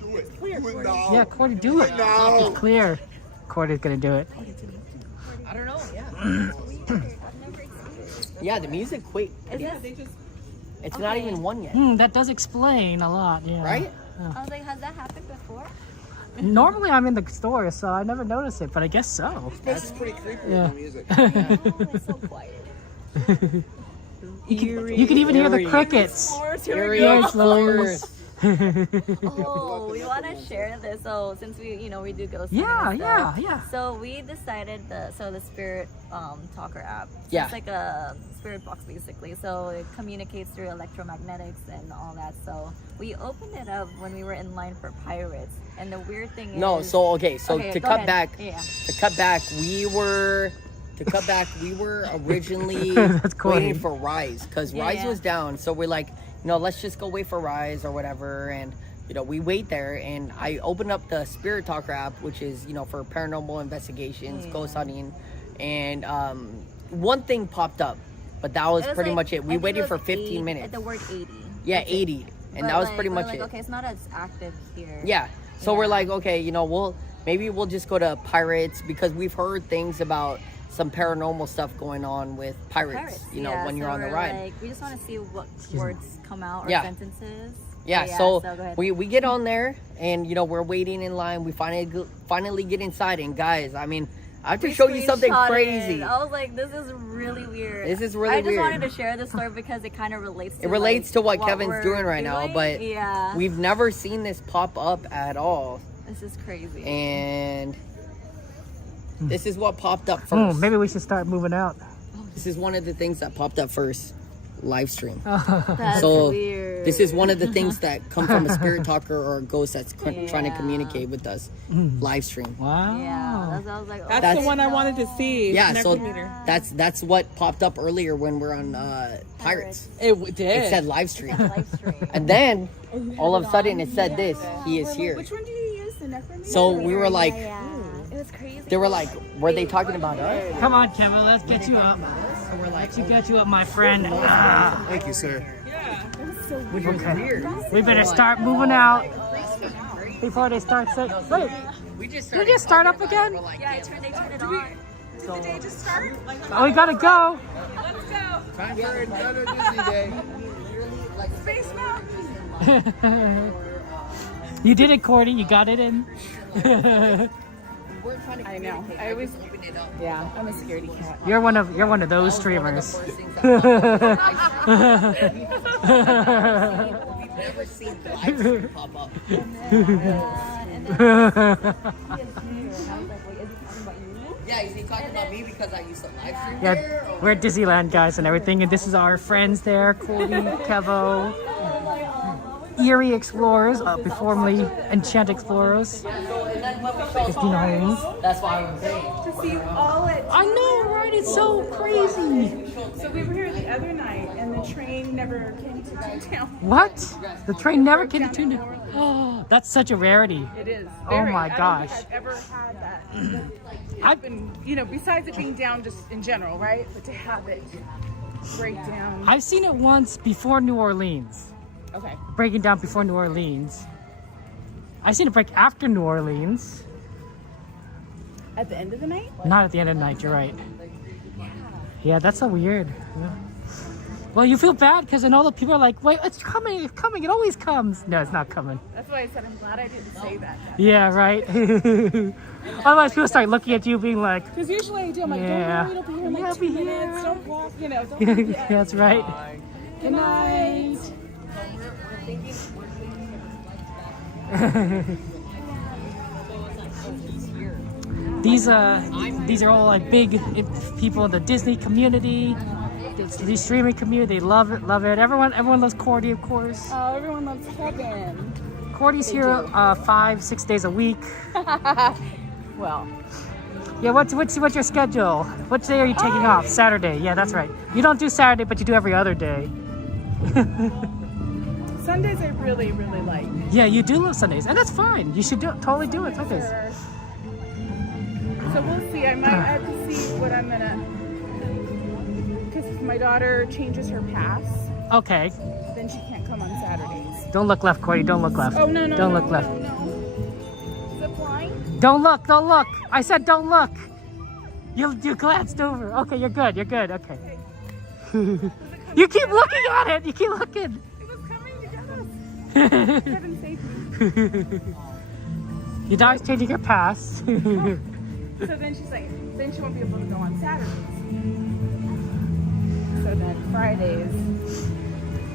Do it. Do it Yeah, now. Cordy, do it. now. It's clear. Cordy's gonna do it. I don't know. Yeah. Yeah, the music quick. It's not even one yet. That does explain a lot. Yeah. Right? I was like, has that happened before? Normally I'm in the store, so I never notice it, but I guess so. This is pretty creepy Yeah. with the music. Oh, it's so quiet. You can even hear the crickets. Eerie Yes, explorers. Oh, we want to share this. So since we do ghost hunting and stuff, Yeah. So we decided the Spirit Talker app. So Yeah. It's like a spirit box basically. So it communicates through electromagnetics and all that. So we opened it up when we were in line for Pirates. And the weird thing is No, so okay, so Okay, to go cut ahead. back, Yeah. we were originally That's Cordy. waiting for Rise because Yeah, Rise yeah. was down. So we're like, let's just go wait for Rise or whatever. And, we wait there. And I opened up the Spirit Talker app, which is, for paranormal investigations, ghost hunting. And one thing popped up, but that was It was pretty like- much it. I We think waited it was for 15 80, minutes. The word 80. Yeah, That's it. 80. And But that was like, pretty we're much like, it. okay, it's not as active here. Yeah. So we're like, okay, maybe we'll just go to Pirates because we've heard things about some paranormal stuff going on with Pirates, Yeah, when you're so on the we're ride. Like, we just want to see what words come out or Yeah. sentences. Yeah, But so go ahead. we get on there and we're waiting in line. We finally get inside, and guys, I mean, I have to show you something screenshotted. crazy. I was like, this is really weird. This is really I just weird. wanted to share this story because it kind of relates to It relates to what Kevin's we're doing right now, but yeah, we've never seen this pop up at all. this is crazy. And this is what popped up Oh, first. maybe we should start moving out. This is one of the things that popped up first. Live stream. That's So weird. this is one of the things that come from a spirit talker or a ghost that's trying to communicate with us. Live stream. Wow. Yeah, I was like, oh, That's the one I wanted to see. Yeah, so Necrometer. that's what popped up earlier when we're on Pirates. It did. It said live stream. live stream. And then all of a sudden it said this. He is here. Which one do you use? The Necrometer? So we were like, Yeah, it was crazy. they were like, were they talking about us? Come on, Kevin, let's get you up. So we're like, You got you up, my friend. Thank you, sir. We better start moving out before they start saying. Wait, we just did you start up again? Yeah, they turn it on. Did the day just start? Oh, we gotta go. Let's go. Time for another Disney day. Space Mountain. You did it, Cordy. You got it in. I know. I always. Yeah, I'm a scaredy cat. You're one of those streamers. never seen the live stream pop up. Yeah, is he talking about me because I used to live stream Yeah, there? Or? we're at Disneyland, guys, and everything, and this is our friends there, Cordy, Kevo, Eerie Explorers, formerly Enchant Explorers. 15 homes. That's why I'm saying. To see all it. I know, right? It's so crazy. So we were here the other night, and the train never came to Toontown. What? The train never came to Toontown. Oh, that's such a rarity. It is. Oh Very. my I don't gosh. think I've ever had that. I've been, besides it being down just in general, right? But to have it break down. I've seen it once before New Orleans. Okay. Breaking down before New Orleans. I've seen it break after New Orleans. At the end of the night? Not at the end of the night, you're right. Yeah, that's so weird. Yeah. Well, you feel bad because then all the people are like, wait, it's coming, it always comes. No, it's not coming. That's why I said I'm glad I didn't say that. Yeah, right? Otherwise people start looking at you being like, Because usually I do, I'm like, yeah. don't worry, it'll be here in like 2 minutes, don't walk, don't Yeah, forget. that's right. Good night. These are all like big people in the Disney community, the streaming community. They love it. Everyone loves Cordy, of course. Oh, everyone loves Kevin. Cordy's here 5-6 days a week. Well. Yeah, what's your schedule? What day are you taking off? Saturday. Yeah, that's right. You don't do Saturday, but you do every other day. Sundays I really, really like. Yeah, you do love Sundays, and that's fine. You should totally do it Sundays. Sure. So we'll see. I might have to see what I'm gonna. Because if my daughter changes her pass, Okay. then she can't come on Saturdays. Don't look left, Cordy. Don't look left. Oh no no. Don't no, look left. No, no. Is it flying? Don't look. Don't look. I said don't look. You glanced over. Okay, you're good. You're good. Okay. You keep looking at it. You keep looking. It was coming to get us. Heaven save me. Your daughter's changing her pass. So then she's like, then she won't be able to go on Saturdays. So then Fridays,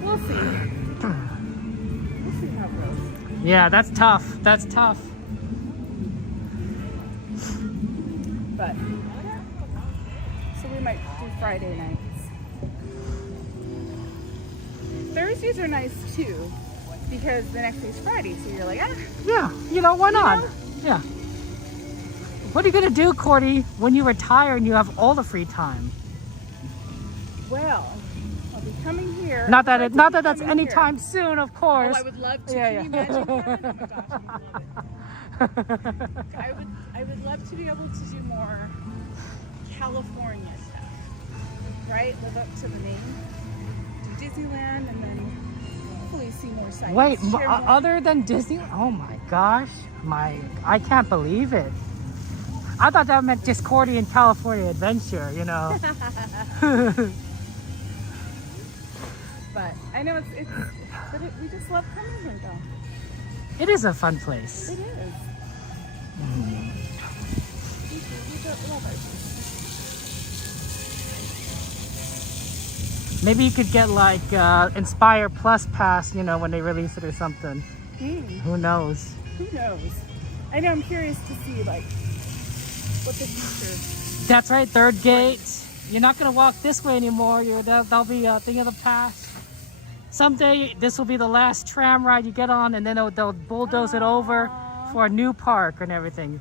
we'll see. We'll see how it goes. Yeah, that's tough. That's tough. But, so we might do Friday nights. Thursdays are nice too, because the next day's Friday, so you're like, ah. Yeah, why not? Yeah. What are you gonna do, Cordy, when you retire and you have all the free time? Well, I'll be coming here. Not that that's anytime soon, of course. Oh, I would love to. Yeah, Can you imagine? Oh my gosh. I would love to be able to do more California stuff. Right? Live up to the name. Do Disneyland and then hopefully see more sites. Wait, Share more. other than Disney? Oh my gosh, I can't believe it. I thought that meant just Cordy and California Adventure, But I know we just love coming here though. It is a fun place. It is. Maybe you could get like Inspire Plus Pass, when they release it or something. Who knows? Who knows? I know, I'm curious to see what the future. That's right, third gate. You're not gonna walk this way anymore. There'll be a thing of the past. Someday this will be the last tram ride you get on, and then they'll bulldoze it over for a new park and everything.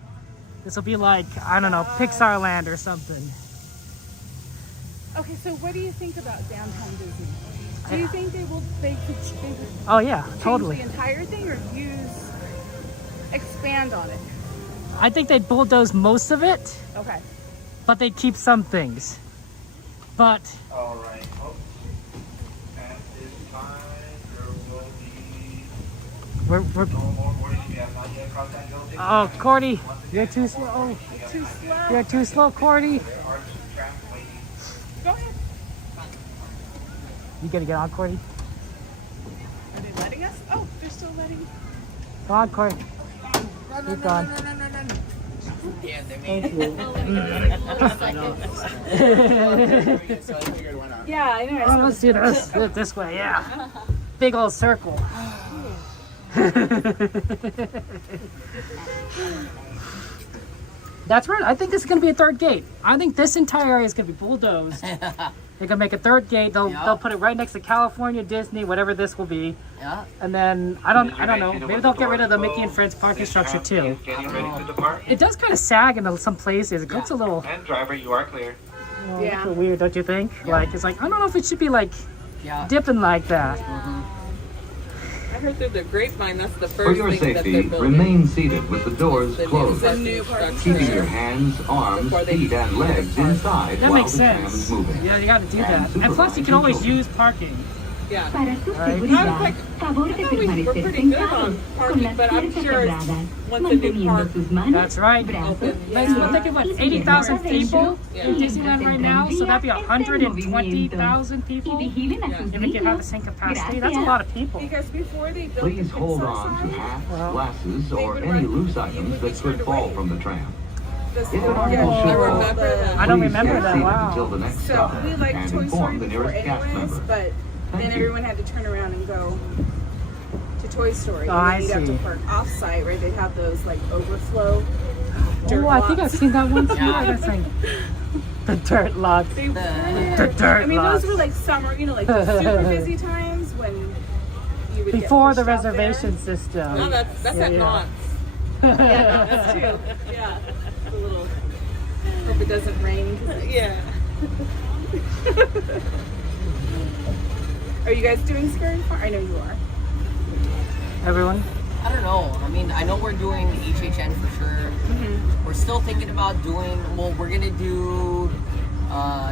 This will be like, I don't know, Pixar Land or something. Okay, so what do you think about downtown Disney? Do you think they would Oh yeah, change totally. the entire thing or expand on it? I think they bulldoze most of it, Okay. but they keep some things. But All right, folks. At this time, there will be we're no more boarding. You have not yet crossed that building. oh, Cordy, you're too slow. Too slow. You're too slow, Cordy. There are two trams waiting. Go ahead. You gotta get on, Cordy. Are they letting us? Oh, they're still letting. Come on, Cordy. Run, Keep run, going. run, run, run, run, run. Yeah, they Thank you. So I figured why not? Yeah, I know. Oh, let's do this. Do it this way, yeah. Big old circle. That's right. I think this is going to be a third gate. I think this entire area is going to be bulldozed. They're going to make a third gate. They'll put it right next to California, Disney, whatever this will be. Yeah. And then I don't know. Maybe they'll get rid of the Mickey and Friends parking structure too. Getting ready to depart. It does kind of sag in some places. It looks a little, And driver, you are clear. a little weird, don't you think? Like it's like I don't know if it should be like Yeah. dipping like that. I heard through the grapevine that's the For first your thing that safety, they're building. remain seated with the doors The new closed. structure. Keeping your hands, arms, Before they feet, and legs inside That while makes the tram is sense. moving. Yeah, you got to do that. And plus, you can always use parking. Yeah. Right? I thought we were pretty good on parking, but I'm sure once the new park That's right. opens. Like, we're thinking, what, 80,000 people in Disneyland right now? So that'd be 120,000 people? If we could have the same capacity, that's a lot of people. Because before they built Please the hold Pixar on to side, hats, glasses, or any loose items that could fall from the tram. the If it store- almost yeah, should I fall, remember that. I don't please remember get that, seated wow. until the next So stop we like and Toy inform Story the before nearest cast anyways, member. but then Thank you. everyone had to turn around and go to Toy Story. Oh, and I then you'd have see. to park off-site, right? They'd have those like overflow dirt Oh, I think I've lots. seen that one too. That's like the dirt lots. They were. The dirt I mean, lots. those were like summer, you know, like the super busy times when you would Before get the pushed out there. reservation system. No, that's at Knott's. Yeah, that's too. Yeah, the little. Hope it doesn't rain. Yeah. Are you guys doing Scary Farm? I know you are. Everyone? I don't know. I mean, I know we're doing HHN for sure. We're still thinking about doing. Well, we're gonna do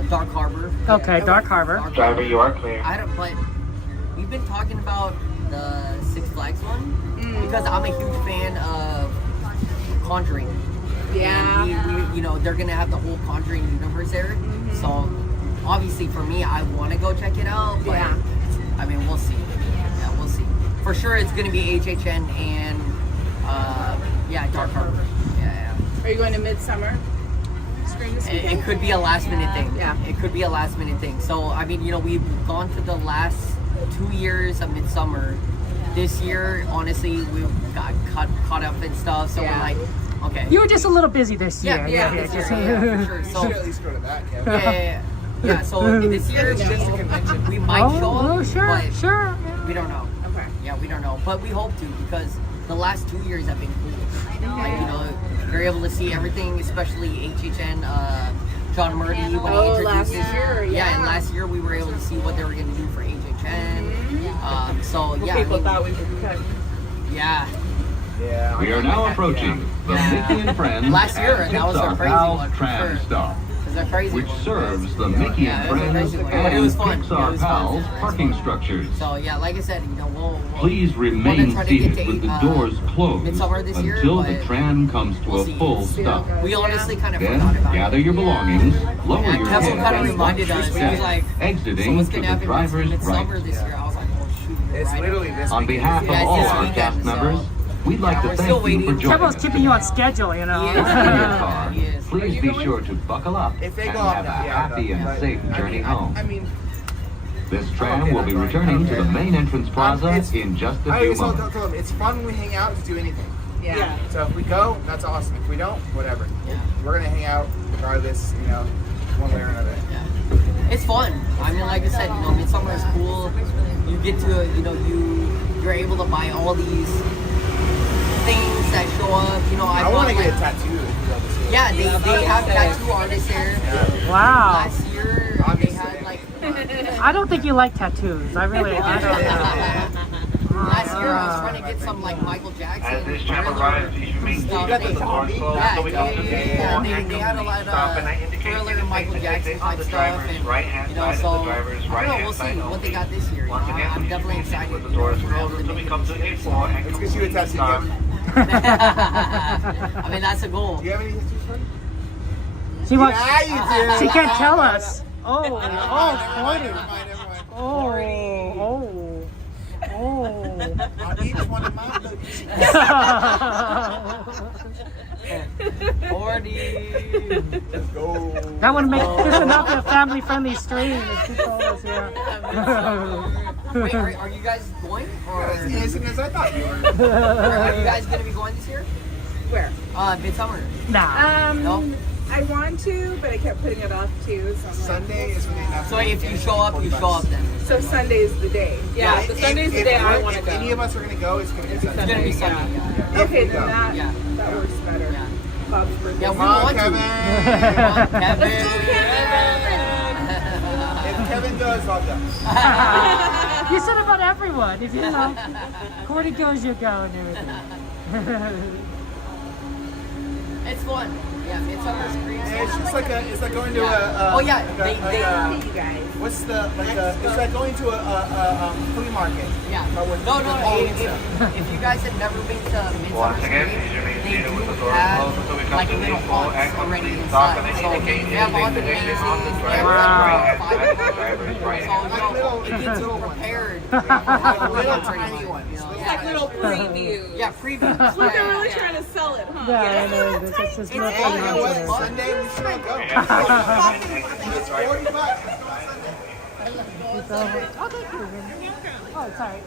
Dark Harbor. Okay, Dark Harbor. Driver, you are clear. I don't. But we've been talking about the Six Flags one because I'm a huge fan of Conjuring. Yeah. And we, you know, they're gonna have the whole Conjuring universe there. So obviously, for me, I want to go check it out. But Yeah. I mean, we'll see. Yeah, we'll see. For sure, it's gonna be HHN and yeah, Dark Harbor. Yeah. Are you going to Midsummer? Scream this It weekend? could be a last minute thing. Yeah. It could be a last minute thing. So I mean, you know, we've gone to the last 2 years of Midsummer. This year, honestly, we got caught up and stuff. So Yeah. we're like, okay. You were just a little busy this year. Yeah, this year, yeah, for sure. You So should at least go to that, Kevin. yeah. So this year It's just a convention. we might show up, Oh, sure, but sure. we don't know. Okay. Yeah, we don't know, but we hope to because the last 2 years have been cool. Like, you know, you're able to see everything, especially HHN, John Murdy when he Oh, introduced last it. year, yeah. And last year we were able to see what they were going to do for HHN. So Well, yeah, I people mean, thought we were cutting. yeah. Yeah. We are now approaching the Mickey and Friends Last year, and that was our Pixar crazy Pals one, for tram sure. stop, It was a crazy which one. serves the Mickey Yeah, and it was a Friends crazy one. and But it was fun. It Pixar was fun. Pals parking structures. So yeah, like I said, you know, we'll Please wanna remain try to get seated to, with the doors closed Midsummer this year, until the but tram comes to we'll a see. full See stop. we honestly kind of Then forgot about gather it. your belongings, lower Yeah, your Kevin head, kind of and reminded watch us. your He was step, like, so exiting what's to gonna the happen driver's Midsummer right. this year? I was like, oh shoot. you're It's right. literally this On weekend. behalf of Yeah, it's all this our weekend, cast so- members, we'd like to we're thank still you for waiting. joining Kevin's us keeping you on today. schedule, you know. He In your is. car, He is. please you be going? sure to buckle up If they and go off, have a yeah, happy and but, safe journey home. I mean, This tram okay, will be that's fine. returning to the Okay. main entrance plaza it's- in just a I few always told moments. them, it's fun when we hang out, just do anything. Yeah. So if we go, that's awesome. If we don't, whatever. Yeah. We're gonna hang out regardless, you know, one way or another. Yeah. It's fun. I mean, like I said, you know, Midsummer is cool. You get to, you know, you're able to buy all these things that show up. You know, I want to bought, get a like, tattoo. Yeah, they have tattoo artists there. Wow. Last year, they had like. I don't think you like tattoos. I don't. Last year I was trying to get some like Michael Jackson. As this channel arrives, please remain seated stuff. with the doors closed until we come to the floor They had a lot stop, and I of indicate thriller Michael Jackson on type the stuff, driver's and right-hand you know, side so and the driver's I don't know. right-hand We'll see side what they got this year. You know, Once again, I'm please definitely remain seated excited. with the doors closed until we come to the floor and Let's get you a tattoo. I mean, that's a goal. Do you have any tattoos for me? She wants. Yeah, you do. She can't tell us. Oh, Never mind, never mind. oh, On each one of my looks. 40. Let's go. That would make this would not be a family-friendly stream if she told us here. Wait, are you guys going? Or As innocent as I thought you were. are you guys going to be going this year? Where? Midsummer. Nah. No? I want to, but I kept putting it off too. So I'm like, Sunday is when they have. So if you show up, you show up then. so Sunday's the day. Yeah, Yeah, the Sunday's the day I want to If go. any of us are going to go, it's going to be Sunday. It's going to be Sunday. Yeah. Okay, If we then go. that Yeah. that works better. Yeah. Bob's birthday. Yeah, we Come on, want Kevin. to. Kevin. If Kevin goes, I'll go. You said about everyone. If you know, Cordy goes, you go, and everything. It's fun. Yeah, Midsummer's great. Yeah, it's just like it's like going to Oh, yeah, like they- You guys. what's the it's like going to a flea market. Yeah. But with No, with Halloween if stuff. you guys have never been to Once Midsummer's again, Great, please remain they seated with the do doors have closed until we come like to the little floor haunts and already complete stop, inside. and So indicate they have the haunted destination mazes, on the they driver's have right-hand fire side and the alarms. driver's So, right-hand you side. know, it gets you prepared for Halloween Little pretty tiny much, ones. you know? It's like little previews. Yeah, previews. Like they're really Yeah. trying to sell it, huh? Yeah, no, this is Hey, not you know what? funny. Sunday we should all go. It's $40. Let's go on Sunday. Oh, thank you. Oh, sorry.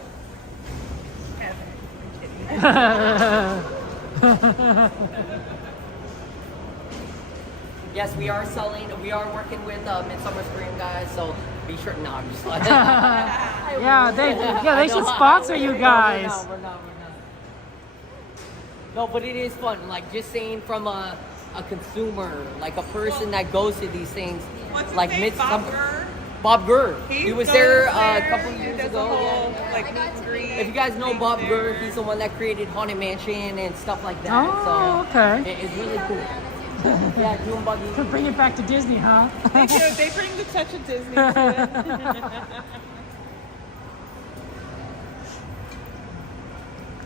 Yes, we are working with Midsummer Scream guys, so be sure. No, I'm just like. They should sponsor you guys. We're not. No, but it is fun. Like just saying from a consumer, like a person that goes to these things, What's his like name? Midsummer. Bob Gurr? Bob Gurr. He was there a couple years does ago. a whole, Yeah. like, meet and greet. If you guys know Bob Gurr, he's the one that created Haunted Mansion and stuff like that. Oh, so okay. It's really cool. Yeah, June Buggy. To bring it back to Disney, huh? They do. They bring the touch of Disney to it.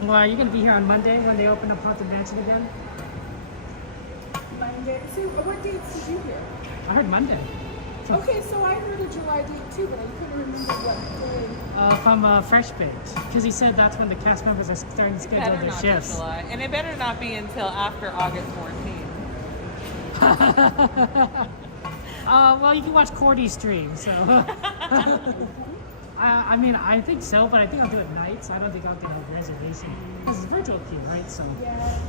Well, are you going to be here on Monday when they open up Haunted Mansion again? Monday. So, what dates did you hear? I heard Monday. Okay, so I heard a July date too, but I couldn't remember what day. From Fresh Baked, because he said that's when the cast members are starting to schedule Better their not be shifts. July, and it better not be until after August 14th. Well, you can watch Cordy's stream, so. I mean, I think so, but I think I'll do it nights. I don't think I'll get a reservation. Because it's virtual queue, right? So. Yes.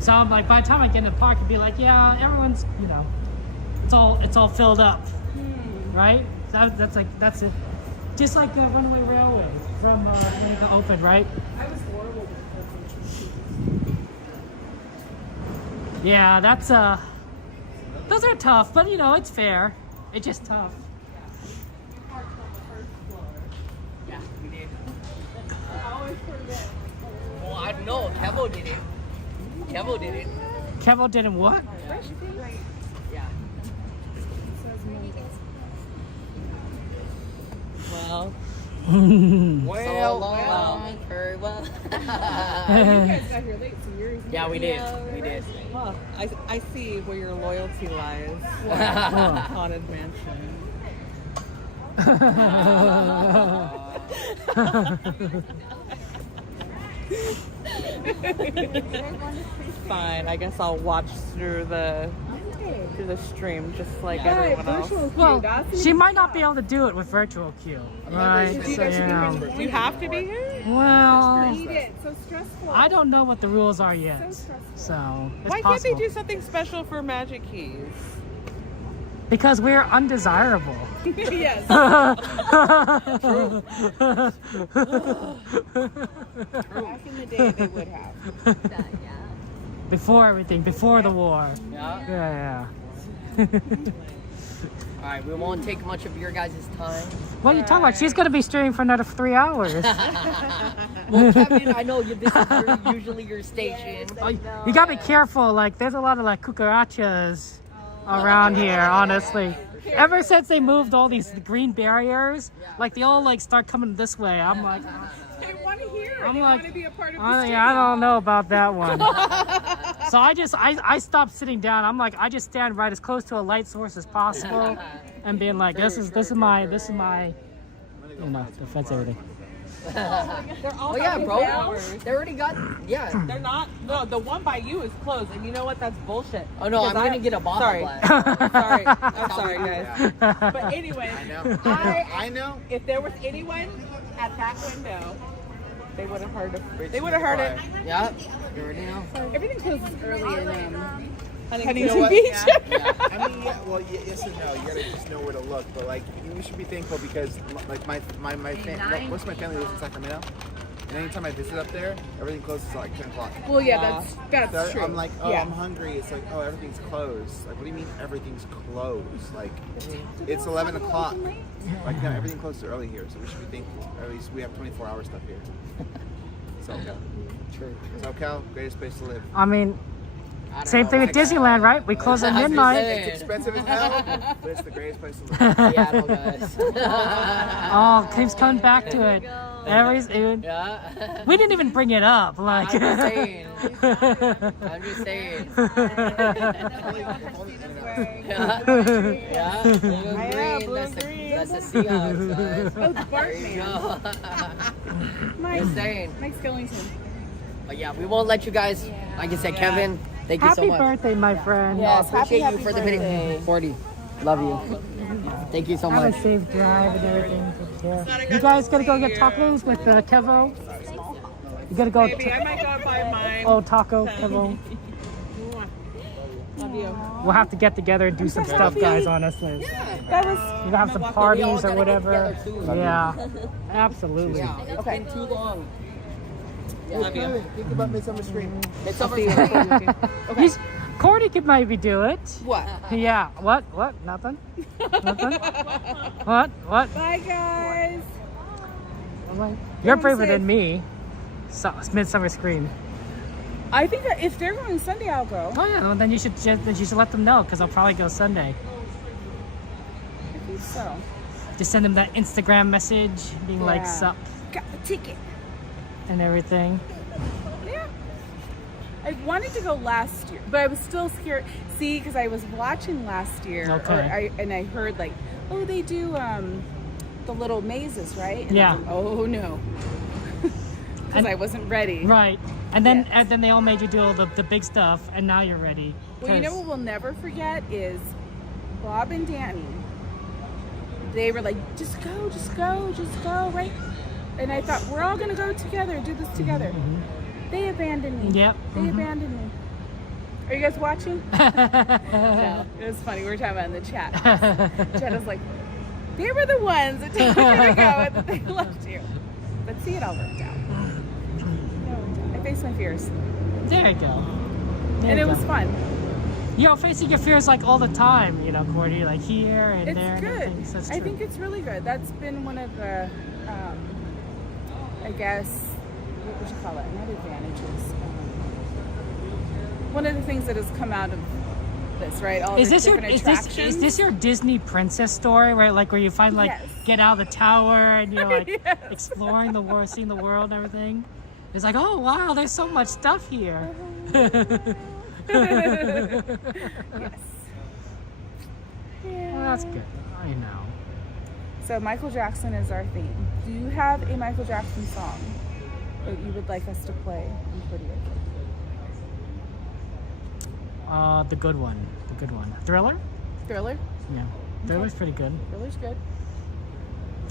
So I'm like, by the time I get in the park, it'll be like, yeah, everyone's, it's all filled up, right? That's it. Just like the Runaway Railway from when it opened, right? I was horrible with virtual. Yeah, that's those are tough, but it's fair. It's just tough. Yeah, we did. I always forget. Well, I don't know. Kevo did it. Kevo did it. Kevo didn't what? Yeah. Well. Very well. You guys got here late, so you're. Yeah, we did. We did. Huh. I see where your loyalty lies. Haunted Mansion. Fine, I guess I'll watch through the stream just like everyone else. Well, she might not be able to do it with virtual queue, right? So, Do you have to be here? well, It's so stressful. I don't know what the rules are yet, so it's Why can't possible. they do something special for Magic Keys? Because we're undesirable. Yes. Back in the day, they would have. Before everything, before the war. Yeah. Yeah. All right, we won't take much of your guys' time. What are you talking about? She's going to be streaming for another 3 hours. Well, Kevin, I know this is usually your station. You gotta be careful. Like, there's a lot of like cucarachas around here. Honestly, ever since they moved all these green barriers, like they all like start coming this way. I'm like, They want to hear. I'm They like, want to be a part of the I don't know about that one. So I stopped sitting down. I'm like, I just stand right as close to a light source as possible, and being like, this is my, you know, defense everything. They're all yeah, bro. hours. They already got, yeah. They're not. No, the one by you is closed, and you know what? That's bullshit. Oh no, I'm gonna get a bottle. Sorry. Sorry. I'm sorry, guys. But anyway, I know. If there was anyone at that window, they would have heard it. They would have heard it. Yeah. You already know. Everything closes early in Huntington Beach. Yeah. I mean, well, yes and no. You gotta just know where to look. But like, we should be thankful because like most of my family lives in Sacramento, and anytime I visit up there, everything closes at like 10 o'clock. Well, yeah, that's So true. I'm like, oh, yeah. I'm hungry. It's like, oh, everything's closed. Like, what do you mean everything's closed? Like, it's 11 o'clock. Like, no, everything closes early here, so we should be thankful. Or at least we have 24-hour stuff here. SoCal. True. SoCal, greatest place to live. I mean, same thing with Disneyland, right? We close at midnight. It's expensive as hell, but it's the greatest place to live. Seattle, guys. Oh, keeps coming back to it. Yeah. We didn't even bring it up. Like, I'm just saying. I'm just saying. Yeah. Blue and green. That's the Seahawks, guys. Oh, the There you go. Just saying. Mike Skillington. But yeah, we won't let you guys. Like I said, Kevin, thank you so happy much. birthday, my friend. Yes, appreciate you for the minute 40. Love you. Thank you so Have much. a safe drive and everything. Take care. You guys gonna go get tacos with Kevo? You gotta go. Maybe I might go and buy mine. Oh, taco, Kevo. Love you. We'll have to get together and do some stuff, guys. Honestly, That was. we'll have some parties or whatever. together, too. Yeah, absolutely. Yeah, it's been too long. Love you. Think about Midsummer Scream. It's over. He's- Cordy could maybe do it. What? Yeah. What? Nothing. Nothing. What? Bye, guys. You're braver than me. So, Midsummer Scream. I think that if they're going Sunday, I'll go. Oh yeah. Well, then you should let them know because I'll probably go Sunday. I think so. Just send them that Instagram message, being like, Yeah. "Sup," Got the ticket. and everything. Yeah. I wanted to go last year, but I was still scared. See, because I was watching last year, Okay. I heard like, oh, they do the little mazes, right? And Yeah. I was like, oh no, because I wasn't ready. Right. And then they all made you do all the big stuff, and now you're ready. Well, you know 'Cause- what we'll never forget is Bob and Danny. They were like, just go, right? And I thought, we're all going to go together, do this together. They abandoned me. Yep. They abandoned me. Are you guys watching? No, it was funny. We were talking about it in the chat. Jenna's like, they were the ones that told you to go and that they left you. But see, it all worked out. I faced my fears. There you go. There And you it was go. fun. You know, facing your fears like all the time, you know, Cordy, like here and It's there. And good. everything, so that's I true. think it's really good. That's been one of the, I guess, what would you call it? Not advantages. One of the things that has come out of this, right? All Is the this your different is attractions. this your Disney princess story, right? Like where you find like Yes. get out of the tower and you're like Yes. exploring the world, seeing the world and everything. It's like, oh wow, there's so much stuff here. Yes. Well, that's good. I know. So Michael Jackson is our theme. Do you have a Michael Jackson song that you would like us to play in Pretty Wicked? The good one. Thriller? Thriller? Yeah. Thriller's pretty good. Thriller's good.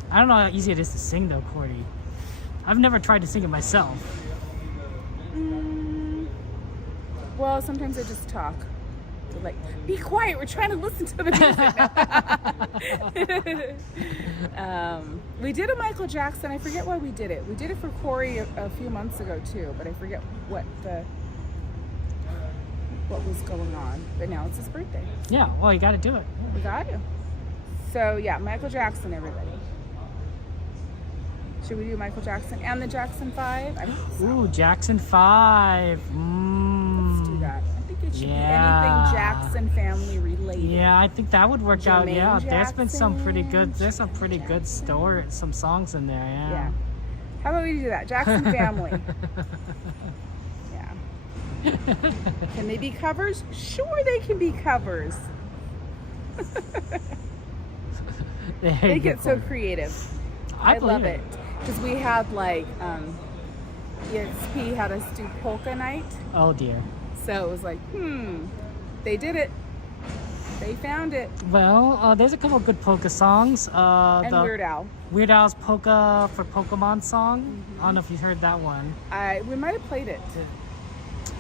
I don't know how easy it is to sing though, Cordy. I've never tried to sing it myself. Well, sometimes I just talk. So like, be quiet, we're trying to listen to the music. We did a Michael Jackson. I forget why we did it. We did it for Corey a few months ago too, but I forget what was going on. But now it's his birthday. Yeah, well, you got to do it. We got to. So yeah, Michael Jackson, everybody. Should we do Michael Jackson and the Jackson 5? I think so. Ooh, Jackson 5. Let's do that. I think it should be anything Jackson family related. Yeah, I think that would work out. Jermaine Yeah, there's been some pretty good. Jackson, There's some pretty good some songs in there. Yeah. Yeah. How about we do that? Jackson family. Yeah. Can they be covers? Sure, they can be covers. They get so creative. I love it. Because we had like EXP had us do polka night. Oh dear. So it was like, they did it. They found it. Well, there's a couple of good polka songs. And Weird Al. Weird Al's Polka for Pokemon song. I don't know if you've heard that one. We might have played it.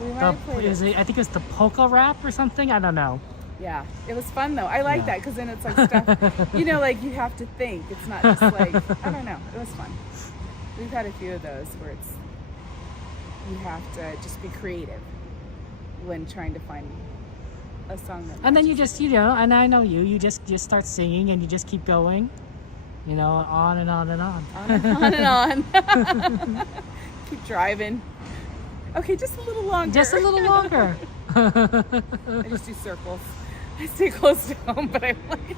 We might have played it. I think it's the polka rap or something. I don't know. Yeah, it was fun though. I like that because then it's like stuff, you know, like you have to think. It's not just like, I don't know. It was fun. We've had a few of those where it's, you have to just be creative when trying to find a song that and then you just, you know, and I know you just start singing and you just keep going, you know, on and on and on. On and on. Keep driving. Okay, just a little longer. Just a little longer. I just do circles. I stay close to home, but I'm like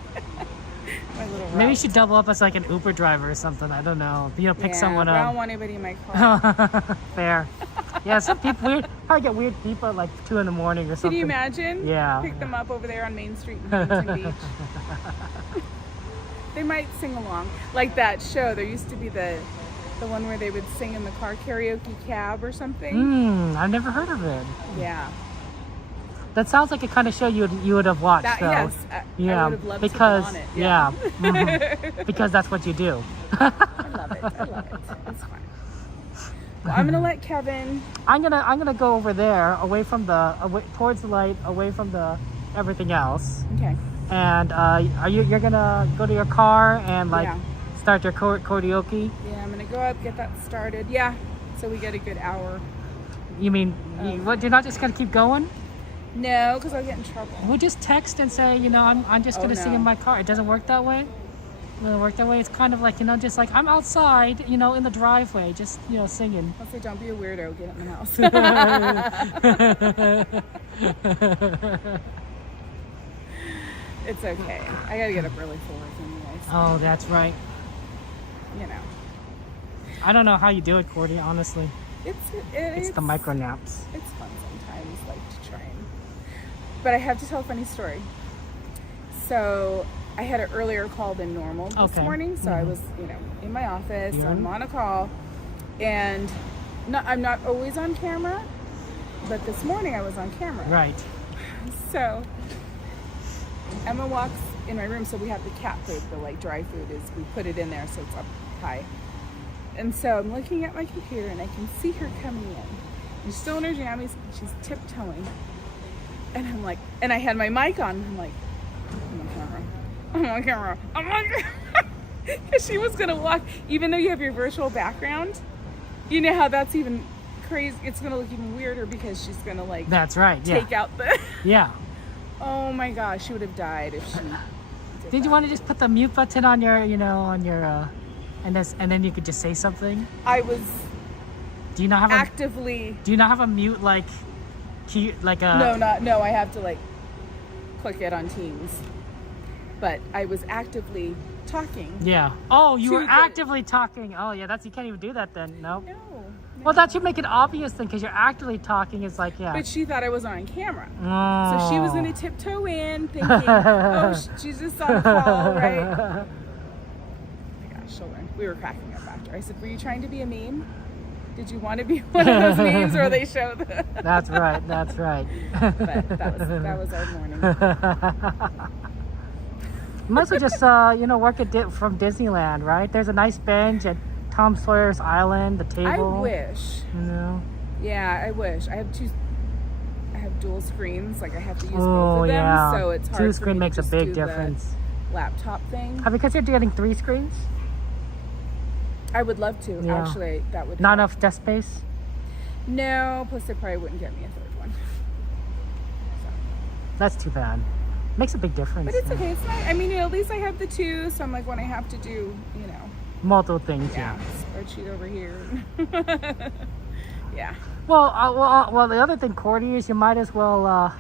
my little route. Maybe you should double up as like an Uber driver or something. I don't know. You know, pick someone up. I don't want anybody in my car. Fair. Yeah, some people probably get weird people at like 2 in the morning or something. Can you imagine? Yeah. Pick them up over there on Main Street in Huntington Beach. They might sing along. Like that show. There used to be the one where they would sing in the car, karaoke cab or something. I've never heard of it. Yeah. That sounds like a kind of show you would have watched. Yes, I would have loved because, to be on it. Yeah. Because that's what you do. I love it. It's fun. Well, I'm gonna let Kevin. I'm gonna go over there, towards the light, away from the everything else. Okay. And you're gonna go to your car and start your karaoke? Yeah, I'm gonna go up, get that started. Yeah. So we get a good hour. You mean you're not just gonna keep going? No, because I'll get in trouble. We'll just text and say, you know, I'm just gonna sing in my car. It doesn't work that way. It doesn't work that way. It's kind of like, you know, just like I'm outside, you know, in the driveway, just, you know, singing. I'll say, don't be a weirdo. Get in the house. It's okay. I gotta get up early for work anyway. So, oh, that's right. You know. I don't know how you do it, Cordy. Honestly. It's the micro naps. It's fun sometimes, like to try and. But I have to tell a funny story. So I had an earlier call than normal this morning. So I was, you know, in my office. So I'm on a call, and I'm not always on camera, but this morning I was on camera. Right. So Emma walks in my room. So we have the cat food, the like dry food is we put it in there so it's up high. And so I'm looking at my computer and I can see her coming in. She's still in her jammies. She's tiptoeing. And I'm like, and I had my mic on. I'm like, I'm on camera. Because she was going to walk, even though you have your virtual background, you know how that's even crazy. It's going to look even weirder because she's going to like. That's right. Yeah. Take out the. Yeah. Oh my gosh, she would have died if she. Did you want to just put the mute button on your, you know, on your. And then you could just say something. I was. Do you not have actively? Do you not have a mute like, key like a? No. I have to like, click it on Teams. But I was actively talking. Yeah. Oh, you were actively talking. Oh, yeah. You can't even do that then. Nope. No. Well, that should make it obvious then, because you're actively talking. It's like, yeah. But she thought I was on camera. Oh. So she was gonna tiptoe in, thinking, oh, she's just on a call, right? She'll learn. We were cracking up after. I said, were you trying to be a meme? Did you want to be one of those memes where they show the... That's right. But that was our morning. You must have just, work from Disneyland, right? There's a nice bench at Tom Sawyer's Island, the table. I wish. You know? Yeah, I wish. I have dual screens. Like, I have to use both of them. Yeah. So it's hard. 2-screen makes a big difference. Laptop thing. Have you considered getting 3 screens? I would love to. Yeah. Actually, that would. Not enough desk space? No. Plus, they probably wouldn't get me a 3rd one. So. That's too bad. Makes a big difference. But it's okay. It's not. I mean, at least I have the 2. So I'm like, when I have to do, Multiple things, yeah. Spreadsheet over here. Yeah. Well, the other thing, Cordy, is you might as well,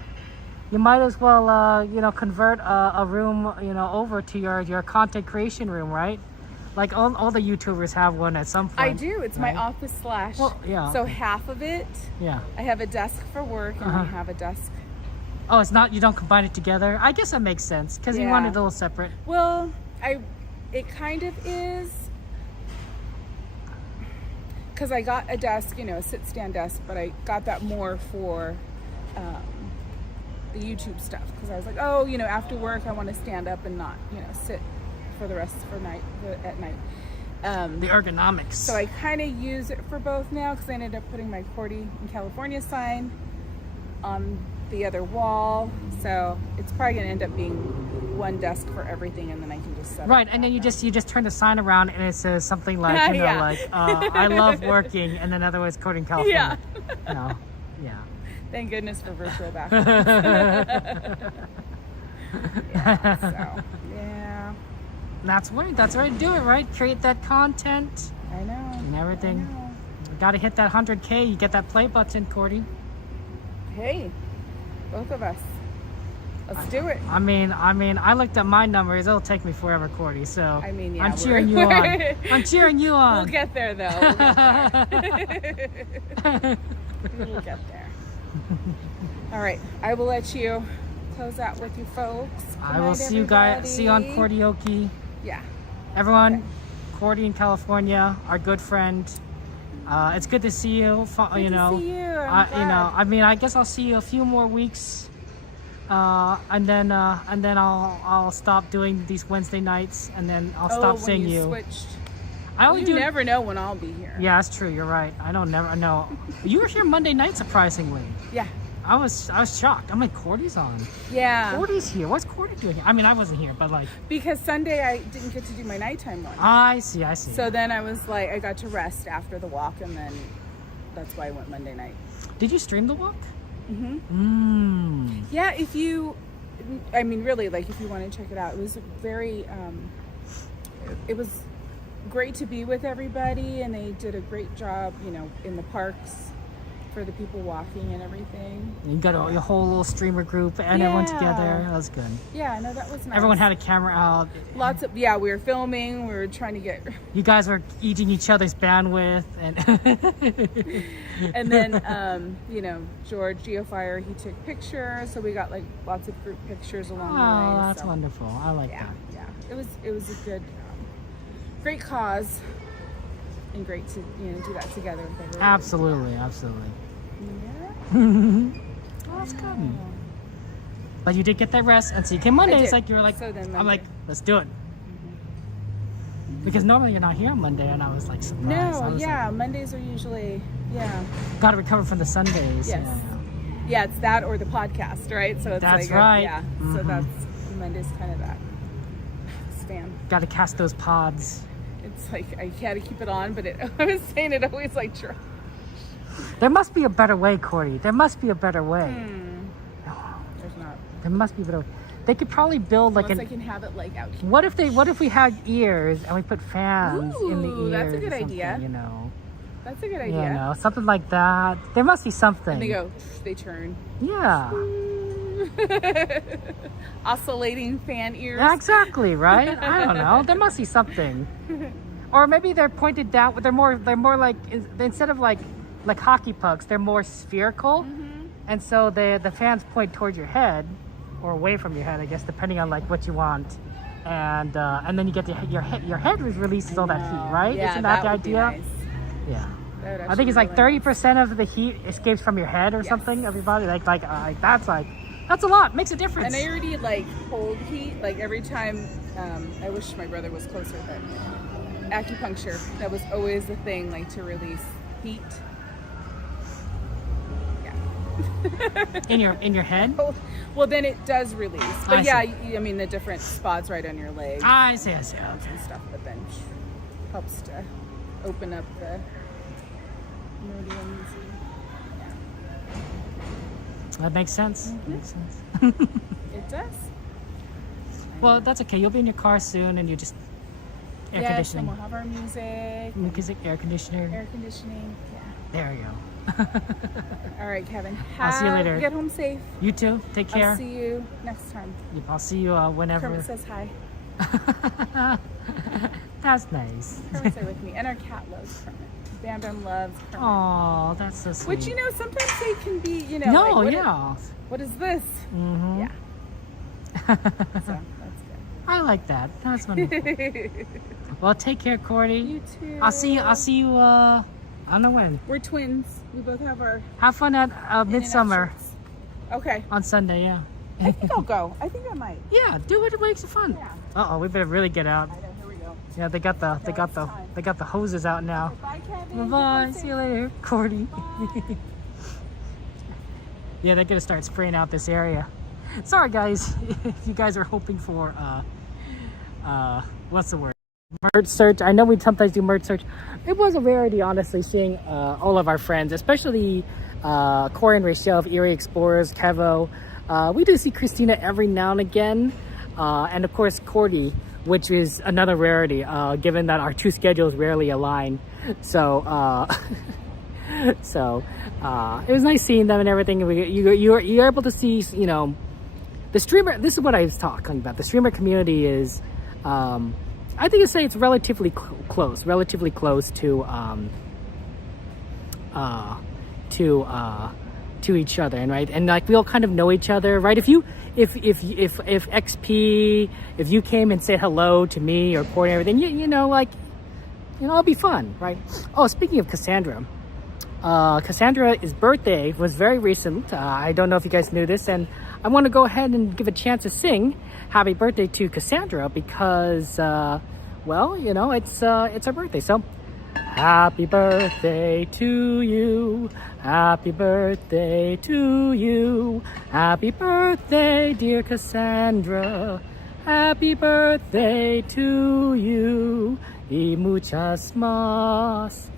convert a room, over to your content creation room, right? Like all the YouTubers have one at some point. I do. It's right? my office slash. Well, yeah. So half of it, yeah. I have a desk for work and I have a desk. Oh, it's not, you don't combine it together? I guess that makes sense because you want it a little separate. Well, it kind of is. Because I got a desk, a sit-stand desk, but I got that more for the YouTube stuff. Because I was like, after work, I want to stand up and not, sit for the rest at night. The ergonomics. So I kind of use it for both now because I ended up putting my Cordy in California sign on the other wall. So it's probably going to end up being one desk for everything, and then I can just set right, up and then you just turn the sign around and it says something like, I love working, and then otherwise Cordy in California. Yeah. Yeah. Thank goodness for virtual backgrounds. Yeah. That's right to do it, right? Create that content. I know. And everything. Got to hit that 100K. You get that play button, Cordy. Hey, both of us. Let's do it. I mean, I looked at my numbers. It'll take me forever, Cordy. So I'm cheering you on. I'm cheering you on. We'll get there, though. We'll get there. All right. I will let you close out with you folks. I will see you guys. See you on Cordioki. Yeah. Everyone, Cordy in California, our good friend. It's good to see you. Good to see you. I guess I'll see you a few more weeks, and then I'll stop doing these Wednesday nights, and then I'll stop seeing you. Switched. You never know when I'll be here. Yeah, that's true. You're right. I don't never know. You were here Monday night, surprisingly. Yeah. I was shocked. I'm like, Cordy's on. Yeah. Cordy's here. What's Cordy doing here? I mean, I wasn't here, but like. Because Sunday I didn't get to do my nighttime one. I see. So then I was like, I got to rest after the walk, and then that's why I went Monday night. Did you stream the walk? Mm-hmm. Yeah, if you want to check it out, it was very, it was great to be with everybody, and they did a great job, in the parks for the people walking and everything. You got your whole little streamer group and everyone together. That was good. Yeah, no, that was nice. Everyone had a camera out. We were filming. We were trying to get. You guys were eating each other's bandwidth, and. And then, George Geofire, he took pictures, so we got like lots of group pictures along the way. Oh, that's wonderful. I like that. Yeah, it was a good, great cause, and great to do that together with everyone. Absolutely. Yeah. Oh, that's good. But you did get that rest, and so you came Monday. It's like you were like, so then I'm like, let's do it. Because normally you're not here on Monday, and I was like surprised. No, Mondays are usually Got to recover from the Sundays. Yes. Yeah, it's that or the podcast, right? So it's that's like right. So that's Monday's kind of that spam. Got to cast those pods. It's like I had to keep it on, but I was saying it always like. There must be a better way, Cordy. There must be a better way. There's not. There must be a better way. They could probably build like I can have it like out here. What if we had ears and we put fans in the ears? That's a good idea. That's a good idea. Something like that. There must be something. And they turn. Yeah. Oscillating fan ears. Yeah, exactly, right? I don't know. There must be something. Or maybe they're pointed down. They're more like, instead of like hockey pucks, they're more spherical, and so the fans point towards your head or away from your head, I guess, depending on like what you want, and then you get your head releases all that heat, right? Yeah, Isn't that the would be idea? nice. Yeah. I think it's like 30% of the heat escapes from your head or something of your body. Like that's a lot. Makes a difference. And I already hold heat. Like every time, I wish my brother was closer, but acupuncture, that was always the thing, like to release heat. in your head? Well, then it does release. But the different spots right on your legs. I see. Okay. And stuff, but then helps to open up the meridians. That makes sense. Makes sense. It does. Well, that's okay. You'll be in your car soon, and you just Air yes, conditioning. and we'll have our music. Music, air conditioner. Air conditioning. Yeah. There you go. All right, Kevin. I'll see you later. Get home safe. You too. Take care. I'll see you next time. Yep, I'll see you whenever. Kermit says hi. That's nice. Kermit's there with me, and our cat loves Kermit. Bam Bam loves Kermit. Oh, that's so sweet. Which, you know, sometimes they can be, you know. No, like, what yeah. What is this? Mm-hmm. Yeah. So that's good. I like that. That's wonderful. Well, take care, Cordy. You too. I'll see you. I don't know when. We're twins. We both have our. Have fun at Midsummer. Okay. On Sunday, yeah. I think I'll go. I think I might. Yeah, do it. It makes it fun. Yeah. Uh-oh, we better really get out. I know. Here we go. Yeah, they got the hoses out now. Bye, Kevin. Bye-bye. See you later, Cordy. Yeah, they're gonna start spraying out this area. Sorry, guys. If you guys are hoping for what's the word? Merch search. I know we sometimes do merch search. It was a rarity, honestly, seeing all of our friends, especially Corey and Rachel of Erie Explorers, Kevo. We do see Christina every now and again, and of course Cordy, which is another rarity, given that our two schedules rarely align. So, it was nice seeing them and everything. You're able to see, you know, the streamer. This is what I was talking about. The streamer community is, I think it's relatively close to each other, and right, and like we all kind of know each other, right? If XP, if you came and said hello to me or Corey and everything, you know, like, you know, it'll be fun, right? Oh, speaking of Cassandra, Cassandra's birthday was very recent. I don't know if you guys knew this, and I want to go ahead and give a chance to sing happy birthday to Cassandra because, well, you know, it's her birthday. So, happy birthday to you. Happy birthday to you. Happy birthday, dear Cassandra. Happy birthday to you. Y muchas más.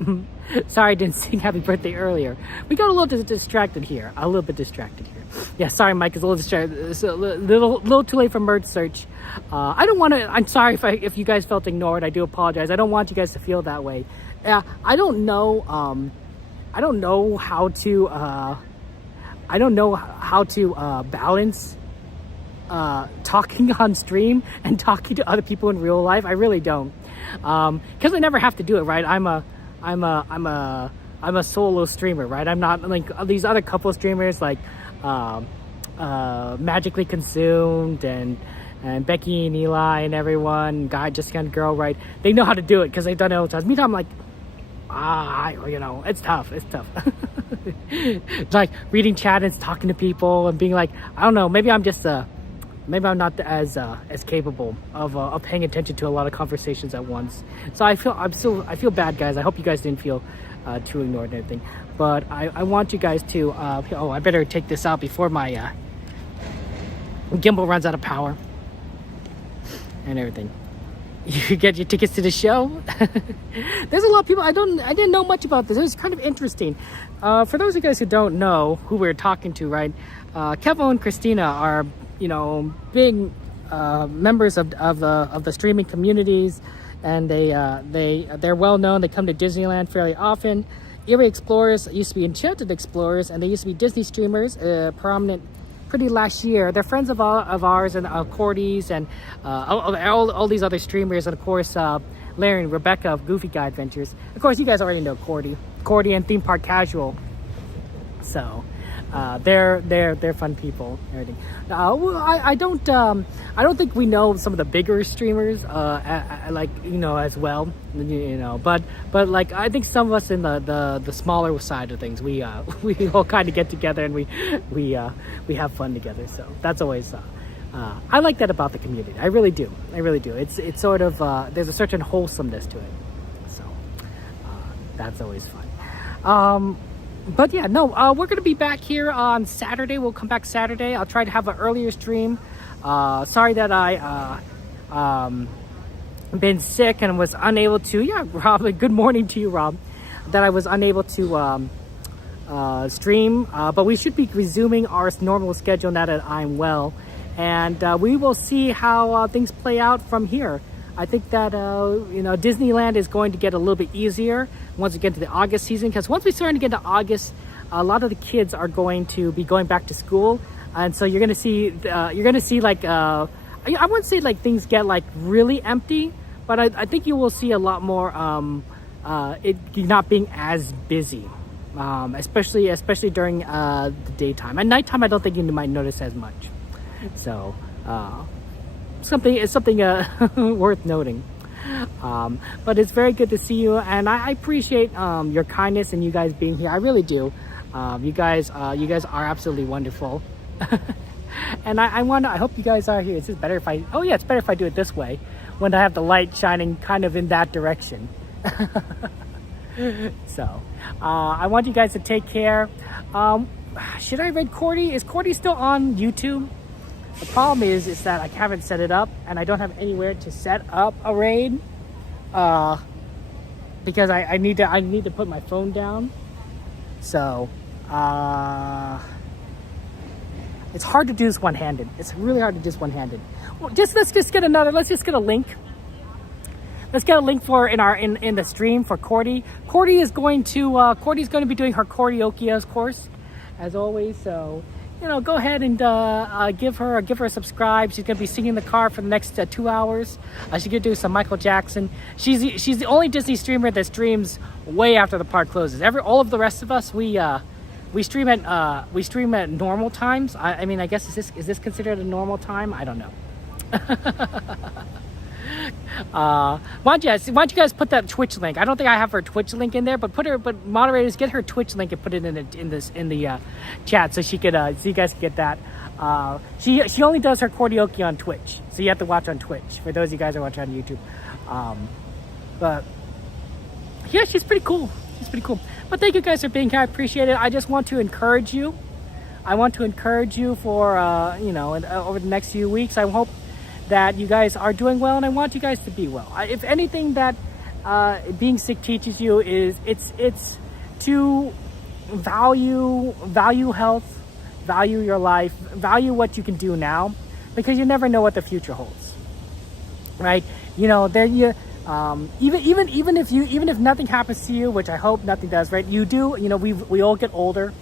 Sorry I didn't sing happy birthday earlier. We got a little distracted here. A little bit distracted here. Yeah, sorry, Mike. It's a little distracted. It's a little too late for merch search. I don't want to. I'm sorry if you guys felt ignored. I do apologize. I don't want you guys to feel that way. I don't know. I don't know how to. I don't know how to balance talking on stream and talking to other people in real life. I really don't. Because I never have to do it, right? I'm a solo streamer, right? I'm not like these other couple streamers like Magically Consumed and Becky and Eli and everyone, Guy, Jessica and Girl, right? They know how to do it because they've done it all the time. Meantime, I'm like, you know, it's tough. It's like reading chat and talking to people and being like, I don't know, maybe I'm just maybe I'm not as capable of paying attention to a lot of conversations at once. So I feel bad, guys. I hope you guys didn't feel too ignored and everything. But I want you guys to. Oh, I better take this out before my gimbal runs out of power and everything. You get your tickets to the show. There's a lot of people. I didn't know much about this. It was kind of interesting. For those of you guys who don't know who we're talking to, right? Kevo and Christina are, you know, big members of the streaming communities, and they're well known. They come to Disneyland fairly often. Erie Explorers used to be Enchanted Explorers, and they used to be Disney streamers, prominent pretty last year. They're friends of ours and Cordy's and all these other streamers, and of course Larry and Rebecca of Goofy Guy Adventures. Of course, you guys already know Cordy and Theme Park Casual. So they're fun people. Everything. Well, I don't think we know some of the bigger streamers like, you know, as well, you know, but like I think some of us in the smaller side of things, we all kind of get together and we have fun together. So that's always I like that about the community. I really do. It's sort of there's a certain wholesomeness to it. So that's always fun. But yeah, no, we're going to be back here on Saturday. We'll come back Saturday. I'll try to have an earlier stream. Sorry that I been sick and was unable to. Yeah, Rob, good morning to you, Rob. That I was unable to stream. But we should be resuming our normal schedule now that I'm well. And we will see how things play out from here. I think that Disneyland is going to get a little bit easier once we get to the August season, because once we start to get into August, a lot of the kids are going to be going back to school, and so you're going to see like I wouldn't say like things get like really empty, but I think you will see a lot more it not being as busy, especially during the daytime. At nighttime, I don't think you might notice as much. So it's something worth noting. But it's very good to see you, and I appreciate your kindness and you guys being here. I really do. You guys are absolutely wonderful. And I hope you guys are here. It's just better if it's better if I do it this way, when I have the light shining kind of in that direction. So I want you guys to take care. Should I raid Cordy? Is Cordy still on YouTube? The problem is that I haven't set it up, and I don't have anywhere to set up a raid, because I need to put my phone down. So it's hard to do this one-handed. It's really hard to do this one-handed. Well, let's just get a link. Let's get a link for in the stream for Cordy. Cordy's going to be doing her Cordy-okia course, as always. So, go ahead and give her a subscribe. She's gonna be singing in the car for the next 2 hours. She's gonna do some Michael Jackson. She's the only Disney streamer that streams way after the park closes. All of the rest of us, we stream at normal times. I mean, I guess is this considered a normal time? I don't know. Why don't you guys put that Twitch link? I don't think I have her Twitch link in there, but moderators, get her Twitch link and put it in the chat, so she could so you guys can get that. She only does her Cordy-okia on Twitch, so you have to watch on Twitch for those of you guys who are watching on YouTube. But yeah, she's pretty cool. But thank you guys for being here. I appreciate it. I just want to encourage you. For over the next few weeks. I hope that you guys are doing well, and I want you guys to be well. If anything that being sick teaches you is it's to value health, value your life, value what you can do now, because you never know what the future holds, right? Even if nothing happens to you, which I hope nothing does, right? You do, we all get older.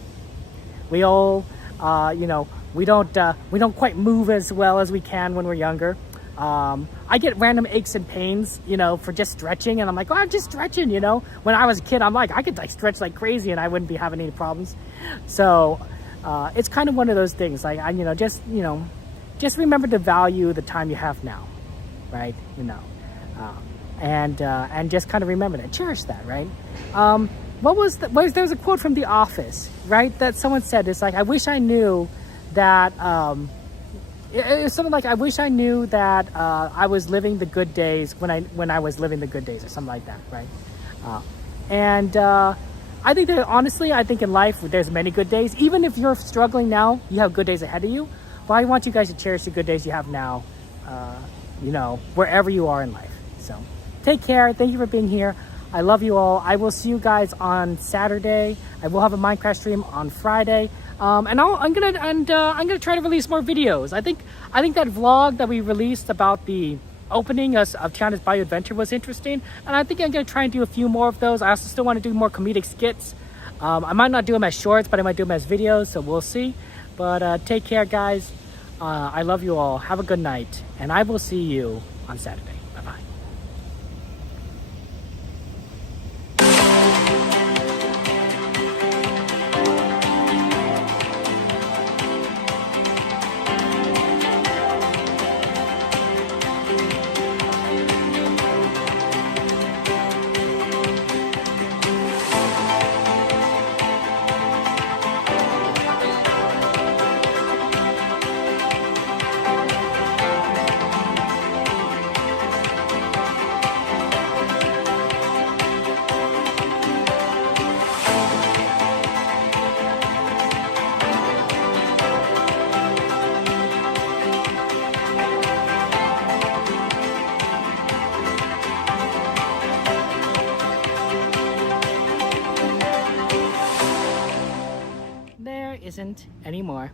We all, we don't quite move as well as we can when we're younger. I get random aches and pains, for just stretching, and I'm like, I'm just stretching, When I was a kid, I'm like, I could stretch like crazy and I wouldn't be having any problems. So it's kind of one of those things, like, just remember to value the time you have now, right? And just kind of remember that, cherish that, right? There was a quote from The Office, right? That someone said, it's like, I wish I knew that, it's something like, I wish I knew that I was living the good days when I was living the good days, or something like that, right? I think that, honestly, I think in life, there's many good days. Even if you're struggling now, you have good days ahead of you. But I want you guys to cherish the good days you have now, wherever you are in life. So take care. Thank you for being here. I love you all. I will see you guys on Saturday. I will have a Minecraft stream on Friday, and I'm gonna try to release more videos. I think that vlog that we released about the opening of Tiana's Bayou Adventure was interesting, and I think I'm gonna try and do a few more of those. I also still want to do more comedic skits. I might not do them as shorts, but I might do them as videos. So we'll see. But take care, guys. I love you all. Have a good night, and I will see you on Saturday. Bye-bye. Isn't anymore.